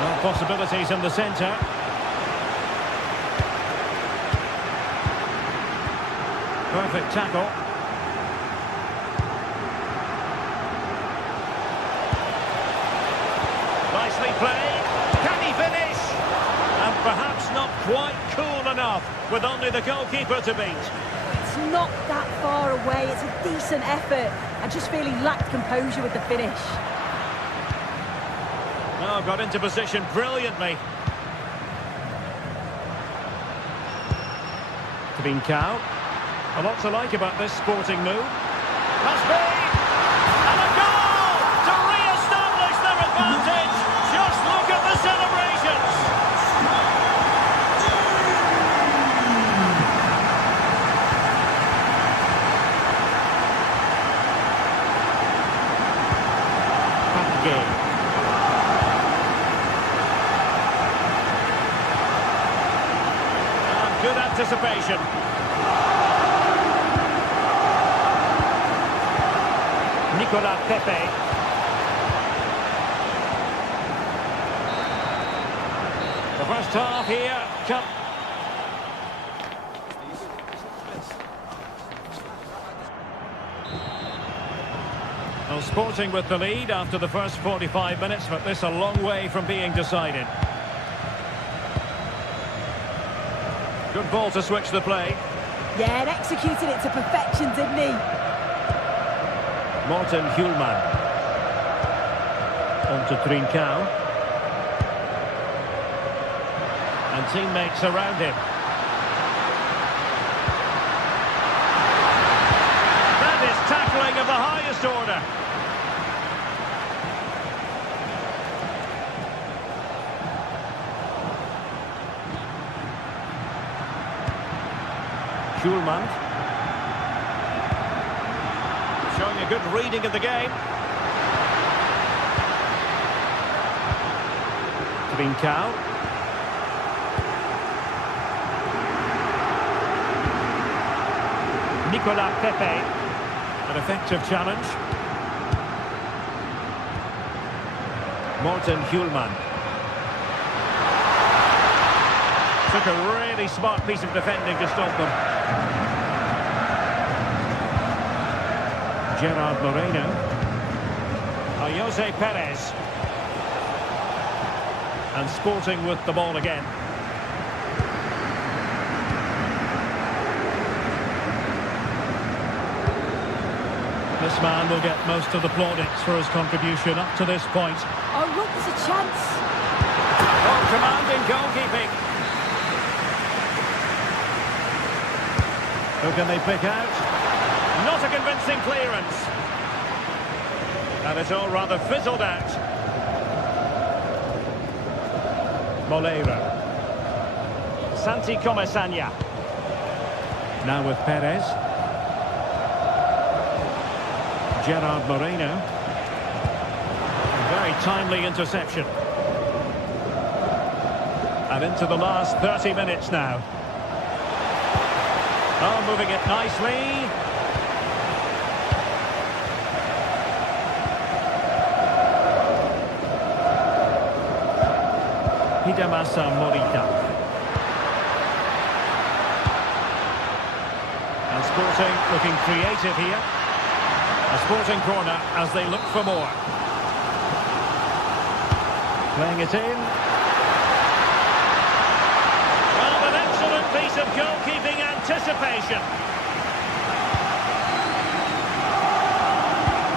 Well, possibilities in the centre. Perfect tackle. Nicely played. Can he finish? And perhaps not quite cool enough with only the goalkeeper to beat. It's not that far away. It's a decent effort. I just feel he lacked composure with the finish. Oh, got into position brilliantly. Trincao. A lot to like about this sporting move. Must be! And a goal to re-establish their advantage! Just look at the celebrations! Game. Good anticipation. Nicolas Pepe. The first half here. Well, Sporting with the lead after the first 45 minutes, but this a long way from being decided. Good ball to switch the play. Yeah, and executed it to perfection, didn't he? Morten Hjulman. On to Trincao. And teammates around him. That is tackling of the highest order. Hjulman. Showing a good reading of the game. Trincao. Nicolas Pepe. An effective challenge. Morten Hjulman. Took a really smart piece of defending to stop them. Gerard Moreno. Jose Perez. And Sporting with the ball again. This man will get most of the plaudits for his contribution up to this point. Oh, look, there's a chance. Oh, commanding goalkeeping. Who can they pick out? Not a convincing clearance. And it's all rather fizzled out. Moleira. Santi Comesaña. Now with Perez. Gerard Moreno. Very timely interception. And into the last 30 minutes now. Oh, moving it nicely. Hidemasa Morita. And Sporting looking creative here. A Sporting corner as they look for more. Playing it in. Well, an excellent piece of goalkeeping anticipation.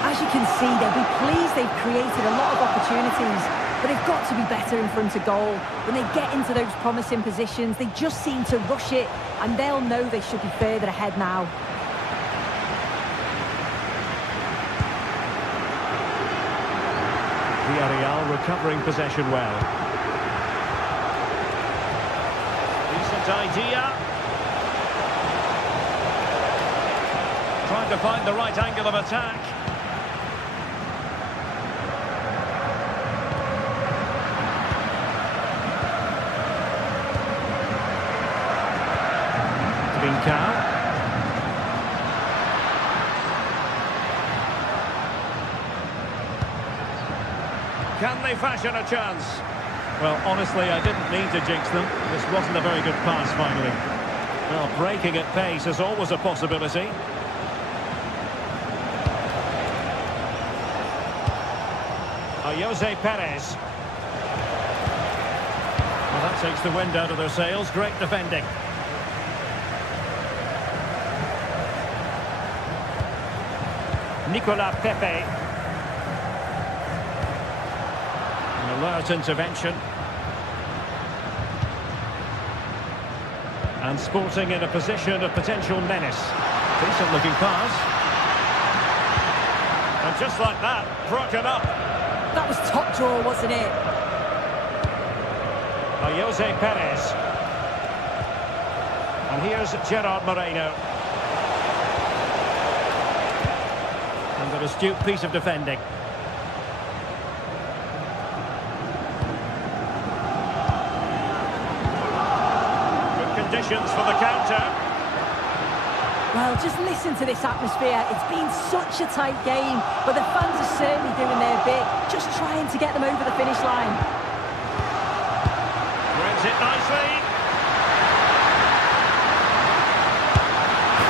As you can see, they'll be pleased they've created a lot of opportunities, but they've got to be better in front of goal. When they get into those promising positions, they just seem to rush it, and they'll know they should be further ahead now. Villarreal recovering possession well. Decent idea. Trying to find the right angle of attack. Trincao. Can they fashion a chance? Well, honestly, I didn't mean to jinx them. This wasn't a very good pass, finally. Well, breaking at pace is always a possibility. Jose Perez. Well, that takes the wind out of their sails. Great defending. Nicolas Pepe. An alert intervention. And Sporting in a position of potential menace. Decent looking pass. And just like that, broken up. That was top draw, wasn't it? Jose Perez. And here's Gerard Moreno. And an astute piece of defending. Good conditions for the counter. Well, just listen to this atmosphere. It's been such a tight game, but the fans are certainly doing their bit, just trying to get them over the finish line. Wins it nicely.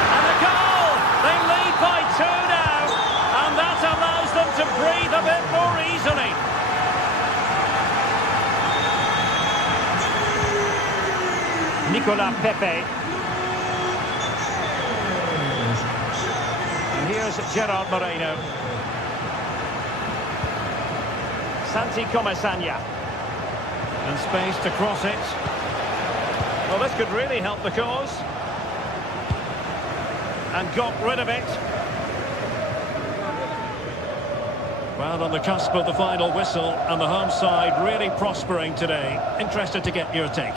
And a goal! They lead by 2 now, and that allows them to breathe a bit more easily. Nicolas Pepe. Here's Gerard Moreno. Santi Comesaña. And space to cross it. Well, this could really help the cause. And got rid of it. Well, on the cusp of the final whistle, and the home side really prospering today. Interested to get your take.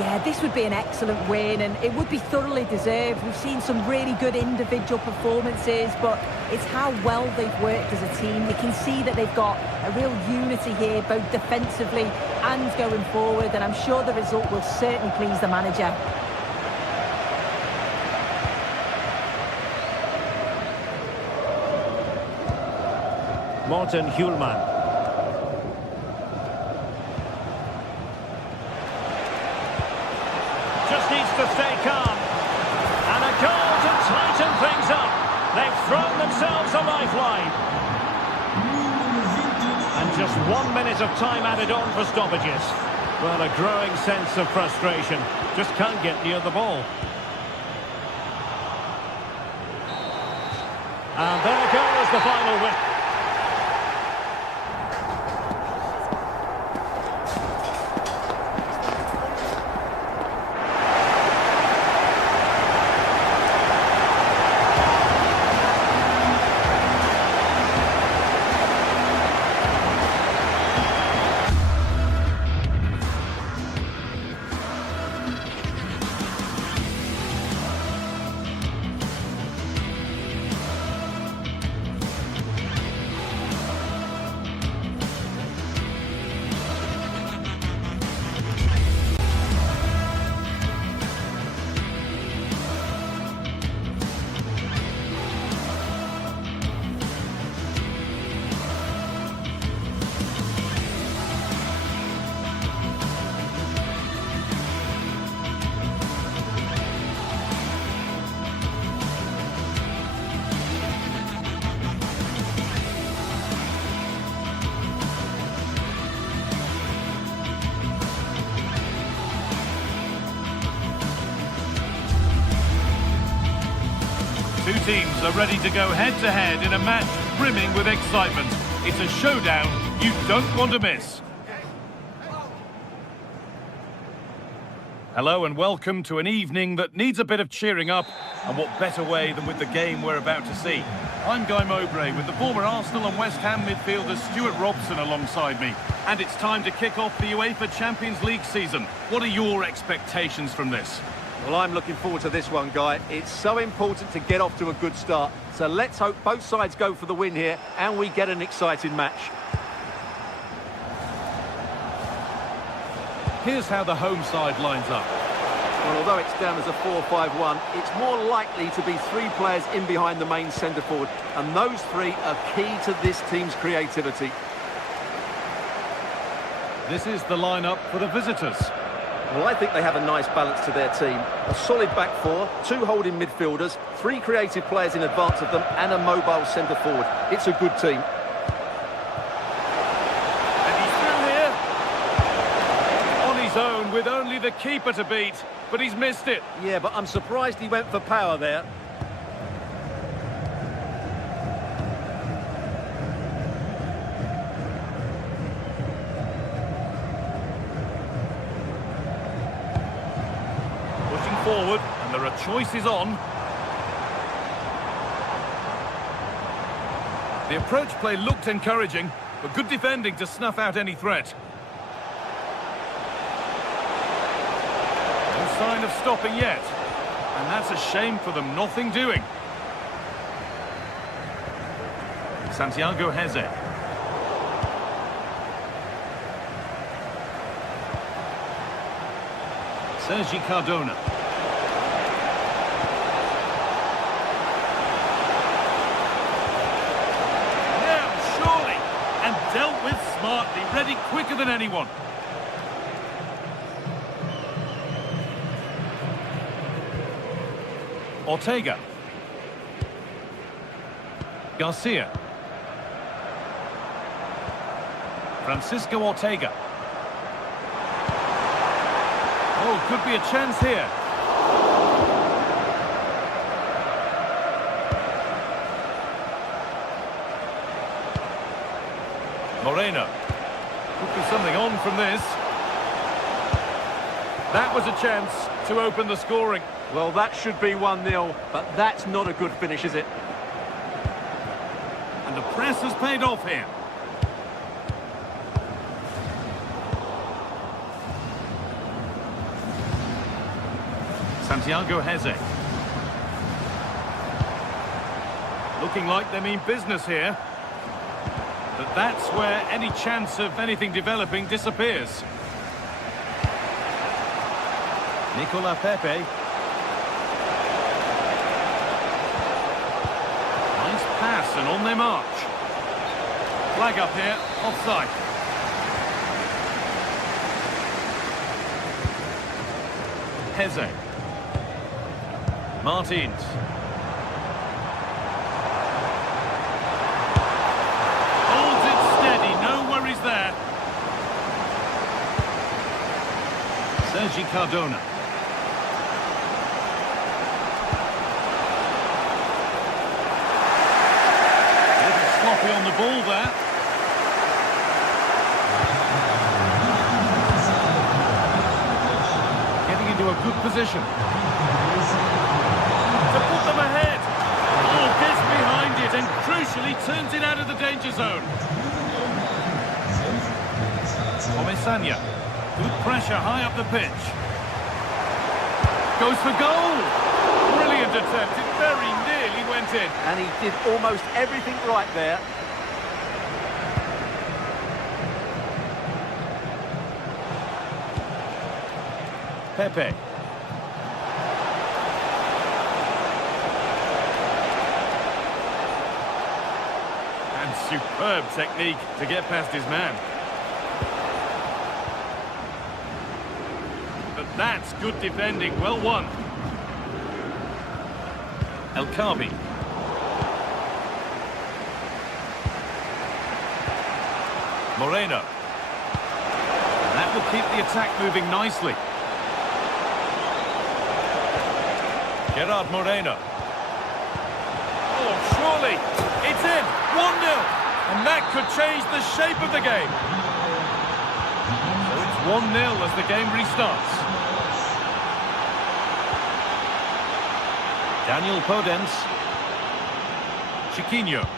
Yeah, this would be an excellent win, and it would be thoroughly deserved. We've seen some really good individual performances, but it's how well they've worked as a team. You can see that they've got a real unity here, both defensively and going forward, and I'm sure the result will certainly please the manager. Morten Hjulman. Just needs to stay calm. And a goal to tighten things up. They've thrown themselves a lifeline. And just 1 minute of time added on for stoppages. Well, a growing sense of frustration. Just can't get near the ball. And there goes the final whistle. Two teams are ready to go head-to-head in a match brimming with excitement. It's a showdown you don't want to miss. Hello and welcome to an evening that needs a bit of cheering up, and what better way than with the game we're about to see. I'm Guy Mowbray with the former Arsenal and West Ham midfielder Stuart Robson alongside me. And it's time to kick off the UEFA Champions League season. What are your expectations from this? Well, I'm looking forward to this one, Guy. It's so important to get off to a good start. So let's hope both sides go for the win here and we get an exciting match. Here's how the home side lines up. Well, although it's down as a 4-5-1, it's more likely to be 3 players in behind the main centre-forward. And those 3 are key to this team's creativity. This is the lineup for the visitors. Well, I think they have a nice balance to their team. A solid back 4, 2 holding midfielders, 3 creative players in advance of them, and a mobile centre-forward. It's a good team. And he's through here. On his own with only the keeper to beat, but he's missed it. Yeah, but I'm surprised he went for power there. Forward, and there are choices on. The approach play looked encouraging, but good defending to snuff out any threat. No sign of stopping yet, and that's a shame for them, nothing doing. Santiago Heze. Sergi Cardona. Dealt with smartly, ready quicker than anyone. Ortega. Garcia. Francisco Ortega. Oh, could be a chance here. Moreno. Could be something on from this. That was a chance to open the scoring. Well, that should be 1-0, but that's not a good finish, is it? And the press has paid off here. Santiago Heze. Looking like they mean business here. But that's where any chance of anything developing disappears. Nicola Pepe. Nice pass and on their march. Flag up here, offside. Heze. Martins. There. Sergi Cardona. A little sloppy on the ball there. Getting into a good position. To put them ahead. Oh, gets behind it and crucially turns it out of the danger zone. Omesanya. Good pressure high up the pitch. Goes for goal. Brilliant attempt. It very nearly went in. And he did almost everything right there. Pepe. And superb technique to get past his man. That's good defending, well won. El Khabi. Moreno. And that will keep the attack moving nicely. Gerard Moreno. Oh, surely. It's in. 1-0. And that could change the shape of the game. So it's 1-0 as the game restarts. Daniel Podence. Chiquinho.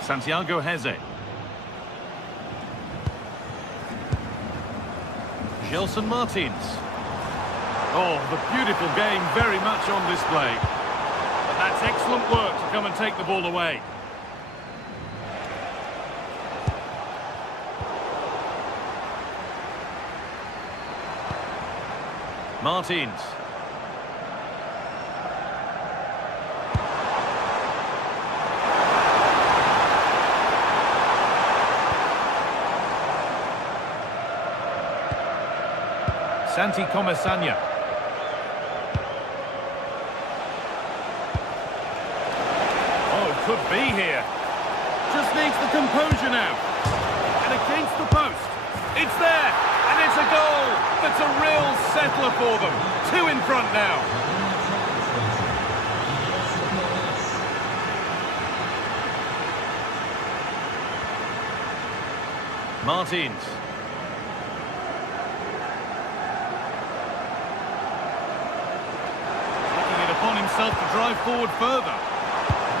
Santiago Heze. Gelson Martins. Oh, the beautiful game very much on display. But that's excellent work to come and take the ball away. Martins. Santi Comesaña. Oh, could be here. Just needs the composure now. And against the post. It's there. And it's a goal. That's a real settler for them. 2 in front now. Martins. On himself to drive forward further.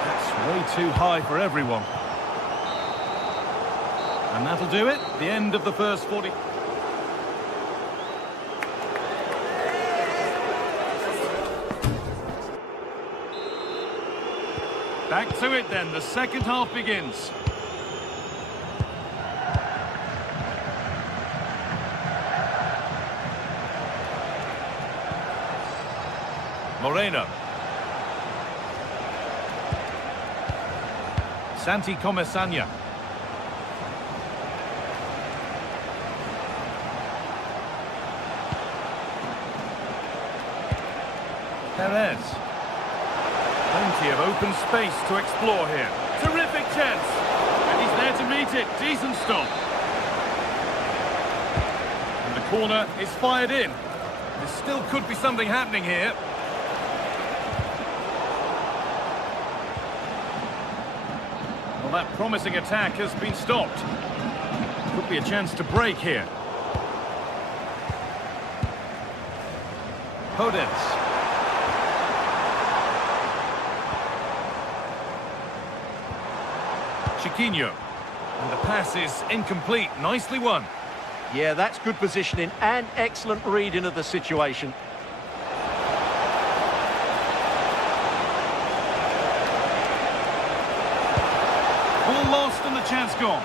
That's way too high for everyone. And that'll do it. The end of the first 40. Back to it then. The second half begins. Moreno. Santi Comesaña. Perez. Plenty of open space to explore here. Terrific chance. And he's there to meet it. Decent stop. And the corner is fired in. There still could be something happening here. That promising attack has been stopped. Could be a chance to break here. Podence. Chiquinho. And the pass is incomplete. Nicely won. Yeah, that's good positioning and excellent reading of the situation. Ball lost and the chance gone.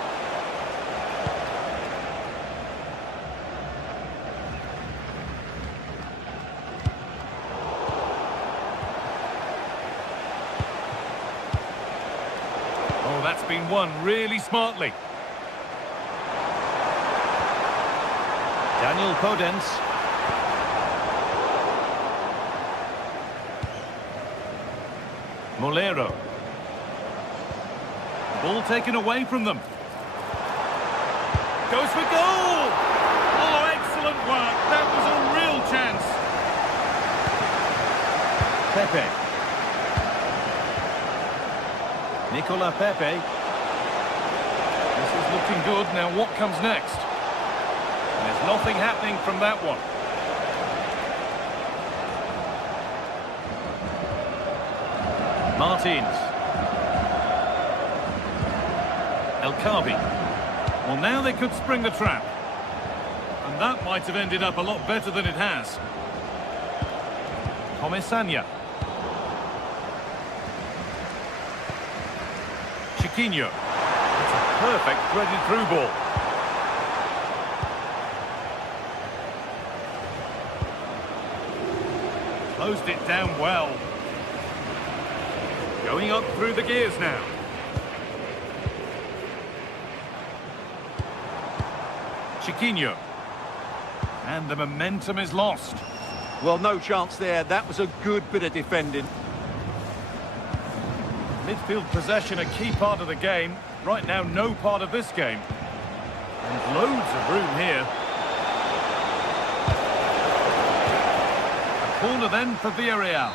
Oh, that's been won really smartly. Daniel Podence. Molero. Ball taken away from them. Goes for goal! Oh, excellent work. That was a real chance. Pepe. Nicola Pepe. This is looking good. Now what comes next? And there's nothing happening from that one. Martins. El Kabi. Well, now they could spring the trap. And that might have ended up a lot better than it has. Comesaña. Chiquinho. It's a perfect threaded through ball. Closed it down well. Going up through the gears now. Chiquinho. And the momentum is lost. Well, no chance there. That was a good bit of defending. Midfield possession a key part of the game. Right now, no part of this game. And loads of room here. A corner then for Villarreal.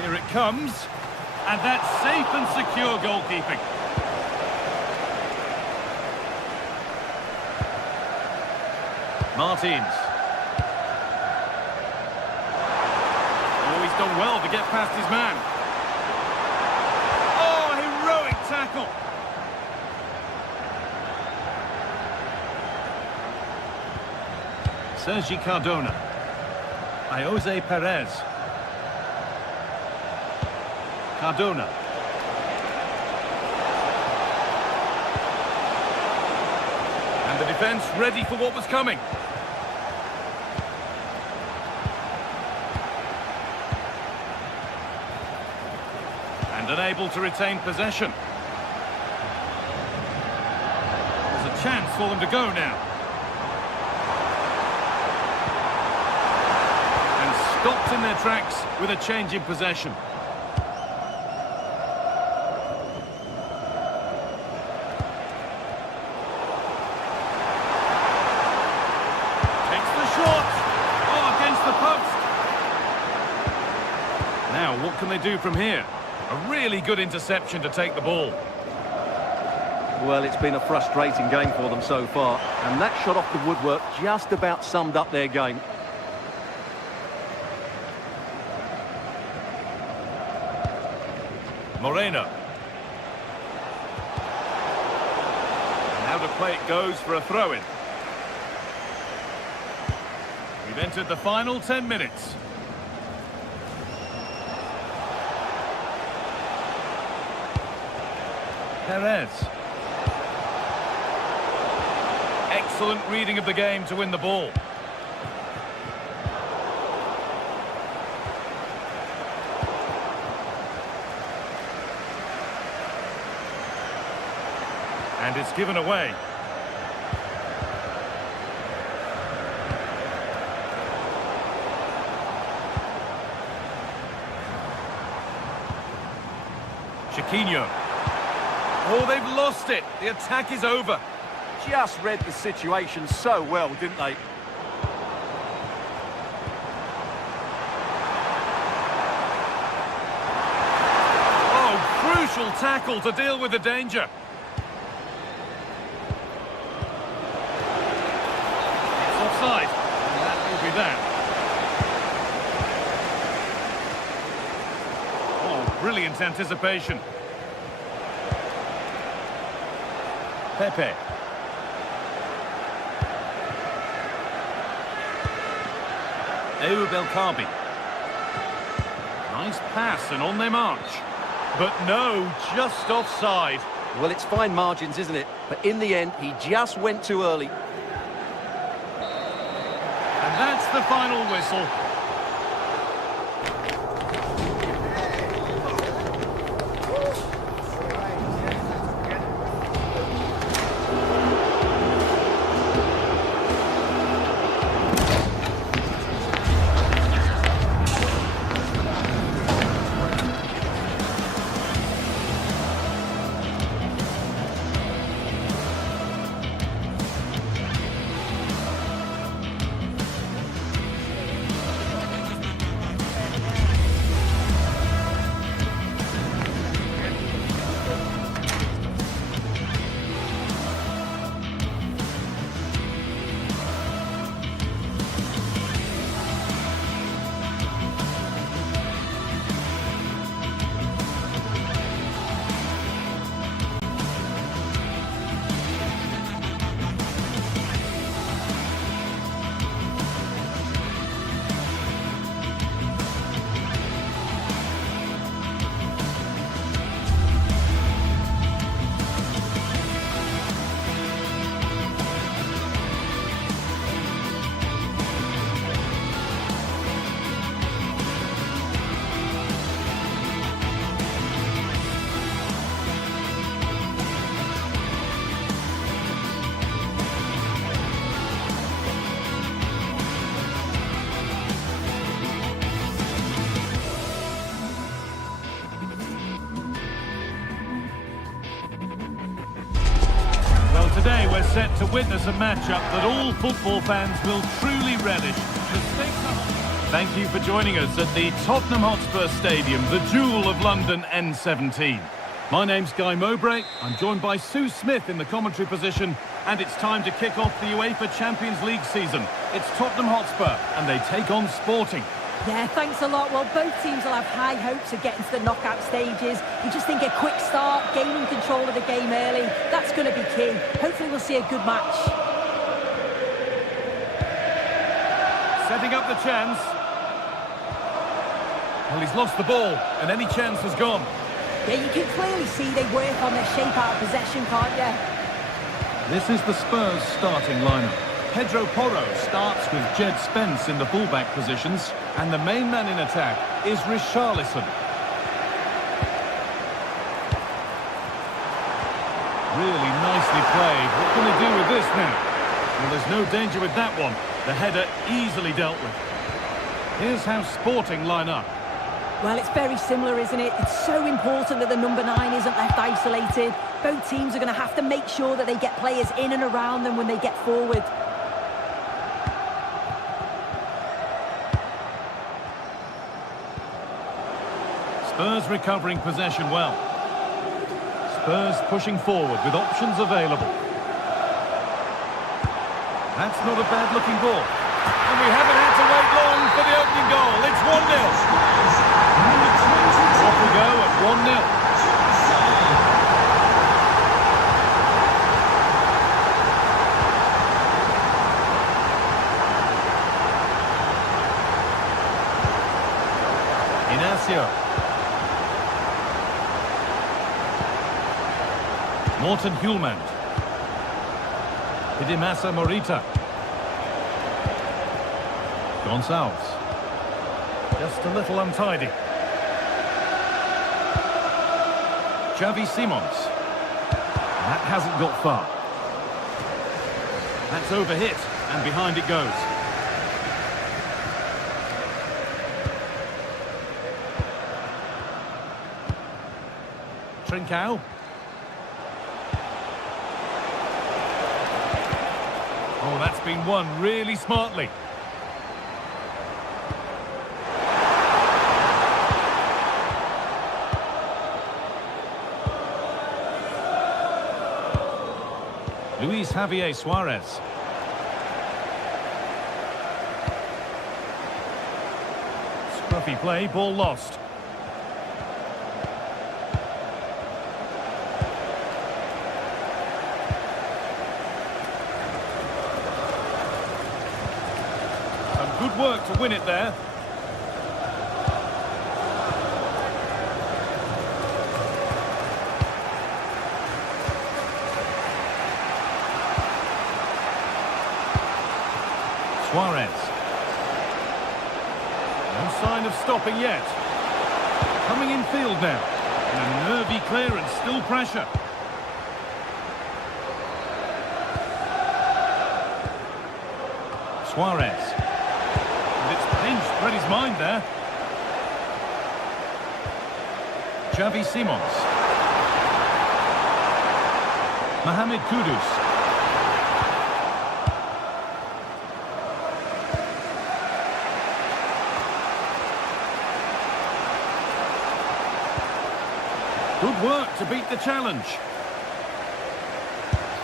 Here it comes. And that's safe and secure goalkeeping. Martins. done well to get past his man. Oh, heroic tackle. Sergi Cardona. Jose Perez. Cardona. And the defence ready for what was coming. And unable to retain possession. There's a chance for them to go now. Stopped in their tracks with a change in possession. Takes the shot. Oh, against the post. Now, what can they do from here? A really good interception to take the ball. Well, it's been a frustrating game for them so far, and that shot off the woodwork just about summed up their game. Moreno. Now the play it goes for a throw-in. We've entered the final 10 minutes. Perez. Excellent reading of the game to win the ball. And it's given away. Chiquinho. Oh, they've lost it. The attack is over. Just read the situation so well, didn't they? Oh, crucial tackle to deal with the danger. Offside, and that will be that. Oh, brilliant anticipation. Pepe. El Kabi. Nice pass and on their march. But no, just offside. Well, it's fine margins, isn't it? But in the end, he just went too early. That's the final whistle. Today we're set to witness a matchup that all football fans will truly relish. The stakes are... Thank you for joining us at the Tottenham Hotspur Stadium, the jewel of London N17. My name's Guy Mowbray, I'm joined by Sue Smith in the commentary position, and it's time to kick off the UEFA Champions League season. It's Tottenham Hotspur, and they take on Sporting. Yeah, thanks a lot. Well, both teams will have high hopes of getting to the knockout stages. You just think a quick start, gaining control of the game early, that's going to be key. Hopefully we'll see a good match. Setting up the chance. Well, he's lost the ball, and any chance has gone. Yeah, you can clearly see they work on their shape out of possession, can't you? This is the Spurs starting lineup. Pedro Porro starts with Jed Spence in the fullback positions, and the main man in attack is Richarlison. Really nicely played. What can they do with this now? Well, there's no danger with that one. The header easily dealt with. Here's how Sporting line up. Well, it's very similar, isn't it? It's so important that the number 9 isn't left isolated. Both teams are going to have to make sure that they get players in and around them when they get forward. Spurs recovering possession well. Spurs pushing forward with options available. That's not a bad-looking ball. And we haven't had to wait long for the opening goal. It's 1-0. Off we go at 1-0. Inacio. Morten Hjulmand. Hidimasa Morita. Gonçalves. Just a little untidy. Xavi Simons. That hasn't got far. That's overhit, and behind it goes. Trincao. Oh, that's been won really smartly. Luis Javier Suarez. Scruffy play, ball lost. Some good work to win it there. Suarez. No sign of stopping yet. Coming in field now. And a nervy clearance, still pressure. Suarez. And it's pinched, read his mind there. Xavi Simons. Mohamed Kudus. Good work to beat the challenge.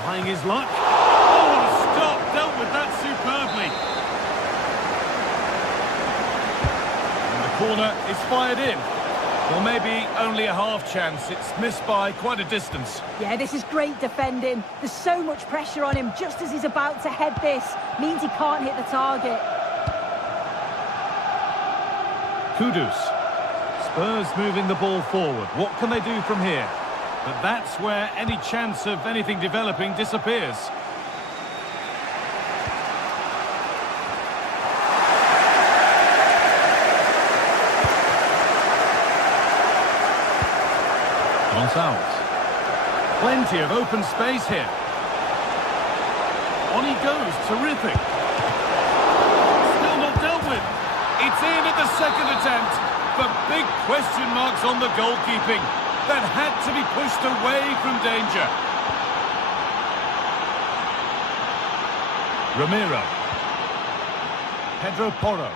Trying his luck. Oh, what a stop! Dealt with that superbly. And the corner is fired in. Well, maybe only a half chance. It's missed by quite a distance. Yeah, this is great defending. There's so much pressure on him just as he's about to head this. Means he can't hit the target. Kudus. Spurs moving the ball forward. What can they do from here? But that's where any chance of anything developing disappears. Gonçalves. Plenty of open space here. On he goes. Terrific. Still not dealt with. It's in at the second attempt. But big question marks on the goalkeeping. That had to be pushed away from danger. Romero. Pedro Porro.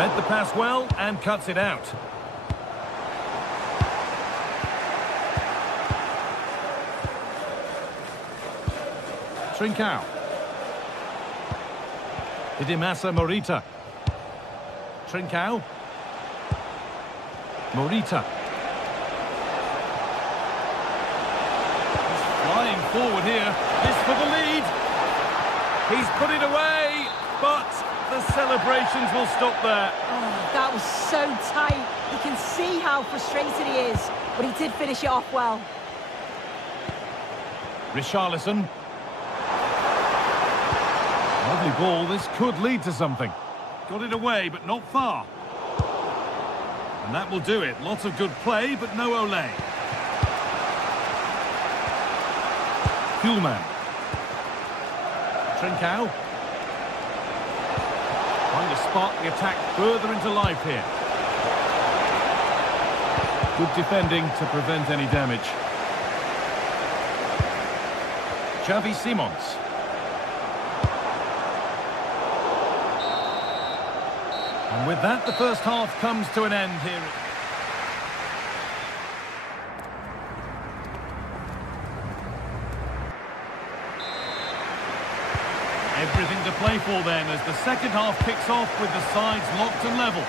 Read the pass well and cuts it out. Trincao. Hidimasa Morita. Trincao. Morita. He's flying forward here. This for the lead. He's put it away, but the celebrations will stop there. Oh, that was so tight. You can see how frustrated he is, but he did finish it off well. Richarlison. Lovely ball. This could lead to something. Got it away, but not far. And that will do it. Lots of good play, but no Olé. Kuhlmann. Trincao. Trying to spark the attack further into life here. Good defending to prevent any damage. Xavi Simons. And with that, the first half comes to an end here. Everything to play for then as the second half kicks off with the sides locked and level.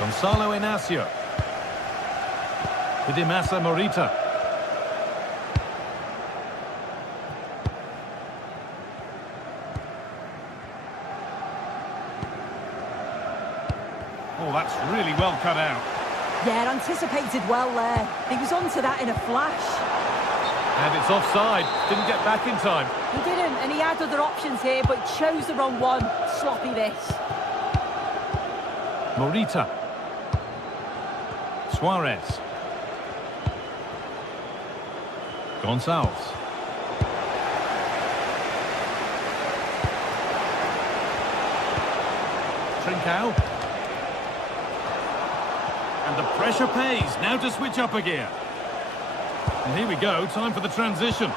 Gonzalo Inacio. Hidimasa Morita. Oh, that's really well cut out. Yeah, anticipated well there. He was onto that in a flash. And it's offside. Didn't get back in time. He didn't, and he had other options here, but chose the wrong one. Sloppy this. Morita. Suarez. Gonçalves. Trincao. And the pressure pays. Now to switch up a gear. And here we go. Time for the transition.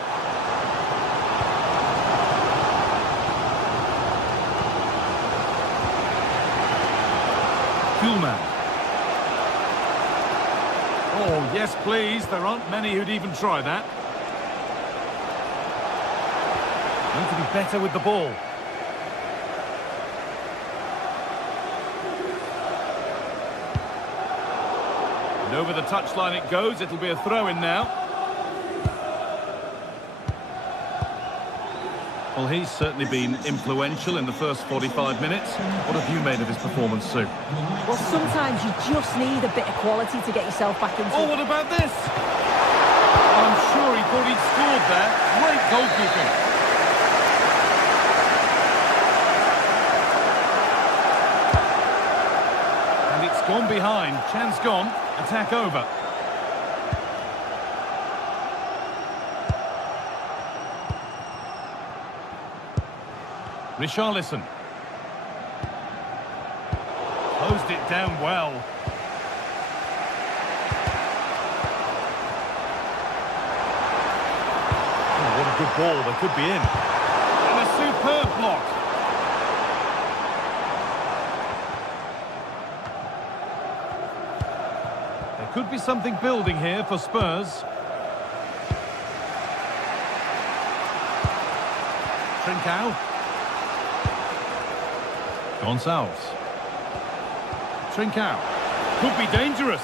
Kuhlmann. Oh, yes, please. There aren't many who'd even try that. Need to be better with the ball. And over the touchline it goes. It'll be a throw-in now. Well, he's certainly been influential in the first 45 minutes. What have you made of his performance, Sue? Well, sometimes you just need a bit of quality to get yourself back into. Oh, what about this? I'm sure he thought he'd scored there. Great goalkeeping. And it's gone behind. Chance gone. Attack over. Richarlison. Closed it down well. Oh, what a good ball. They could be in. And a superb block. There could be something building here for Spurs. Trincao. Gonçalves. Trincao. Could be dangerous,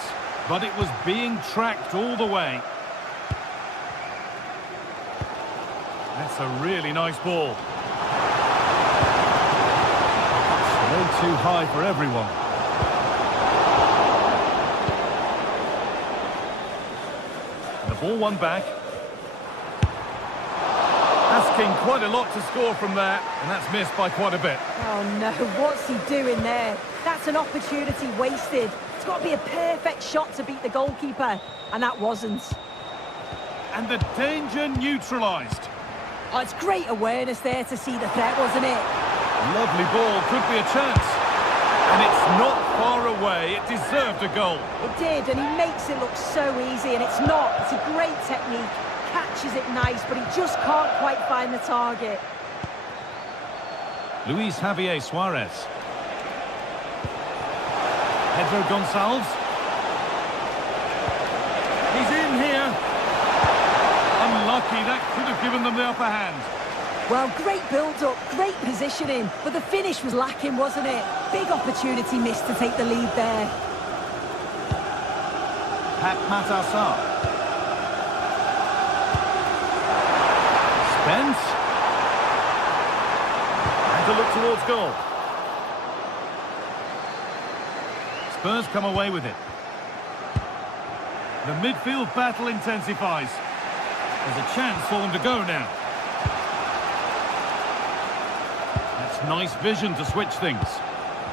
but it was being tracked all the way. That's a really nice ball. It's way too high for everyone. And the ball won back. Asking quite a lot to score from there, and that's missed by quite a bit. Oh no, what's he doing there? That's an opportunity wasted. It's got to be a perfect shot to beat the goalkeeper, and that wasn't. And the danger neutralised. Oh, it's great awareness there to see the threat, wasn't it? Lovely ball, could be a chance. And it's not far away, it deserved a goal. It did, and he makes it look so easy, and it's not. It's a great technique. Catches it nice, but he just can't quite find the target. Luis Javier Suarez. Pedro Gonçalves. He's in here. Unlucky, that could have given them the upper hand. Well, great build-up, great positioning, but the finish was lacking, wasn't it? Big opportunity missed to take the lead there. Pat Matassar. Spence. And to look towards goal. Spurs come away with it. The midfield battle intensifies. There's a chance for them to go now. That's nice vision to switch things.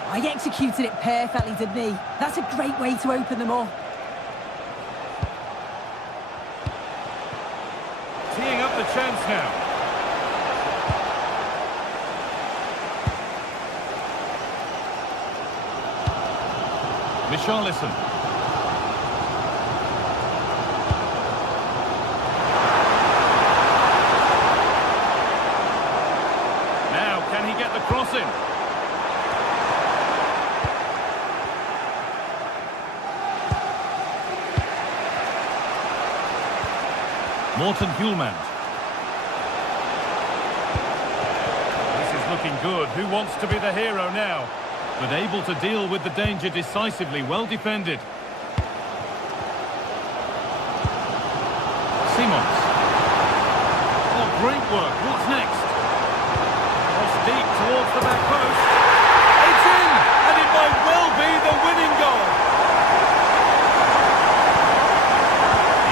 I executed it perfectly, didn't he? That's a great way to open them up. Teeing up the chance now. Richarlison. Now, can he get the cross in? Morten Hjulmand. This is looking good. Who wants to be the hero now? But able to deal with the danger decisively. Well defended. Simons. Oh, great work. What's next? Cross deep towards the back post. It's in! And it might well be the winning goal.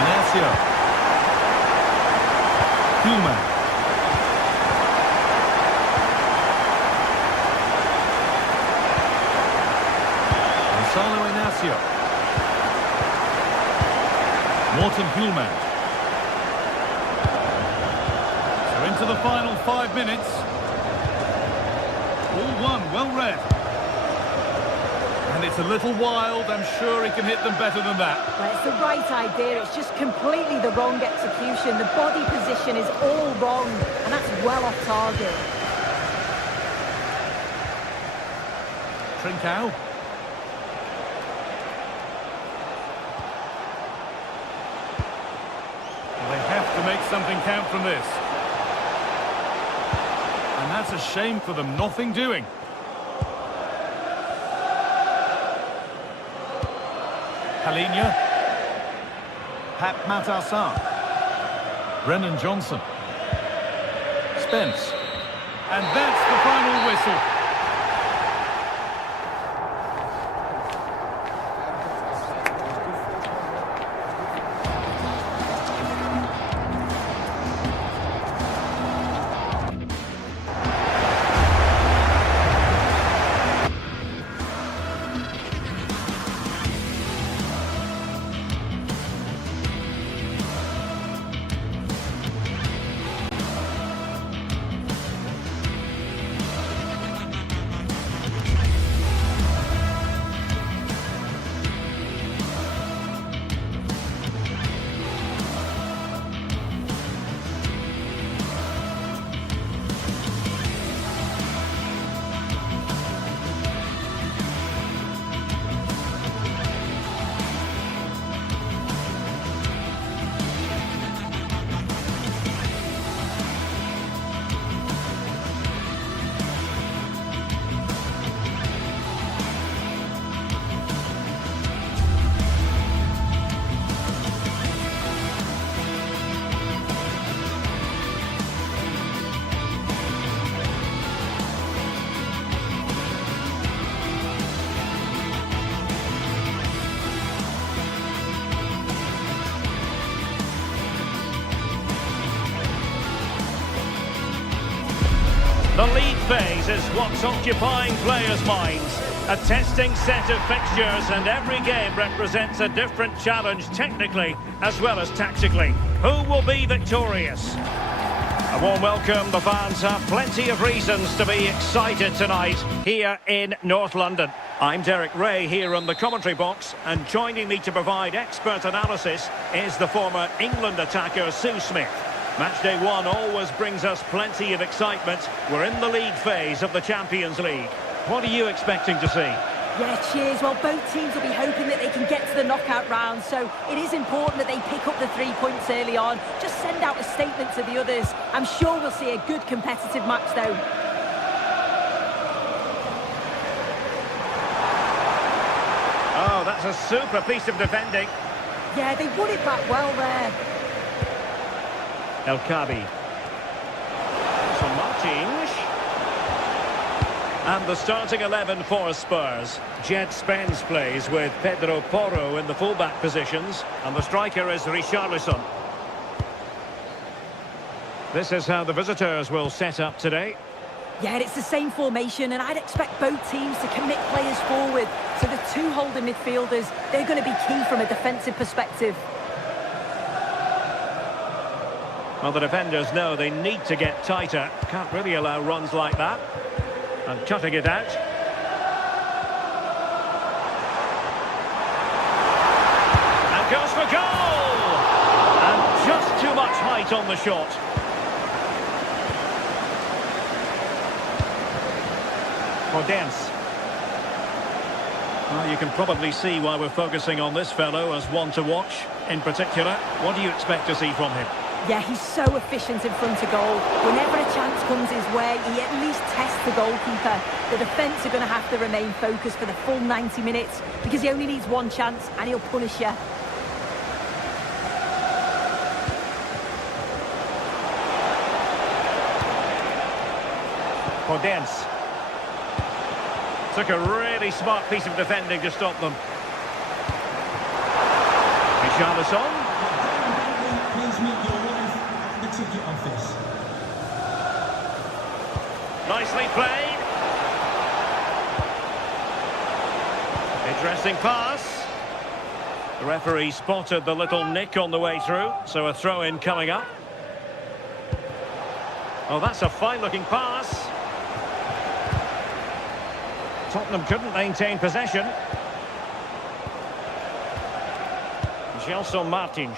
Inacio. Hjulmand. Gonzalo Inacio. Morten Hjulmand. So into the final 5 minutes. All one, well read. And it's a little wild. I'm sure he can hit them better than that. Well, it's the right idea. It's just completely the wrong execution. The body position is all wrong, and that's well off target. Trincao. They have to make something count from this. And that's a shame for them. Nothing doing. Halinha. Pat Matassar. Brennan Johnson. Spence. And that's the final whistle. The league phase is what's occupying players' minds. A testing set of fixtures, and every game represents a different challenge technically as well as tactically. Who will be victorious? A warm welcome. The fans have plenty of reasons to be excited tonight here in North London. I'm Derek Ray here on the commentary box, and joining me to provide expert analysis is the former England attacker Sue Smith. Match day one always brings us plenty of excitement. We're in the league phase of the Champions League. What are you expecting to see? Yeah, cheers. Well, both teams will be hoping that they can get to the knockout round, so it is important that they pick up the 3 points early on. Just send out a statement to the others. I'm sure we'll see a good competitive match, though. Oh, that's a super piece of defending. Yeah, they won it back well there. El Kabi. So Martins. And the starting 11 for Spurs. Jed Spence plays with Pedro Porro in the fullback positions. And the striker is Richarlison. This is how the visitors will set up today. Yeah, it's the same formation, and I'd expect both teams to commit players forward. So the two holding midfielders, they're going to be key from a defensive perspective. Well, the defenders know they need to get tighter. Can't really allow runs like that. And cutting it out. And goes for goal! And just too much height on the shot. Podence. Well, you can probably see why we're focusing on this fellow as one to watch. In particular, what do you expect to see from him? Yeah, he's so efficient in front of goal. Whenever a chance comes his way, he at least tests the goalkeeper. The defence are going to have to remain focused for the full 90 minutes because he only needs one chance and he'll punish you. Podence. Took a really smart piece of defending to stop them. Richarlison. Please meet your wife at the ticket office. Nicely played. Interesting pass. The referee spotted the little nick on the way through, so a throw-in coming up. Oh, that's a fine-looking pass. Tottenham couldn't maintain possession. Gelson Martins.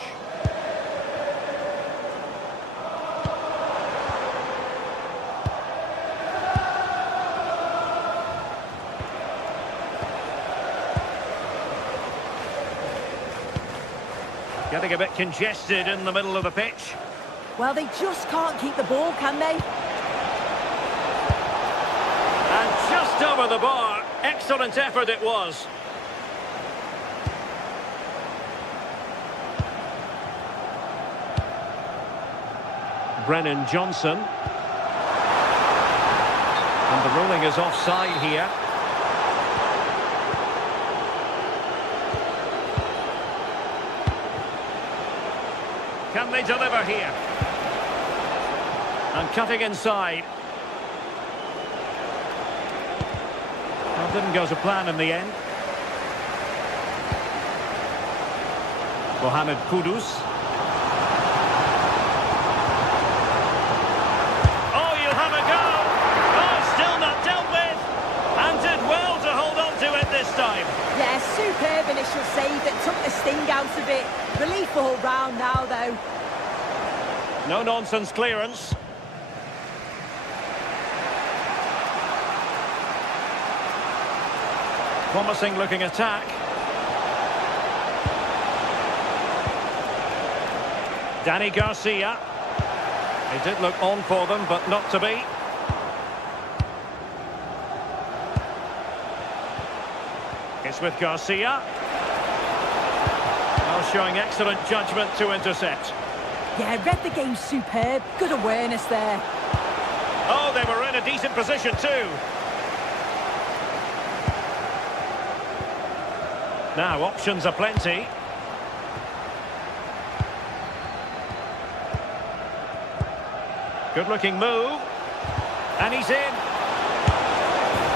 Getting a bit congested in the middle of the pitch. Well, they just can't keep the ball, can they? And just over the bar. Excellent effort it was. Brennan Johnson. And the ruling is offside here. Can they deliver here? And cutting inside. Well, didn't go to plan in the end. Mohamed Kudus. Oh, you'll have a go. Oh, still not dealt with. And did well to hold on to it this time. Yeah, superb initial save that took the sting out of it. Relief all round now, though. No-nonsense clearance. Promising looking attack. Danny Garcia. He did look on for them, but not to be. It's with Garcia. Well, showing excellent judgment to intercept. Yeah, read the game superb. Good awareness there. Oh, they were in a decent position too. Now, options are plenty. Good-looking move. And he's in.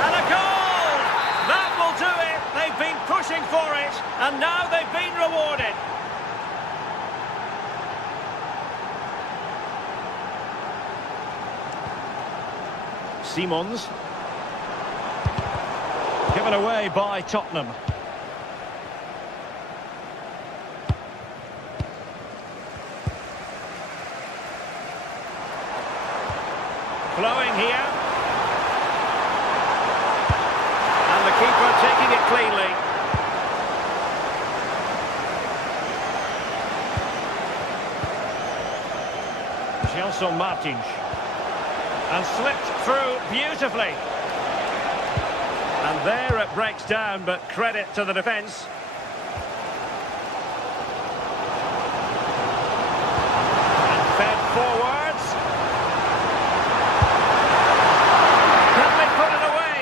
And a goal! That will do it! They've been pushing for it, and now they've been rewarded. Simons. Given away by Tottenham. Flowing here. And the keeper taking it cleanly. Gelson Martins. And slipped through beautifully. And there it breaks down, but credit to the defence. And fed forwards. Can they put it away?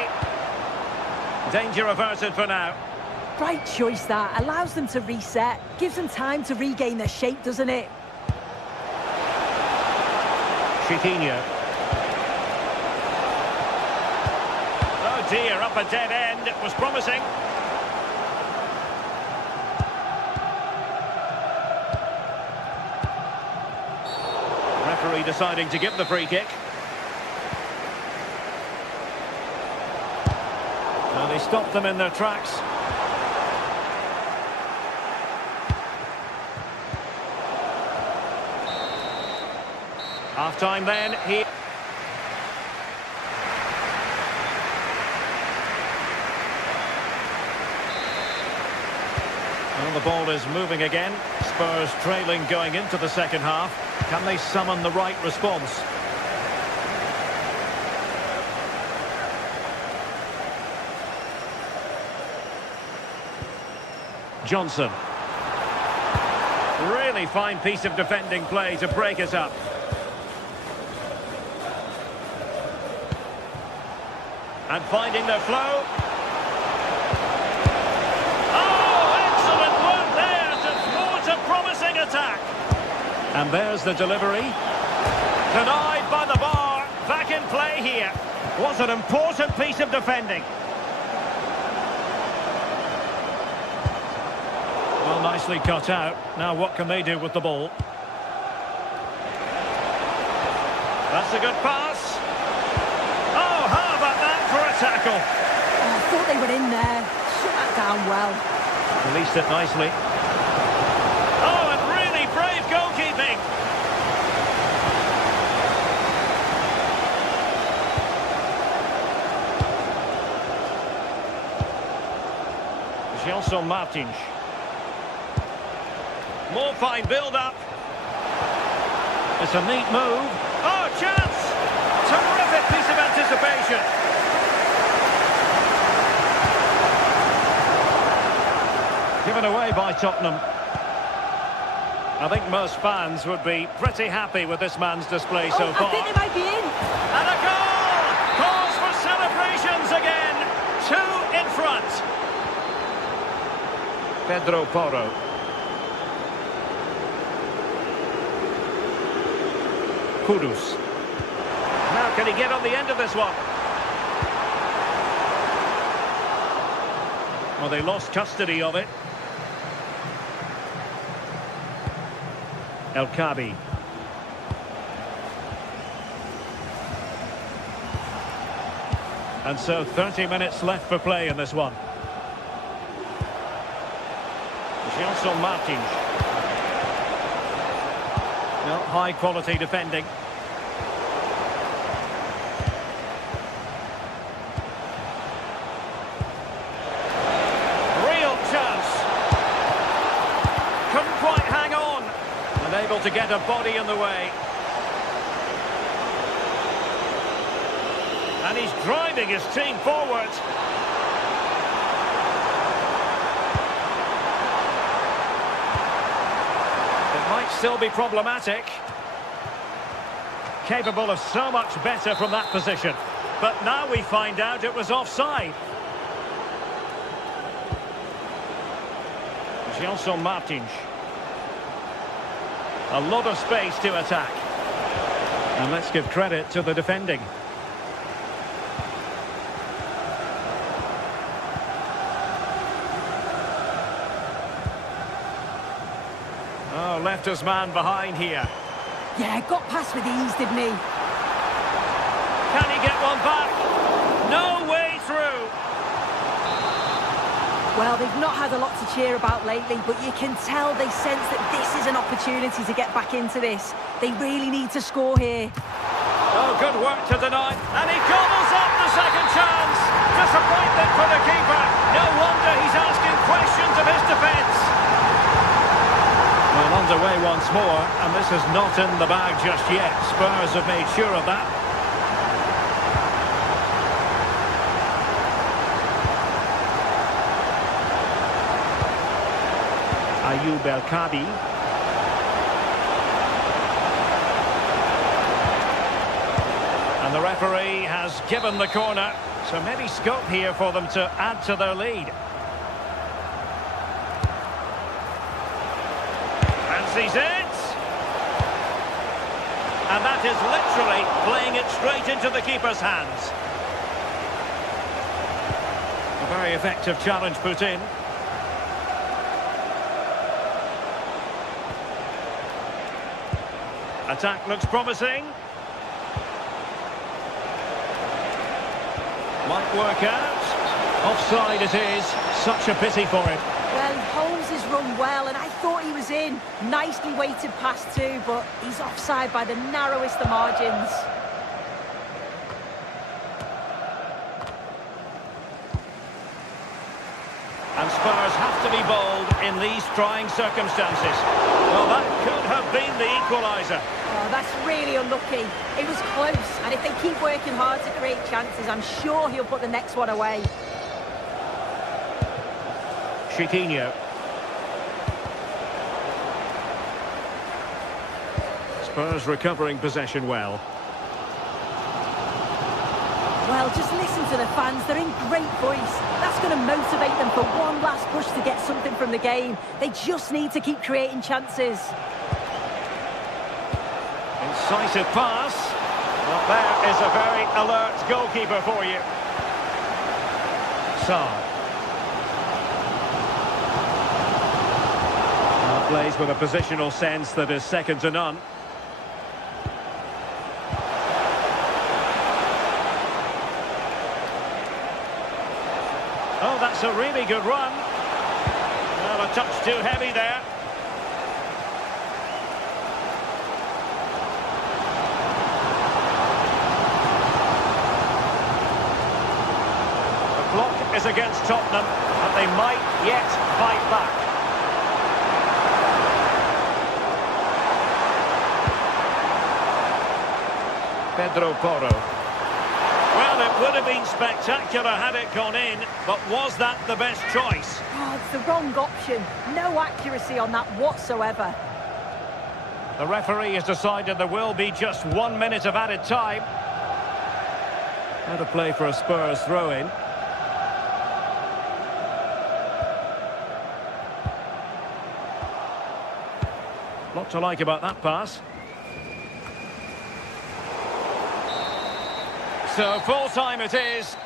Danger averted for now. Right choice that. Allows them to reset. Gives them time to regain their shape, doesn't it? Chiquinho. Oh dear, up a dead end. It was promising. Referee deciding to give the free kick. Well, they stopped them in their tracks. Half-time then, he... Well, the ball is moving again. Spurs trailing going into the second half. Can they summon the right response? Johnson. Really fine piece of defending play to break it up. And finding their flow. Oh, excellent work there to thwart a promising attack. And there's the delivery. Denied by the bar. Back in play here. What an important piece of defending. Well, nicely cut out. Now what can they do with the ball? That's a good pass. Oh, how about that for a tackle? Oh, I thought they were in there. Shut that down well. Released it nicely. Oh, and really brave goalkeeping. Gelson Martins. More fine build-up. It's a neat move. Oh, chance! Terrific piece of anticipation. Given away by Tottenham. I think most fans would be pretty happy with this man's display so far. I think they might be in. And a goal! Calls for celebrations again. 2 in front. Pedro Porro. Kudus. Now can he get on the end of this one? Well, they lost custody of it. El Kabi. And so 30 minutes left for play in this one. Gelson Martins. No, high quality defending. Real chance. Couldn't quite hang on. Unable to get a body in the way. And he's driving his team forward. Might still be problematic. Capable of so much better from that position. But now we find out it was offside. Gelson Martins. A lot of space to attack. And let's give credit to the defending. Oh, left his man behind here. Yeah, got past with ease, didn't he? Can he get one back? No way through. Well, they've not had a lot to cheer about lately, but you can tell they sense that this is an opportunity to get back into this. They really need to score here. Oh, good work to deny. And he gobbles up the second chance. Disappointment for the keeper. No wonder he's asking questions of his defence. Well, underway once more, and this is not in the bag just yet. Spurs have made sure of that. Ayoub El-Kadi. And the referee has given the corner, so maybe scope here for them to add to their lead. Fancies it. And that is literally playing it straight into the keeper's hands. A very effective challenge put in. Attack looks promising. Might work out. Offside it is. Such a pity for him. Well, he holds his run well, and I thought he was in. Nicely weighted pass too, but he's offside by the narrowest of margins. And Spurs have to be bold in these trying circumstances. Well, that could have been the equaliser. Oh, that's really unlucky. It was close, and if they keep working hard to create chances, I'm sure he'll put the next one away. Chiquinho. Spurs recovering possession well. Well, just listen to the fans. They're in great voice. That's going to motivate them for one last push to get something from the game. They just need to keep creating chances. Incisive pass. Well, there is a very alert goalkeeper for you. Sarr. Plays with a positional sense that is second to none. Oh, that's a really good run. Well, a touch too heavy there. The block is against Tottenham, but they might yet fight back. Pedro Porro. Well, it would have been spectacular had it gone in, but was that the best choice? Oh, it's the wrong option. No accuracy on that whatsoever. The referee has decided there will be just 1 minute of added time. Now to play for a Spurs throw-in. Lot to like about that pass. So full time it is.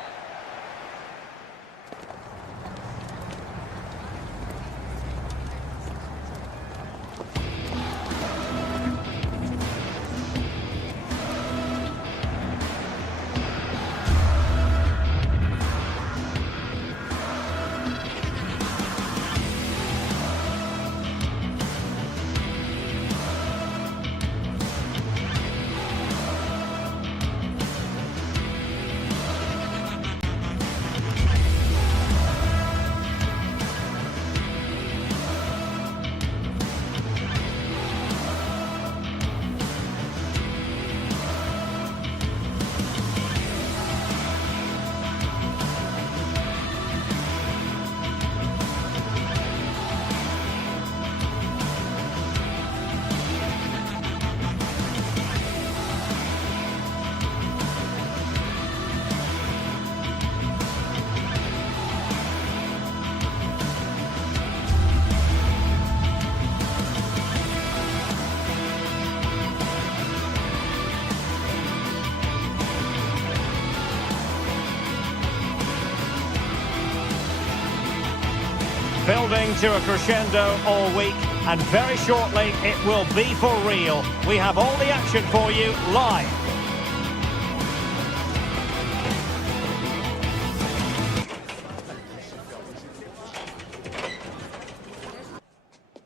Building to a crescendo all week, and very shortly it will be for real. We have all the action for you live.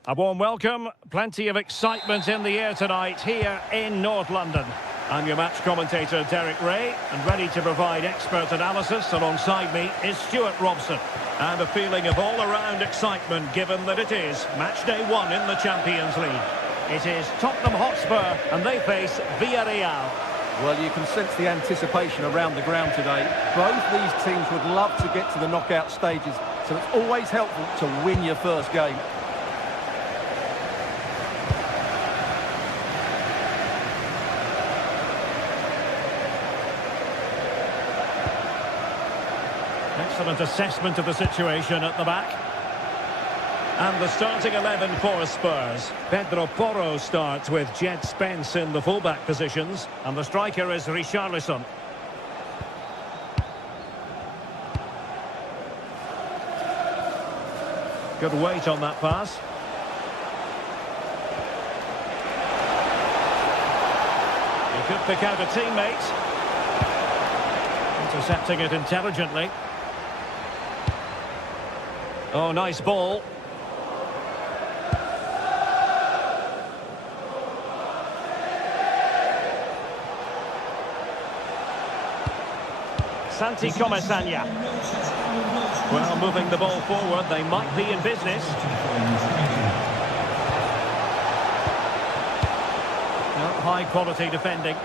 A warm welcome, plenty of excitement in the air tonight here in North London. I'm your match commentator, Derek Ray, and ready to provide expert analysis alongside me is Stuart Robson. And a feeling of all-around excitement given that it is match day 1 in the Champions League. It is Tottenham Hotspur and they face Villarreal. Well, you can sense the anticipation around the ground today. Both these teams would love to get to the knockout stages, so it's always helpful to win your first game. Excellent assessment of the situation at the back. And the starting 11 for Spurs. Pedro Porro starts with Jed Spence in the fullback positions. And the striker is Richarlison. Good weight on that pass. He could pick out a teammate. Intercepting it intelligently. Oh, nice ball. Santi Comesaña. Well, moving the ball forward, they might be in business. High quality defending.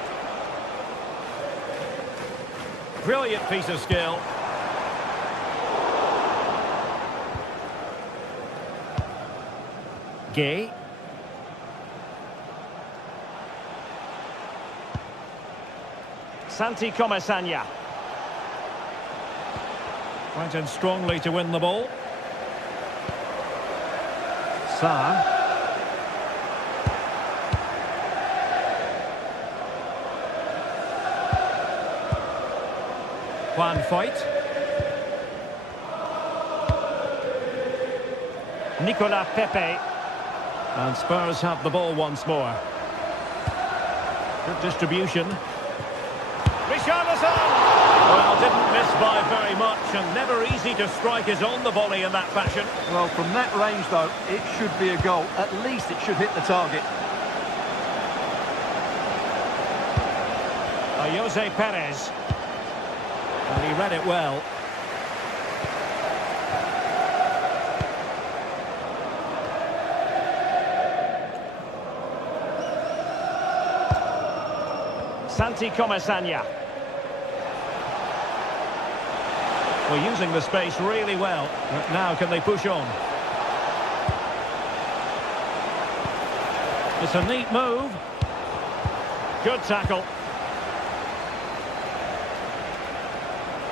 Brilliant piece of skill. Gay. Santi Comesaña. Went in strongly to win the ball. Sa. Juan Foyt. Nicolas Pepe. And Spurs have the ball once more. Good distribution. Richarlison! Well, didn't miss by very much and never easy to strike his own the volley in that fashion. Well, from that range, though, it should be a goal. At least it should hit the target. Jose Perez. And he read it well. Santi Comesaña. We're using the space really well. But now can they push on? It's a neat move. Good tackle.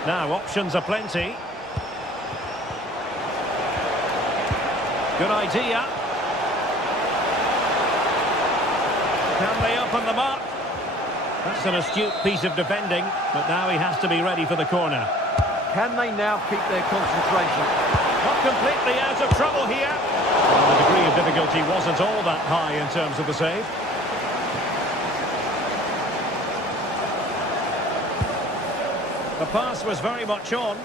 Now options are plenty. Good idea. Can they open them up? That's an astute piece of defending, but now he has to be ready for the corner. Can they now keep their concentration? Not completely out of trouble here. Well, the degree of difficulty wasn't all that high in terms of the save. The pass was very much on.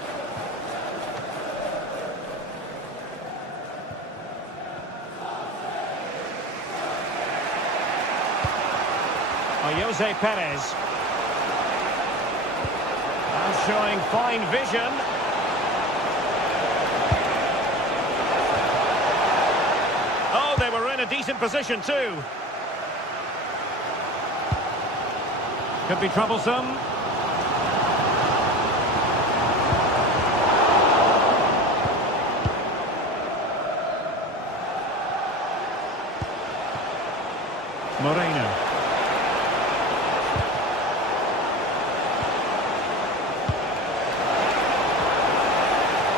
Jose Perez. And showing fine vision. Oh, they were in a decent position too. Could be troublesome. Moreno.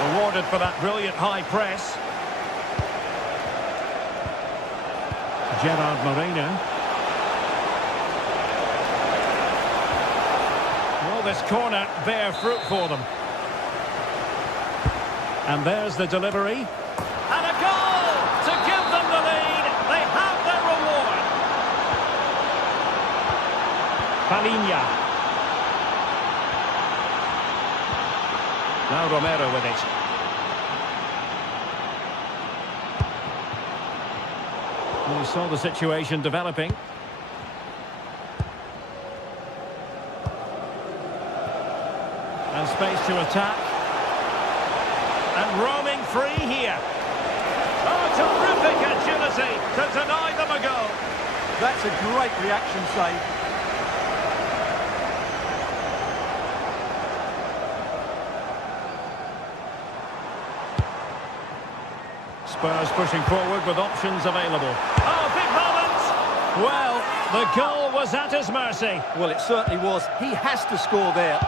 Awarded for that brilliant high press. Gerard Moreno. Well, this corner bear fruit for them. And there's the delivery. And a goal to give them the lead. They have their reward. Palinha. Now Romero with it. We saw the situation developing. And space to attack. And roaming free here. Oh, terrific agility to deny them a goal. That's a great reaction save. Spurs pushing forward with options available. Oh, big moment! Well, the goal was at his mercy. Well, it certainly was. He has to score there.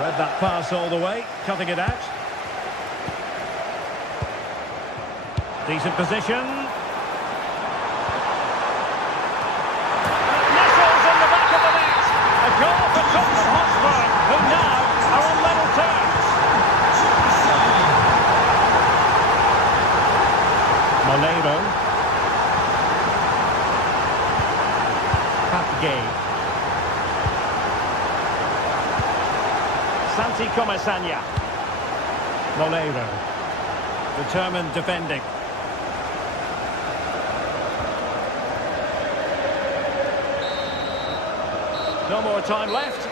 Read that pass all the way, cutting it out. Decent position. Nestles in the back of the net. A goal for Tottenham Hotspur, who now are on level terms. Molero. Papgay. Santi Comasagna. Molero. Determined defending. No more time left.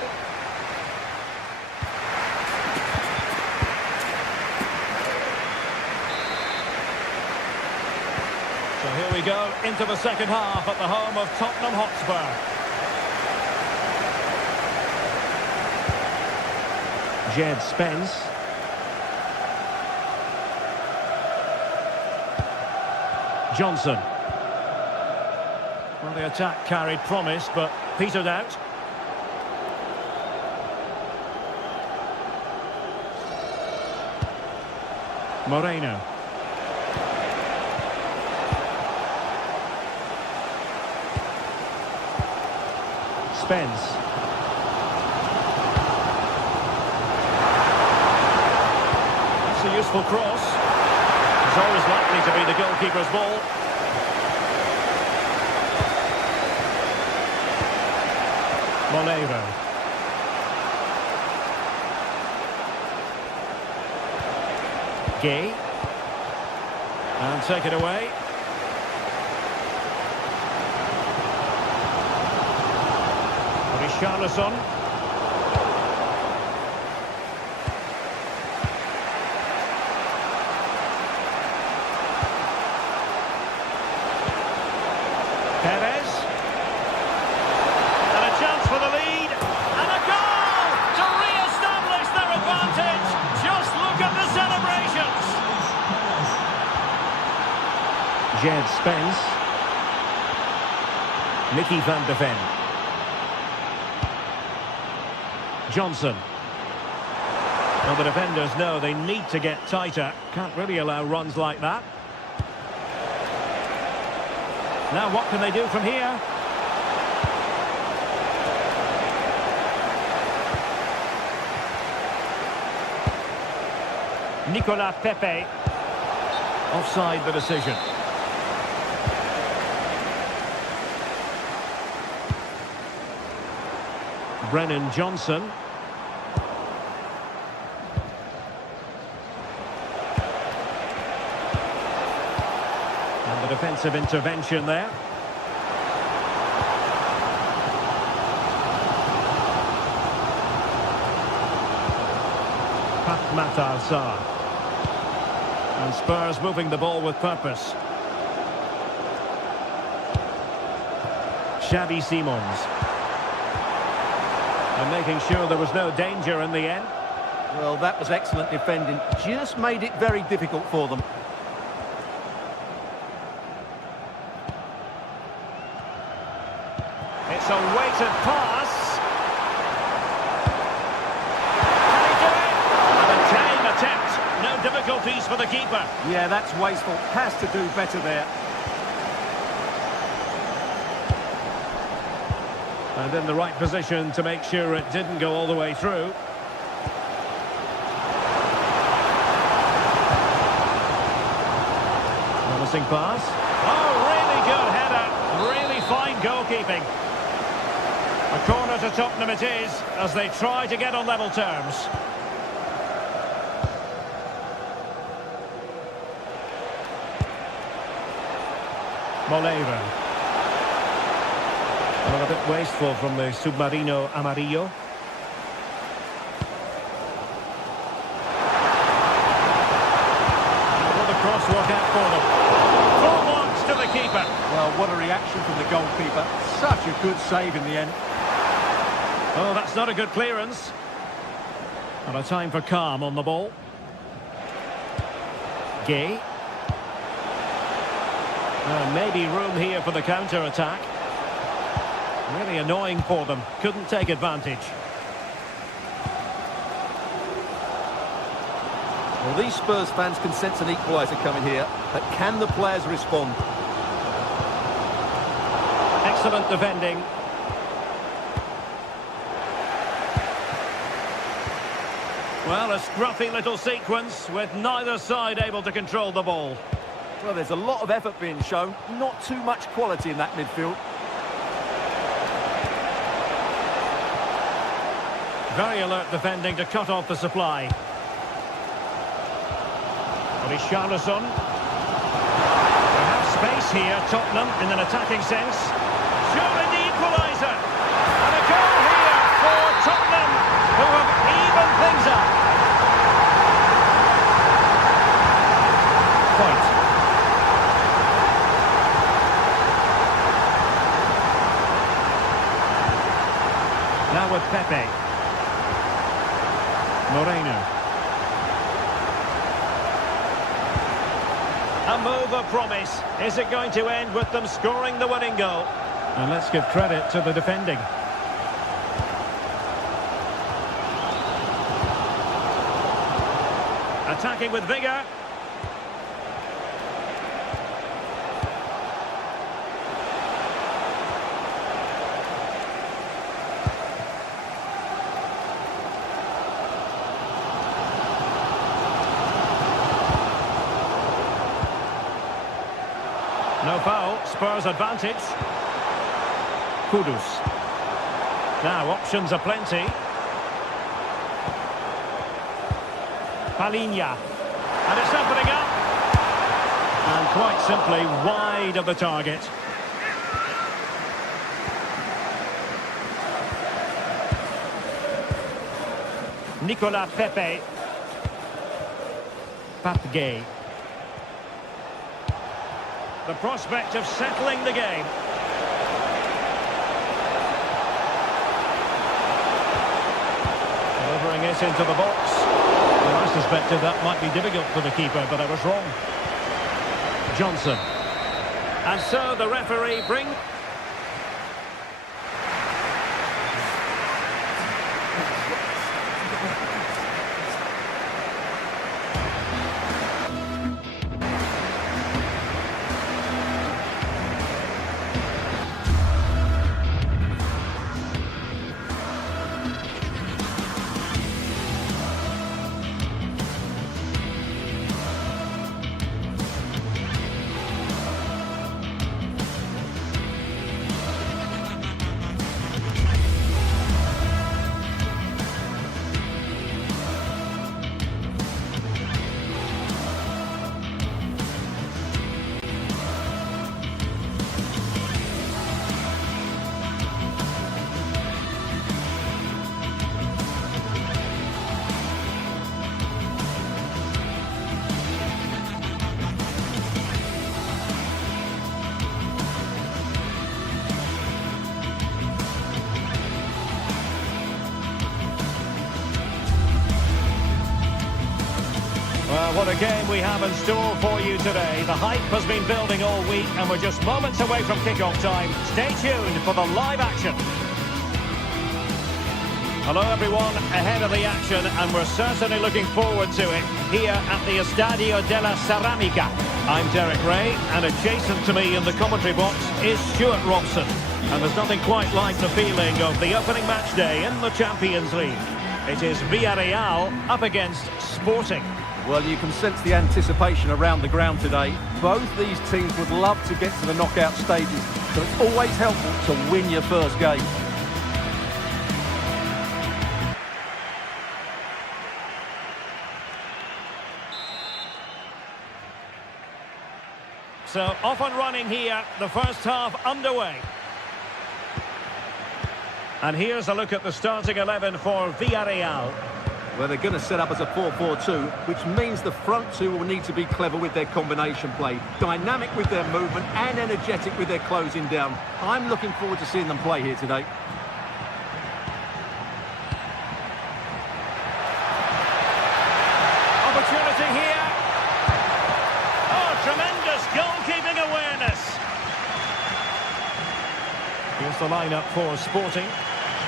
So here we go into the second half at the home of Tottenham Hotspur. Jed Spence. Johnson. Well, the attack carried promise, but petered out. Moreno. Spence. That's a useful cross. It's always likely to be the goalkeeper's ball. Molero. Gay. And take it away. Richarlison. Perez. And a chance for the lead. And a goal to re-establish their advantage. Just look at the celebrations. Jed Spence. Mickey van de Ven. Johnson. Well, the defenders know they need to get tighter. Can't really allow runs like that. Now what can they do from here? Nicolas Pepe. Offside the decision. Brennan Johnson. And the defensive intervention there. Matar Sarr. And Spurs moving the ball with purpose. Xavi Simons. And making sure there was no danger in the end. Well, that was excellent defending. Just made it very difficult for them. It's a weighted pass. Can he do it? And a tame attempt. No difficulties for the keeper. Yeah, that's wasteful. Has to do better there. And in the right position to make sure it didn't go all the way through. Promising pass. Oh, really good header. Really fine goalkeeping. A corner to Tottenham it is, as they try to get on level terms. Molero. Well, a bit wasteful from the Submarino Amarillo. Will the cross work out for them? Full marks to the keeper. Well, what a reaction from the goalkeeper. Such a good save in the end. Oh, that's not a good clearance. And a time for calm on the ball. Gay. Maybe room here for the counter-attack. Really annoying for them. Couldn't take advantage. Well, these Spurs fans can sense an equaliser coming here, but can the players respond? Excellent defending. Well, a scruffy little sequence with neither side able to control the ball. Well, there's a lot of effort being shown, not too much quality in that midfield. Very alert defending to cut off the supply. Richarlison. They have space here, Tottenham, in an attacking sense. Surely the equaliser. And a goal here for Tottenham, who have evened things up. Point. Now with Pepe. Moreno. A move of promise. Is it going to end with them scoring the winning goal? And let's give credit to the defending. Attacking with vigour. No foul, Spurs advantage. Kudus. Now options are plenty. Palinha. And it's opening up. And quite simply wide of the target. Nicolas Pepe. Pape. The prospect of settling the game. Delivering it into the box. Well, I suspected that might be difficult for the keeper, but I was wrong. Johnson. And so the referee brings... Well, what a game we have in store for you today. The hype has been building all week and we're just moments away from kick-off time. Stay tuned for the live action. Hello everyone, ahead of the action, and we're certainly looking forward to it here at the Estadio de la Ceramica. I'm Derek Ray, and adjacent to me in the commentary box is Stuart Robson. And there's nothing quite like the feeling of the opening match day in the Champions League. It is Villarreal up against Sporting. Well, you can sense the anticipation around the ground today. Both these teams would love to get to the knockout stages, so it's always helpful to win your first game. So off and running here, the first half underway. And here's a look at the starting 11 for Villarreal. Well, they're going to set up as a 4-4-2, which means the front two will need to be clever with their combination play, dynamic with their movement and energetic with their closing down. I'm looking forward to seeing them play here today. Opportunity here. Oh, tremendous goalkeeping awareness. Here's the lineup for Sporting.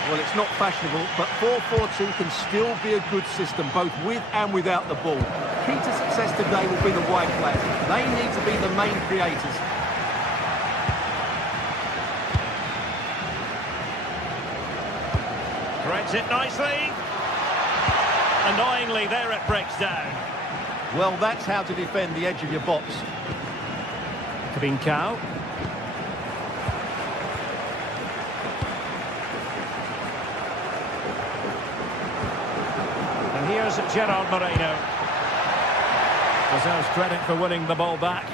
Well, it's not fashionable, but 4-4-2 can still be a good system, both with and without the ball. Key to success today will be the wide players. They need to be the main creators. Threads it nicely. Annoyingly, there it breaks down. Well, that's how to defend the edge of your box. Trincao. And here's Gerard Moreno. Deserves credit for winning the ball back.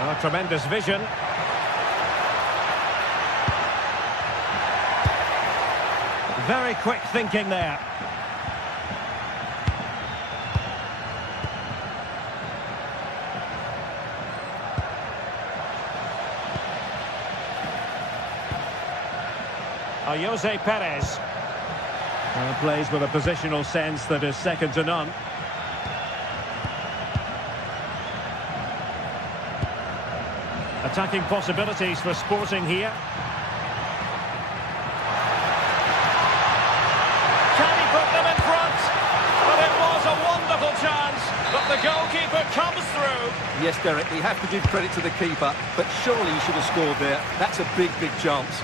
Oh, tremendous vision. Very quick thinking there. Jose Perez. Plays with a positional sense that is second to none. Attacking possibilities for Sporting here. Can he put them in front? Well, it was a wonderful chance, but the goalkeeper comes through. Yes, Derek, you have to give credit to the keeper, but surely he should have scored there. That's a big, big chance.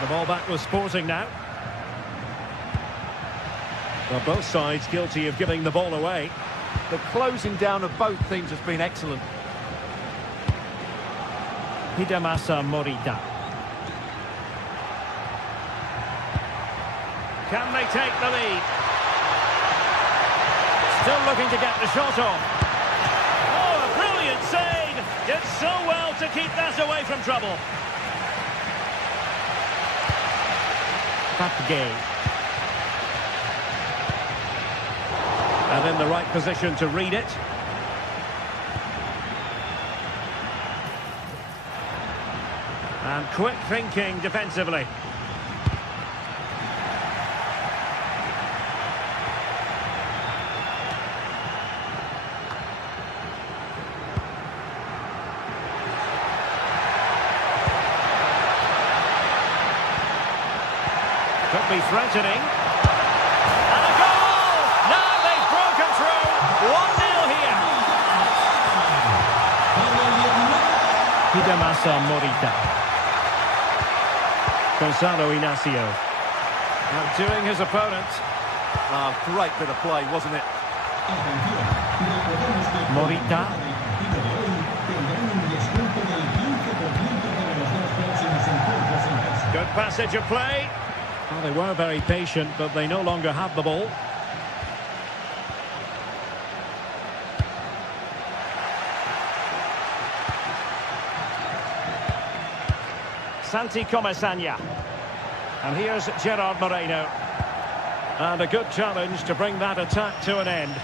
The ball back with Sporting now. Well, both sides guilty of giving the ball away. The closing down of both teams has been excellent. Hidemasa Morita. Can they take the lead? Still looking to get the shot off. Oh, a brilliant save! Did so well to keep that away from trouble. Gay. And in the right position to read it. And quick thinking defensively. Could be threatening. And a goal! Now they've broken through. 1-0 here. Hidemasa Morita. Gonzalo Inacio. Outdoing his opponent. Great bit of play, wasn't it? Morita. Good passage of play. Well, they were very patient, but they no longer have the ball. Santi Comesaña. And here's Gerard Moreno. And a good challenge to bring that attack to an end.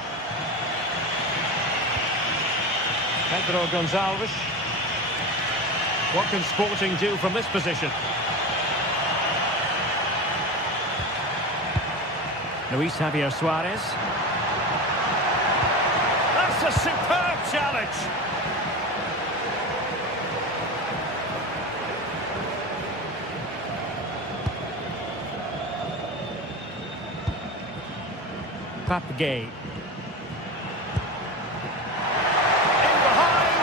Pedro Gonçalves. What can Sporting do from this position? Luis Javier Suarez. That's a superb challenge. Gay. In behind.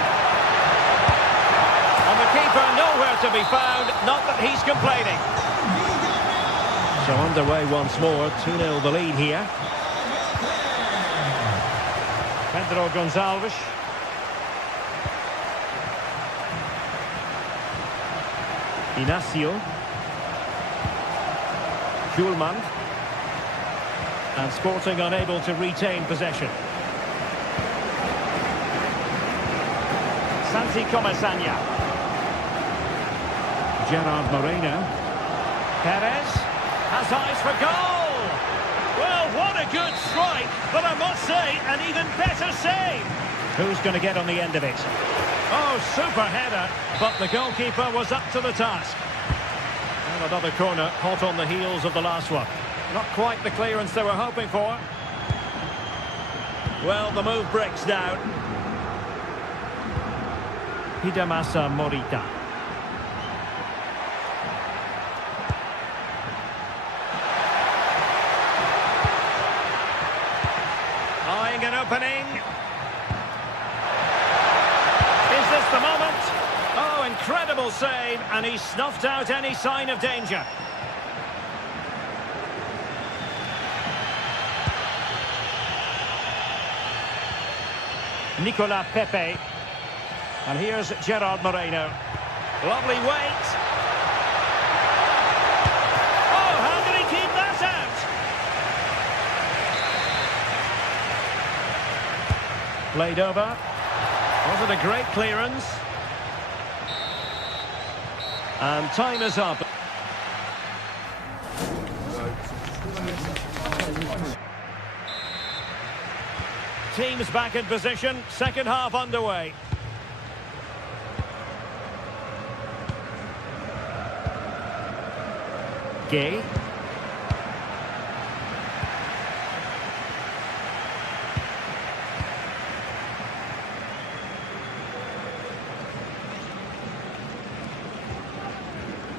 And the keeper nowhere to be found. Not that he's complaining. So underway once more, 2-0 the lead here. Pedro Gonçalves. Inacio. Schulman. And Sporting unable to retain possession. Santi Comesaña. Gerard Moreno. Perez has eyes for goal. Well, what a good strike, but I must say, an even better save. Who's going to get on the end of it? Oh, super header, but the goalkeeper was up to the task. And another corner, hot on the heels of the last one. Not quite the clearance they were hoping for. Well, the move breaks down. Hidemasa Morita. Eyeing an opening. Is this the moment? Oh, incredible save, and he snuffed out any sign of danger. Nicolas Pepe. And here's Gerard Moreno. Lovely weight. Oh, how did he keep that out? Played over. Was it a great clearance? And time is up. Teams back in position. Second half underway. Gay.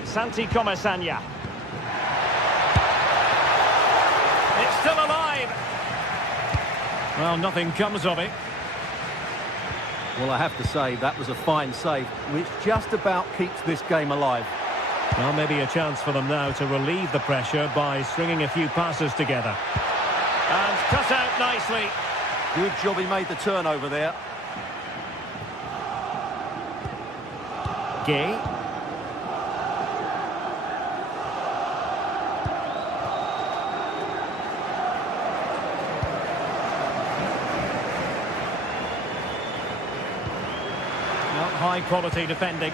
Santi Comesaña. It's still alive. Well, nothing comes of it. Well, I have to say, that was a fine save, which just about keeps this game alive. Well, maybe a chance for them now to relieve the pressure by stringing a few passes together. And cut out nicely. Good job he made the turnover there. Gay. High quality defending.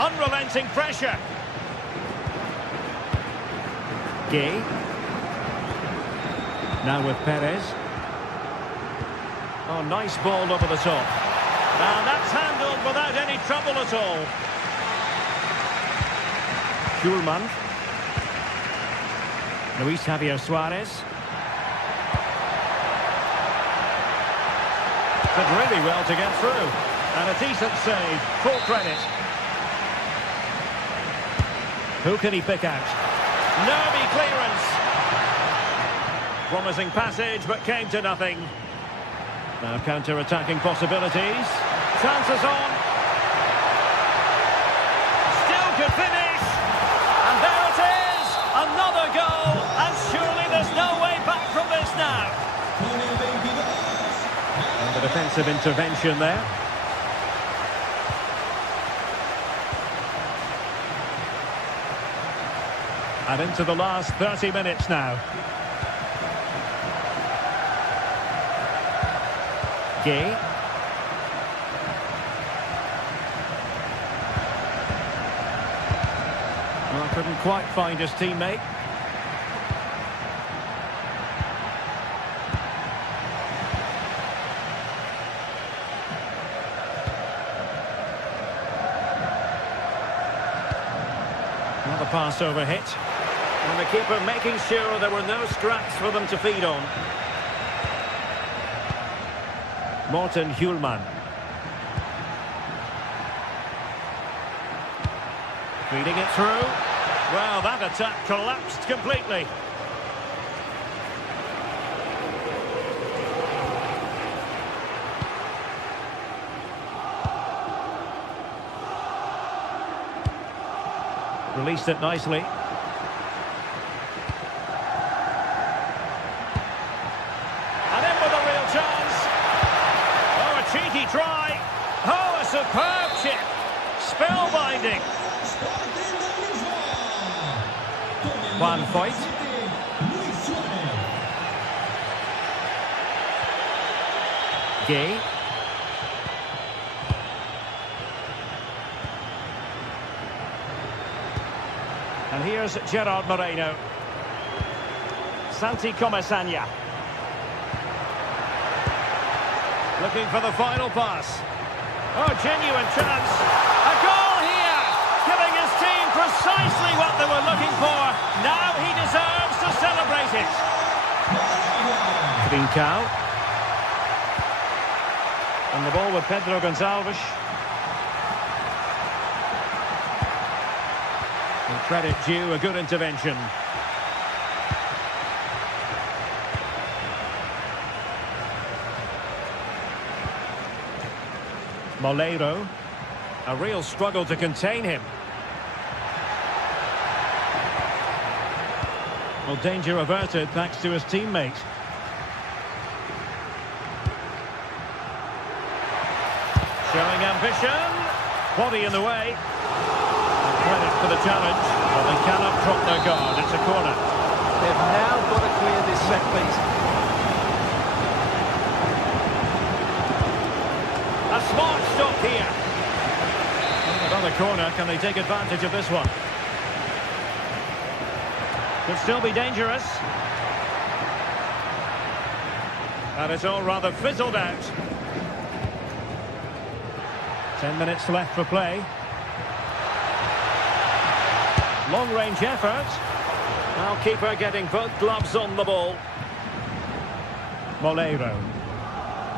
Unrelenting pressure. Gay. Now with Perez. Oh, nice ball over the top. Now that's handled without any trouble at all. Schulman. Luis Javier Suarez. Did really well to get through. And a decent save. Full credit. Who can he pick out? Nervy clearance. Promising passage, but came to nothing. Now counter-attacking possibilities. Chances on. Still could finish. And there it is. Another goal. And surely there's no way back from this now. And the defensive intervention there. And into the last 30 minutes now. Gay. Well, couldn't quite find his teammate. Another pass over hit. And the keeper making sure there were no scraps for them to feed on. Morten Hjulman. Feeding it through. Well, that attack collapsed completely. Released it nicely. Cheeky try. Oh, a superb Juan Foyt. Gay. And here's Gerard Moreno. Santi Comasagna. Looking for the final pass. Oh, genuine chance. A goal here! Giving his team precisely what they were looking for. Now he deserves to celebrate it. Trincao. And the ball with Pedro Gonçalves. And credit due, a good intervention. Moleiro. A real struggle to contain him. Well, danger averted thanks to his teammate. Showing ambition. Body in the way. And credit for the challenge. Well, they cannot drop their guard. It's a corner. They've now got to clear this set piece. A smart stop here. Another corner. Can they take advantage of this one? Could still be dangerous. And it's all rather fizzled out. 10 minutes left for play. Long-range effort. Now keeper getting both gloves on the ball. Moleiro.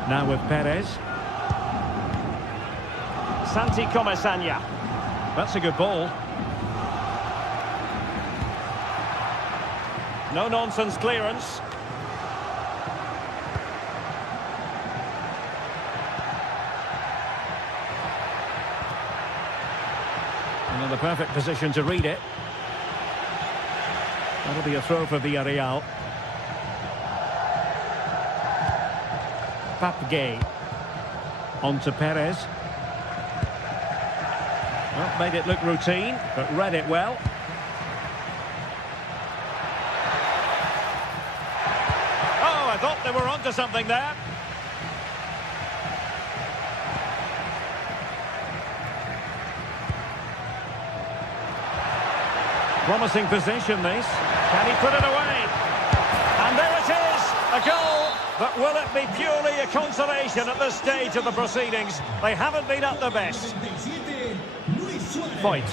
Now with Perez. Santi Comasagna. That's a good ball. No-nonsense clearance. Another perfect position to read it. That'll be a throw for Villarreal. Papgay. On to Perez. Well, made it look routine, but read it well. Oh, I thought they were onto something there. Promising position, this. Can he put it away? And there it is, a goal. But will it be purely a consolation at this stage of the proceedings? They haven't been at their best. Foyt.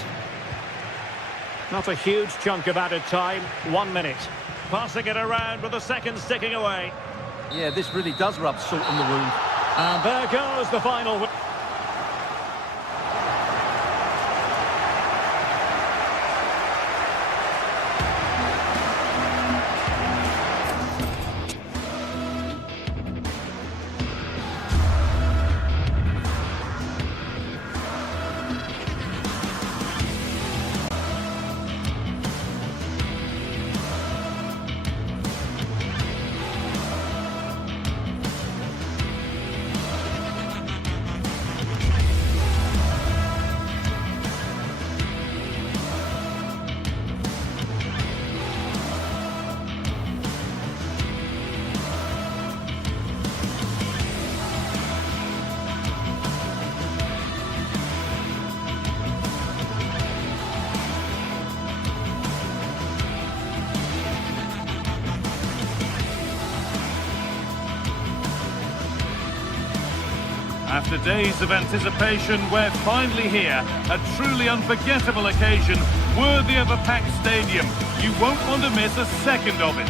Not a huge chunk of added time. 1 minute. Passing it around with the seconds ticking away. Yeah, this really does rub salt in the wound. And there goes the final. After days of anticipation, we're finally here. A truly unforgettable occasion, worthy of a packed stadium. You won't want to miss a second of it.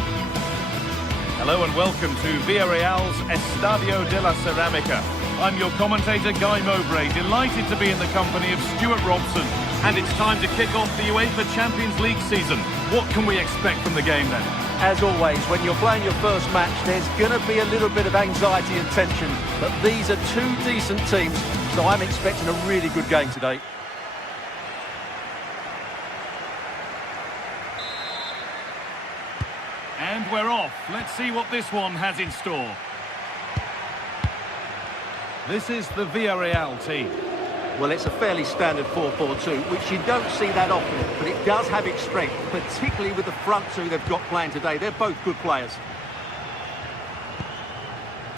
Hello and welcome to Villarreal's Estadio de la Ceramica. I'm your commentator, Guy Mowbray, delighted to be in the company of Stuart Robson. And it's time to kick off the UEFA Champions League season. What can we expect from the game then? As always, when you're playing your first match, there's going to be a little bit of anxiety and tension. But these are two decent teams, so I'm expecting a really good game today. And we're off. Let's see what this one has in store. This is the Villarreal team. Well, it's a fairly standard 4-4-2, which you don't see that often, but it does have its strength, particularly with the front two they've got playing today. They're both good players.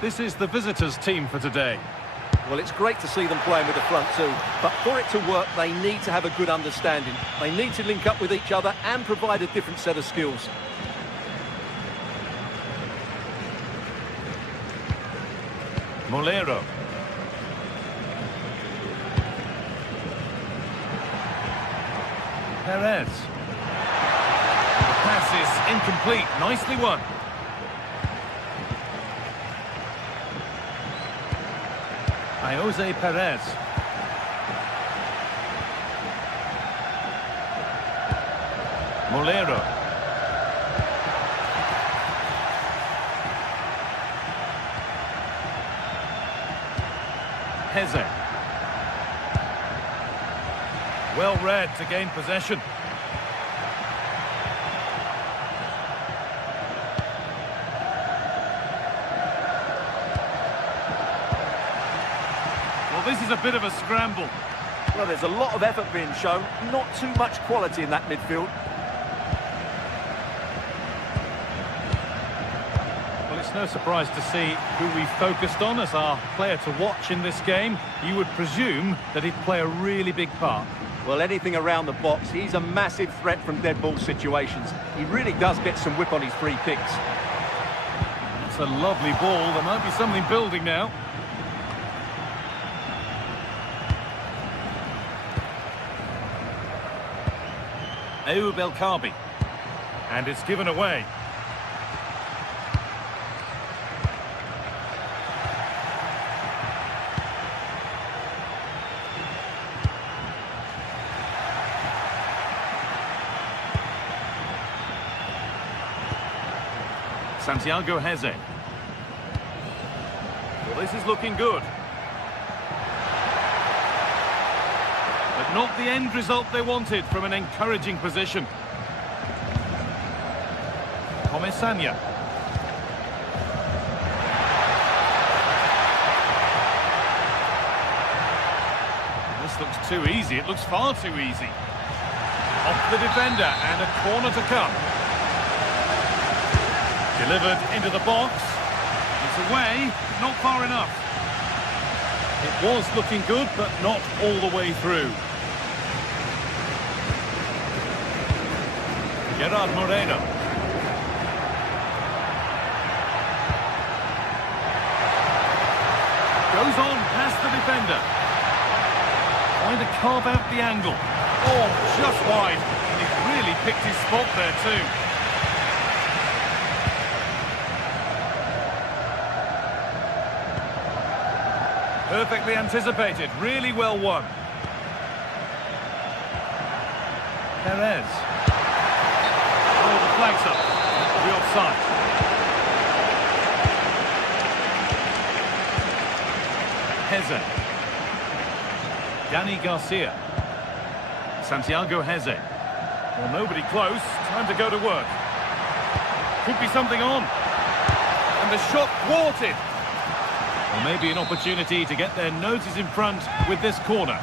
This is the visitors' team for today. Well, it's great to see them playing with the front two, but for it to work, they need to have a good understanding. They need to link up with each other and provide a different set of skills. Molero. Perez. The pass is incomplete. Nicely won. Jose Perez. Molero. Heze. Well read to gain possession. This is a bit of a scramble. Well, there's a lot of effort being shown, not too much quality in that midfield. Well, it's no surprise to see who we focused on as our player to watch in this game. You would presume that he'd play a really big part. Well, anything around the box, he's a massive threat from dead ball situations. He really does get some whip on his free kicks. That's a lovely ball. There might be something building now. Ayoub El Kaabi. And it's given away. Santiago Heze. Well, this is looking good. But not the end result they wanted from an encouraging position. Comesania. This looks too easy. It looks far too easy. Off the defender and a corner to come. Delivered into the box. It's away, not far enough. It was looking good, but not all the way through. Gerard Moreno. Goes on past the defender. Trying to carve out the angle. Oh, just wide. And he really picked his spot there too. Perfectly anticipated, really well won. Perez. Oh, the flag's up. The offside. Heze. Dani Garcia. Santiago Heze. Well, nobody close. Time to go to work. Could be something on. And the shot thwarted. Well, maybe an opportunity to get their noses in front with this corner.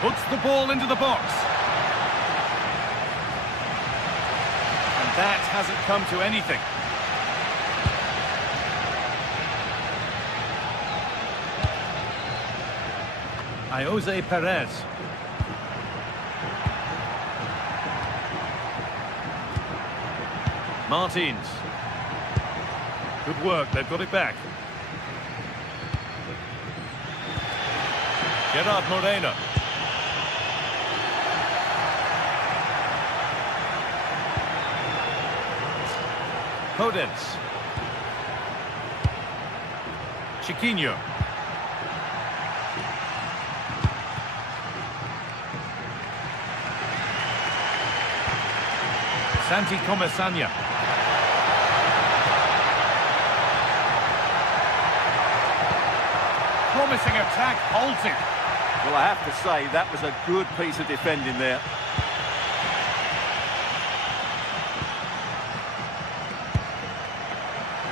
Puts the ball into the box. And that hasn't come to anything. Jose Perez. Martins. Good work, they've got it back. Gerard Moreno. Podence. Chiquinho. Santi Comesania. Promising attack halted. Well, I have to say, that was a good piece of defending there.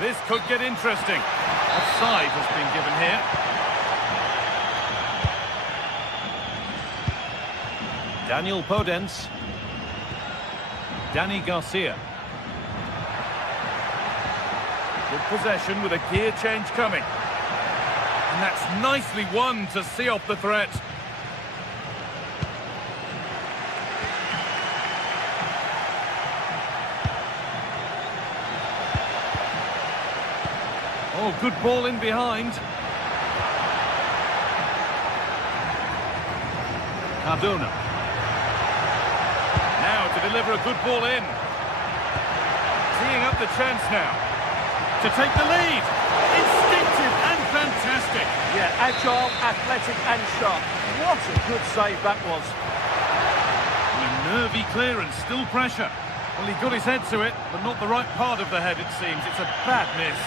This could get interesting. offside has been given here. Daniel Podence. Dani Garcia. Good possession with a gear change coming. And that's nicely won to see off the threat. Oh, good ball in behind. Cardona. Now to deliver a good ball in. Teeing up the chance now. To take the lead. Instinctive and fantastic. Yeah, agile, athletic and sharp. What a good save that was. And a nervy clearance, still pressure. Well, he got his head to it, but not the right part of the head, it seems. It's a bad miss.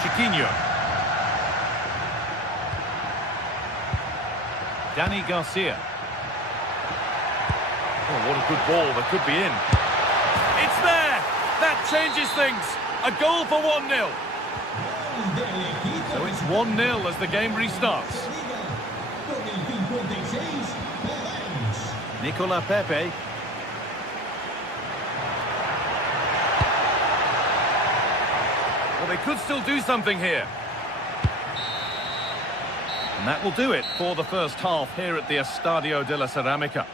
Chiquinho. Dani Garcia. Oh, what a good ball. That could be in. It's there! That changes things. A goal for 1-0. So it's 1-0 as the game restarts. Nicola Pepe. Well, they could still do something here. And that will do it for the first half here at the Estadio de la Ceramica.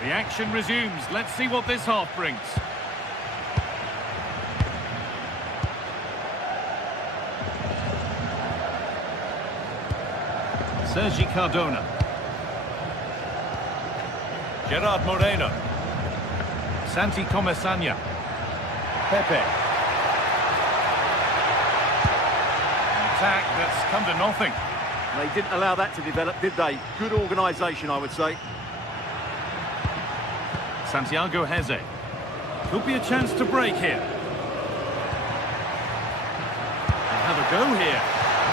The action resumes. Let's see what this half brings. Sergi Cardona. Gerard Moreno. Santi Comesaña. Pepe. An attack that's come to nothing. They didn't allow that to develop, did they? Good organisation, I would say. Santiago Heze. Could be a chance to break here. They'll have a go here.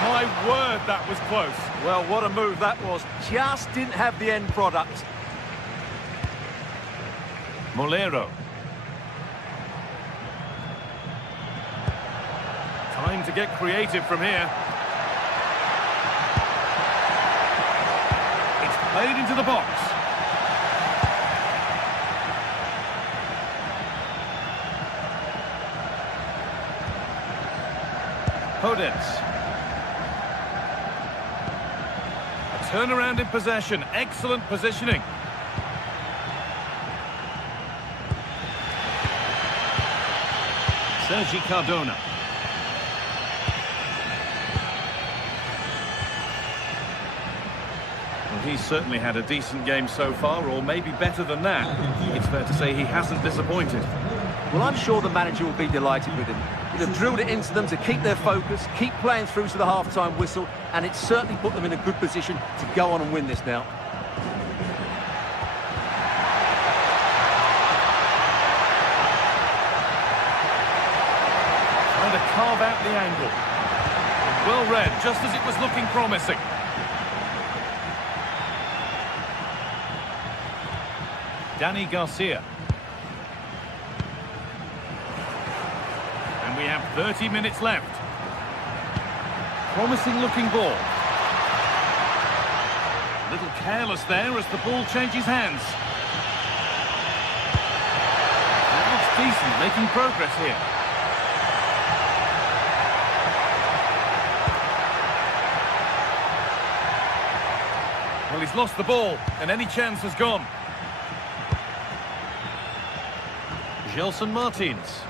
My word, that was close. Well, what a move that was. Just didn't have the end product. Molero. Time to get creative from here. It's played into the box. Podence. A turnaround in possession. Excellent positioning. Sergi Cardona. Well, he's certainly had a decent game so far, or maybe better than that. It's fair to say he hasn't disappointed. Well, I'm sure the manager will be delighted with him. He'd have drilled it into them to keep their focus, keep playing through to the half-time whistle, and it's certainly put them in a good position to go on and win this now. Trying to carve out the angle. Well read, just as it was looking promising. Dani Garcia. And we have 30 minutes left. Promising looking ball. A little careless there as the ball changes hands. That looks decent, making progress here. Well, he's lost the ball, and any chance has gone. Gelson Martins.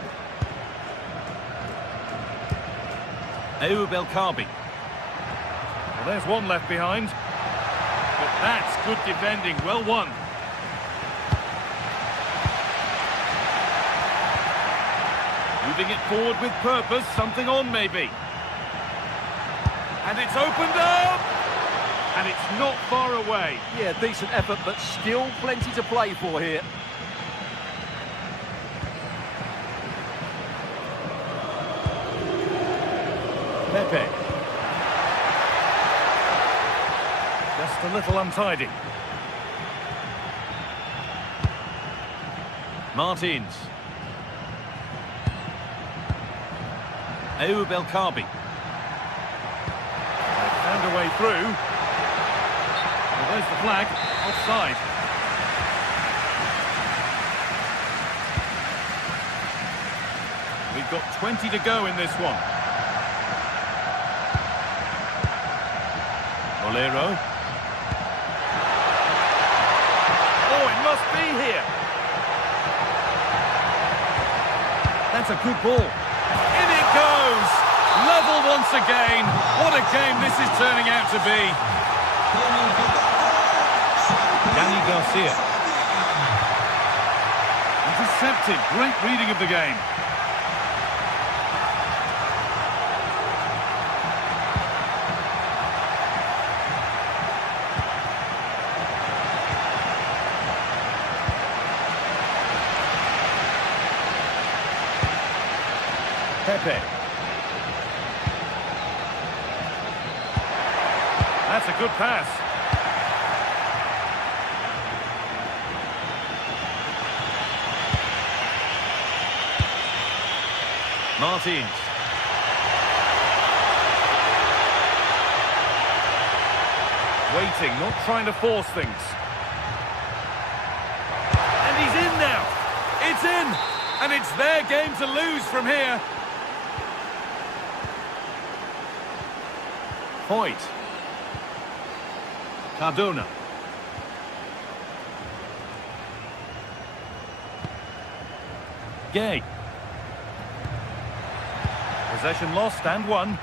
Ayoub El Kaabi. Well, there's one left behind. But that's good defending, well won. Moving it forward with purpose, something on maybe. And it's opened up! And it's not far away. Yeah, decent effort, but still plenty to play for here. Pepe. Just a little untidy. Martins. Ayoub El Kaabi. They've found a way through. Well, there's the flag. Offside. We've got 20 to go in this one. Bolero. Oh, it must be here. That's a good ball. In it goes! Level once again. What a game this is turning out to be. Dani Garcia. Intercepted. Great reading of the game. Pepe. That's a good pass. Martins. Waiting, not trying to force things. And he's in now. It's in. And it's their game to lose from here. Hoyt. Cardona. Gay. Possession lost and won.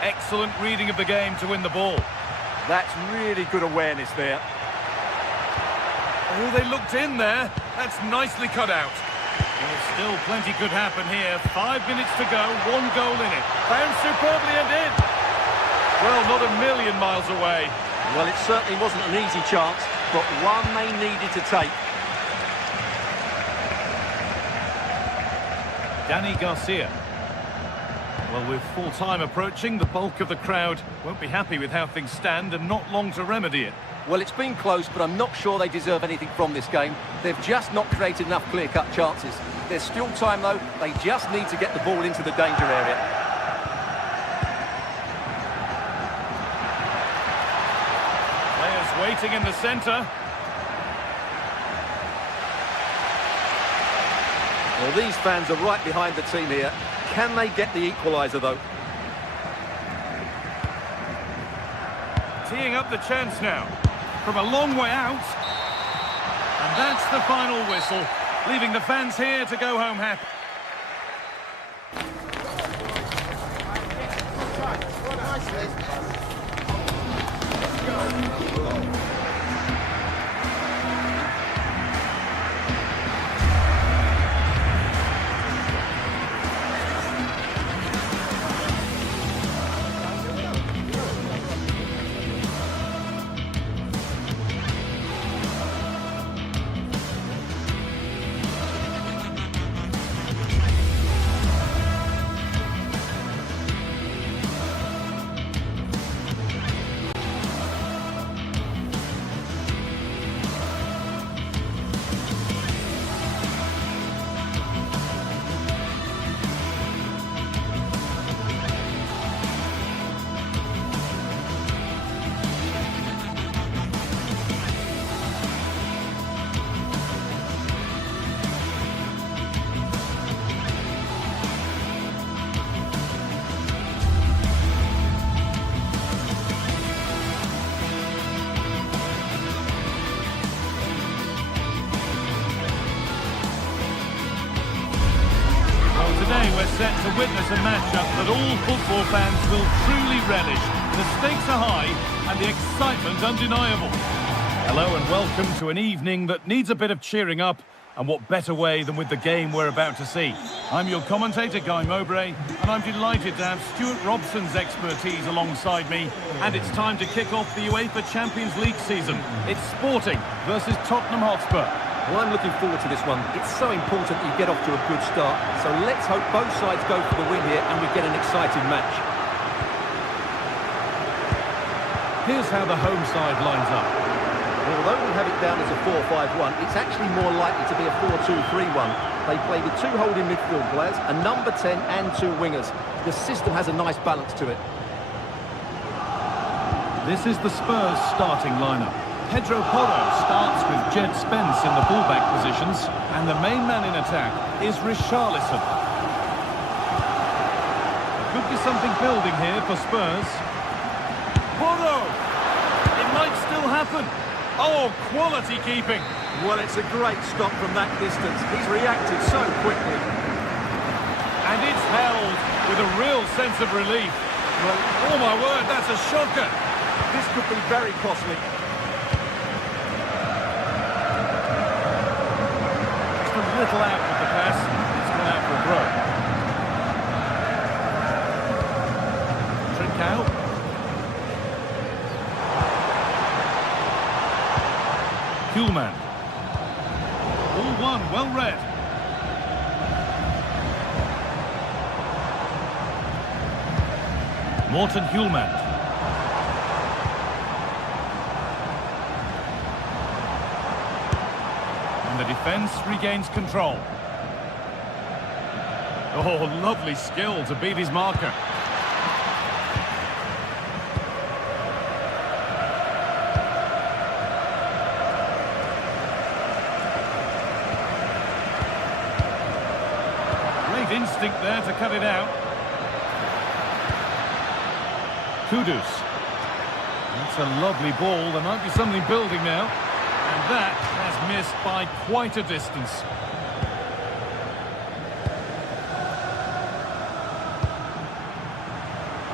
Excellent reading of the game to win the ball. That's really good awareness there. Oh, they looked in there. That's nicely cut out. Well, still plenty could happen here. 5 minutes to go, 1 goal in it. Found superbly and in. Well, not a million miles away. Well, it certainly wasn't an easy chance, but one they needed to take. Dani Garcia. Well, with full time approaching, the bulk of the crowd won't be happy with how things stand and not long to remedy it. Well, it's been close, but I'm not sure they deserve anything from this game. They've just not created enough clear-cut chances. There's still time, though. They just need to get the ball into the danger area. Players waiting in the centre. Well, these fans are right behind the team here. Can they get the equaliser, though? Teeing up the chance now. From a long way out. And that's the final whistle, leaving the fans here to go home happy. Today we're set to witness a matchup that all football fans will truly relish. The stakes are high and the excitement undeniable. Hello and welcome to an evening that needs a bit of cheering up And what better way than with the game we're about to see. I'm your commentator, Guy Mowbray, and I'm delighted to have Stuart Robson's expertise alongside me. And it's time to kick off the UEFA Champions League season. It's Sporting versus Tottenham Hotspur. Well, I'm looking forward to this one. It's so important that you get off to a good start. So let's hope both sides go for the win here and we get an exciting match. Here's how the home side lines up. Although we have it down as a 4-5-1, it's actually more likely to be a 4-2-3-1. They play with 2 holding midfield players, a number 10 and 2 wingers. The system has a nice balance to it. This is the Spurs starting lineup. Pedro Porro starts with Jed Spence in the fullback positions, and the main man in attack is Richarlison. Could be something building here for Spurs. Porro! It might still happen. Oh, quality keeping. Well, it's a great stop from that distance. He's reacted so quickly. And it's held with a real sense of relief. Well, oh my word, that's a shocker. This could be very costly. Just a little out with the pass. It's gone out for a throw. Trincao. Kuhlman. All one, well read. Morten Kuhlman. And the defence regains control. Oh, lovely skill to beat his marker. Instinct there to cut it out. Kudus. That's a lovely ball. There might be something building now. And that has missed by quite a distance.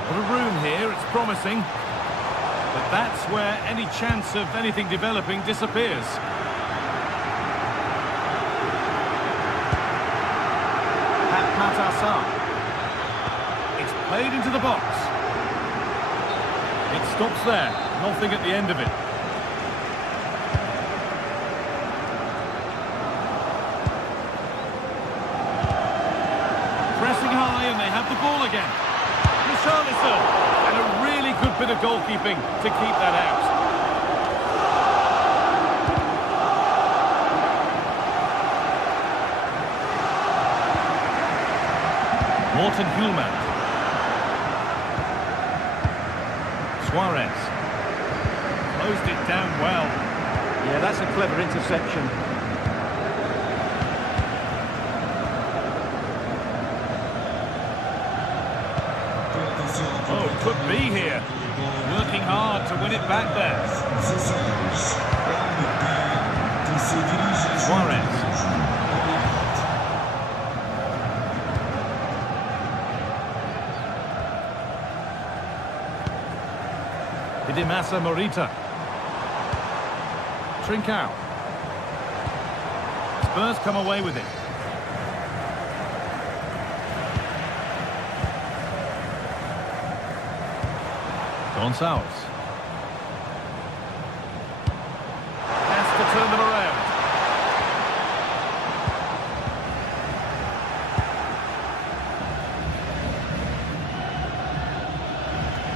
What a room here. It's promising. But that's where any chance of anything developing disappears. It's played into the box. It stops there. Nothing at the end of it. Pressing high and they have the ball again. Richarlison. And a really good bit of goalkeeping to keep that out. Morten Kuhlman. Suarez. Closed it down well. Yeah, that's a clever interception. Oh, could be here. Working hard to win it back there. Suarez. Dimasa Morita. Trincao. Spurs come away with it. Gonçalves. Has to turn them around.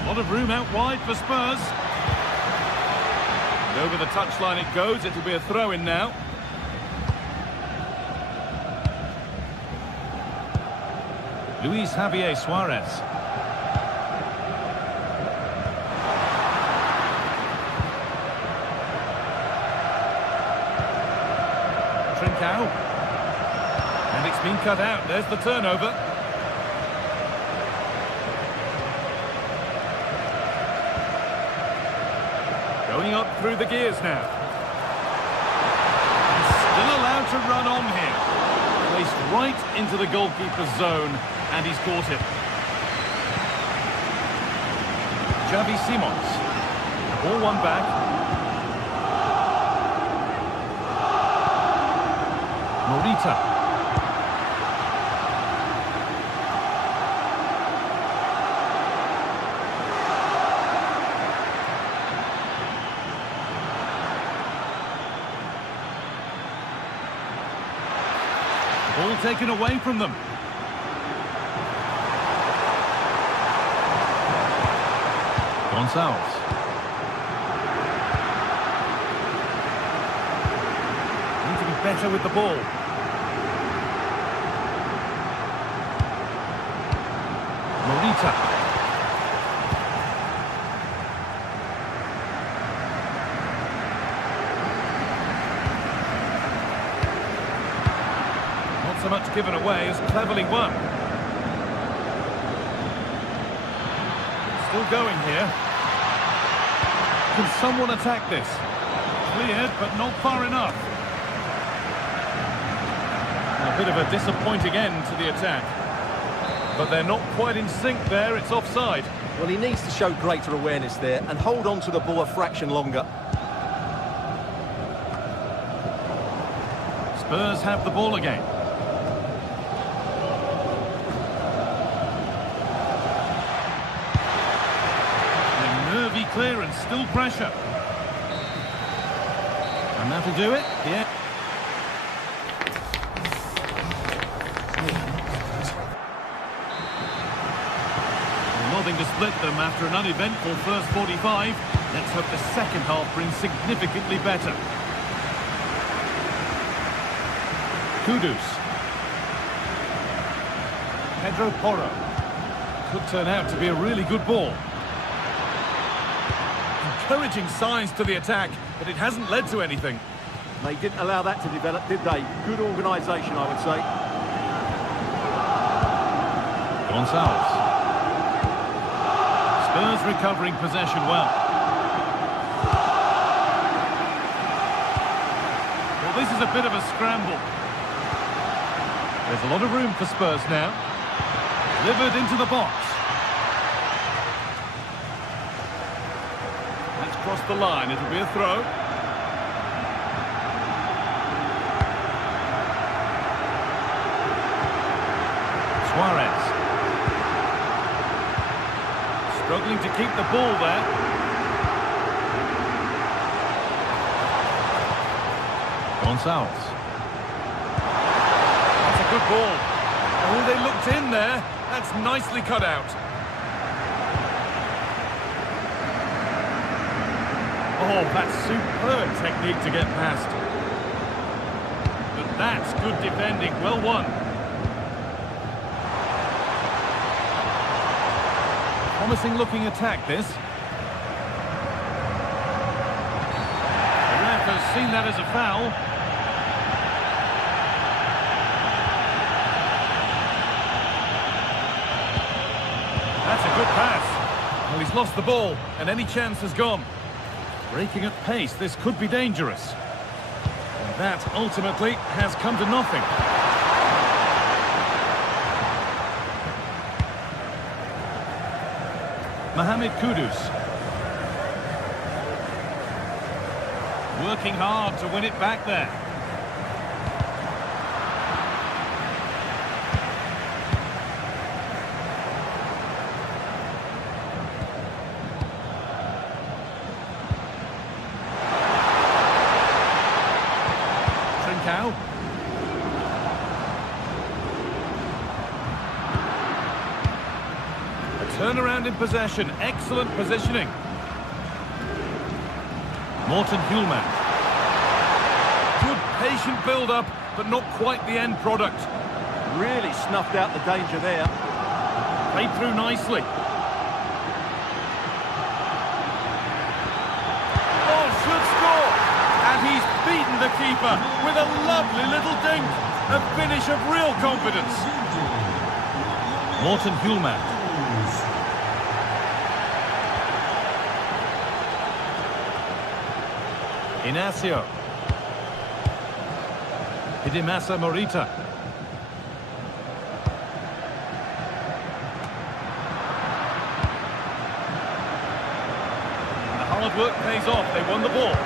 A lot of room out wide for Spurs. And over the touchline it goes. It'll be a throw-in now. Luis Javier Suarez. Trincao. And it's been cut out. There's the turnover. Going up through the gears now. He's still allowed to run on here. Placed right into the goalkeeper's zone, and he's caught it. Xavi Simons. Ball one back. Morita. Ball taken away from them. Gonçalves. Need to be better with the ball. Morita. So much given away as cleverly won. Still going here. Can someone attack this? Cleared, but not far enough. A bit of a disappointing end to the attack. But they're not quite in sync there, it's offside. Well, he needs to show greater awareness there and hold on to the ball a fraction longer. Spurs have the ball again. Nervy clearance, still pressure. And that'll do it, yeah. Nothing to split them after an uneventful first 45. Let's hope the second half brings significantly better. Kudus. Pedro Porro. Could turn out to be a really good ball. Encouraging signs to the attack, but it hasn't led to anything. They didn't allow that to develop, did they? Good organisation, I would say. Gonçalves. Spurs recovering possession well. Well, this is a bit of a scramble. There's a lot of room for Spurs now. Delivered into the box. Across the line, it'll be a throw. Suarez. Struggling to keep the ball there. Gonçalves. That's a good ball. Oh, they looked in there. That's nicely cut out. Oh, that's superb technique to get past. But that's good defending, well won. Promising looking attack, this. The ref has seen that as a foul. That's a good pass. Well, he's lost the ball, and any chance has gone. Breaking at pace, this could be dangerous. And that ultimately has come to nothing. Mohamed Kudus. Working hard to win it back there. Turnaround in possession, excellent positioning. Morten Hjulmand. Good patient build-up, but not quite the end product. Really snuffed out the danger there. Played through nicely. Oh, should score! And he's beaten the keeper with a lovely little dink. A finish of real confidence. Morten Hjulmand. Inacio. Hidemasa Morita. The hard work pays off. They won the ball.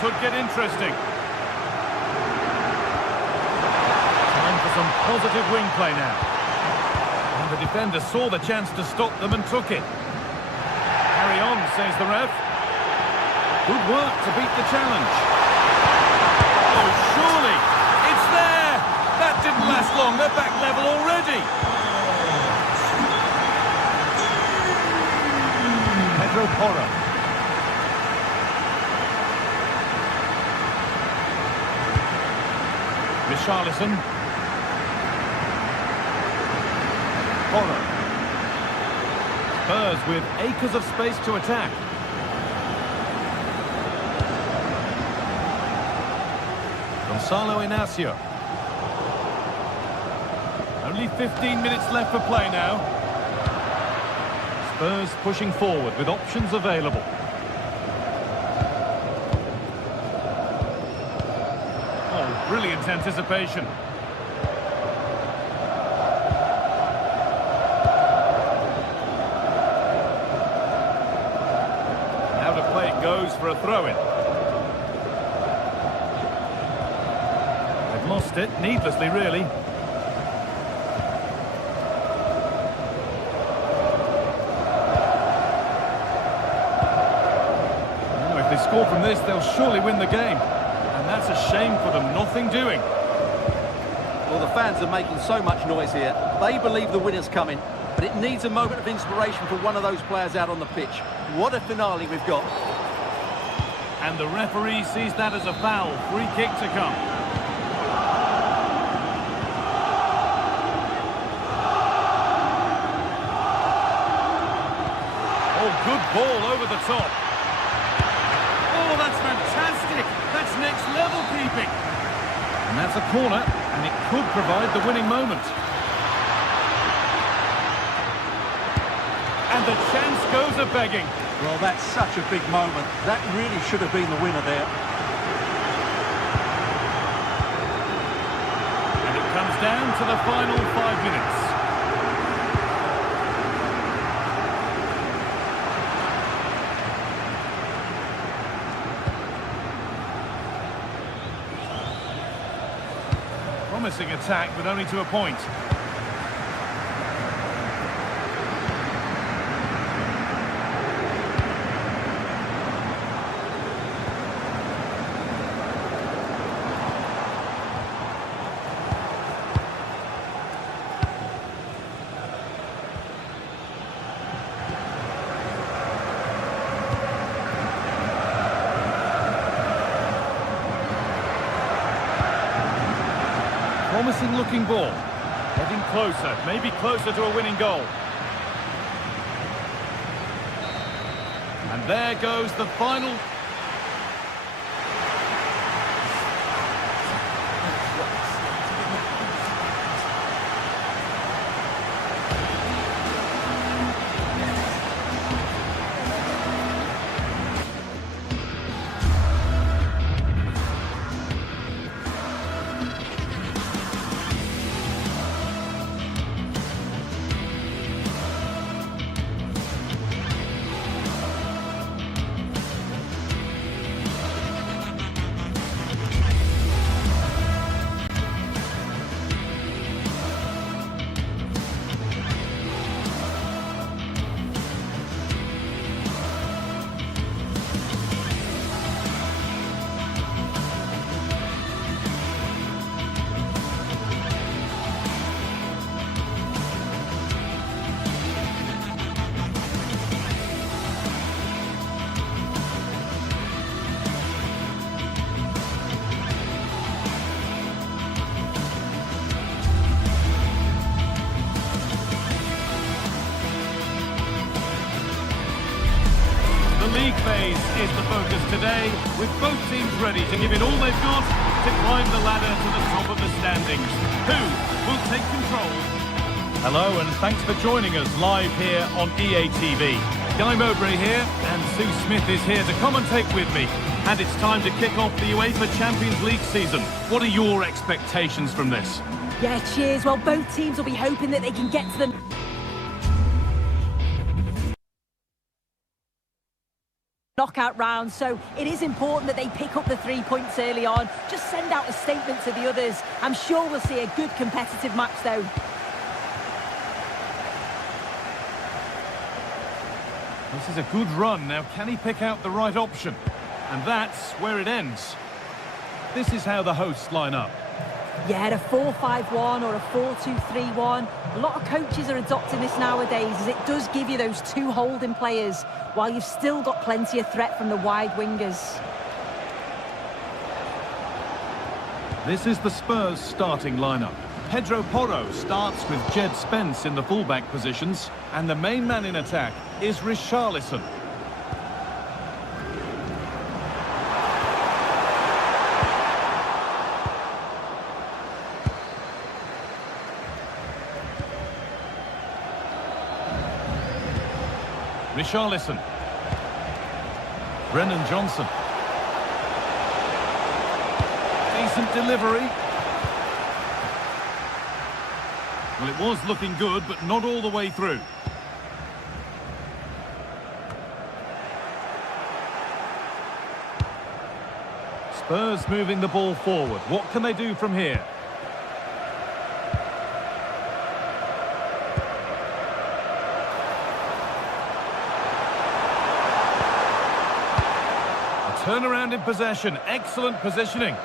could get interesting. Time for some positive wing play now. And the defender saw the chance to stop them and took it. Carry on, says the ref. Good work to beat the challenge. Oh, surely! It's there! That didn't last long. They're back level already. Pedro Porro. Richarlison. Porro. Spurs with acres of space to attack. Gonzalo Inacio. Only 15 minutes left for play now. Spurs pushing forward with options available. Oh, brilliant anticipation. Now to play it goes for a throw-in. They've lost it, needlessly really. Score from this, they'll surely win the game. And that's a shame for them, nothing doing. Well, the fans are making so much noise here. They believe the winner's coming, but it needs a moment of inspiration for one of those players out on the pitch. What a finale we've got. And the referee sees that as a foul. Free kick to come. Oh, good ball over the top. Oh, that's fantastic! That's next level keeping! And that's a corner, and it could provide the winning moment. And the chance goes a-begging. Well, that's such a big moment. That really should have been the winner there. And it comes down to the final 5 minutes. Promising attack, but only to a point. Promising looking ball. Getting closer, maybe closer to a winning goal. And there goes the final. League phase is the focus today, with both teams ready to give it all they've got to climb the ladder to the top of the standings. Who will take control? Hello and thanks for joining us live here on EA TV. Guy Mowbray here and Sue Smith is here to commentate with me. And it's time to kick off the UEFA Champions League season. What are your expectations from this? Yeah, cheers. Well, both teams will be hoping that they can get to the knockout round, so it is important that they pick up the 3 points early on. Just send out a statement to the others. I'm sure we'll see a good competitive match though. This is a good run. Now, can he pick out the right option? And that's where it ends. This is how the hosts line up. Yeah, a 4-5-1 or a 4-2-3-1. A lot of coaches are adopting this nowadays, as it does give you those two holding players, while you've still got plenty of threat from the wide wingers. This is the Spurs starting lineup. Pedro Porro starts with Jed Spence in the fullback positions, and the main man in attack is Richarlison. Richarlison. Brennan Johnson. Decent delivery. Well, it was looking good, but not all the way through. Spurs moving the ball forward. What can they do from here? Turnaround in possession. Excellent positioning.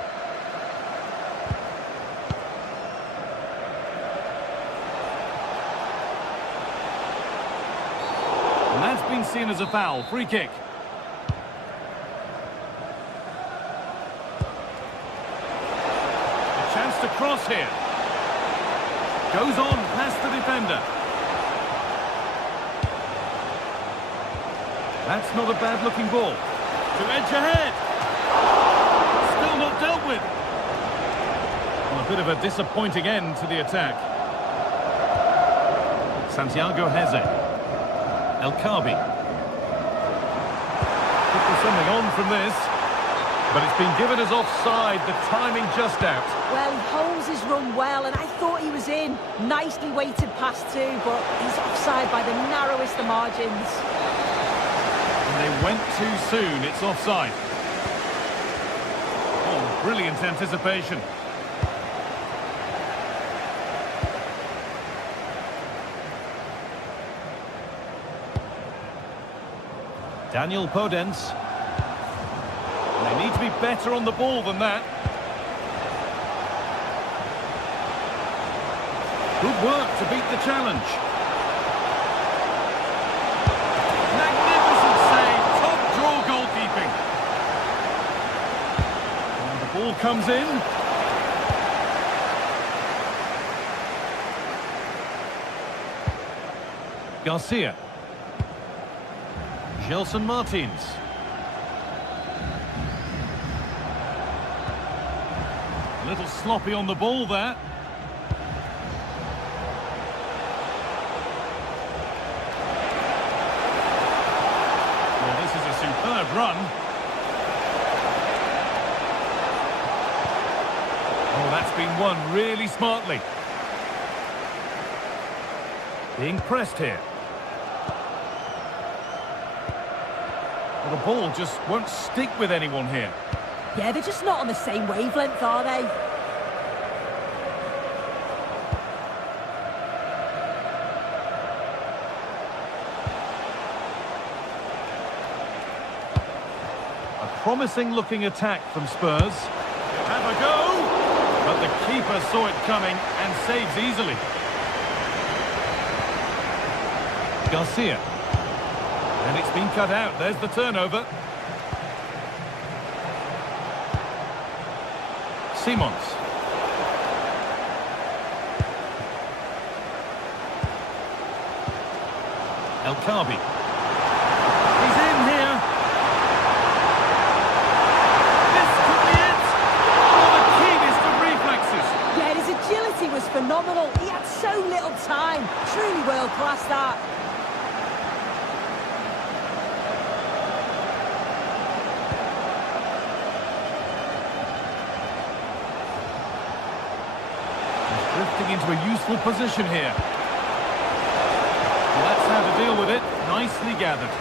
And that's been seen as a foul. Free kick. A chance to cross here. Goes on past the defender. That's not a bad looking ball. To edge ahead. Still not dealt with. Well, a bit of a disappointing end to the attack. Santiago Heze. El Khabi. Could be something on from this. But it's been given as offside. The timing just out. Well, he holds his run well, and I thought he was in. Nicely weighted pass too, but he's offside by the narrowest of margins. They went too soon. It's offside. Oh, brilliant anticipation. Daniel Podence. They need to be better on the ball than that. Good work to beat the challenge. Goalkeeping. And the ball comes in. Garcia. Gelson Martins. A little sloppy on the ball there. Superb run. Oh, that's been won really smartly. Being pressed here. Well, the ball just won't stick with anyone here. Yeah, they're just not on the same wavelength, are they? Promising looking attack from Spurs. Have a go! But the keeper saw it coming and saves easily. Garcia. And it's been cut out. There's the turnover. Simons. El Khabi. He's in here. Was phenomenal. He had so little time. Truly world class that. He's drifting into a useful position here. Well, that's how to deal with it. Nicely gathered.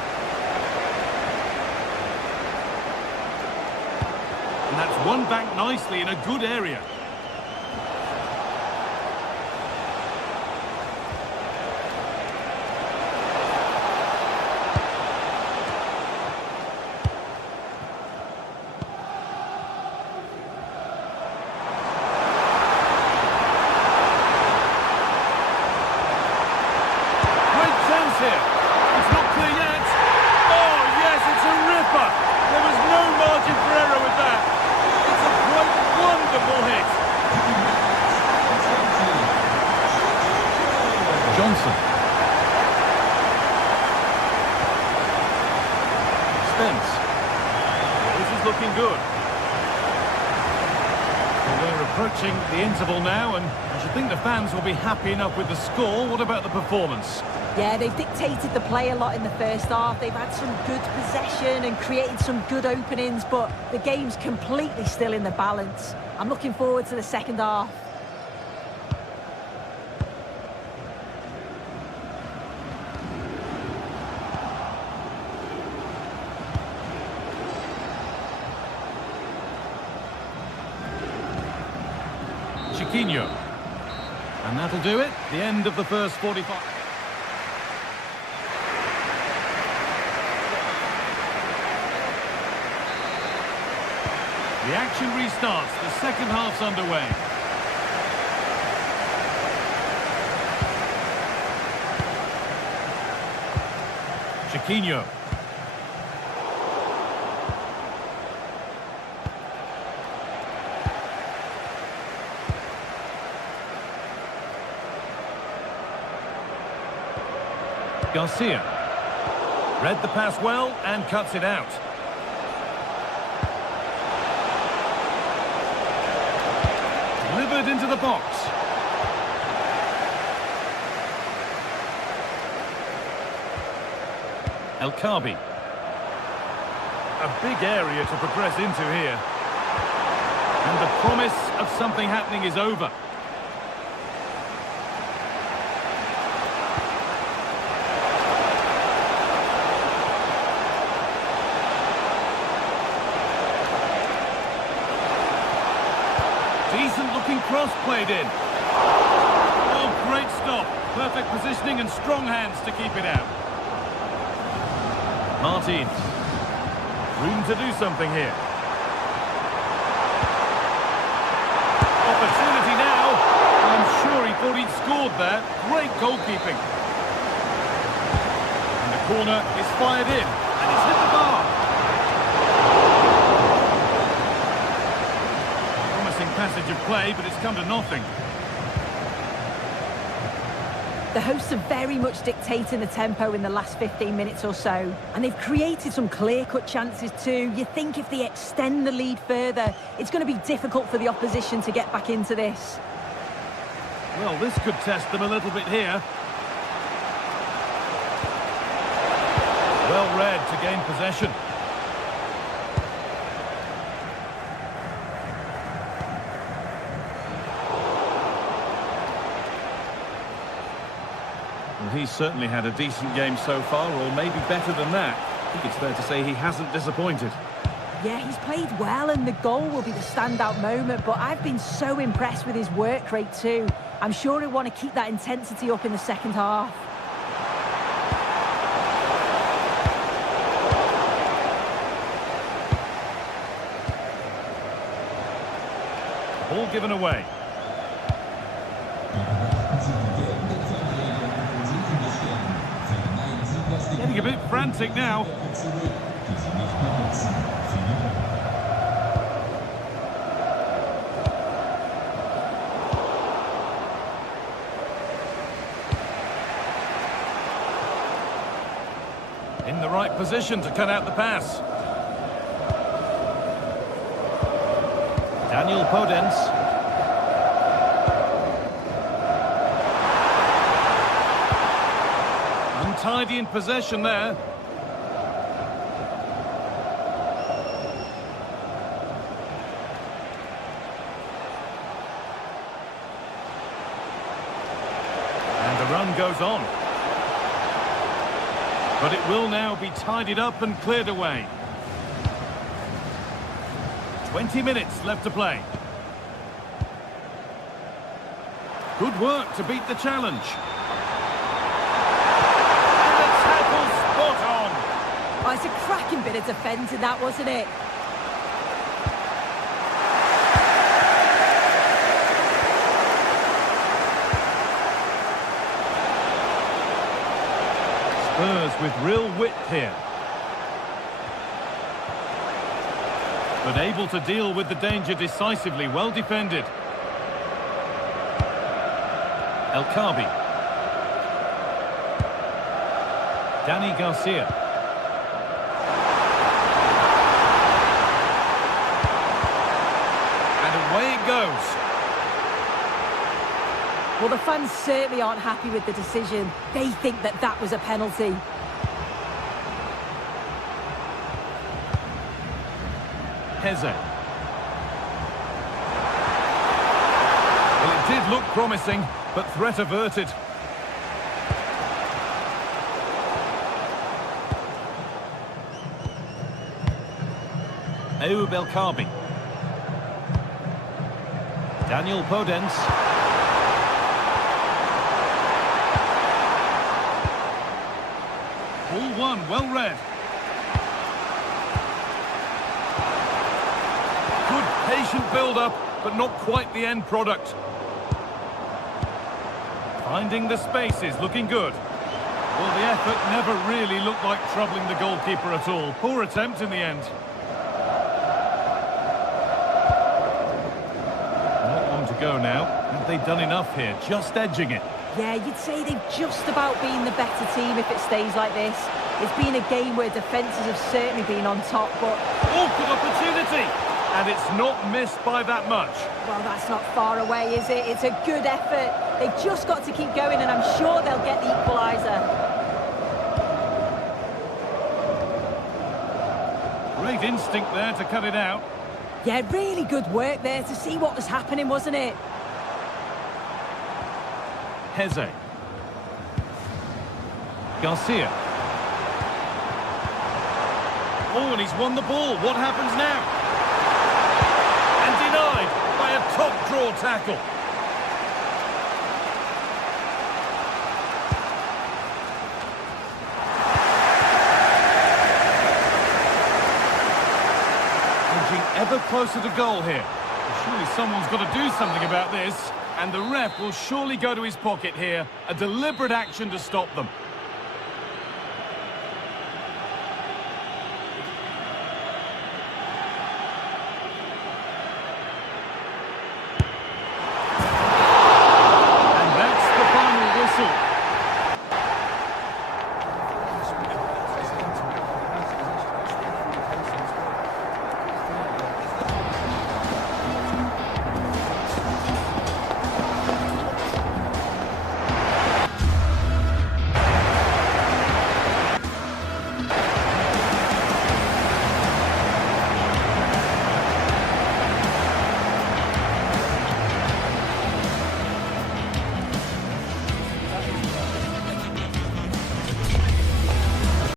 won back nicely in a good area. Looking good. Well, we're approaching the interval now, and I should think the fans will be happy enough with the score. What about the performance? Yeah, they've dictated the play a lot in the first half. They've had some good possession and created some good openings, but the game's completely still in the balance. I'm looking forward to the second half. And that'll do it. The end of the first 45. The action restarts. The second half's underway. Chiquinho. Garcia. Read the pass well and cuts it out. Delivered into the box. El Khabi. A big area to progress into here. And the promise of something happening is over. Decent looking cross played in. Oh, great stop. Perfect positioning and strong hands to keep it out. Martins. Room to do something here. Opportunity now. I'm sure he thought he'd scored there. Great goalkeeping. And the corner is fired in. And it's hit the bar. Passage of play, but it's come to nothing. The hosts are very much dictating the tempo in the last 15 minutes or so, and they've created some clear-cut chances too. You think if they extend the lead further, it's going to be difficult for the opposition to get back into this. Well, this could test them a little bit here. Well read to gain possession. Well, he's certainly had a decent game so far, or maybe better than that. I think it's fair to say he hasn't disappointed. Yeah, he's played well, and the goal will be the standout moment, but I've been so impressed with his work rate too. I'm sure he'll want to keep that intensity up in the second half. Ball given away. Getting a bit frantic now. In the right position to cut out the pass. Daniel Podence. Untidy in possession there. And the run goes on. But it will now be tidied up and cleared away. 20 minutes left to play. Good work to beat the challenge. And the tackle spot on. Oh, it's a cracking bit of defending, that, wasn't it? Spurs with real width here. But able to deal with the danger decisively, well defended. El Khabi. Danny Garcia. And away it goes. Well, the fans certainly aren't happy with the decision. They think that that was a penalty. Heze. Well, it did look promising, but threat averted. Ayoub El Khabi. Daniel Podence. Ball one, well read. Good patient build-up, but not quite the end product. Finding the spaces, looking good. Well, the effort never really looked like troubling the goalkeeper at all. Poor attempt in the end. Not long to go now. Have they done enough here? Just edging it. Yeah, you'd say they've just about been the better team if it stays like this. It's been a game where defences have certainly been on top, but... Oh, good opportunity! And it's not missed by that much. Well, that's not far away, is it? It's a good effort. They've just got to keep going, and I'm sure they'll get the equaliser. Great instinct there to cut it out. Yeah, really good work there to see what was happening, wasn't it? Heze. Garcia. Oh, and he's won the ball. What happens now? And denied by a top draw tackle. Edging ever closer to goal here. Surely someone's got to do something about this. And the ref will surely go to his pocket here. A deliberate action to stop them.